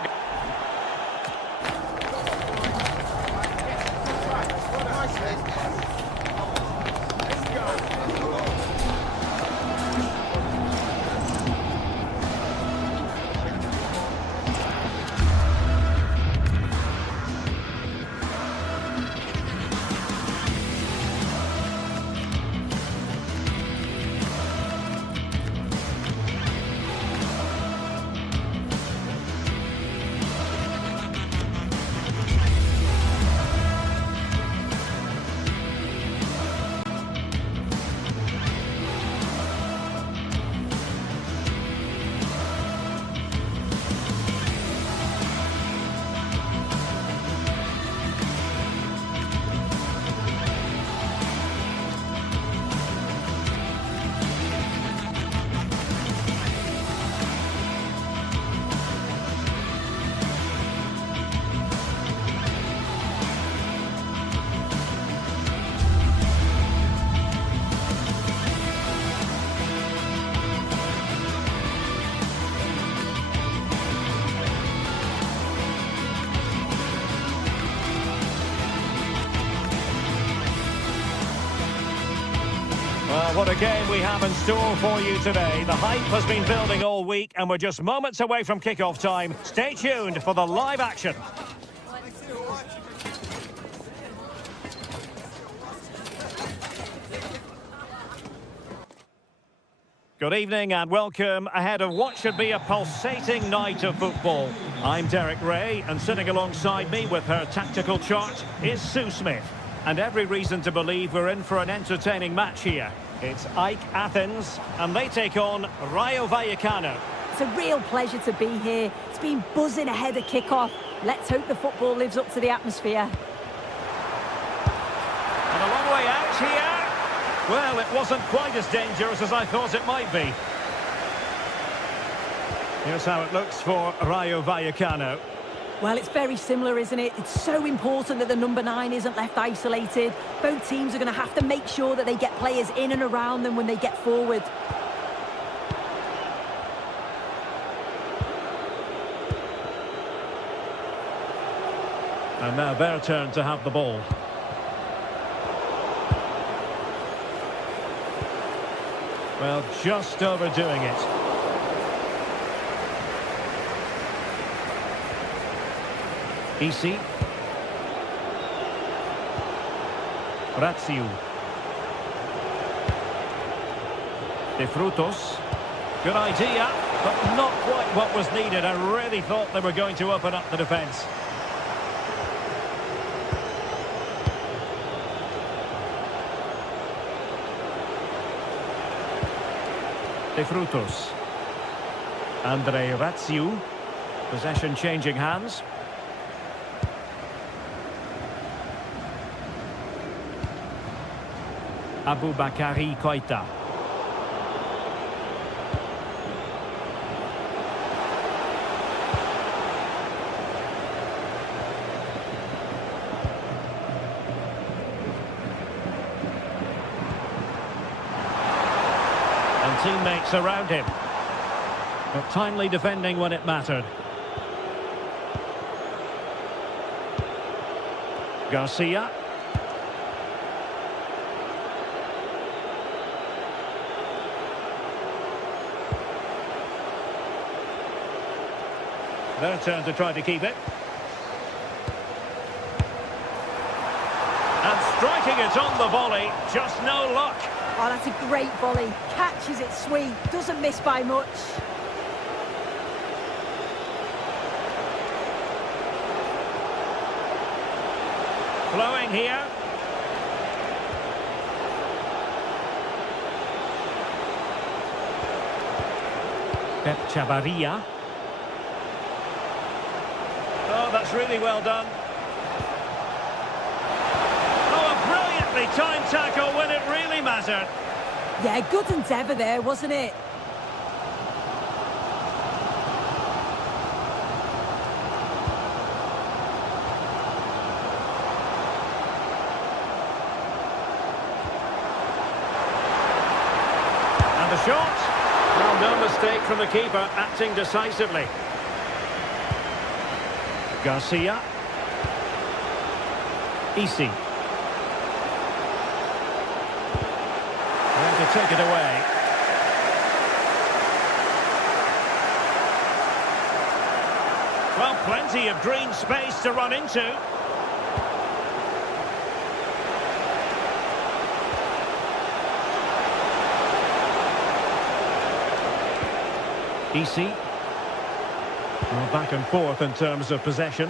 What a game we have in store for you today. The hype has been building all week, and we're just moments away from kick-off time. Stay tuned for the live action. Good evening and welcome ahead of what should be a pulsating night of football. I'm Derek Ray, and sitting alongside me with her tactical chart is Sue Smith. And every reason to believe we're in for an entertaining match here. It's Ike Athens, and they take on Rayo Vallecano. It's a real pleasure to be here. It's been buzzing ahead of kick-off. Let's hope the football lives up to the atmosphere. And a long way out here. Well, it wasn't quite as dangerous as I thought it might be. Here's how it looks for Rayo Vallecano. Well, it's very similar, isn't it? It's so important that the number 9 isn't left isolated. Both teams are going to have to make sure that they get players in and around them when they get forward. And now their turn to have the ball. Well, just overdoing it. Isi. Razziu. De Frutos. Good idea, but not quite what was needed. I really thought they were going to open up the defence. De Frutos. Andre Razziu. Possession changing hands. Aboubakary Koita. And teammates around him. But timely defending when it mattered. Garcia. Their turn to try to keep it. And striking it on the volley, just no luck. Oh, that's a great volley. Catches it sweet, doesn't miss by much. Flowing here. Pep Chavarria. Oh, that's really well done. Oh, a brilliantly timed tackle when it really mattered. Yeah, good endeavour there, wasn't it? And the shot. Well, no mistake from the keeper, acting decisively. Garcia. Isi. And to take it away. Well, plenty of green space to run into. Isi. Well, back and forth in terms of possession.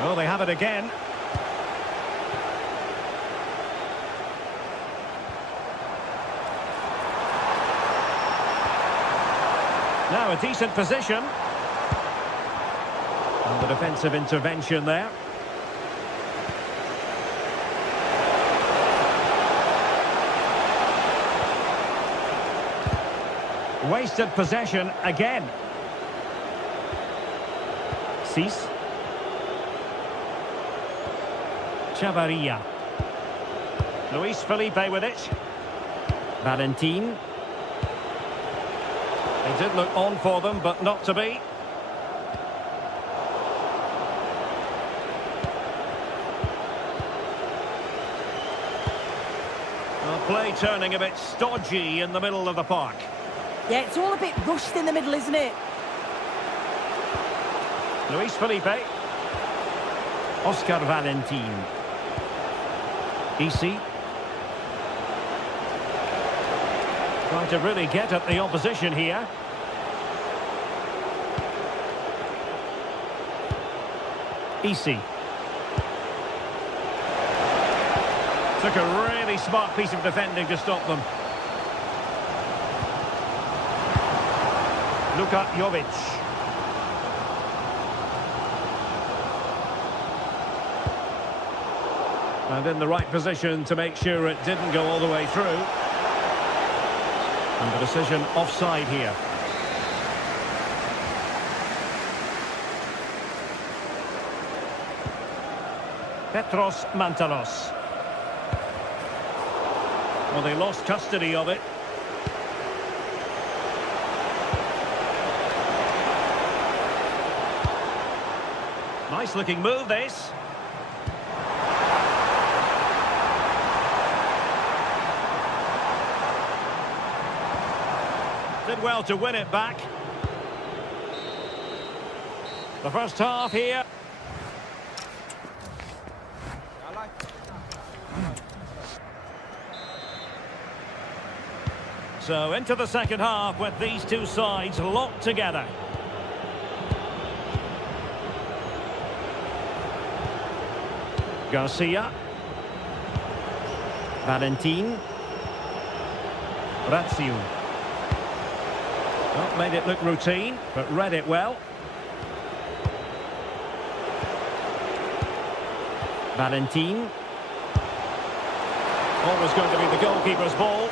Oh, they have it again. Now a decent position. And the defensive intervention there. Wasted possession again. Cis. Chavarria. Luis Felipe with it. Valentin. They did look on for them, but not to be. Well, play turning a bit stodgy in the middle of the park. Yeah, it's all a bit rushed in the middle, isn't it? Luis Felipe. Oscar Valentin. Easy. Trying to really get at the opposition here. Easy. Took a really smart piece of defending to stop them. Luka Jovic. And in the right position to make sure it didn't go all the way through. And the decision offside here. Petros Mantalos. Well, they lost custody of it. Nice looking move, this. Did well to win it back. The first half here. So into the second half with these two sides locked together. Garcia. Valentin. Razziu. Well, made it look routine, but read it well. Valentin. Always going to be the goalkeeper's ball.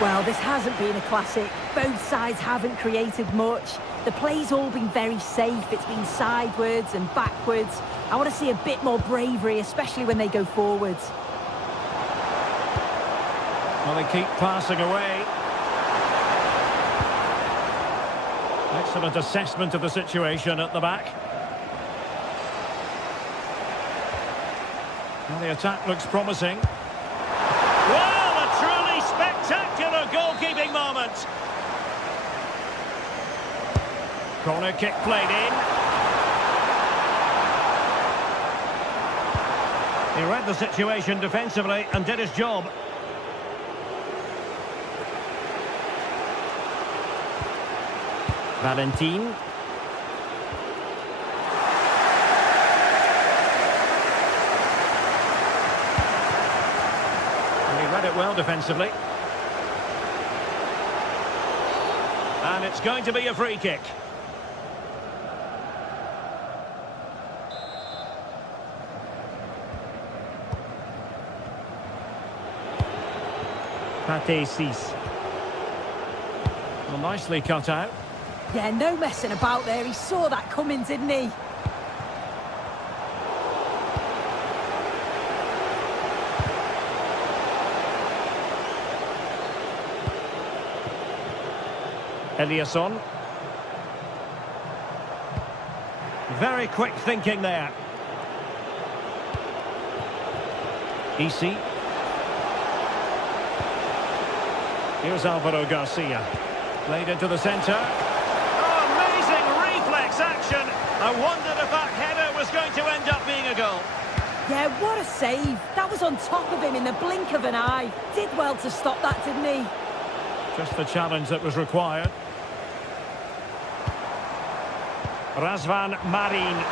Well, this hasn't been a classic. Both sides haven't created much. The play's all been very safe. It's been sidewards and backwards. I want to see a bit more bravery, especially when they go forwards. Well, they keep passing away. Excellent assessment of the situation at the back. Well, the attack looks promising. Well, a truly spectacular goalkeeping moment. Corner kick played in. He read the situation defensively and did his job. Valentin. And he read it well defensively. And it's going to be a free kick. Pate Cis. Well, nicely cut out. Yeah, no messing about there. He saw that coming, didn't he? Eliasson. Very quick thinking there. Easy. Here's Alvaro Garcia. Played into the centre. Oh, amazing reflex action. I wondered if that header was going to end up being a goal. Yeah, what a save. That was on top of him in the blink of an eye. Did well to stop that, didn't he? Just the challenge that was required. Razvan Marin.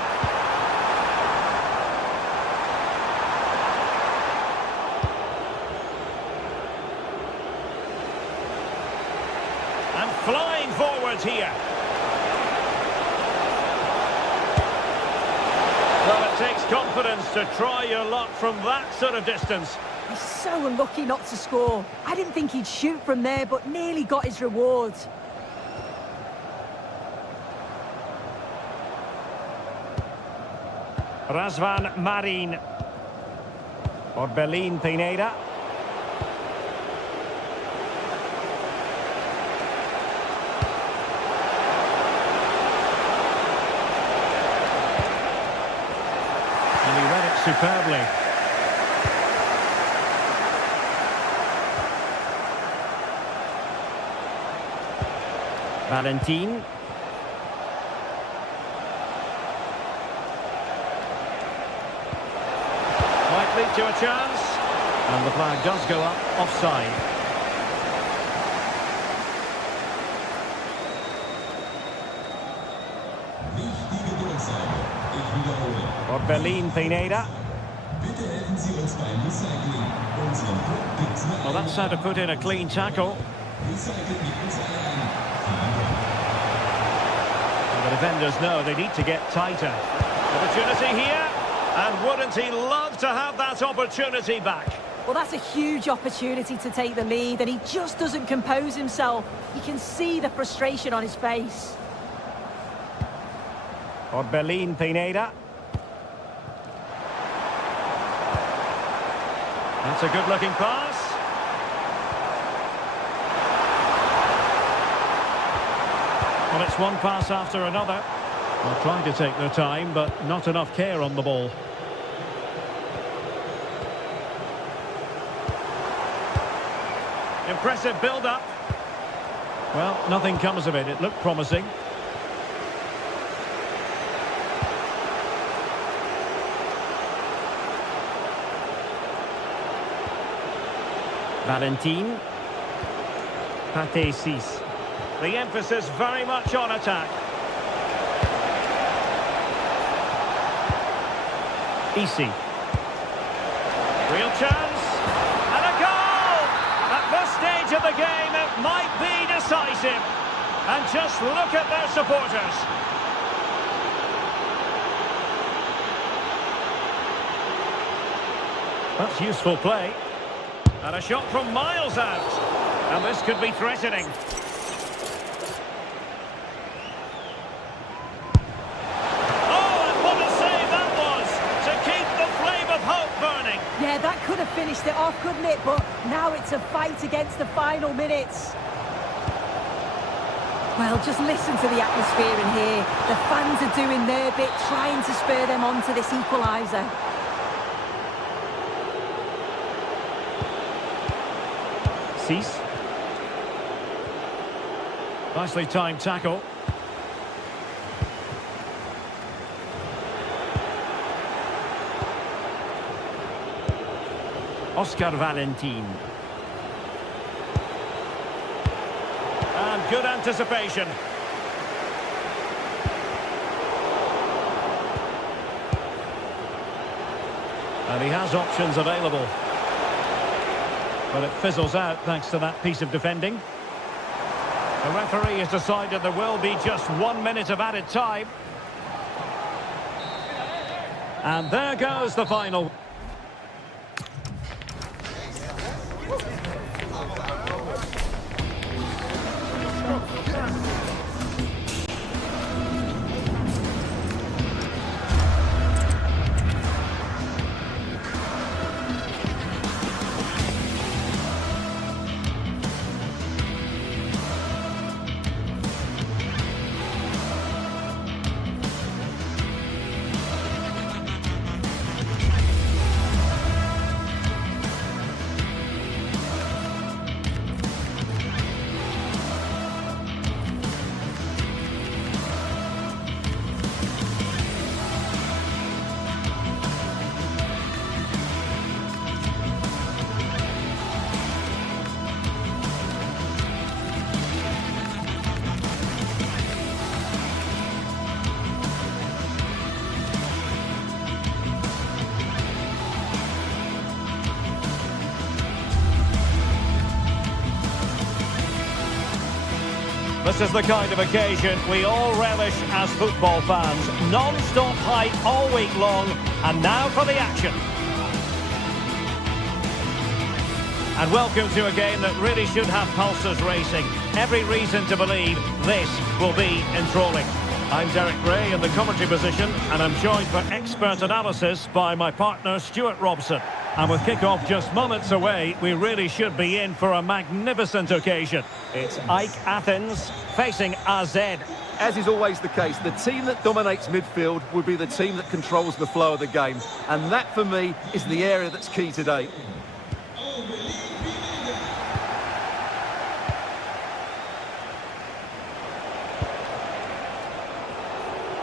And flying forwards here. Well, it takes confidence to try your luck from that sort of distance. He's so unlucky not to score. I didn't think he'd shoot from there, but nearly got his reward. Razvan Marin. Orbelin Pineda. And he read it superbly. Valentin. to a chance. And the flag does go up offside. Wichtige Durchsage. Ich wiederhole. Orbelin Pineda. Bitte helfen Sie uns beim Recycling. Unseren Club gibt's nur Well, that's how to put in a clean tackle. Recycling gibt uns alle And the defenders know they need to get tighter. Opportunity here. And wouldn't he love to have that opportunity back? Well, that's a huge opportunity to take the lead, and he just doesn't compose himself. You can see the frustration on his face. Orbelin Pineda. That's a good-looking pass. Well, it's one pass after another. They're trying to take their time, but not enough care on the ball. Impressive build-up. Well, nothing comes of it. It looked promising. Valentin. Pate 6. The emphasis very much on attack. Easy. Real chance. And a goal! At this stage of the game, it might be decisive. And just look at their supporters. That's useful play. And a shot from miles out. And this could be threatening. Yeah, that could have finished it off, couldn't it? But now it's a fight against the final minutes. Well, just listen to the atmosphere in here. The fans are doing their bit, trying to spur them on to this equaliser. Cease. Nicely timed tackle. Oscar Valentin. And good anticipation. And he has options available. But it fizzles out thanks to that piece of defending. The referee has decided there will be just 1 minute of added time. And there goes the final. This is the kind of occasion we all relish as football fans. Non-stop hype all week long, and now for the action. And welcome to a game that really should have pulses racing. Every reason to believe this will be enthralling. I'm Derek Ray in the commentary position, and I'm joined for expert analysis by my partner Stuart Robson. And with kick-off just moments away, we really should be in for a magnificent occasion. It's AEK Athens facing AZ. As is always the case, the team that dominates midfield will be the team that controls the flow of the game. And that, for me, is the area that's key today.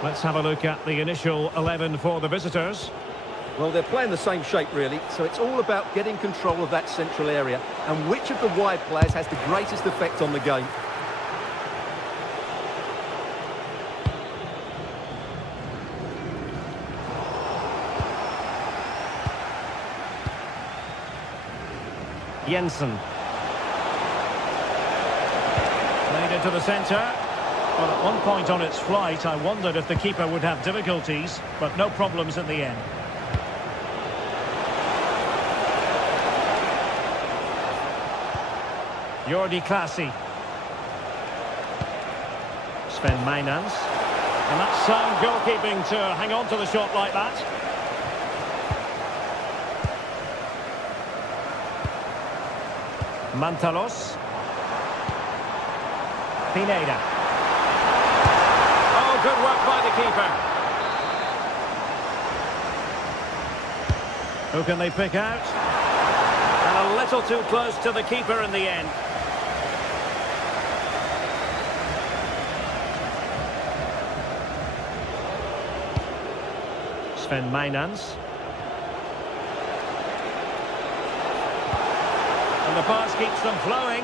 Let's have a look at the initial 11 for the visitors. Well, they're playing the same shape, really, so it's all about getting control of that central area and which of the wide players has the greatest effect on the game. Jensen. Played into the centre. Well, at one point on its flight, I wondered if the keeper would have difficulties, but no problems in the end. Jordi Klaasie. Sven Mijnans. And that's sound goalkeeping to hang on to the shot like that. Mantalos. Pineda. Oh, good work by the keeper. Who can they pick out? And a little too close to the keeper in the end. Sven Mijnans. And the pass keeps them flowing.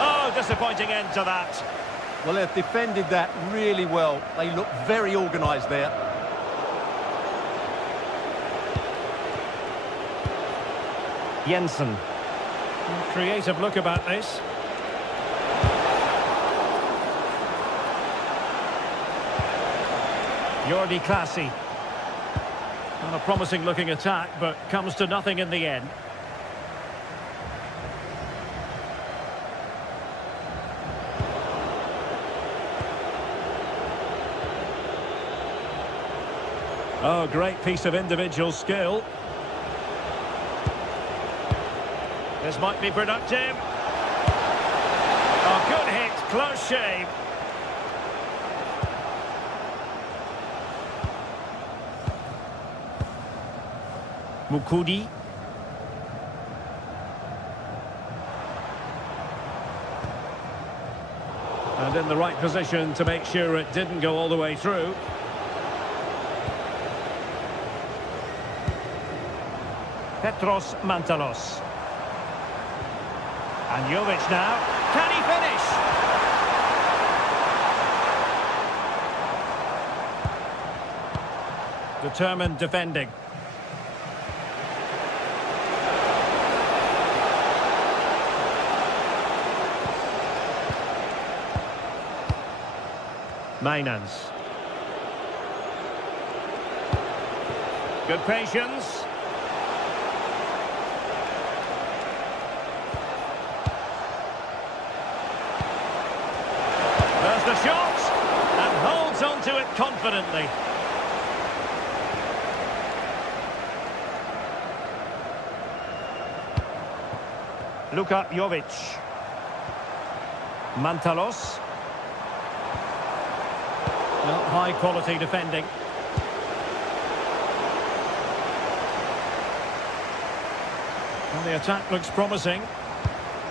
Oh, disappointing end to that. Well, they've defended that really well. They look very organised there. Jensen. Creative look about this. Jordi Klaasie. Not a promising looking attack, but comes to nothing in the end. Oh, great piece of individual skill. This might be productive. Oh, good hit, close shave. Mukudi. And in the right position to make sure it didn't go all the way through. Petros Mantalos. And Jovic now. Can he finish? Determined defending. Mijnans. Good patience. There's the shot, and holds on to it confidently. Luka Jovic. Mantalos. Well, high quality defending. Well, the attack looks promising,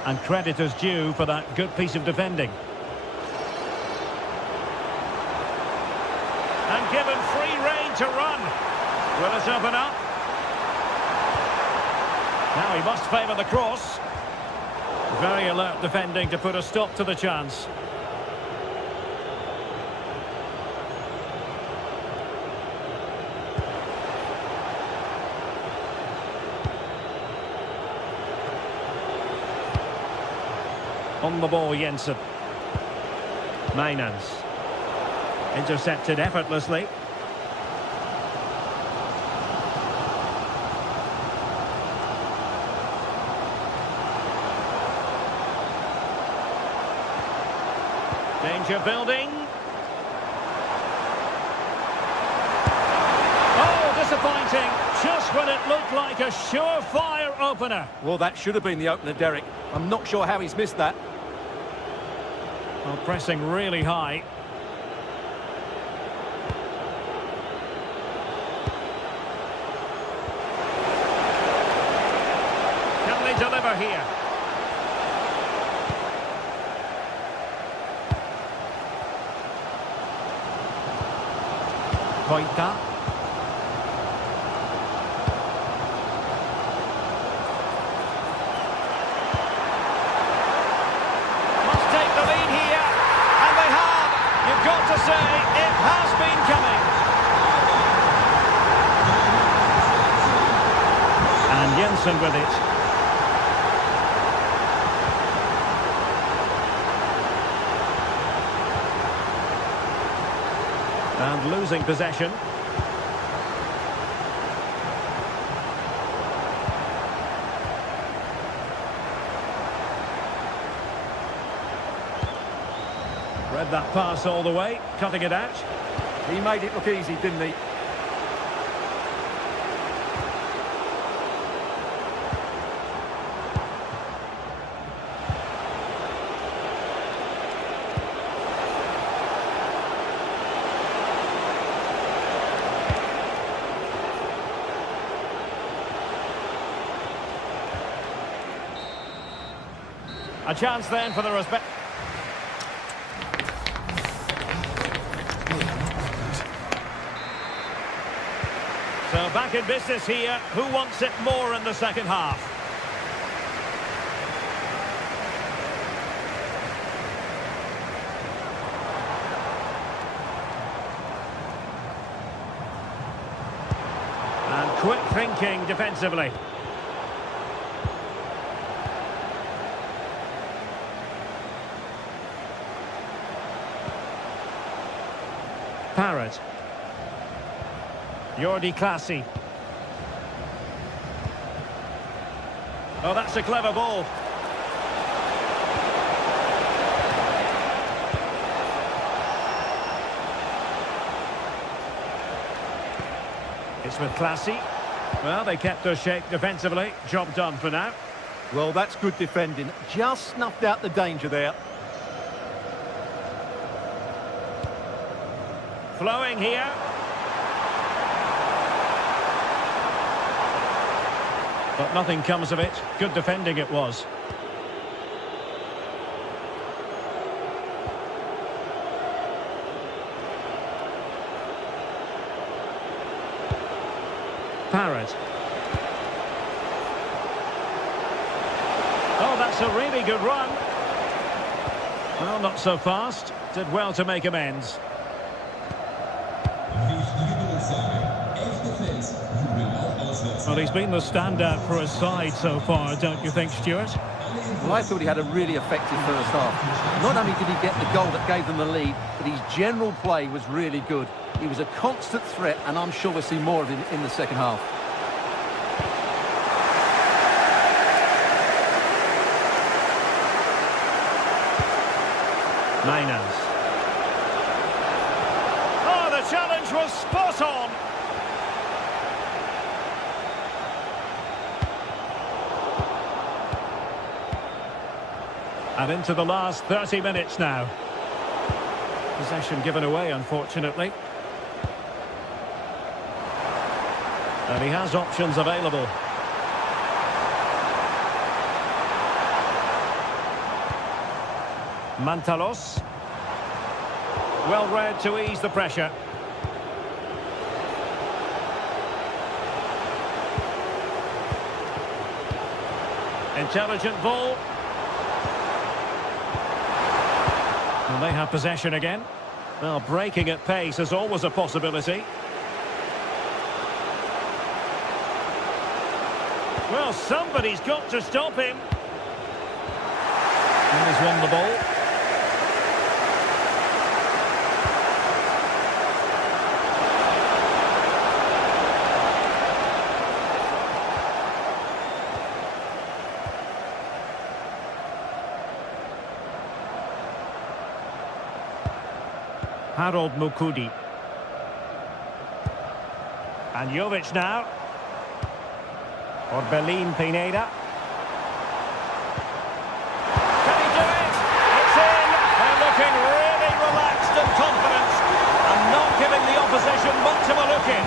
and credit is due for that good piece of defending. And given free rein to run. Will it open up? Now he must favour the cross. Very alert defending to put a stop to the chance. On the ball, Jensen. Mijnans. Intercepted effortlessly. Danger building. Oh, disappointing. Just when it looked like a surefire opener. Well, that should have been the opener, Derek. I'm not sure how he's missed that. Well, pressing really high. Can they deliver here? Koita. Must take the lead here, and they have. You've got to say, it has been coming. And Jensen with it. And losing possession. Read that pass all the way, cutting it out. He made it look easy, didn't he? A chance then for the respect. So back in business here. Who wants it more in the second half? And quick thinking defensively. Parrott. Jordi Classy. Oh, that's a clever ball. It's with Classy. Well, they kept their shape defensively. Job done for now. Well, that's good defending. Just snuffed out the danger there. Flowing here. But nothing comes of it. Good defending it was. Parrott. Oh, that's a really good run. Well, not so fast. Did well to make amends. Well, he's been the standout for his side so far, don't you think, Stuart? Well, I thought he had a really effective first half. Not only did he get the goal that gave them the lead, but his general play was really good. He was a constant threat, and I'm sure we'll see more of him in the second half. Mainaz. Oh, the challenge was spot on. And into the last 30 minutes now. Possession given away, unfortunately. And he has options available. Mantalos. Well read to ease the pressure. Intelligent ball. And they have possession again. Well, breaking at pace is always a possibility. Well, somebody's got to stop him. And he's won the ball. Harold Mukudi. And Jovic now. Orbelin Pineda. Can he do it? It's in. They're looking really relaxed and confident. And not giving the opposition much of a look in.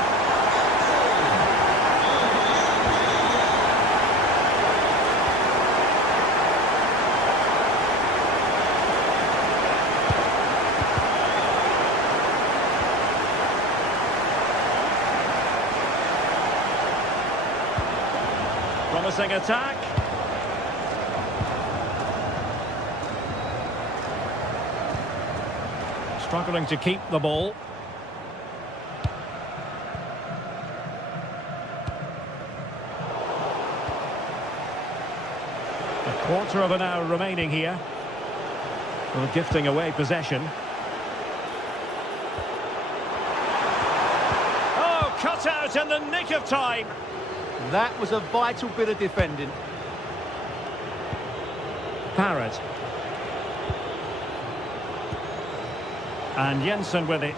Promising attack. Struggling to keep the ball. A quarter of an hour remaining here. Well, gifting away possession. Oh, cut out in the nick of time. That was a vital bit of defending. Parrott. And Jensen with it.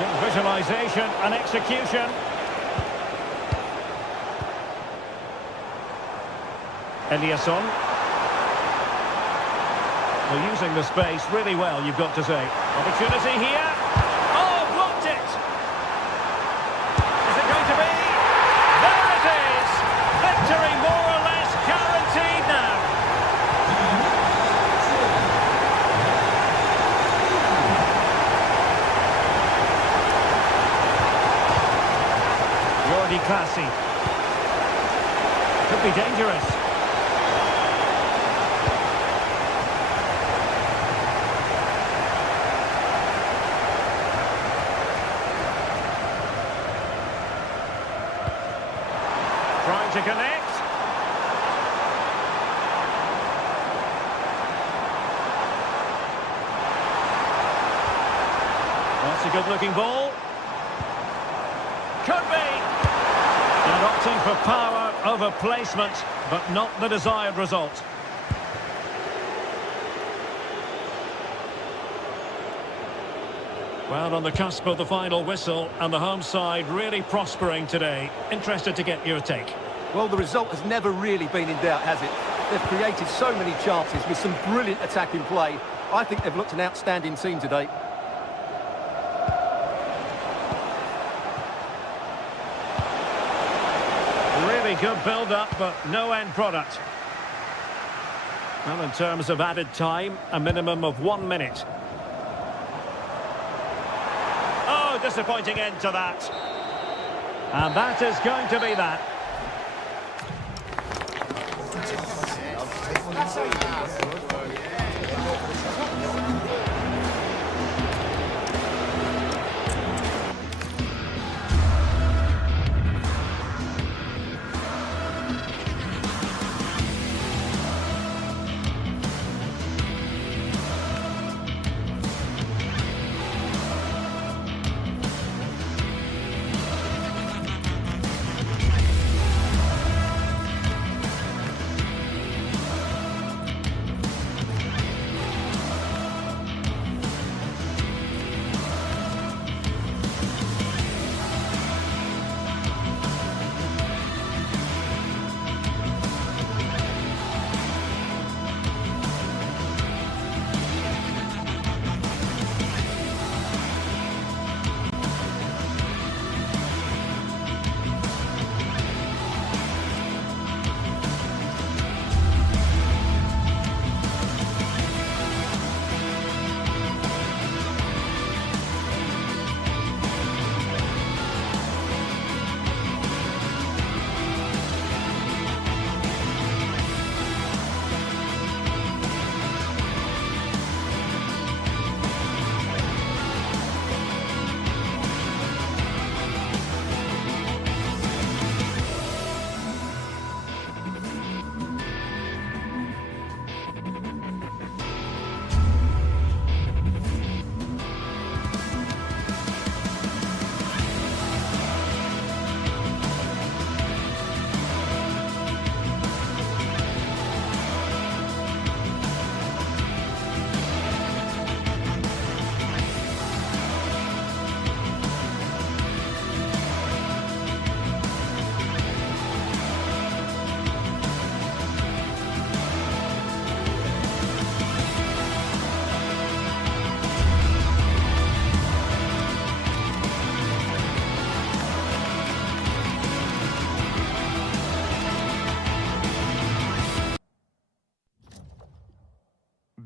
Good visualisation and execution. Eliasson. Well, using the space really well, you've got to say. Opportunity here. Oh, blocked it. Is it going to be? There it is. Victory more or less guaranteed now. Jordi Classy. Could be dangerous. Trying to connect. That's a good-looking ball. Could be. And opting for power over placement, but not the desired result. Well, on the cusp of the final whistle, and the home side really prospering today. Interested to get your take. Well, the result has never really been in doubt, has it? They've created so many chances with some brilliant attacking play. I think they've looked an outstanding team today. Really good build-up, but no end product. Well, in terms of added time, a minimum of 1 minute. Oh, disappointing end to that. And that is going to be that.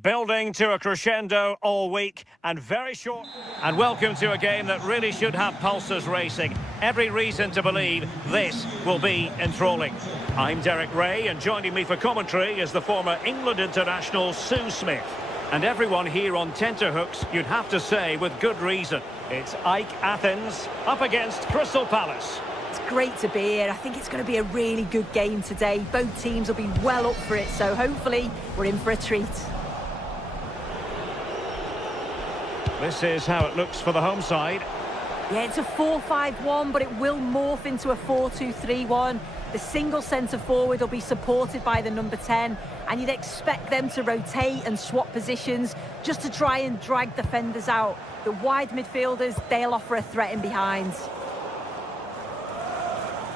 Building to a crescendo all week and very short. And welcome to a game that really should have pulses racing. Every reason to believe this will be enthralling. I'm Derek Ray, and joining me for commentary is the former England international Sue Smith. And everyone here on tenterhooks, you'd have to say with good reason. It's Ike Athens up against Crystal Palace. It's great to be here. I think it's going to be a really good game today. Both teams will be well up for it, so hopefully we're in for a treat. This is how it looks for the home side. Yeah, it's a 4-5-1, but it will morph into a 4-2-3-1. The single centre forward will be supported by the number 10, and you'd expect them to rotate and swap positions just to try and drag defenders out. The wide midfielders, they'll offer a threat in behind.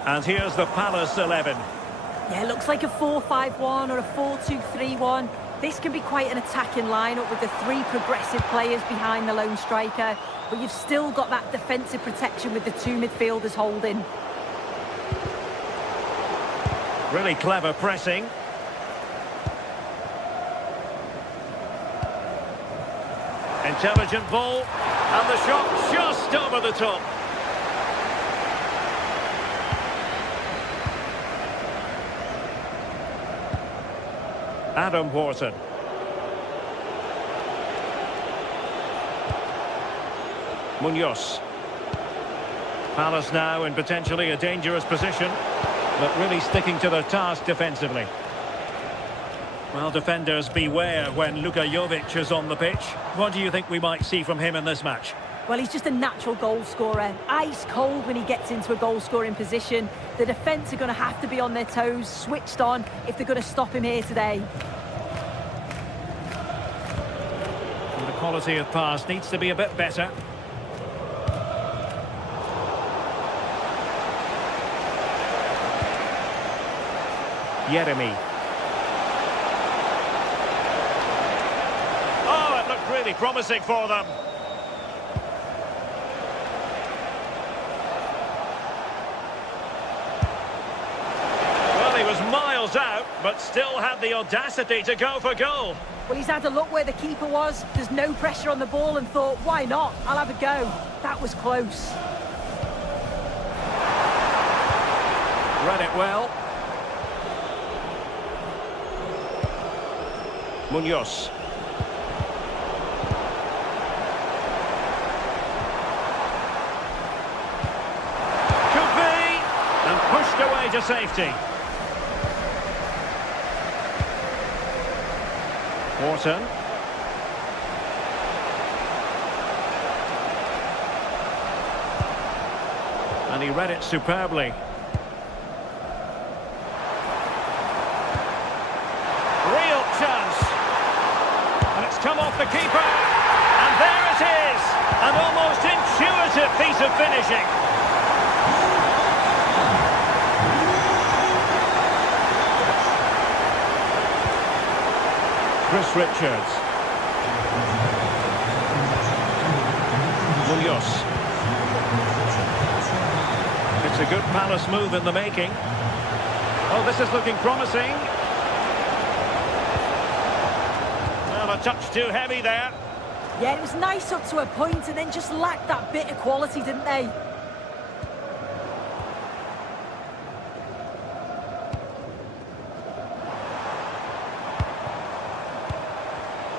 And here's the Palace 11. Yeah, it looks like a 4-5-1 or a 4-2-3-1. This can be quite an attacking lineup with the three progressive players behind the lone striker, but you've still got that defensive protection with the two midfielders holding. Really clever pressing. Intelligent ball, and the shot just over the top. Adam Wharton. Munoz. Palace now in potentially a dangerous position, but really sticking to their task defensively. Well, defenders beware when Luka Jovic is on the pitch. What do you think we might see from him in this match? Well, he's just a natural goal scorer. Ice cold when he gets into a goal-scoring position. The defence are going to have to be on their toes, switched on, if they're going to stop him here today. And the quality of pass needs to be a bit better. Yeremy. Oh, it looked really promising for them. Miles out, but still had the audacity to go for goal. Well, he's had a look where the keeper was. There's no pressure on the ball and thought, why not? I'll have a go. That was close. Read it well. Munoz. Could be, and pushed away to safety. Wharton. And he read it superbly. Real chance. And it's come off the keeper. And there it is. An almost intuitive piece of finishing. Chris Richards. Munoz. It's a good Palace move in the making. Oh, this is looking promising. Well, a touch too heavy there. Yeah, it was nice up to a point and then just lacked that bit of quality, didn't they?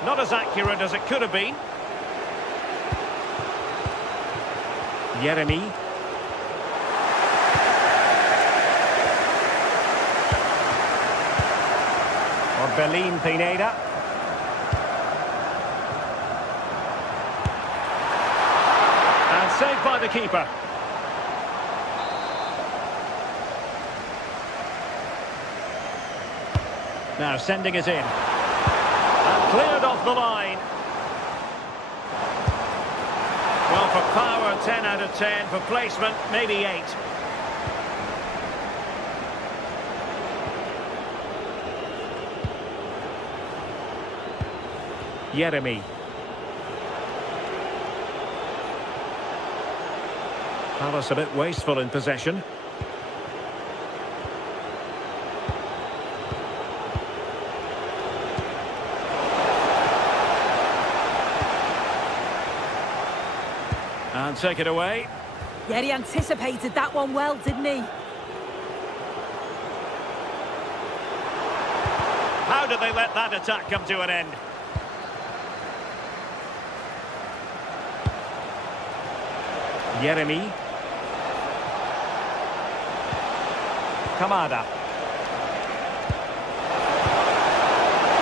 Not as accurate as it could have been. Yeremy. Or Belin Pineda. And saved by the keeper. Now sending it in. Cleared off the line. Well, for power, 10 out of 10. For placement, maybe 8. Yeremy. Palace a bit wasteful in possession. And take it away. Yeah, he anticipated that one well, didn't he? How did they let that attack come to an end? Yeremy. Kamada.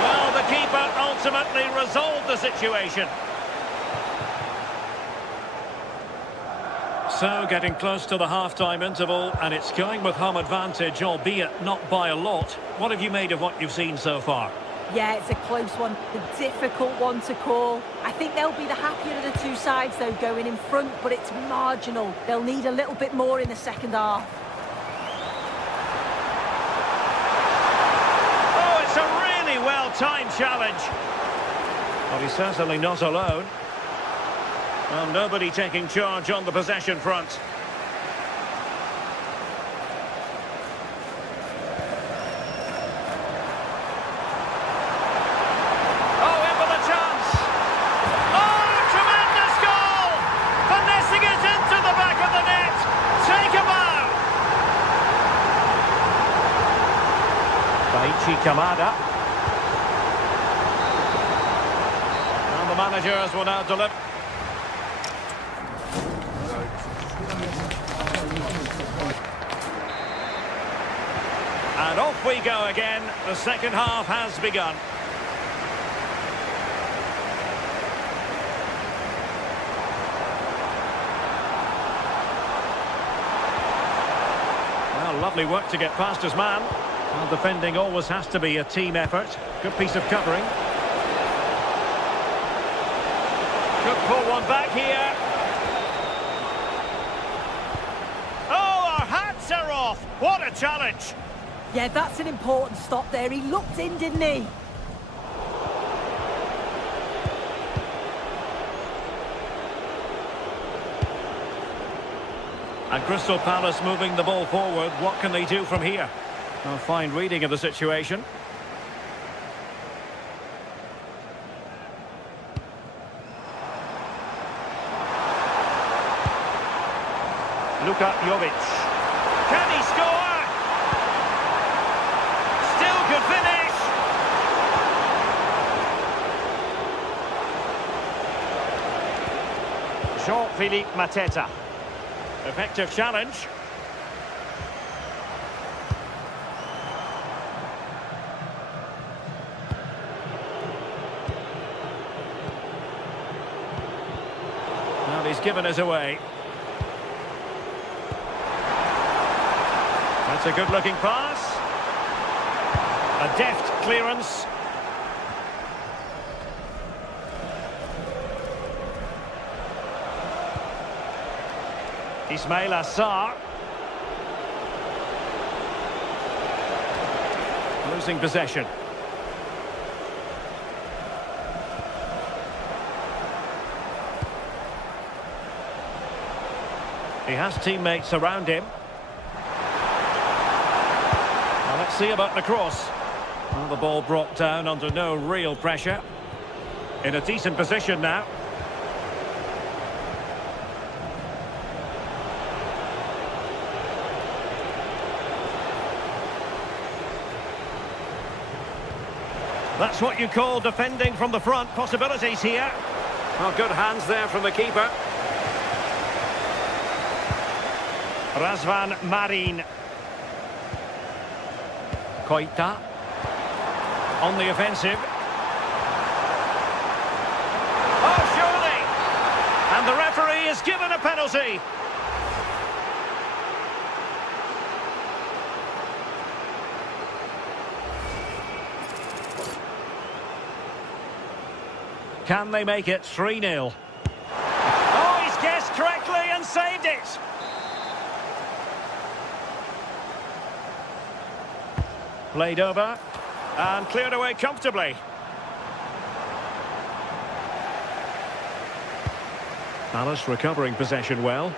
Well, the keeper ultimately resolved the situation. So, getting close to the half-time interval, and it's going with home advantage, albeit not by a lot. What have you made of what you've seen so far? Yeah, it's a close one, a difficult one to call. I think they'll be the happier of the two sides, though, going in front, but it's marginal. They'll need a little bit more in the second half. Oh, it's a really well-timed challenge. Well, he's certainly not alone. Well, nobody taking charge on the possession front. Oh, in for the chance. Oh, tremendous goal! Finessing it into the back of the net. Take a bow. Daichi Kamada. And the managers will now deliver. And off we go again. The second half has begun. Well, lovely work to get past his man. Well, defending always has to be a team effort. Good piece of covering. Could pull one back here. Oh, our hats are off. What a challenge. Yeah, that's an important stop there. He looked in, didn't he? And Crystal Palace moving the ball forward. What can they do from here? A fine reading of the situation. Luka Jovic. Can he score? Still could finish. Jean-Philippe Mateta. Effective challenge. Well, he's given us away. That's a good-looking pass. A deft clearance. Ismail Assar. Losing possession. He has teammates around him. Well, let's see about the cross. Well, the ball brought down under no real pressure. In a decent position now. That's what you call defending from the front. Possibilities here. Well, good hands there from the keeper. Razvan Marin. Koita. On the offensive. Oh, surely! And the referee is given a penalty. Can they make it 3-0? Oh, he's guessed correctly and saved it. Played over and cleared away comfortably. Palace recovering possession well.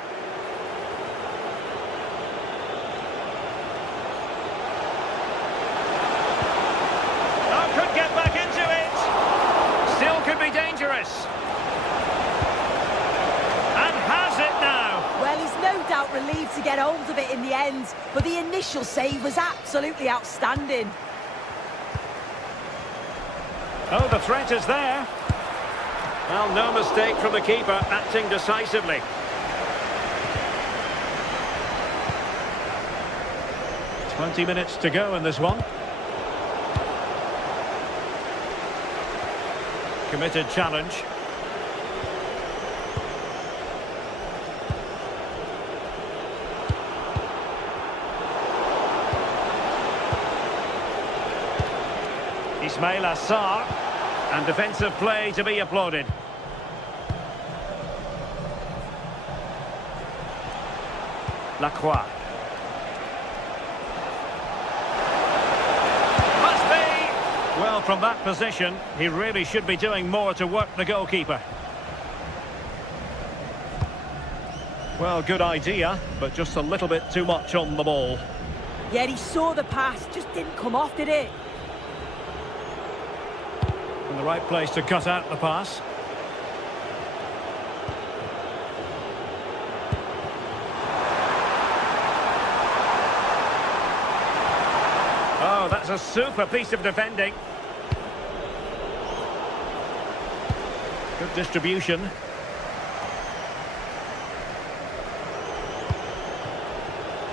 Oh, could get back into it. Still could be dangerous. And has it. managed to get hold of it in the end, but the initial save was absolutely outstanding. Oh, the threat is there. Well, no mistake from the keeper, acting decisively. "20 minutes to go in this one. Committed challenge. Ismail Assar, and defensive play to be applauded. Lacroix. Must be! Well, from that position, he really should be doing more to work the goalkeeper. Well, good idea, but just a little bit too much on the ball. Yeah, he saw the pass, just didn't come off, did it? In the right place to cut out the pass. Oh, that's a super piece of defending. Good distribution.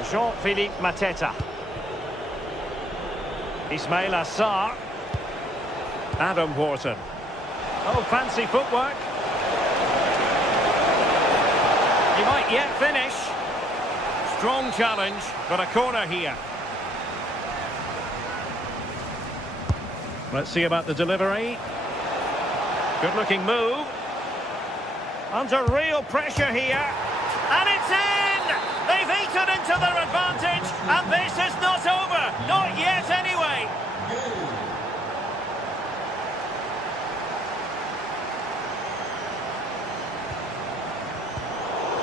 Jean-Philippe Mateta. Ismail Assar. Adam Wharton. Oh, fancy footwork. He might yet finish. Strong challenge, but a corner here. Let's see about the delivery. Good-looking move. Under real pressure here. And it's in! They've eaten into their advantage, and this is not over. Not yet, anyway.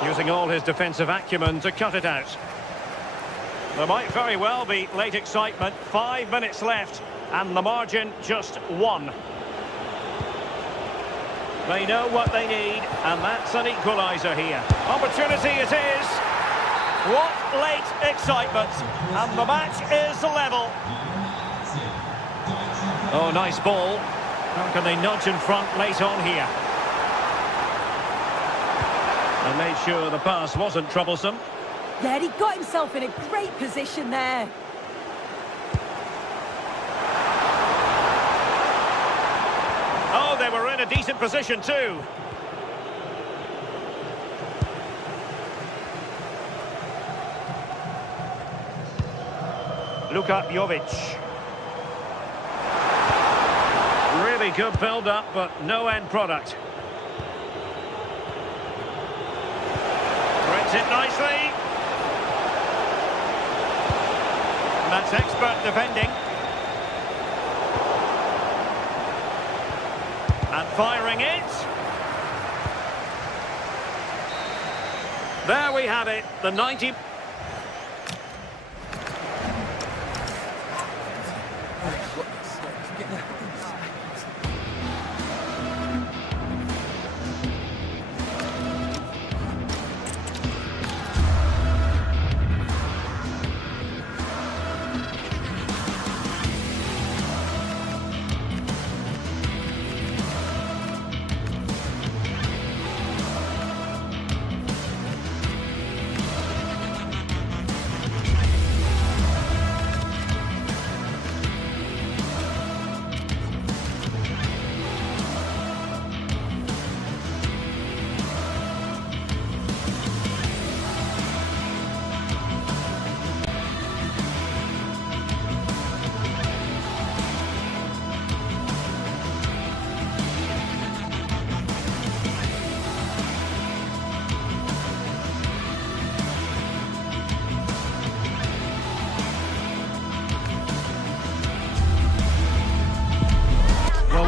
Using all his defensive acumen to cut it out. There might very well be late excitement. 5 minutes left, and the margin just 1. They know what they need, and that's an equaliser here. Opportunity it is. What late excitement, and the match is level. Oh, nice ball. How can they nudge in front late on here? And made sure the pass wasn't troublesome. Yeah, he got himself in a great position there. Oh, they were in a decent position too. Luka Jovic. Really good build-up, but no end product. Threads it nicely. And that's expert defending. And firing it. There we have it, the 90...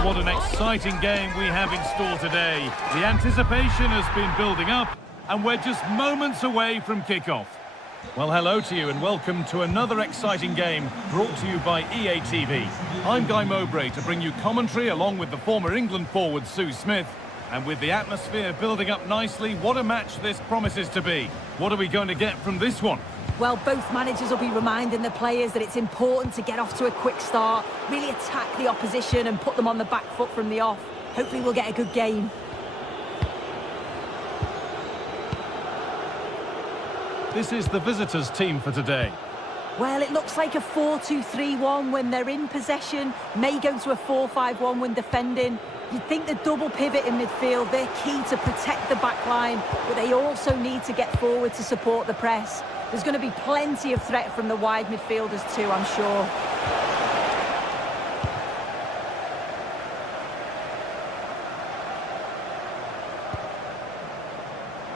What an exciting game we have in store today. The anticipation has been building up, and we're just moments away from kickoff. Well, hello to you and welcome to another exciting game brought to you by EA TV. I'm Guy Mowbray to bring you commentary along with the former England forward Sue Smith. And with the atmosphere building up nicely, what a match this promises to be. What are we going to get from this one? Well, both managers will be reminding the players that it's important to get off to a quick start, really attack the opposition and put them on the back foot from the off. Hopefully we'll get a good game. This is the visitors' team for today. Well, it looks like a 4-2-3-1 when they're in possession, may go to a 4-5-1 when defending. You'd think the double pivot in midfield, they're key to protect the back line, but they also need to get forward to support the press. There's going to be plenty of threat from the wide midfielders too, I'm sure.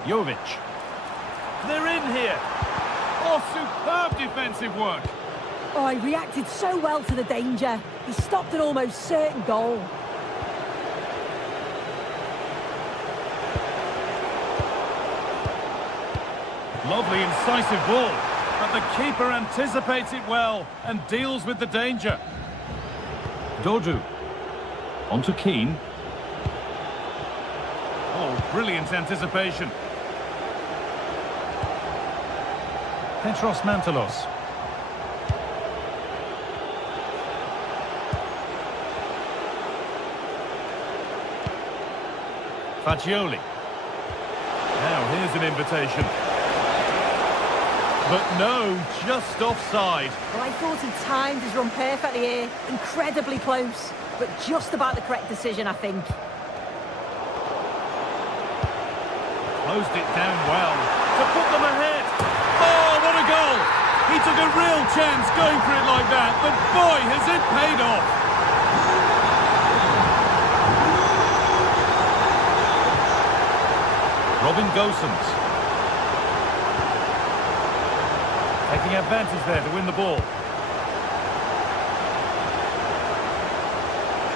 Jovic. They're in here. Oh, superb defensive work. Oh, he reacted so well to the danger. He stopped an almost certain goal. Lovely incisive ball, but the keeper anticipates it well and deals with the danger. Dodu. On to Keane. Oh, brilliant anticipation. Petros Mantalos. Fagioli. Now here's an invitation. But no, just offside. Well, I thought he timed his run perfectly here. Incredibly close, but just about the correct decision, I think. Closed it down well to put them ahead. Oh, what a goal! He took a real chance going for it like that, but boy, has it paid off! Robin Gosens. Taking advantage there to win the ball.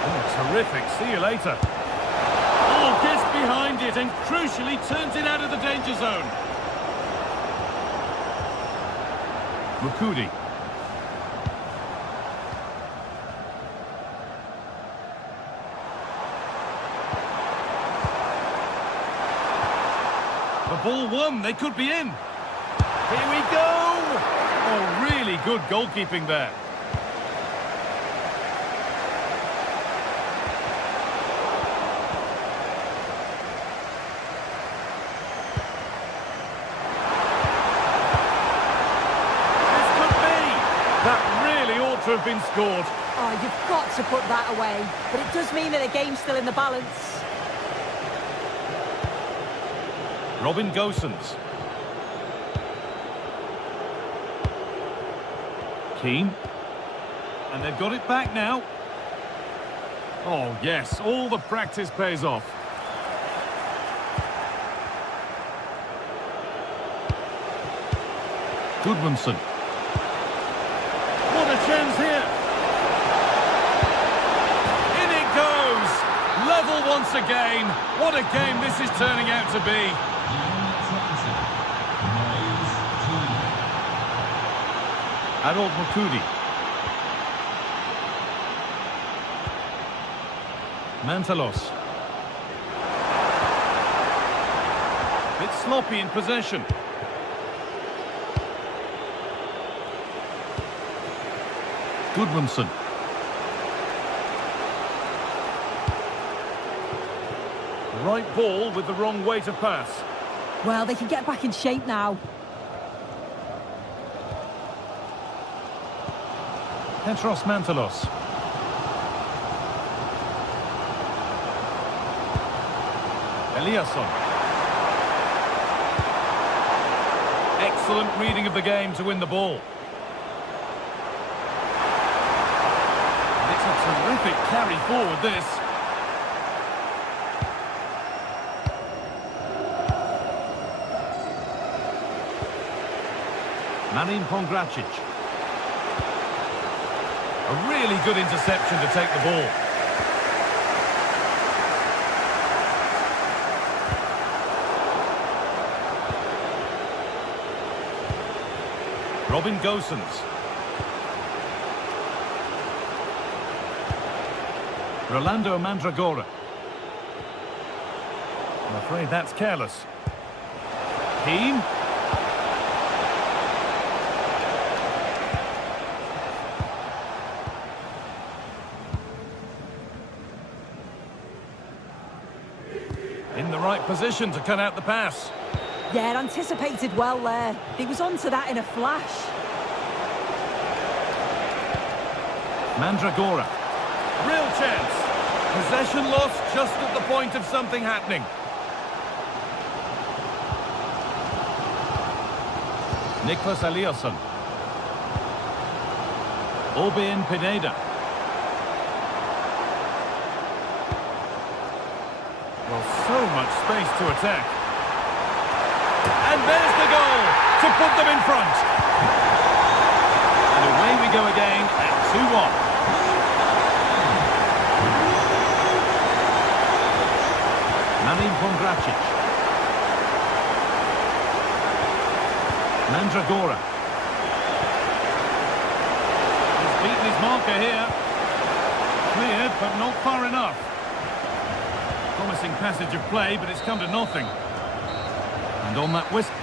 Oh, terrific. See you later. Oh, gets behind it and crucially turns it out of the danger zone. Mukudi. The ball won. They could be in. Here we go. Oh, really good goalkeeping there. This could be. That really ought to have been scored. Oh, you've got to put that away. But it does mean that the game's still in the balance. Robin Gosens. Keane. And they've got it back now. Oh, yes, all the practice pays off. Goodmanson. What a chance here. In it goes. Level once again. What a game this is turning out to be. Harold Mukudi. Mantalos. Bit sloppy in possession. Goodmanson. Right ball with the wrong way to pass. Well, they can get back in shape now. Petros Mantalos. Eliasson. Excellent reading of the game to win the ball. And it's a terrific carry forward, this. Manin Pongracic. A really good interception to take the ball. Robin Gosens. Rolando Mandragora. I'm afraid that's careless. Keane. In the right position to cut out the pass. Yeah, anticipated well there. He was onto that in a flash. Mandragora. Real chance. Possession lost just at the point of something happening. Nicholas Eliasson. Orbin Pineda. Well, so much space to attack. And there's the goal to put them in front. And away we go again at 2-1. Manin Pongracic. Mandragora. He's beaten his marker here. Cleared, but not far enough. Promising passage of play, but it's come to nothing. And on that whistle.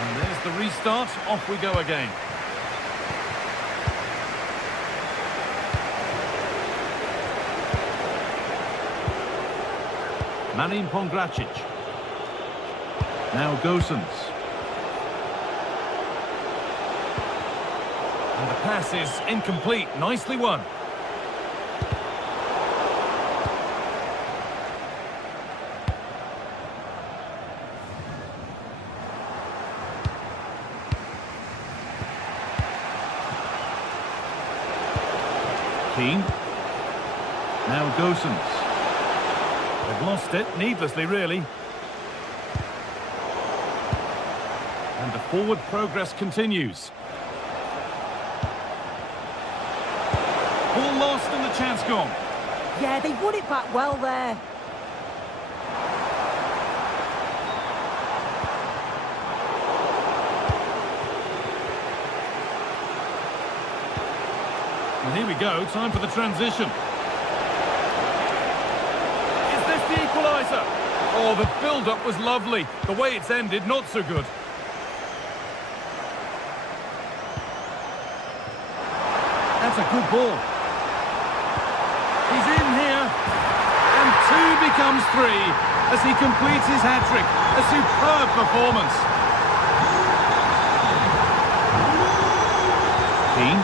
And there's the restart. Off we go again. Manin Pongracic. Now Gosens. And the pass is incomplete. Nicely won. Keane. Now Gosens. They've lost it, needlessly really. And the forward progress continues. Ball lost and the chance gone. Yeah, they won it back well there. And here we go, time for the transition. Is this the equaliser? Oh, the build-up was lovely. The way it's ended, not so good. That's a good ball. He's in here. And 2 becomes 3 as he completes his hat-trick. A superb performance. Keane.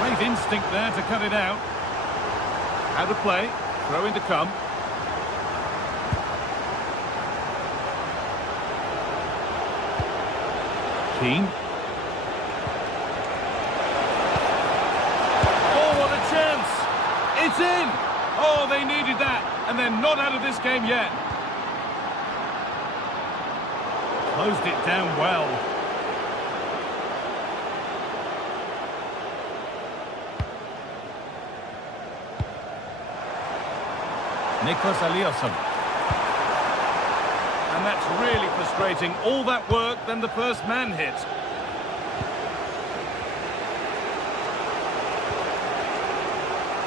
Great instinct there to cut it out. Out of play. Throw in to come. Keane. Oh, what a chance! It's in! Oh, they needed that, and they're not out of this game yet. Closed it down well. Nicholas Eliasson. And that's really frustrating. All that work, then the first man hit.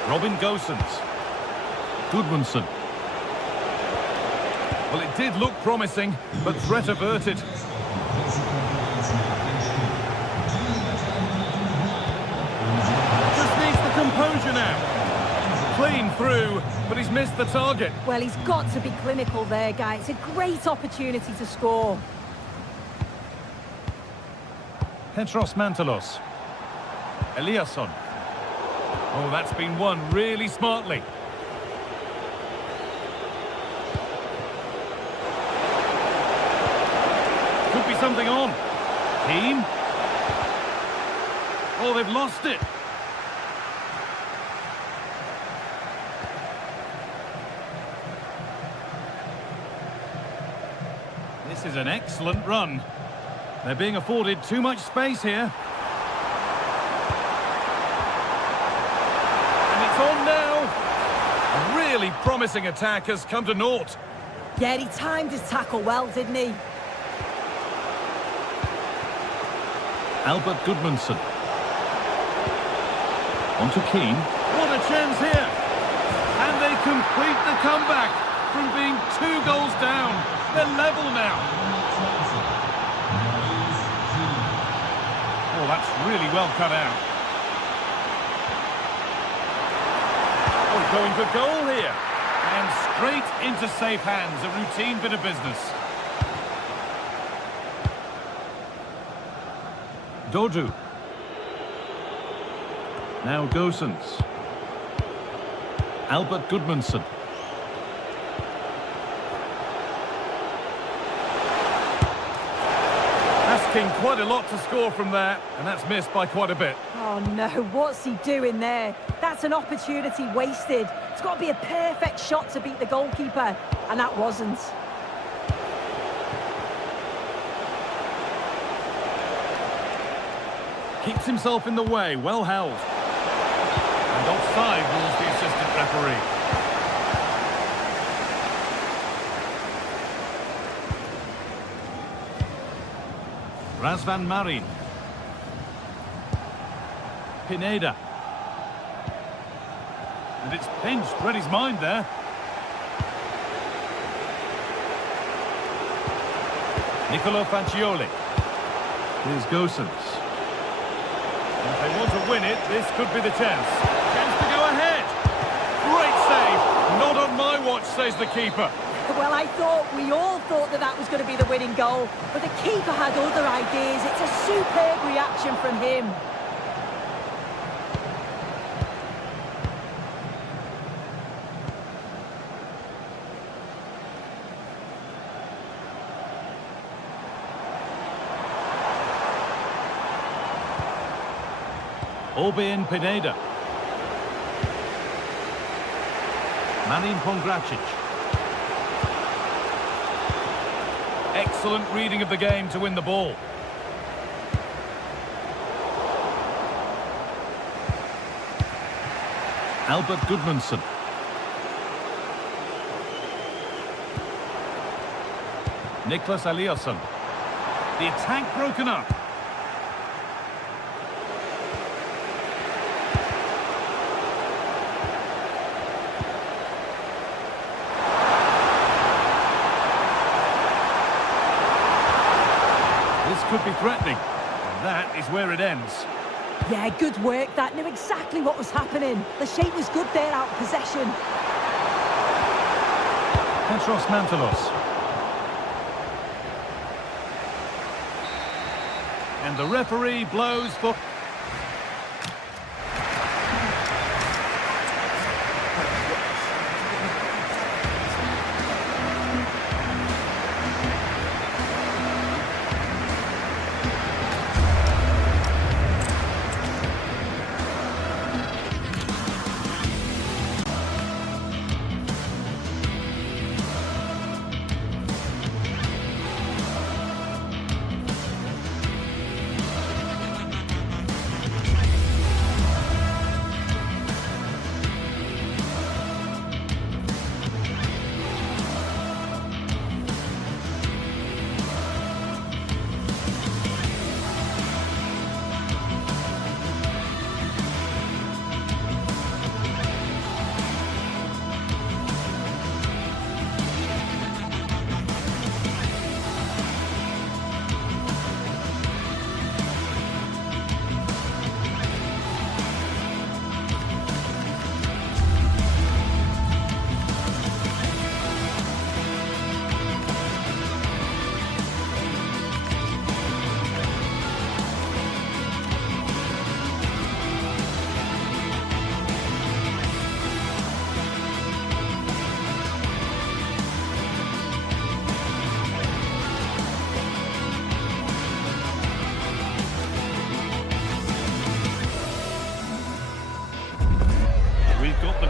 Robin Gosens. Goodmanson. Well, it did look promising, but threat averted. Just needs the composure now. Clean through, but he's missed the target. Well, he's got to be clinical there, guys. It's a great opportunity to score. Petros Mantalos. Eliasson. Oh, that's been won really smartly. Could be something on. Keane. Oh, they've lost it. This is an excellent run. They're being afforded too much space here. And it's on now. A really promising attack has come to naught. Yeah, he timed his tackle well, didn't he? Albert Gudmundsson. On to Keane. What a chance here! And they complete the comeback from being 2 goals down. They're level now. Oh, that's really well cut out. Oh, going for goal here. And straight into safe hands. A routine bit of business. Dodu. Now Gosens. Albert Gudmundsson. Asking quite a lot to score from there, and that's missed by quite a bit. Oh no, what's he doing there? That's an opportunity wasted. It's got to be a perfect shot to beat the goalkeeper, and that wasn't. Keeps himself in the way, well held. And offside rules the assistant referee. Razvan Marin. Pineda. And it's pinched, read his mind there. Nicolo Fagioli. Here's Gosens. And if they want to win it, this could be the chance. Chance to go ahead. Great save. Not on my watch, says the keeper. Well, we all thought that was going to be the winning goal, but the keeper had other ideas. It's a superb reaction from him. Orbin Pineda. Manin Pongracic. Excellent reading of the game to win the ball. Albert Gudmundsson. Niklas Eliasson. The attack broken up. Could be threatening. And that is where it ends. Yeah, good work. That knew exactly what was happening. The shape was good there out of possession. Petros Mantalos. And the referee blows for...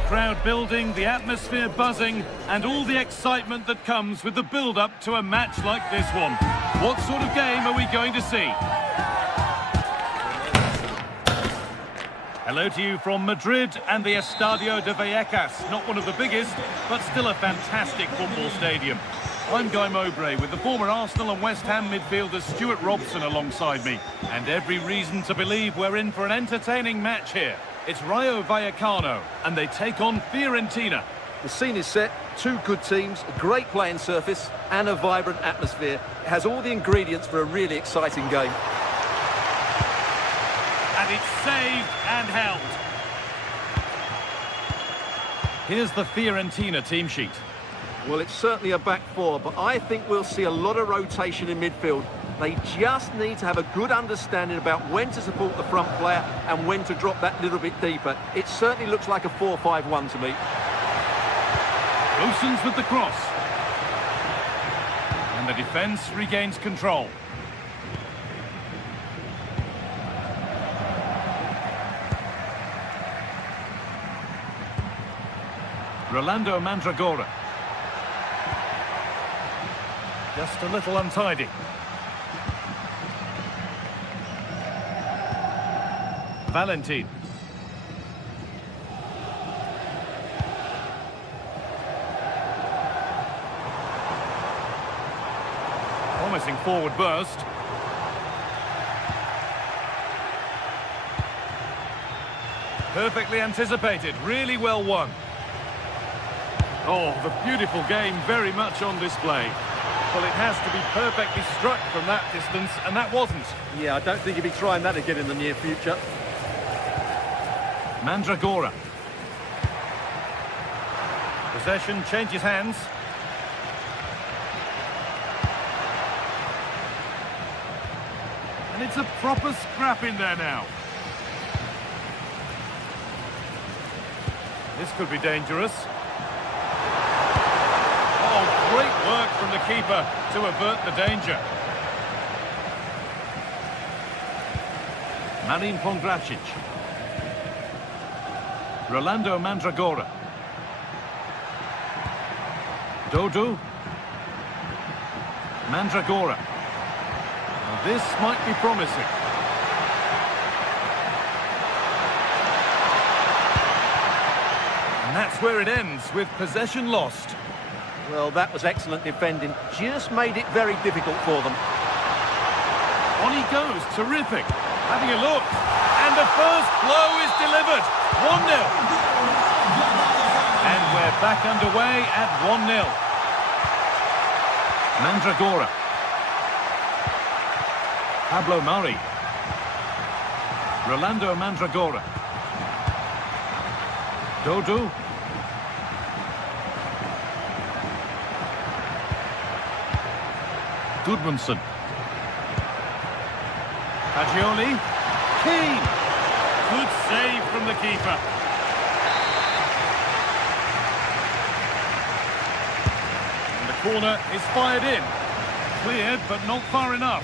Crowd building, the atmosphere buzzing, and all the excitement that comes with the build-up to a match like this one. What sort of game are we going to see? Hello to you from Madrid and the Estadio de Vallecas. Not one of the biggest, but still a fantastic football stadium. I'm Guy Mowbray with the former Arsenal and West Ham midfielder Stuart Robson alongside me. And every reason to believe we're in for an entertaining match here. It's Rayo Vallecano, and they take on Fiorentina. The scene is set, two good teams, a great playing surface and a vibrant atmosphere. It has all the ingredients for a really exciting game. And it's saved and held. Here's the Fiorentina team sheet. Well, it's certainly a back four, but I think we'll see a lot of rotation in midfield. They just need to have a good understanding about when to support the front player and when to drop that little bit deeper. It certainly looks like a 4-5-1 to me. Loosens with the cross. And the defence regains control. Rolando Mandragora. Just a little untidy. Valentin. Promising forward burst. Perfectly anticipated, really well won. Oh, the beautiful game very much on display. Well, it has to be perfectly struck from that distance, and that wasn't. Yeah, I don't think he'll be trying that again in the near future. Mandragora. Possession changes hands. And it's a proper scrap in there now. This could be dangerous. Oh, great work from the keeper to avert the danger. Marin Pongracic. Rolando Mandragora. Dodo. Mandragora. Now this might be promising. And that's where it ends, with possession lost. Well, that was excellent defending. Just made it very difficult for them. On he goes, terrific. Having a look. And the first blow is delivered. 1-0. And we're back underway at 1-0. Mandragora. Pablo Mari. Rolando Mandragora. Dodo. Gudmundsson. Fagioli. Keane. Good save from the keeper. And the corner is fired in. Cleared, but not far enough.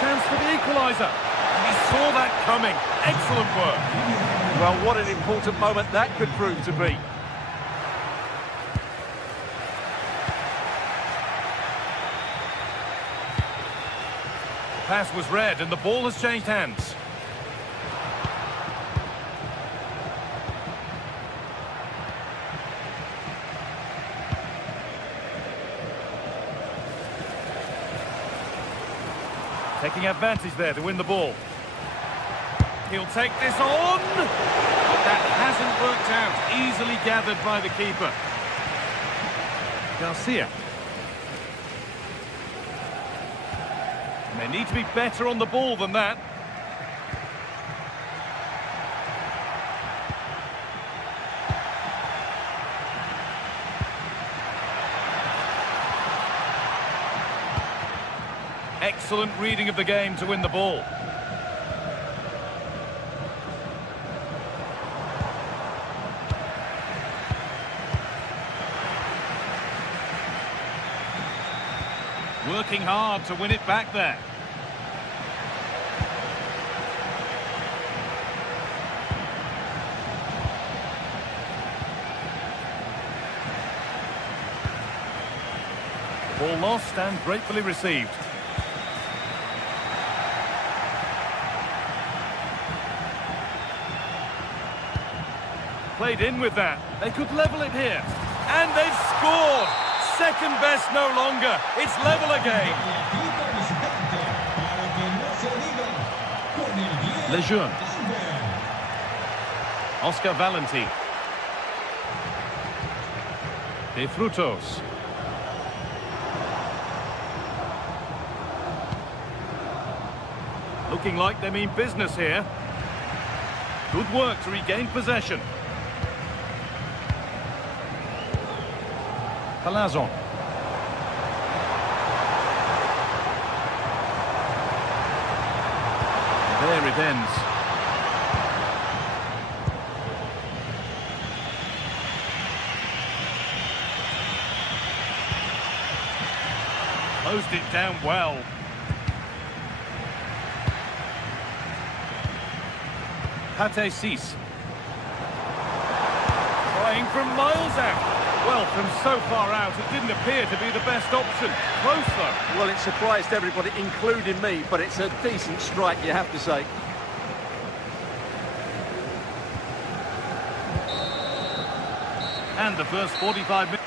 Chance for the equaliser. And he saw that coming. Excellent work. Well, what an important moment that could prove to be. The pass was read and the ball has changed hands. Taking advantage there to win the ball. He'll take this on. But that hasn't worked out. Easily gathered by the keeper. Garcia. And they need to be better on the ball than that. Excellent reading of the game to win the ball. Working hard to win it back there. Ball lost and gratefully received. played in with that. They could level it here. And they've scored! Second best no longer. It's level again. Lejeune. Oscar Valentin. De Frutos. Looking like they mean business here. Good work to regain possession. Palazon. There it ends. Closed it down well. Pate Cis. Trying from miles out. Well, from so far out, it didn't appear to be the best option. Close, though. Well, it surprised everybody, including me, but it's a decent strike, you have to say. And the first 45 minutes.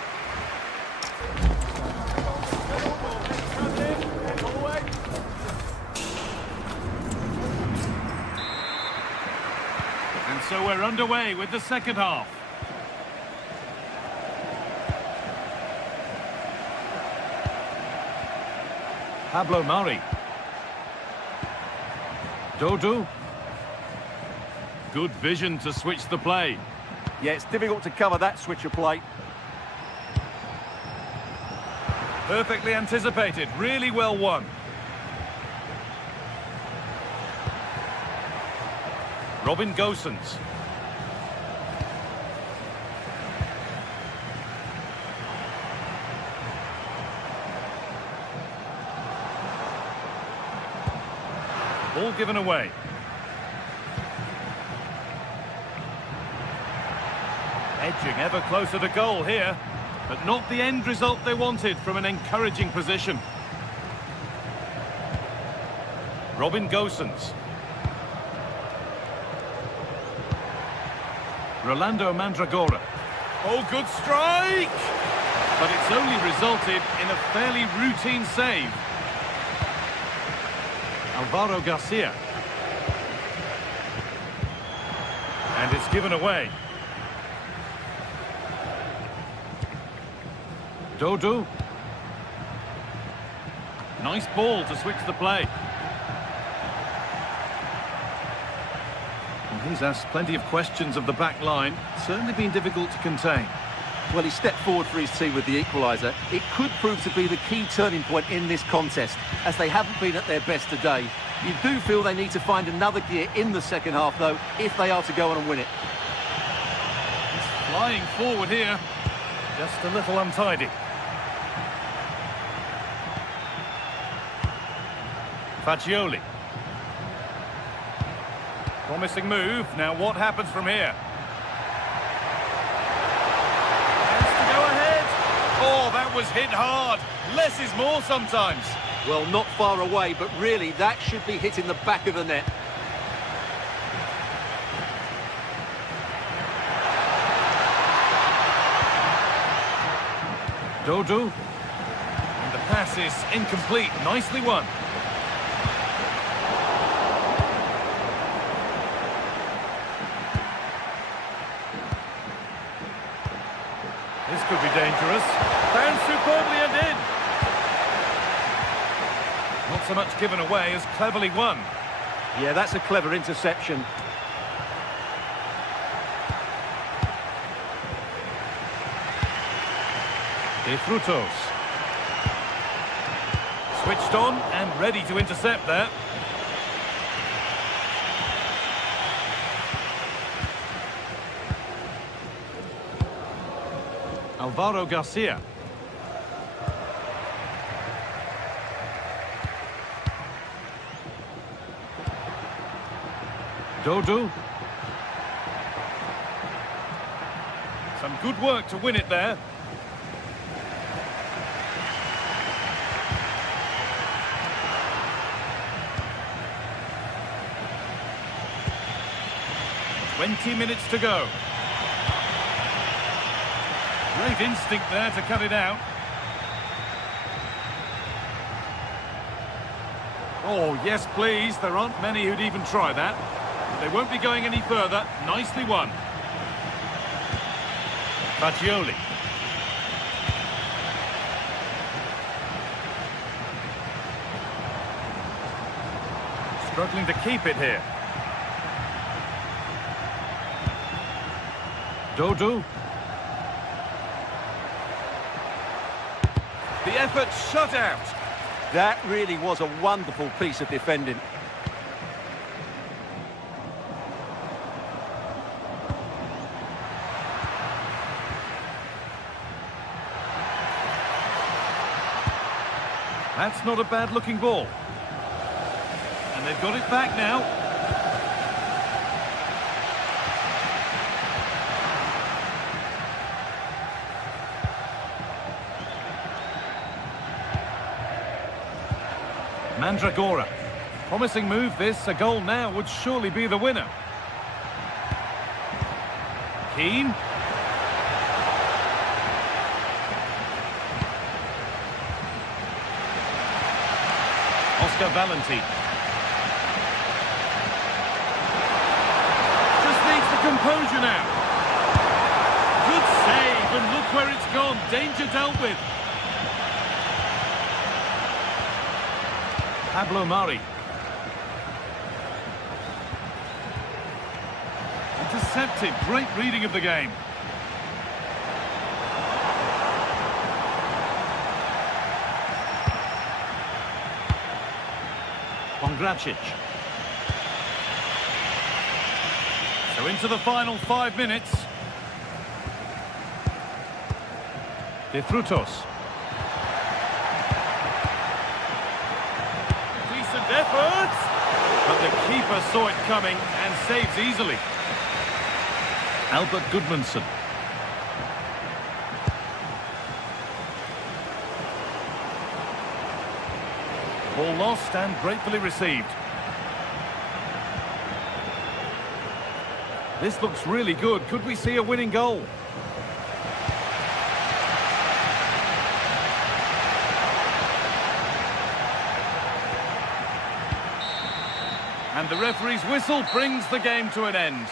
And so we're underway with the second half. Pablo Mari. Dodu. Good vision to switch the play. Yeah, it's difficult to cover that switch of play. Perfectly anticipated, really well won. Robin Gosens. Ball given away. Edging ever closer to goal here, but not the end result they wanted from an encouraging position. Robin Gosens. Rolando Mandragora. Oh, good strike! But it's only resulted in a fairly routine save. Alvaro Garcia. And it's given away. Dodu. Nice ball to switch the play. And he's asked plenty of questions of the back line. Certainly been difficult to contain. Well, he stepped forward for his team with the equaliser. It could prove to be the key turning point in this contest, as they haven't been at their best today. You do feel they need to find another gear in the second half, though, if they are to go on and win it. He's flying forward here. Just a little untidy. Fagioli. Promising move. Now what happens from here? Has to go ahead. Oh, that was hit hard. Less is more sometimes. Well, not far away, but really that should be hitting the back of the net. Dodu. And the pass is incomplete. Nicely won. This could be dangerous. Found superbly and in. Not so much given away as cleverly won. Yeah, that's a clever interception. De Frutos. Switched on and ready to intercept there. Alvaro Garcia. Dodu. Some good work to win it there. "20 minutes to go. Great instinct there to cut it out. Oh, yes, please. There aren't many who'd even try that. But they won't be going any further. Nicely won. Fagioli. Struggling to keep it here. Dodo. The effort shut out. That really was a wonderful piece of defending. That's not a bad-looking ball. And they've got it back now. Mandragora. Promising move this. A goal now would surely be the winner. Keane. Oscar Valentin. Just needs the composure now. Good save, and look where it's gone. Danger dealt with. Pablo Mari. Intercepted. Great reading of the game. Pongracic. So into the final 5 minutes. De Frutos. Decent effort! But the keeper saw it coming and saves easily. Albert Gudmundsson. Ball lost and gratefully received. This looks really good. Could we see a winning goal? And the referee's whistle brings the game to an end.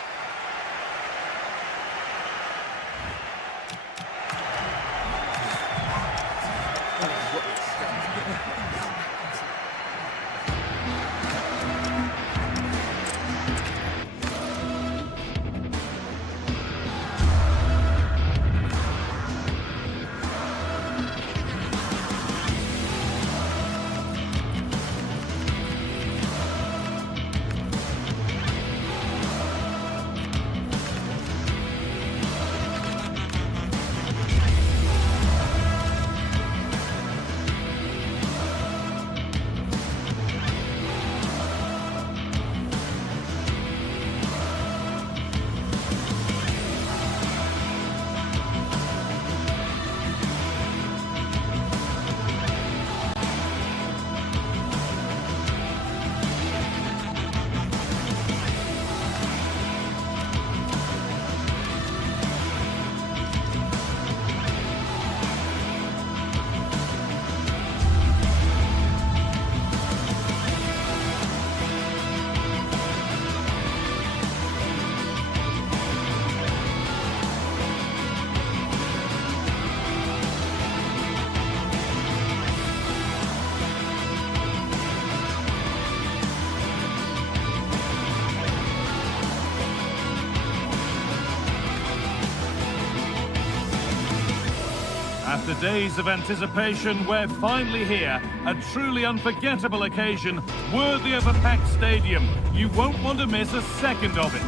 After days of anticipation, we're finally here. A truly unforgettable occasion, worthy of a packed stadium. You won't want to miss a second of it.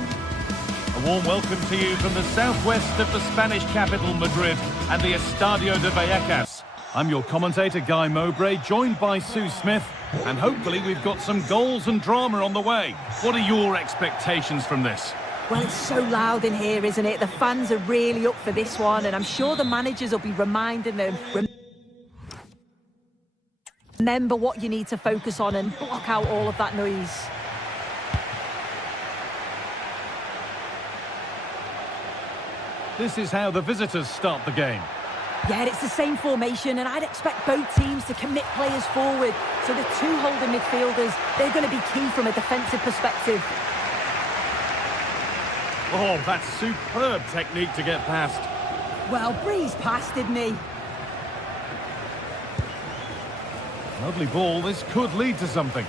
A warm welcome to you from the southwest of the Spanish capital, Madrid, and the Estadio de Vallecas. I'm your commentator, Guy Mowbray, joined by Sue Smith, and hopefully we've got some goals and drama on the way. What are your expectations from this? Well, it's so loud in here, isn't it? The fans are really up for this one, and I'm sure the managers will be reminding them, remember what you need to focus on and block out all of that noise. This is how the visitors start the game. Yeah, it's the same formation, and I'd expect both teams to commit players forward. So the two holding midfielders, they're going to be key from a defensive perspective. Oh, that's superb technique to get past. Well, breezed past, didn't he? Lovely ball. This could lead to something.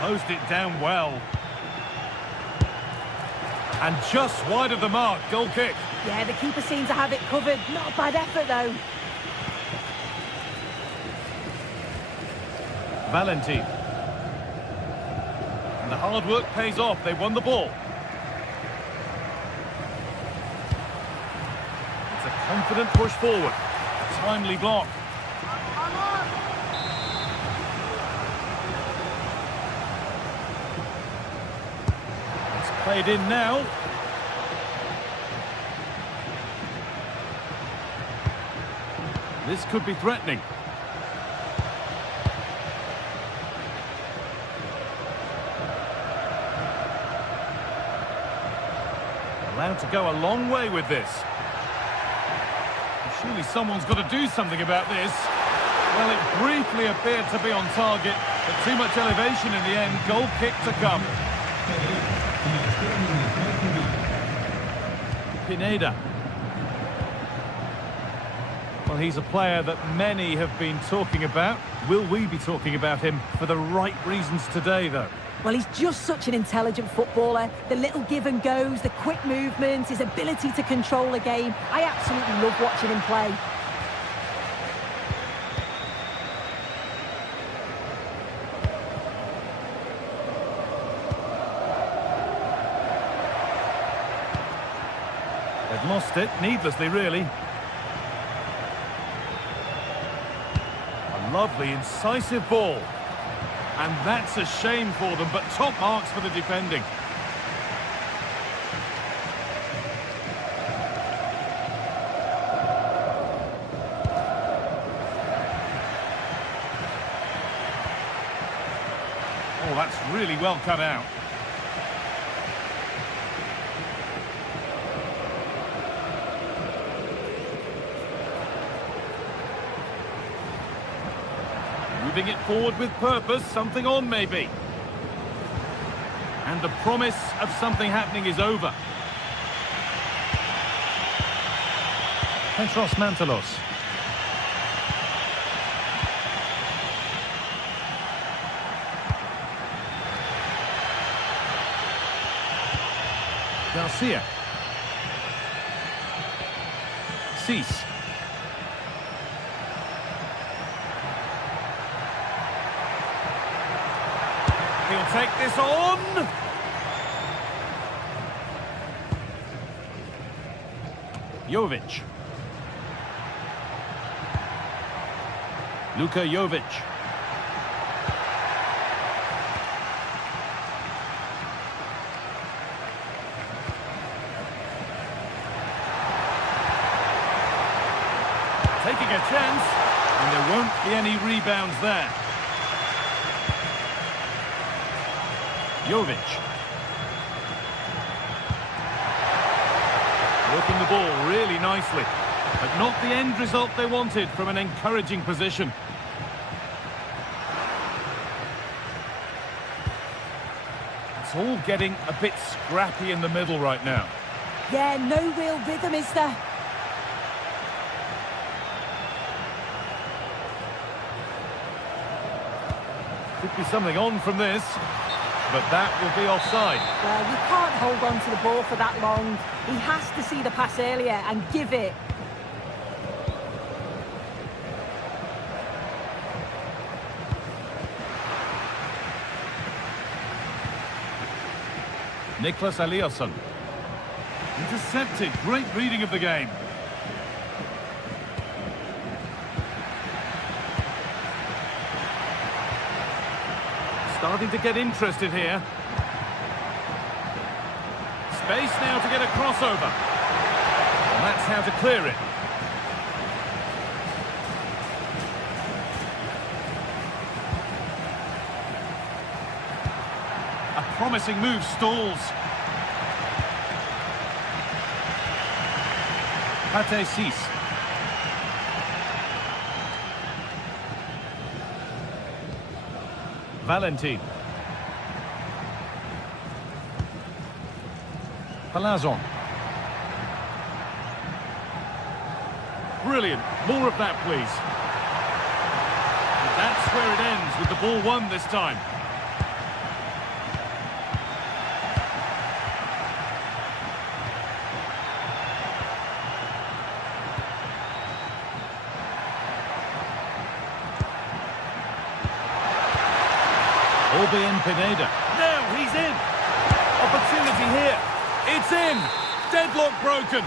Closed it down well. And just wide of the mark, goal kick. Yeah, the keeper seemed to have it covered. Not a bad effort, though. Valentin. And the hard work pays off. They won the ball. It's a confident push forward. A timely block. It's played in now. This could be threatening. Allowed to go a long way with this. Surely someone's got to do something about this. Well, it briefly appeared to be on target, but too much elevation in the end. Goal kick to come. Pineda. Well, he's a player that many have been talking about. Will we be talking about him for the right reasons today, though? Well, he's just such an intelligent footballer. The little give and goes, the quick movements, his ability to control a game. I absolutely love watching him play. They've lost it, needlessly, really. A lovely, incisive ball. And that's a shame for them, but top marks for the defending. Oh, that's really well cut out. Moving it forward with purpose, something on maybe. And the promise of something happening is over. Petros Mantalos. Garcia. Cease. He'll take this on. Jovic. Luka Jovic. Taking a chance, and there won't be any rebounds there. Jovic. Working the ball really nicely, but not the end result they wanted from an encouraging position. It's all getting a bit scrappy in the middle right now. Yeah, no real rhythm, is there? Could be something on from this, but that will be offside. Well, you can't hold on to the ball for that long. He has to see the pass earlier and give it. Niklas Eliasson. Intercepted. Great reading of the game. Starting to get interested here. Space now to get a crossover. And that's how to clear it. promising move stalls. Pate Cis. Valentin. Palazon. Brilliant. More of that, please. And that's where it ends, with the ball won this time. Orbien Pineda. Now he's in. Opportunity here. It's in. Deadlock broken.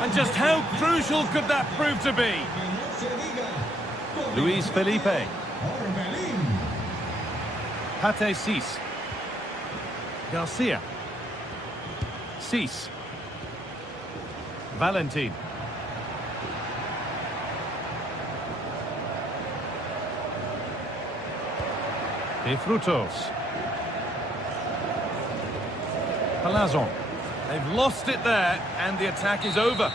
And just how crucial could that prove to be? Luis Felipe. Pate Cis. Garcia. Cis. Valentin. De Frutos. Palazon. They've lost it there, and the attack is over.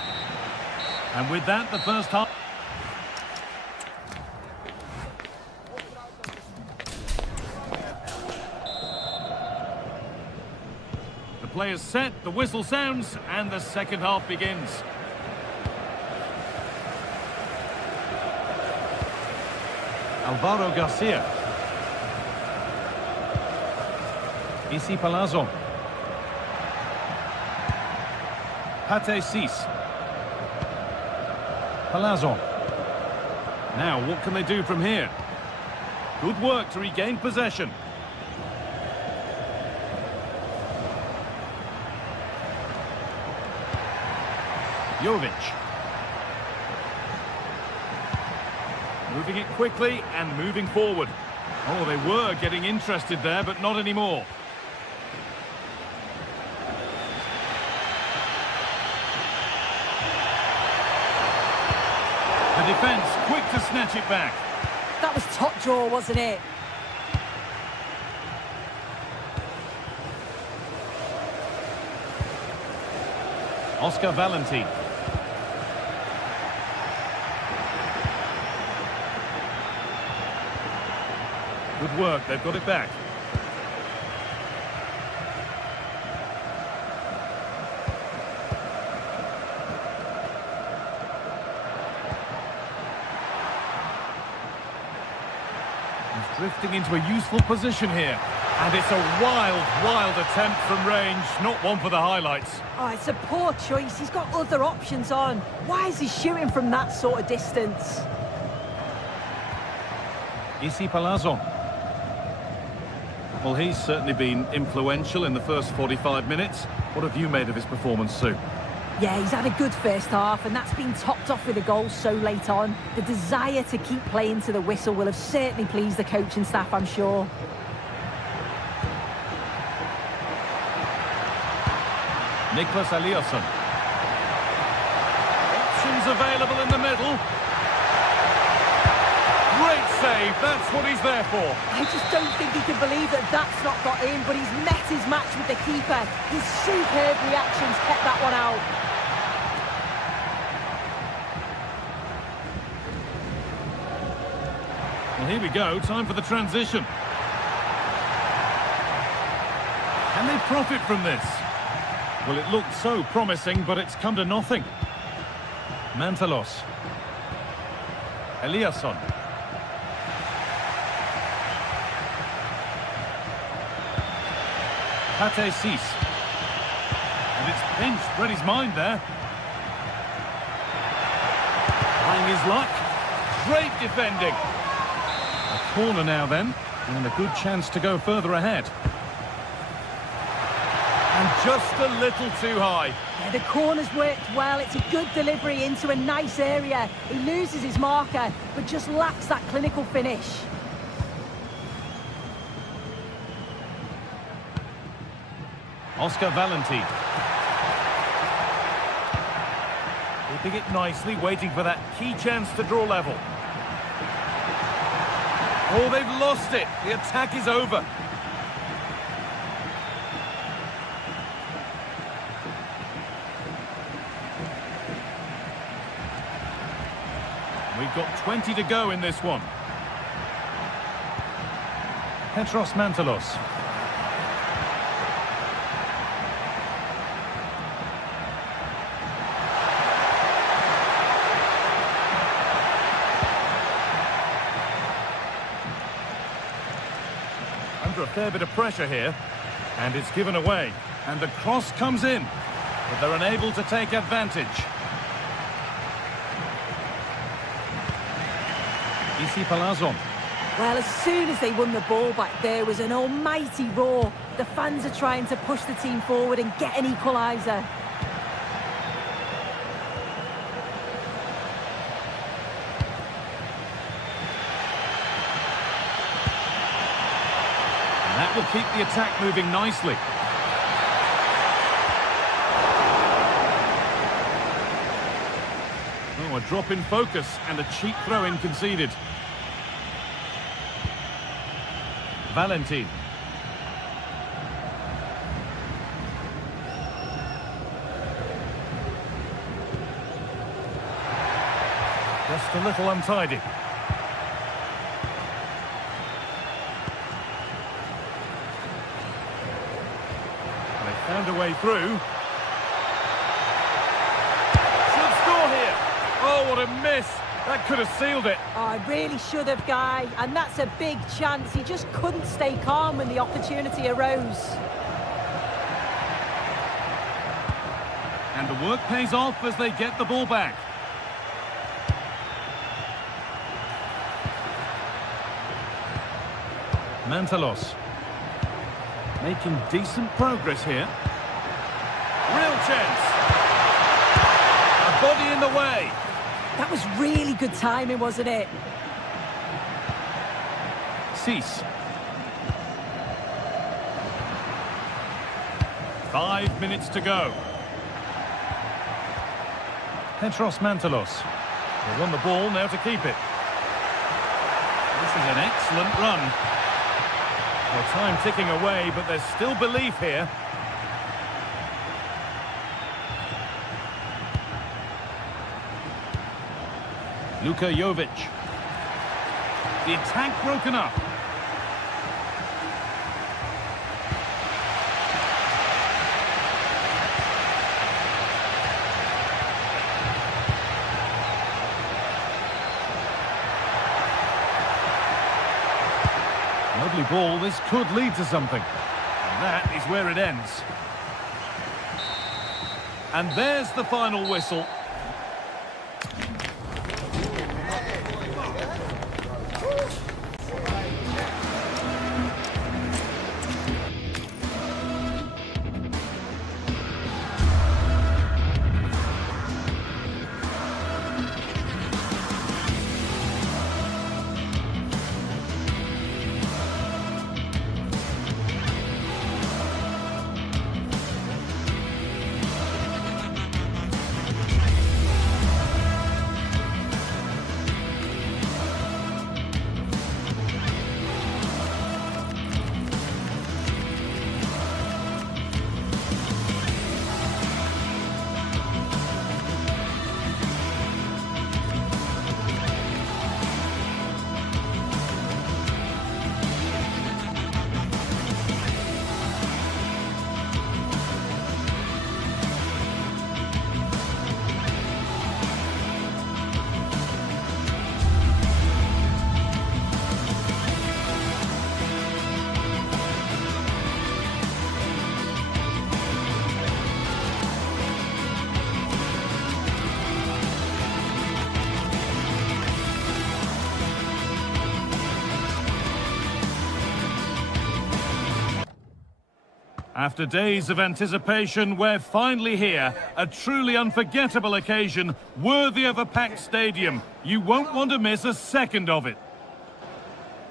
And with that, the first half... The players set, the whistle sounds, and the second half begins. Alvaro Garcia. Isi Palazon. Pate Cis. Palazon. Now, what can they do from here? Good work to regain possession. Jovic. Moving it quickly and moving forward. Oh, they were getting interested there, but not anymore. The defence quick to snatch it back. That was top draw, wasn't it? Oscar Valentin. Good work, they've got it back. He's drifting into a useful position here. And it's a wild, wild attempt from range, not one for the highlights. Oh, it's a poor choice. He's got other options on. Why is he shooting from that sort of distance? Isi Palazon. Well, he's certainly been influential in the first 45 minutes. What have you made of his performance, Sue? Yeah, he's had a good first half, and that's been topped off with a goal so late on. The desire to keep playing to the whistle will have certainly pleased the coaching staff, I'm sure. Nicholas Eliasson. Options available in the middle. Great save, that's what he's there for. I just don't think he can believe that that's not got in, but he's met his match with the keeper. His superb reactions kept that one out. Well, here we go, time for the transition. Can they profit from this? Well, it looked so promising, but it's come to nothing. Mantalos. Eliasson. Pate Cis. And it's pinched, read his mind there. Trying his luck. Great defending. A corner now then, and a good chance to go further ahead. And just a little too high. Yeah, the corner's worked well. It's a good delivery into a nice area. He loses his marker, but just lacks that clinical finish. Oscar Valentin. Keeping it nicely, waiting for that key chance to draw level. Oh, they've lost it. The attack is over. We've got 20 to go in this one. Petros Mantalos. Under a fair bit of pressure here, and it's given away, and the cross comes in, but they're unable to take advantage. Isi Palazon. Well, as soon as they won the ball back, there was an almighty roar. The fans are trying to push the team forward and get an equaliser. That will keep the attack moving nicely. Oh, a drop in focus and a cheap throw-in conceded. Valentin. Just a little untidy. Found a way through. Should score here. Oh, what a miss. That could have sealed it. Oh, I really should have, Guy. And that's a big chance. He just couldn't stay calm when the opportunity arose. And the work pays off as they get the ball back. Mantalos. Making decent progress here. Real chance. A body in the way. That was really good timing, wasn't it? Cease. 5 minutes to go. Petros Mantalos. They won the ball, now to keep it. This is an excellent run. Well, time ticking away, but there's still belief here. Luka Jovic. The attack broken up. Lovely ball, this could lead to something. And that is where it ends. And there's the final whistle. After days of anticipation, we're finally here. A truly unforgettable occasion, worthy of a packed stadium. You won't want to miss a second of it.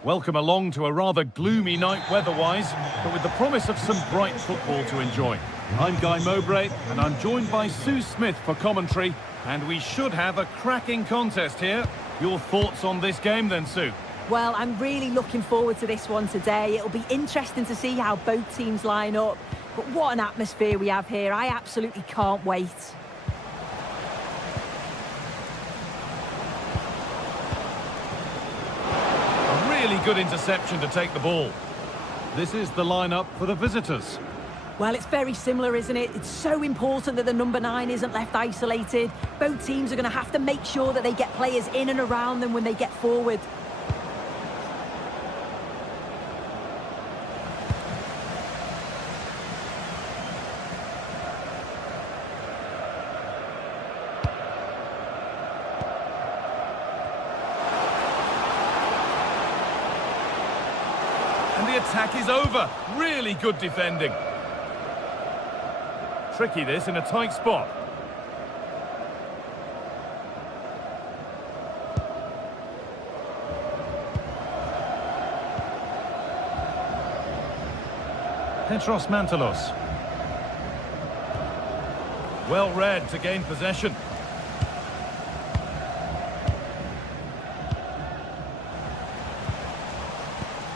Welcome along to a rather gloomy night weather-wise, but with the promise of some bright football to enjoy. I'm Guy Mowbray, and I'm joined by Sue Smith for commentary, and we should have a cracking contest here. Your thoughts on this game then, Sue? Well, I'm really looking forward to this one today. It'll be interesting to see how both teams line up. But what an atmosphere we have here. I absolutely can't wait. good interception to take the ball. This is the lineup for the visitors. Well, it's very similar, isn't it? It's so important that the number 9 isn't left isolated. Both teams are going to have to make sure that they get players in and around them when they get forward. And the attack is over. Really good defending. Tricky this in a tight spot. Petros Mantalos. Well read to gain possession.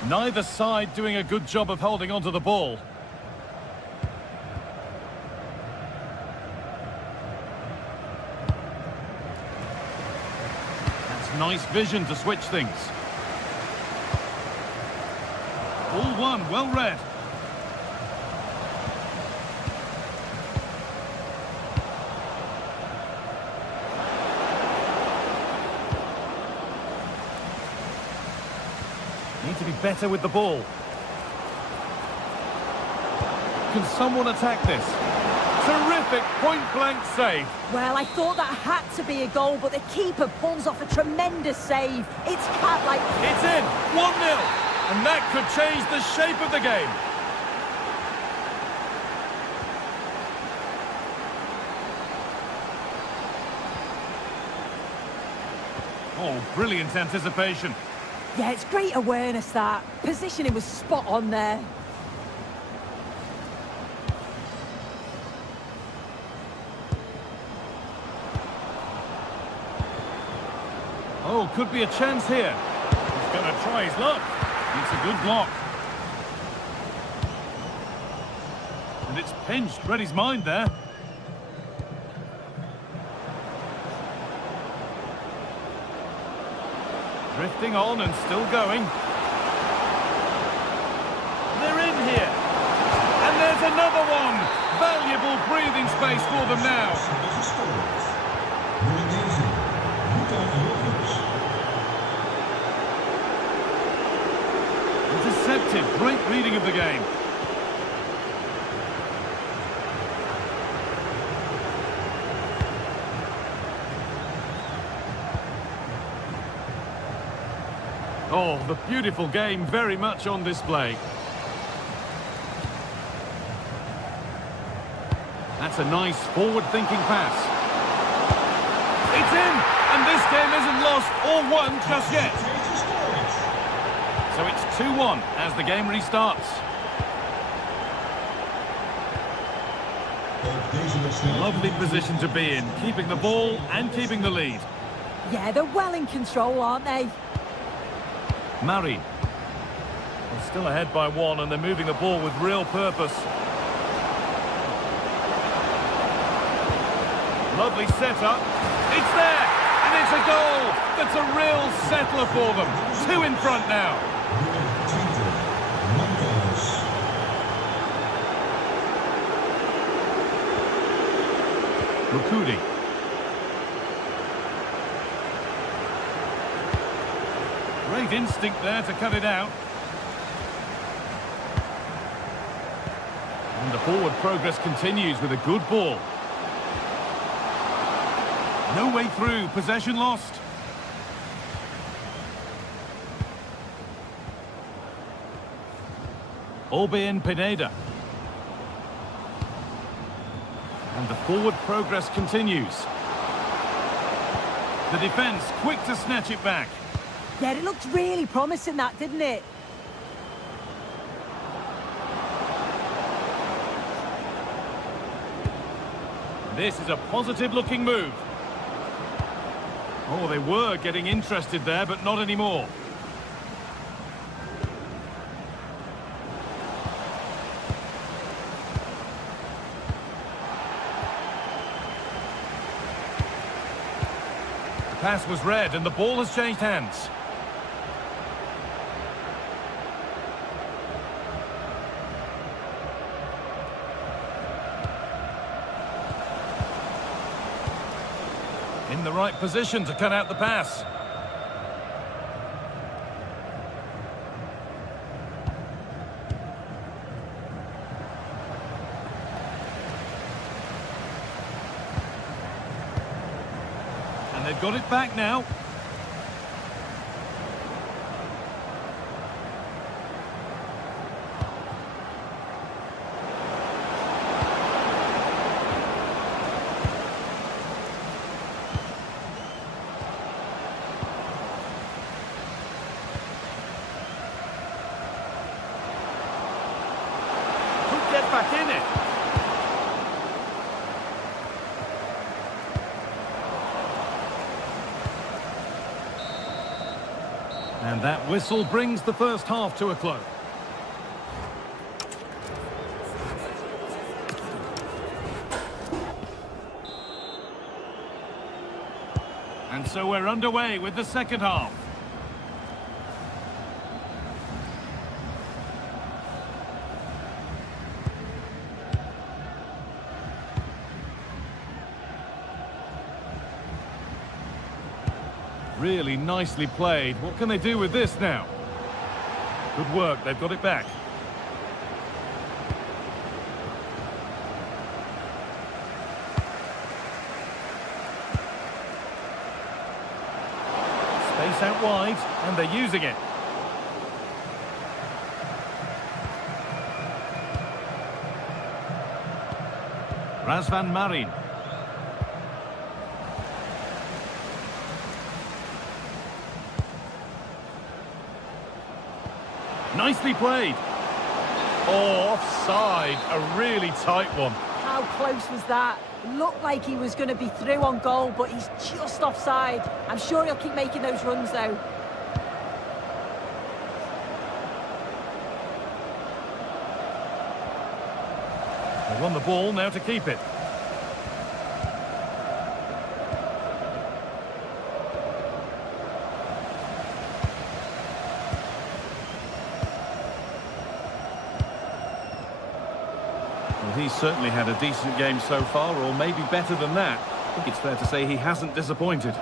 Neither side doing a good job of holding onto the ball. That's nice vision to switch things. All one, well read. Need to be better with the ball. Can someone attack this? Terrific point-blank save. Well, I thought that had to be a goal, but the keeper pulls off a tremendous save. It's cat-like. It's in, 1-0, and that could change the shape of the game. Oh, brilliant anticipation. Yeah, it's great awareness, that. Positioning was spot on there. Oh, could be a chance here. He's going to try his luck. It's a good block. And it's pinched, read his mind there. Drifting on and still going. They're in here. And there's another one. Valuable breathing space for them now. Intercepted. Great reading of the game. Oh, the beautiful game very much on display. That's a nice forward-thinking pass. It's in! And this game isn't lost or won just yet. So it's 2-1 as the game restarts. Lovely position to be in, keeping the ball and keeping the lead. Yeah, they're well in control, aren't they? Murray. They're still ahead by 1 and they're moving the ball with real purpose. Lovely setup. It's there! And it's a goal! That's a real settler for them. 2 in front now. Rukudi. Great instinct there to cut it out. And the forward progress continues with a good ball. No way through, possession lost. Orbien Pineda. And the forward progress continues. The defence quick to snatch it back. Yeah, it looked really promising, that, didn't it? This is a positive-looking move. Oh, they were getting interested there, but not anymore. The pass was read, and the ball has changed hands. In the right position to cut out the pass. And they've got it back now. Get back in it. And that whistle brings the first half to a close. And so we're underway with the second half. Really nicely played. What can they do with this now? Good work, they've got it back. Space out wide, and they're using it. Razvan Marin. Nicely played. Oh, offside. A really tight one. How close was that? It looked like he was going to be through on goal, but he's just offside. I'm sure he'll keep making those runs, though. They won the ball, now to keep it. Well, he's certainly had a decent game so far, or maybe better than that. I think it's fair to say he hasn't disappointed.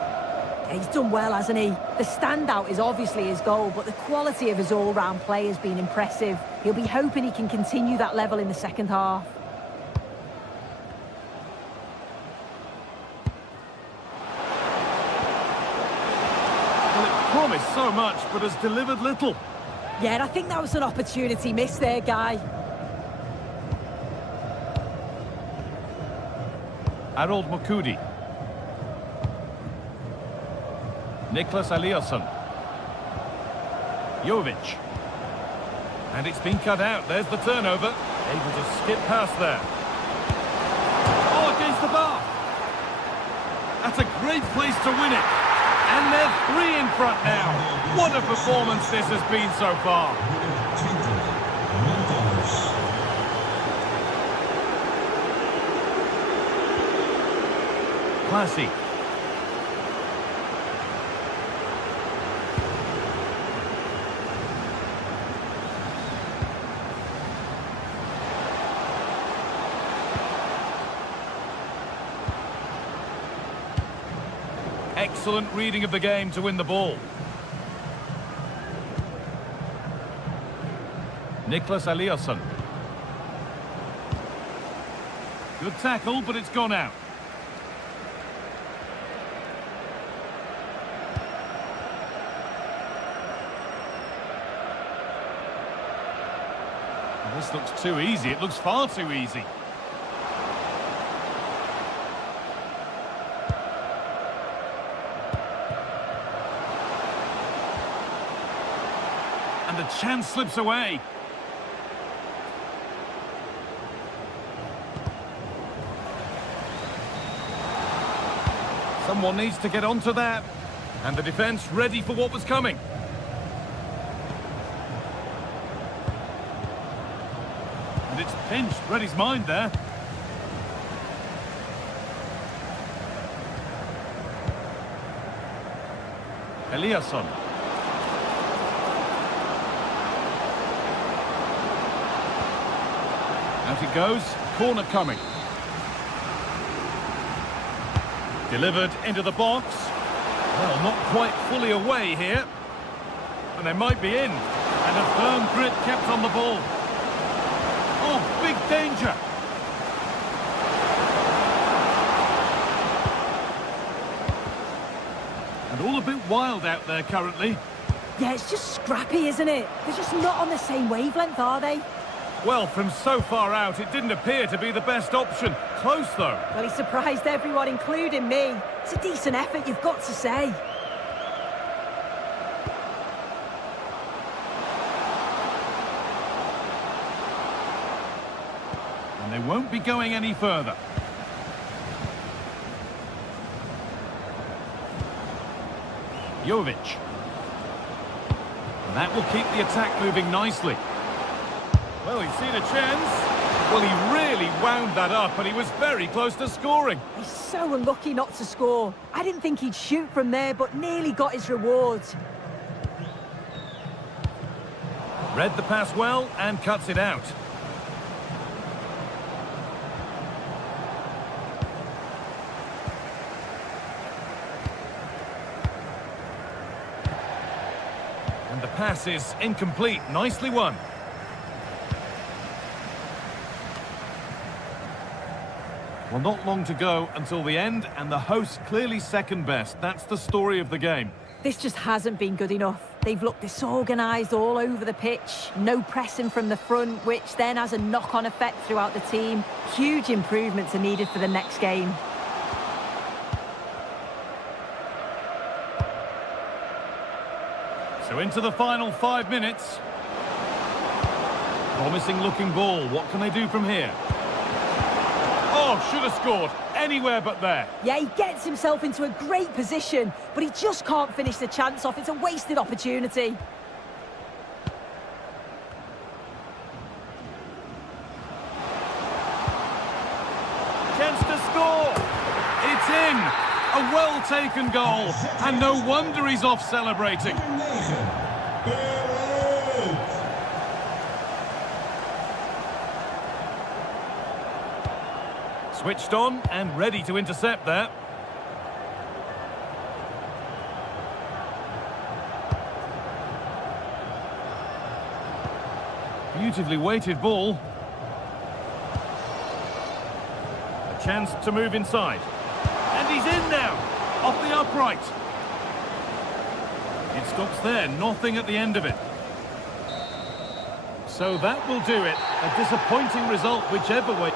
He's done well, hasn't he? The standout is obviously his goal, but the quality of his all-round play has been impressive. He'll be hoping he can continue that level in the second half. Well, it promised so much, but has delivered little. Yeah, and I think that was an opportunity missed there, Guy. Harold Mukudi. Niklas Eliasson. Jovic. And it's been cut out. There's the turnover. Able to skip past there. Oh, against the bar. That's a great place to win it. And they're 3 in front now. What a performance this has been so far. Classy. Excellent reading of the game to win the ball. Niklas Eliasson. Good tackle, but it's gone out. This looks too easy. It looks far too easy. And the chance slips away. Someone needs to get onto that. And the defence ready for what was coming. And it's pinched. Read his mind there. Eliasson. Out it goes. Corner coming. Delivered into the box. Well, not quite fully away here. And they might be in. And a firm grip kept on the ball. Oh, big danger. And all a bit wild out there currently. Yeah, it's just scrappy, isn't it? They're just not on the same wavelength, are they? Well, from so far out, it didn't appear to be the best option. Close, though. Well, he surprised everyone, including me. It's a decent effort, you've got to say. And they won't be going any further. Jovic. And that will keep the attack moving nicely. Well, he's seen a chance. Well, he really wound that up, and he was very close to scoring. He's so unlucky not to score. I didn't think he'd shoot from there, but nearly got his reward. Read the pass well and cuts it out. And the pass is incomplete. Nicely won. Well, not long to go until the end, and the hosts clearly second best. That's the story of the game. This just hasn't been good enough. They've looked disorganised all over the pitch. No pressing from the front, which then has a knock-on effect throughout the team. Huge improvements are needed for the next game. So into the final 5 minutes. Promising looking ball. What can they do from here? Oh, should have scored. Anywhere but there. Yeah, he gets himself into a great position, but he just can't finish the chance off. It's a wasted opportunity. Chance to score. It's in. A well-taken goal. And no wonder he's off celebrating. Switched on and ready to intercept there. Beautifully weighted ball. A chance to move inside. And he's in now, off the upright. It stops there, nothing at the end of it. So that will do it. A disappointing result, whichever way.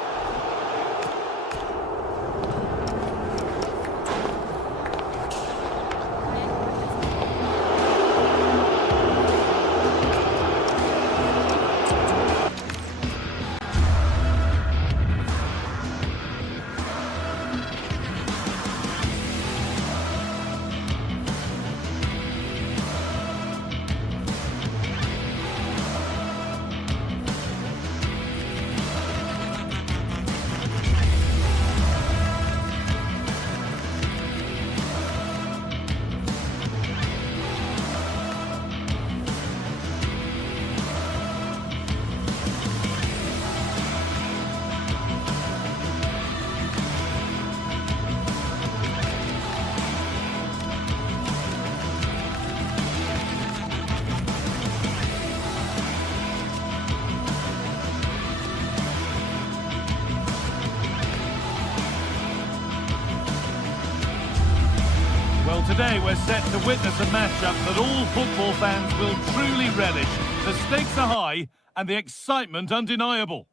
Today we're set to witness a matchup that all football fans will truly relish. The stakes are high and the excitement undeniable.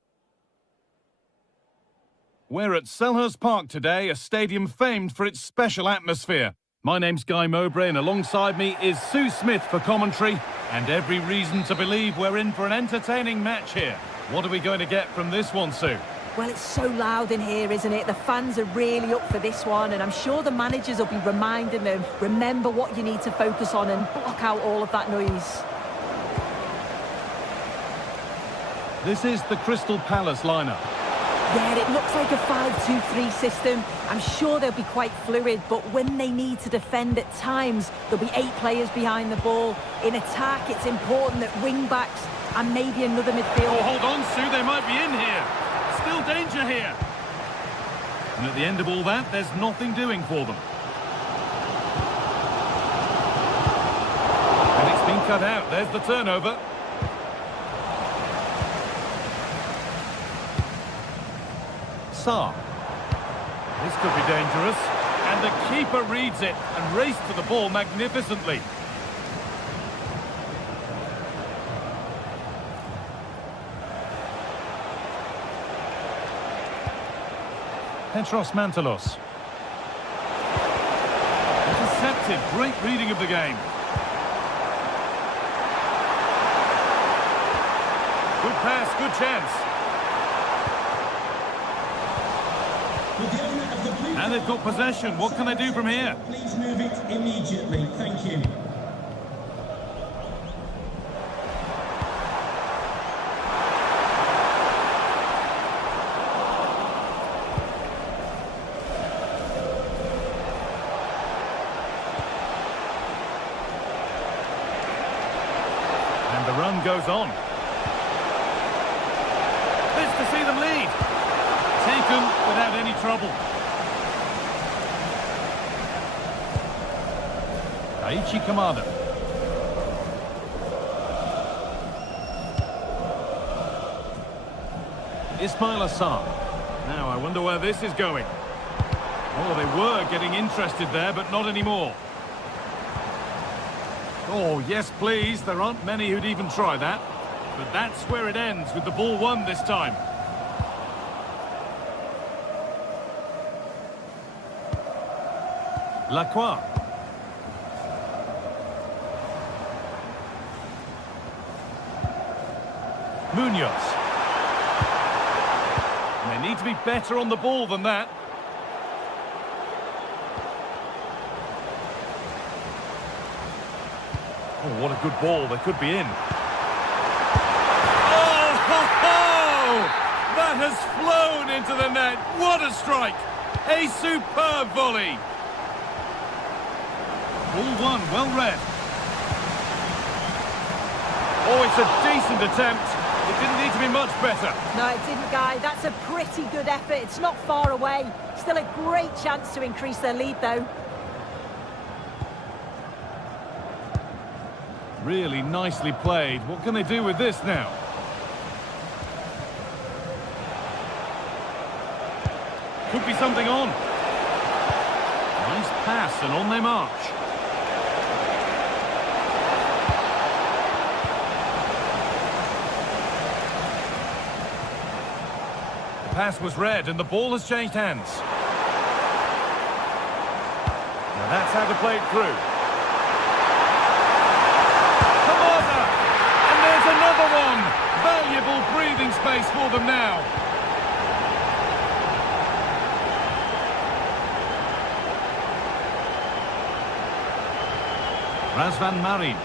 We're at Selhurst Park today, a stadium famed for its special atmosphere. My name's Guy Mowbray and alongside me is Sue Smith for commentary, and every reason to believe we're in for an entertaining match here. What are we going to get from this one, Sue? Well, it's so loud in here, isn't it? The fans are really up for this one, and I'm sure the managers will be reminding them, remember what you need to focus on and block out all of that noise. This is the Crystal Palace lineup. Yeah, it looks like a 5-2-3 system. I'm sure they'll be quite fluid, but when they need to defend at times, there'll be 8 players behind the ball. In attack, it's important that wing-backs and maybe another midfielder... Oh, hold on, Sue, they might be in here. Still danger here. And at the end of all that, there's nothing doing for them. And it's been cut out. There's the turnover. Sarr. This could be dangerous. And the keeper reads it and raced to the ball magnificently. Petros Mantalos. Intercepted. Great reading of the game. Good pass, good chance. And they've got possession. What can they do from here? Please move it immediately. Thank you. And the run goes on. This to see them lead. Taken without any trouble. Aichi Kamada. Ismail Assar. Now I wonder where this is going. Oh, they were getting interested there, but not anymore. Oh, yes, please. There aren't many who'd even try that. But that's where it ends, with the ball won this time. Lacroix. Munoz. And they need to be better on the ball than that. Oh, what a good ball. They could be in. Oh, ho, ho! That has flown into the net. What a strike. A superb volley. Ball one, well read. Oh, it's a decent attempt. It didn't need to be much better. No, it didn't, Guy. That's a pretty good effort. It's not far away. Still a great chance to increase their lead, though. Really nicely played. What can they do with this now? Could be something on. Nice pass and on they march. The pass was read and the ball has changed hands. Now that's how to play it through. Another one! Valuable breathing space for them now. Razvan Marin.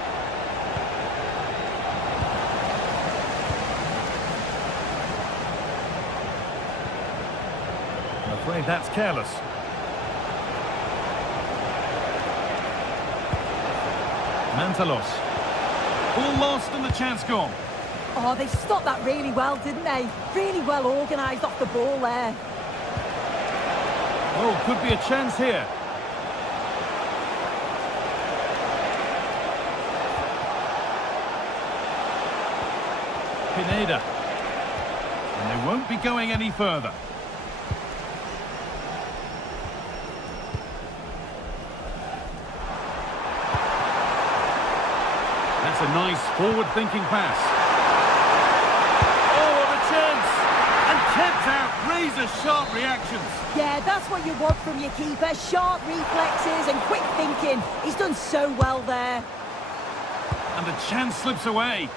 I'm afraid that's careless. Mantalos. All lost and the chance gone. Oh, they stopped that really well, didn't they? Really well organised off the ball there. Oh, could be a chance here. Pineda. And they won't be going any further. That's a nice forward-thinking pass. Oh, what a chance! And kept out, razor-sharp reactions. Yeah, that's what you want from your keeper. Sharp reflexes and quick thinking. He's done so well there. And the chance slips away.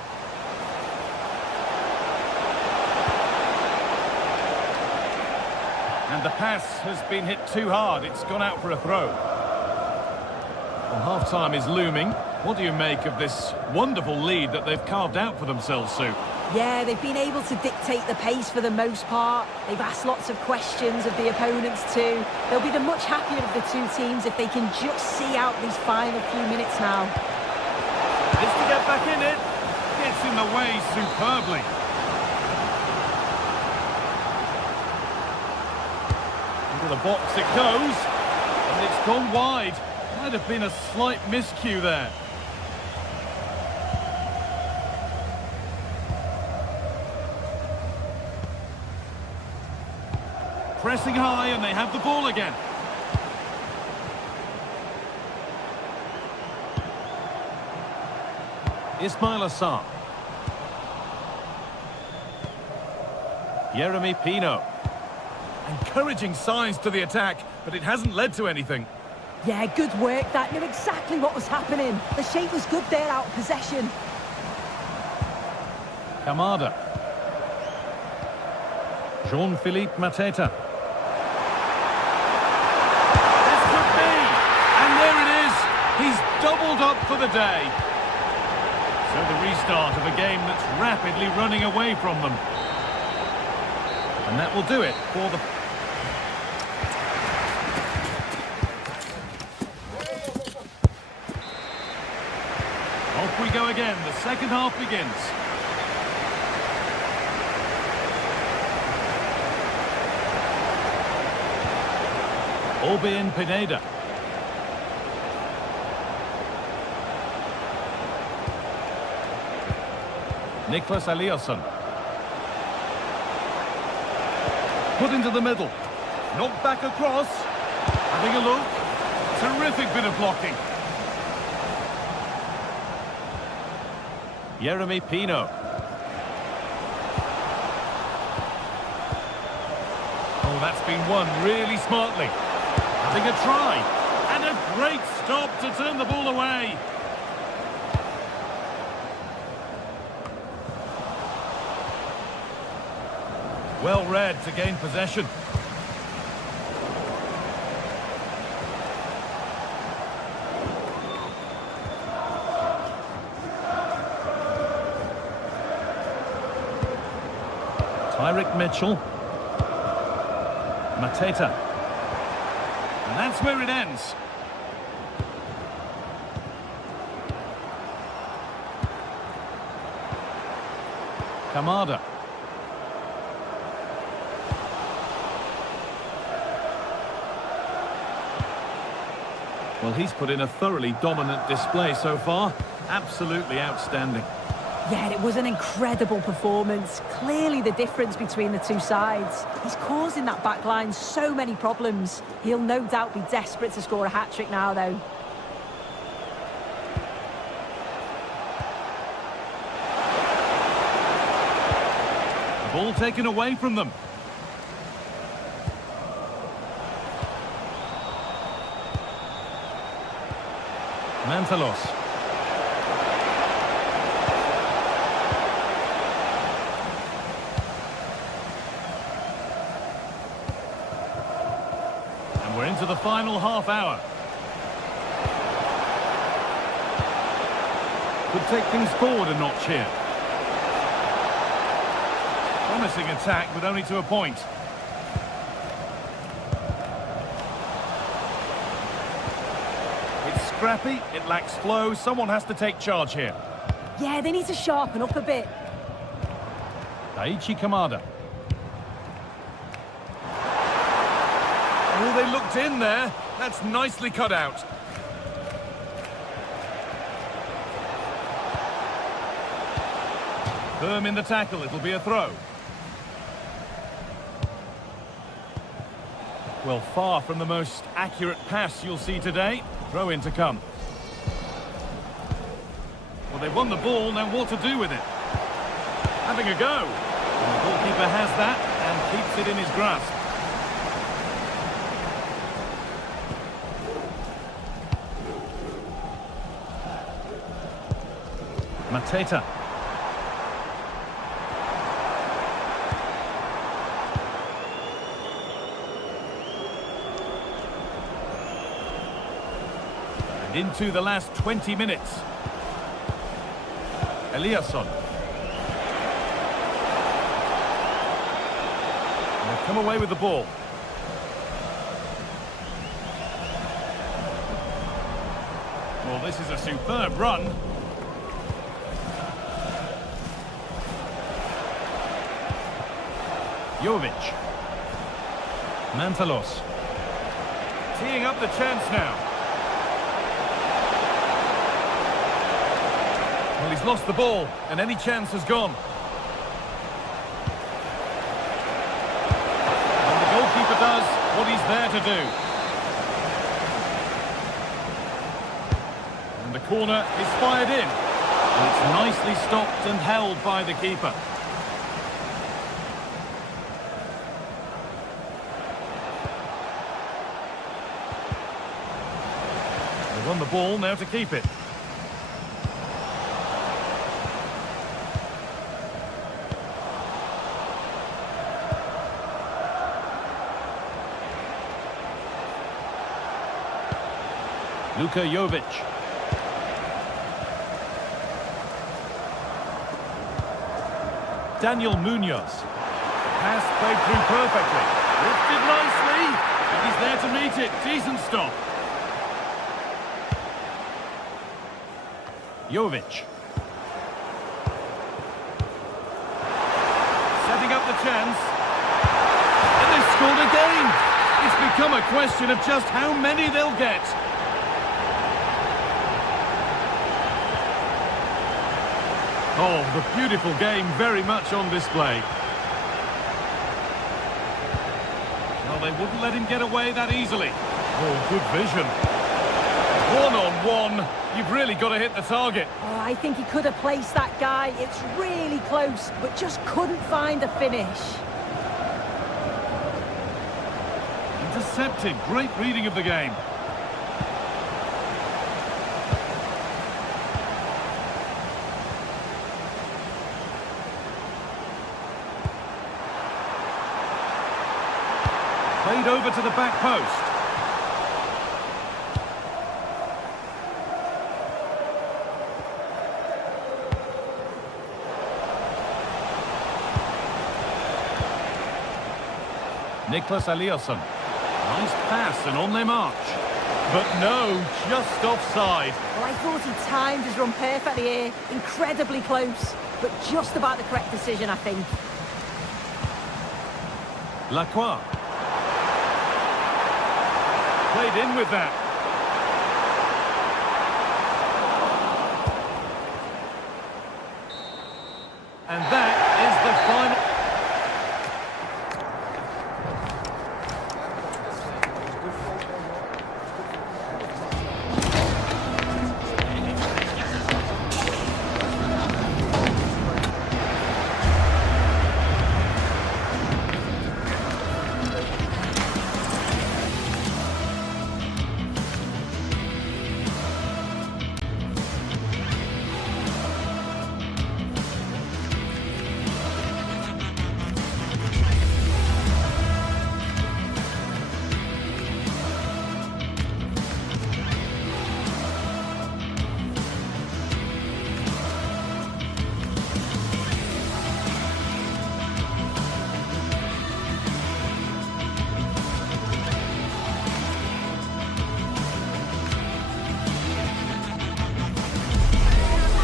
And the pass has been hit too hard. It's gone out for a throw. Well, half-time is looming. What do you make of this wonderful lead that they've carved out for themselves, Sue? Yeah, they've been able to dictate the pace for the most part. They've asked lots of questions of the opponents too. They'll be the much happier of the two teams if they can just see out these final few minutes now. This to get back in it. Gets in the way superbly. the box it goes. And it's gone wide. Might have been a slight miscue there. Pressing high, and they have the ball again. Ismail Assar. Yeremy Pino. Encouraging signs to the attack, but it hasn't led to anything. Yeah, good work. That knew exactly what was happening. The shape was good there out of possession. Kamada. Jean-Philippe Mateta. This could be! And there it is! He's doubled up for the day. So the restart of a game that's rapidly running away from them. And that will do it for the... Off we go again. The second half begins. Orbin Pineda. Nicholas Eliasson. Put into the middle. Knocked back across. Having a look. Terrific bit of blocking. Yeremy Pino. Oh, that's been won really smartly. Having a try. And a great stop to turn the ball away. Well read to gain possession. Tyrick Mitchell. Mateta. And that's where it ends. Kamada. Well, he's put in a thoroughly dominant display so far. Absolutely outstanding. Yeah, it was an incredible performance. Clearly the difference between the two sides. He's causing that back line so many problems. He'll no doubt be desperate to score a hat-trick now, though. The ball taken away from them. Mantalos. And we're into the final half hour. Could take things forward a notch here. Promising attack, but only to a point. It's scrappy, it lacks flow, someone has to take charge here. Yeah, they need to sharpen up a bit. Daichi Kamada. Oh, they looked in there. That's nicely cut out. Firm in the tackle, it'll be a throw. Well, far from the most accurate pass you'll see today. Throw in to come. Well, they've won the ball, now what to do with it? Having a go. And the goalkeeper has that and keeps it in his grasp. Mateta. And into the last 20 minutes. Eliasson. And they've come away with the ball. Well, this is a superb run. Jovic. Mantalos. teeing up the chance now. Well, he's lost the ball, and any chance has gone. And the goalkeeper does what he's there to do. And the corner is fired in. And it's nicely stopped and held by the keeper. They've won the ball, now to keep it. Luka Jovic. Daniel Munoz. Pass played through perfectly. Lifted nicely. And he's there to meet it. Decent stop. Jovic. Setting up the chance. And they've scored again. It's become a question of just how many they'll get. Oh, the beautiful game very much on display. Well, they wouldn't let him get away that easily. Oh, good vision. One-on-one, you've really got to hit the target. Oh, I think he could have placed that guy. It's really close, but just couldn't find the finish. Intercepted, great reading of the game. Played over to the back post. Nicholas Eliasson. Nice pass and on they march. But no, just offside. Well, I thought he timed his run perfectly here. Incredibly close, but just about the correct decision, I think. Lacroix. Played in with that. And that is the final.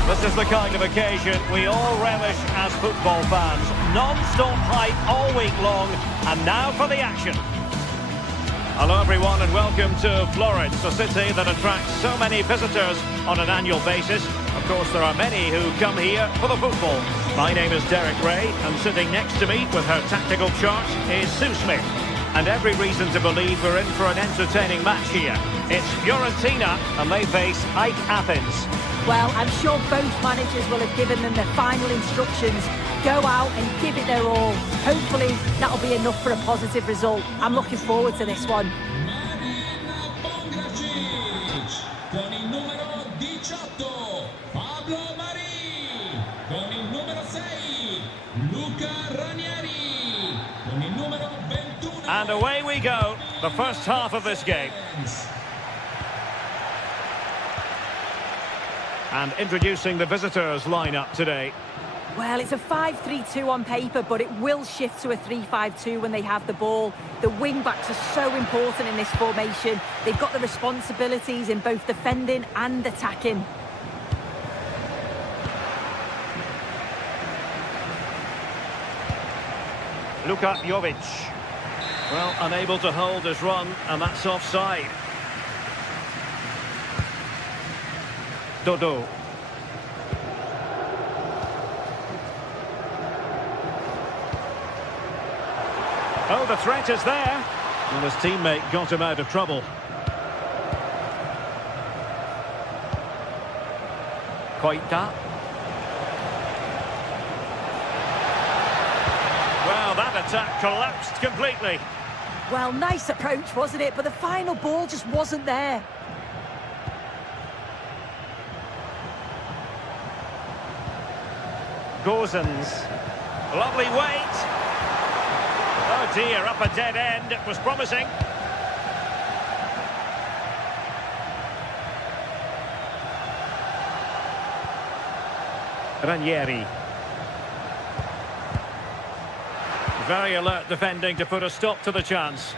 This is the kind of occasion we all relish as football fans. Non-stop hype all week long, and now for the action. Hello everyone and welcome to Florence, a city that attracts so many visitors on an annual basis. Of course, there are many who come here for the football. My name is Derek Ray, and sitting next to me with her tactical chart is Sue Smith. And every reason to believe we're in for an entertaining match here. It's Fiorentina, and they face AEK Athens. Well, I'm sure both managers will have given them their final instructions. Go out and give it their all. Hopefully, that'll be enough for a positive result. I'm looking forward to this one. Con il numero 18, Pablo Mari. Con il numero 6, Luca Ranieri. Con il numero 21. And away we go, the first half of this game. And introducing the visitors lineup today. Well, it's a 5-3-2 on paper, but it will shift to a 3-5-2 when they have the ball. The wing-backs are so important in this formation. They've got the responsibilities in both defending and attacking. Luka Jovic. Well, unable to hold his run, and that's offside. Dodo. Oh, the threat is there. And his teammate got him out of trouble. Koita. Well, that attack collapsed completely. Well, nice approach, wasn't it? But the final ball just wasn't there. Gozens. Lovely weight. Oh dear, up a dead end. It was promising. Ranieri. Very alert defending to put a stop to the chance.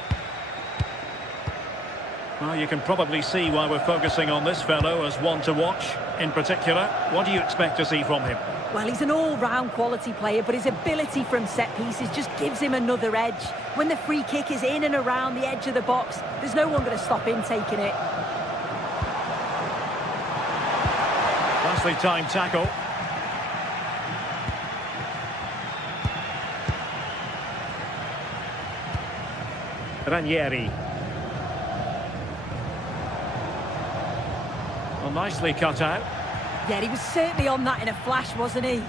Well, you can probably see why we're focusing on this fellow as one to watch. In particular, what do you expect to see from him? Well, he's an all-round quality player, but his ability from set pieces just gives him another edge. When the free kick is in and around the edge of the box, there's no one going to stop him taking it. Nicely timed tackle. Ranieri. Well, nicely cut out. Yeah, he was certainly on that in a flash, wasn't he?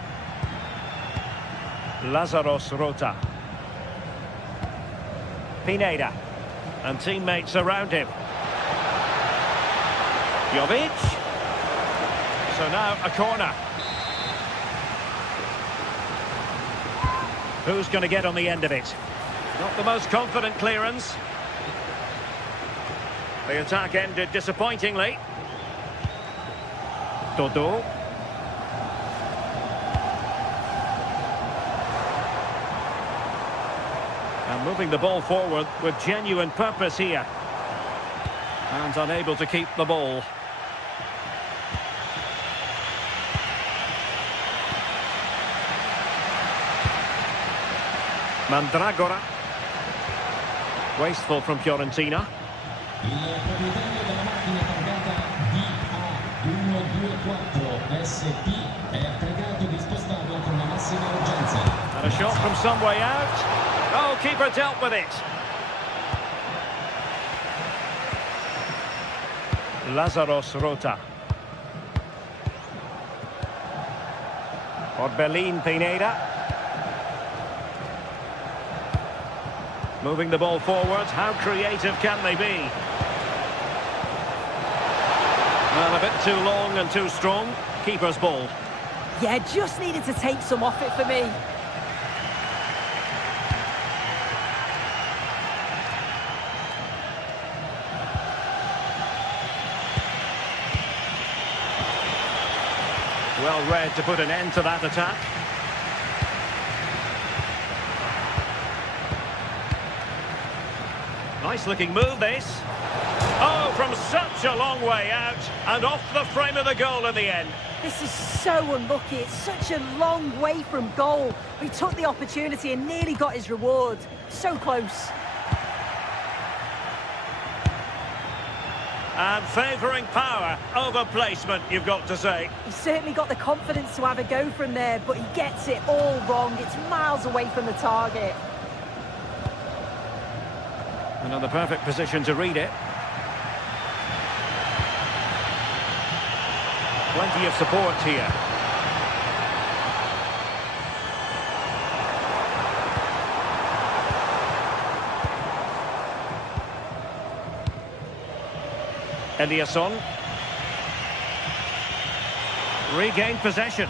Lazarus Rota. Pineda. And teammates around him. Jovic. So now a corner. Who's going to get on the end of it? Not the most confident clearance. The attack ended disappointingly. Dodo. And moving the ball forward with genuine purpose here. And unable to keep the ball. Mandragora. Wasteful from Fiorentina. Il proprietario della macchina targata DA124SP è pregato di spostarla con la massima urgenza. And a shot from some way out. Oh, keeper dealt with it. Lazarus Rota. Orbelin Pineda. Moving the ball forward. How creative can they be? Well, a bit too long and too strong. Keeper's ball. Yeah, just needed to take some off it for me. Well read to put an end to that attack. Nice looking move, this. Oh, from such a long way out and off the frame of the goal in the end. This is so unlucky. It's such a long way from goal. He took the opportunity and nearly got his reward. So close. And favouring power over placement, you've got to say. He's certainly got the confidence to have a go from there, but he gets it all wrong. It's miles away from the target. Another perfect position to read it. Plenty of support here. Eliasson. Regained possession.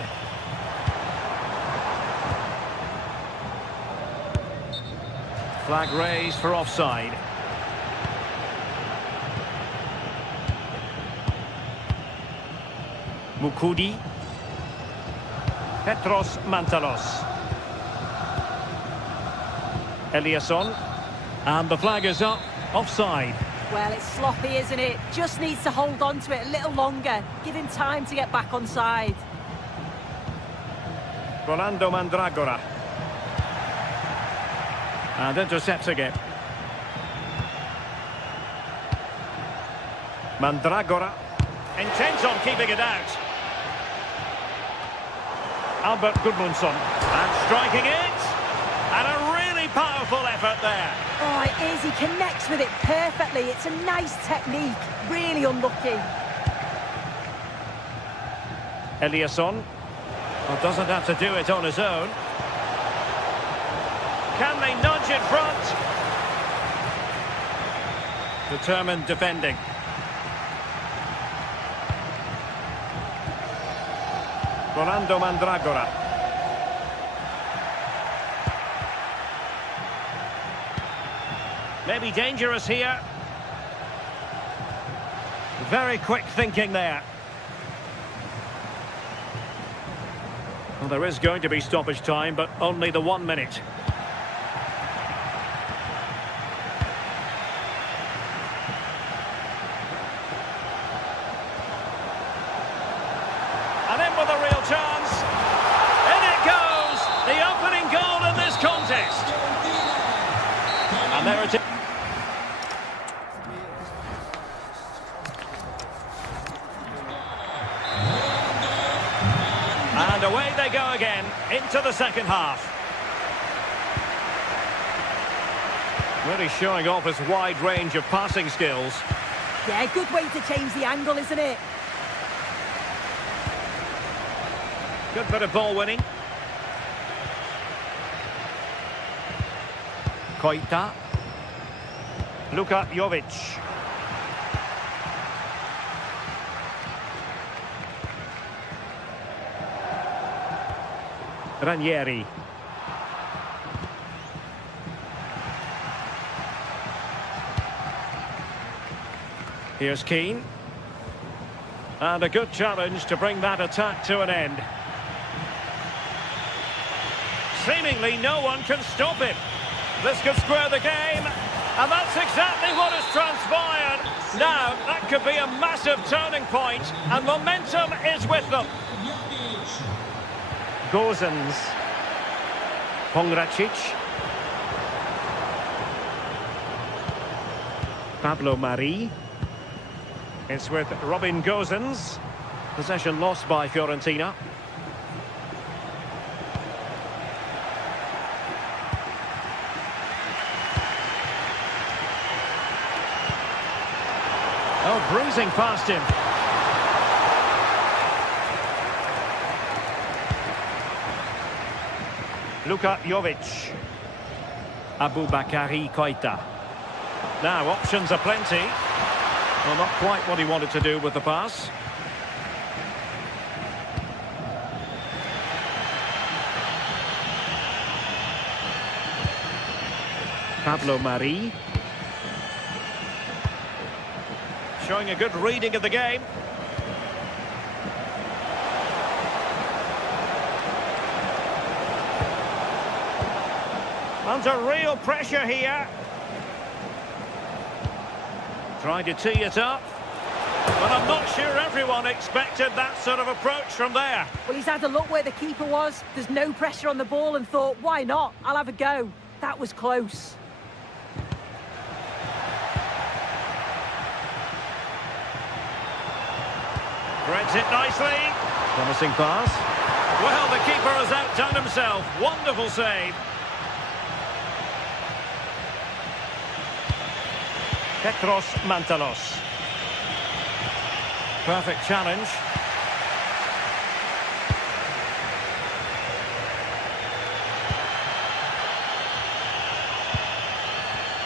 Flag raised for offside. Mukudi. Petros Mantalos. Eliasson. And the flag is up. Offside. Well, it's sloppy, isn't it? Just needs to hold on to it a little longer. Give him time to get back on side. Rolando Mandragora. And intercepts again. Mandragora. Intent on keeping it out. Albert Gudmundsson. And striking it. And a really powerful effort there. Oh, it is. He connects with it perfectly. It's a nice technique. Really unlucky. Eliasson. Well, doesn't have to do it on his own. Can they nudge in front? Determined defending. Rolando Mandragora. Maybe dangerous here. Very quick thinking there. Well, there is going to be stoppage time, but only the 1 minute. And in with a real chance. In it goes! The opening goal in this contest. And there it is. And away they go again, into the second half. Really showing off his wide range of passing skills. Yeah, good way to change the angle, isn't it? Good bit of ball winning. Koita. Luka Jovic. Ranieri. Here's Keane. And a good challenge to bring that attack to an end. Seemingly no one can stop him. This could square the game. And that's exactly what has transpired. Now, that could be a massive turning point, and momentum is with them. Gozens. Pongracic. Pablo Mari. It's with Robin Gozens. Possession lost by Fiorentina. Oh, bruising past him. Luka Jovic. Aboubakary Koita. Now, options are plenty. Well, not quite what he wanted to do with the pass. Pablo Mari. Showing a good reading of the game. Under real pressure here. Trying to tee it up. But I'm not sure everyone expected that sort of approach from there. Well, he's had a look where the keeper was. There's no pressure on the ball and thought, why not? I'll have a go. That was close. Threads it nicely. Promising pass. Well, the keeper has outdone himself. Wonderful save. Petros Mantalos. Perfect challenge.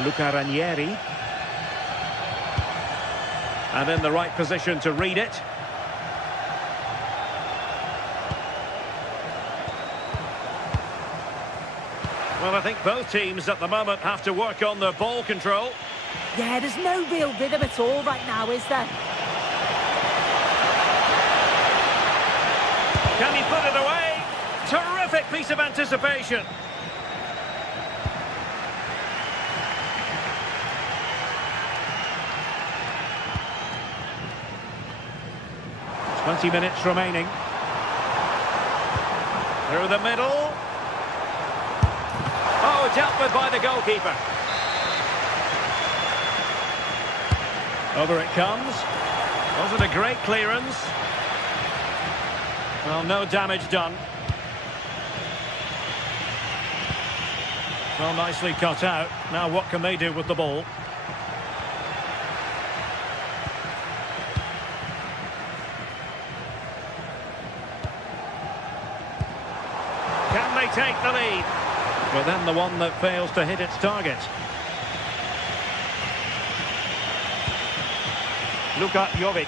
Luca Ranieri. And in the right position to read it. Well, I think both teams at the moment have to work on their ball control. Yeah, there's no real rhythm at all right now, is there? Can he put it away? Terrific piece of anticipation. "20 minutes remaining. Through the middle. Oh, dealt with by the goalkeeper. Over it comes. Wasn't a great clearance. Well, no damage done. Well, nicely cut out. Now what can they do with the ball? Can they take the lead? But then the one that fails to hit its target. Luka Jovic.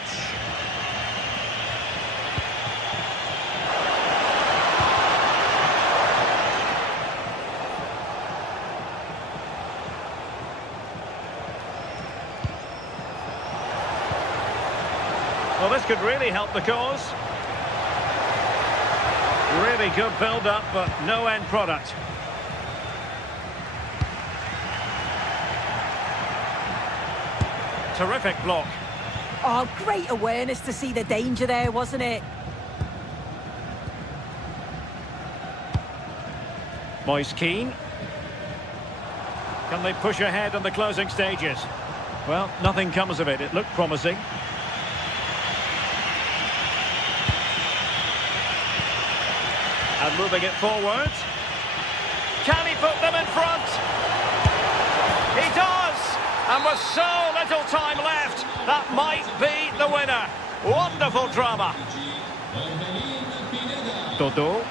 Well, this could really help the cause. Really good build-up, but no end product. Terrific block. Oh, great awareness to see the danger there, wasn't it? Moise Keane. Can they push ahead in the closing stages? Well, nothing comes of it. It looked promising. And moving it forward. Can he put them in front? He does! And with so little time left, that might be the winner. Wonderful drama. Dodo.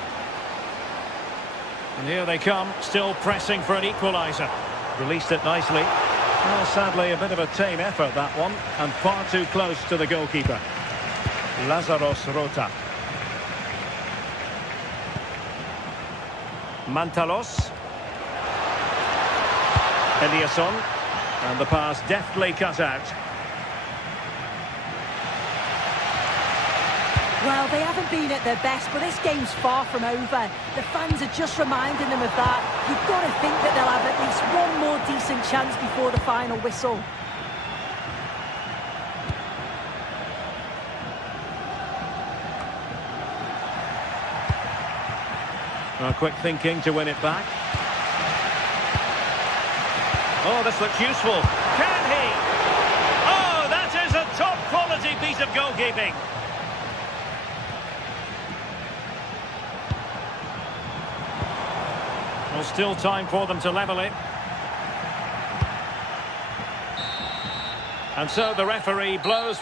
And here they come, still pressing for an equaliser. Released it nicely. Well, sadly, a bit of a tame effort, that one, and far too close to the goalkeeper. Lazaros Rota. Mantalos. Eliasson. And the pass deftly cut out. Well, they haven't been at their best, but this game's far from over. The fans are just reminding them of that. You've got to think that they'll have at least one more decent chance before the final whistle. Well, quick thinking to win it back. Oh, this looks useful. Can he? Oh, that is a top-quality piece of goalkeeping. Well, still time for them to level it. And so the referee blows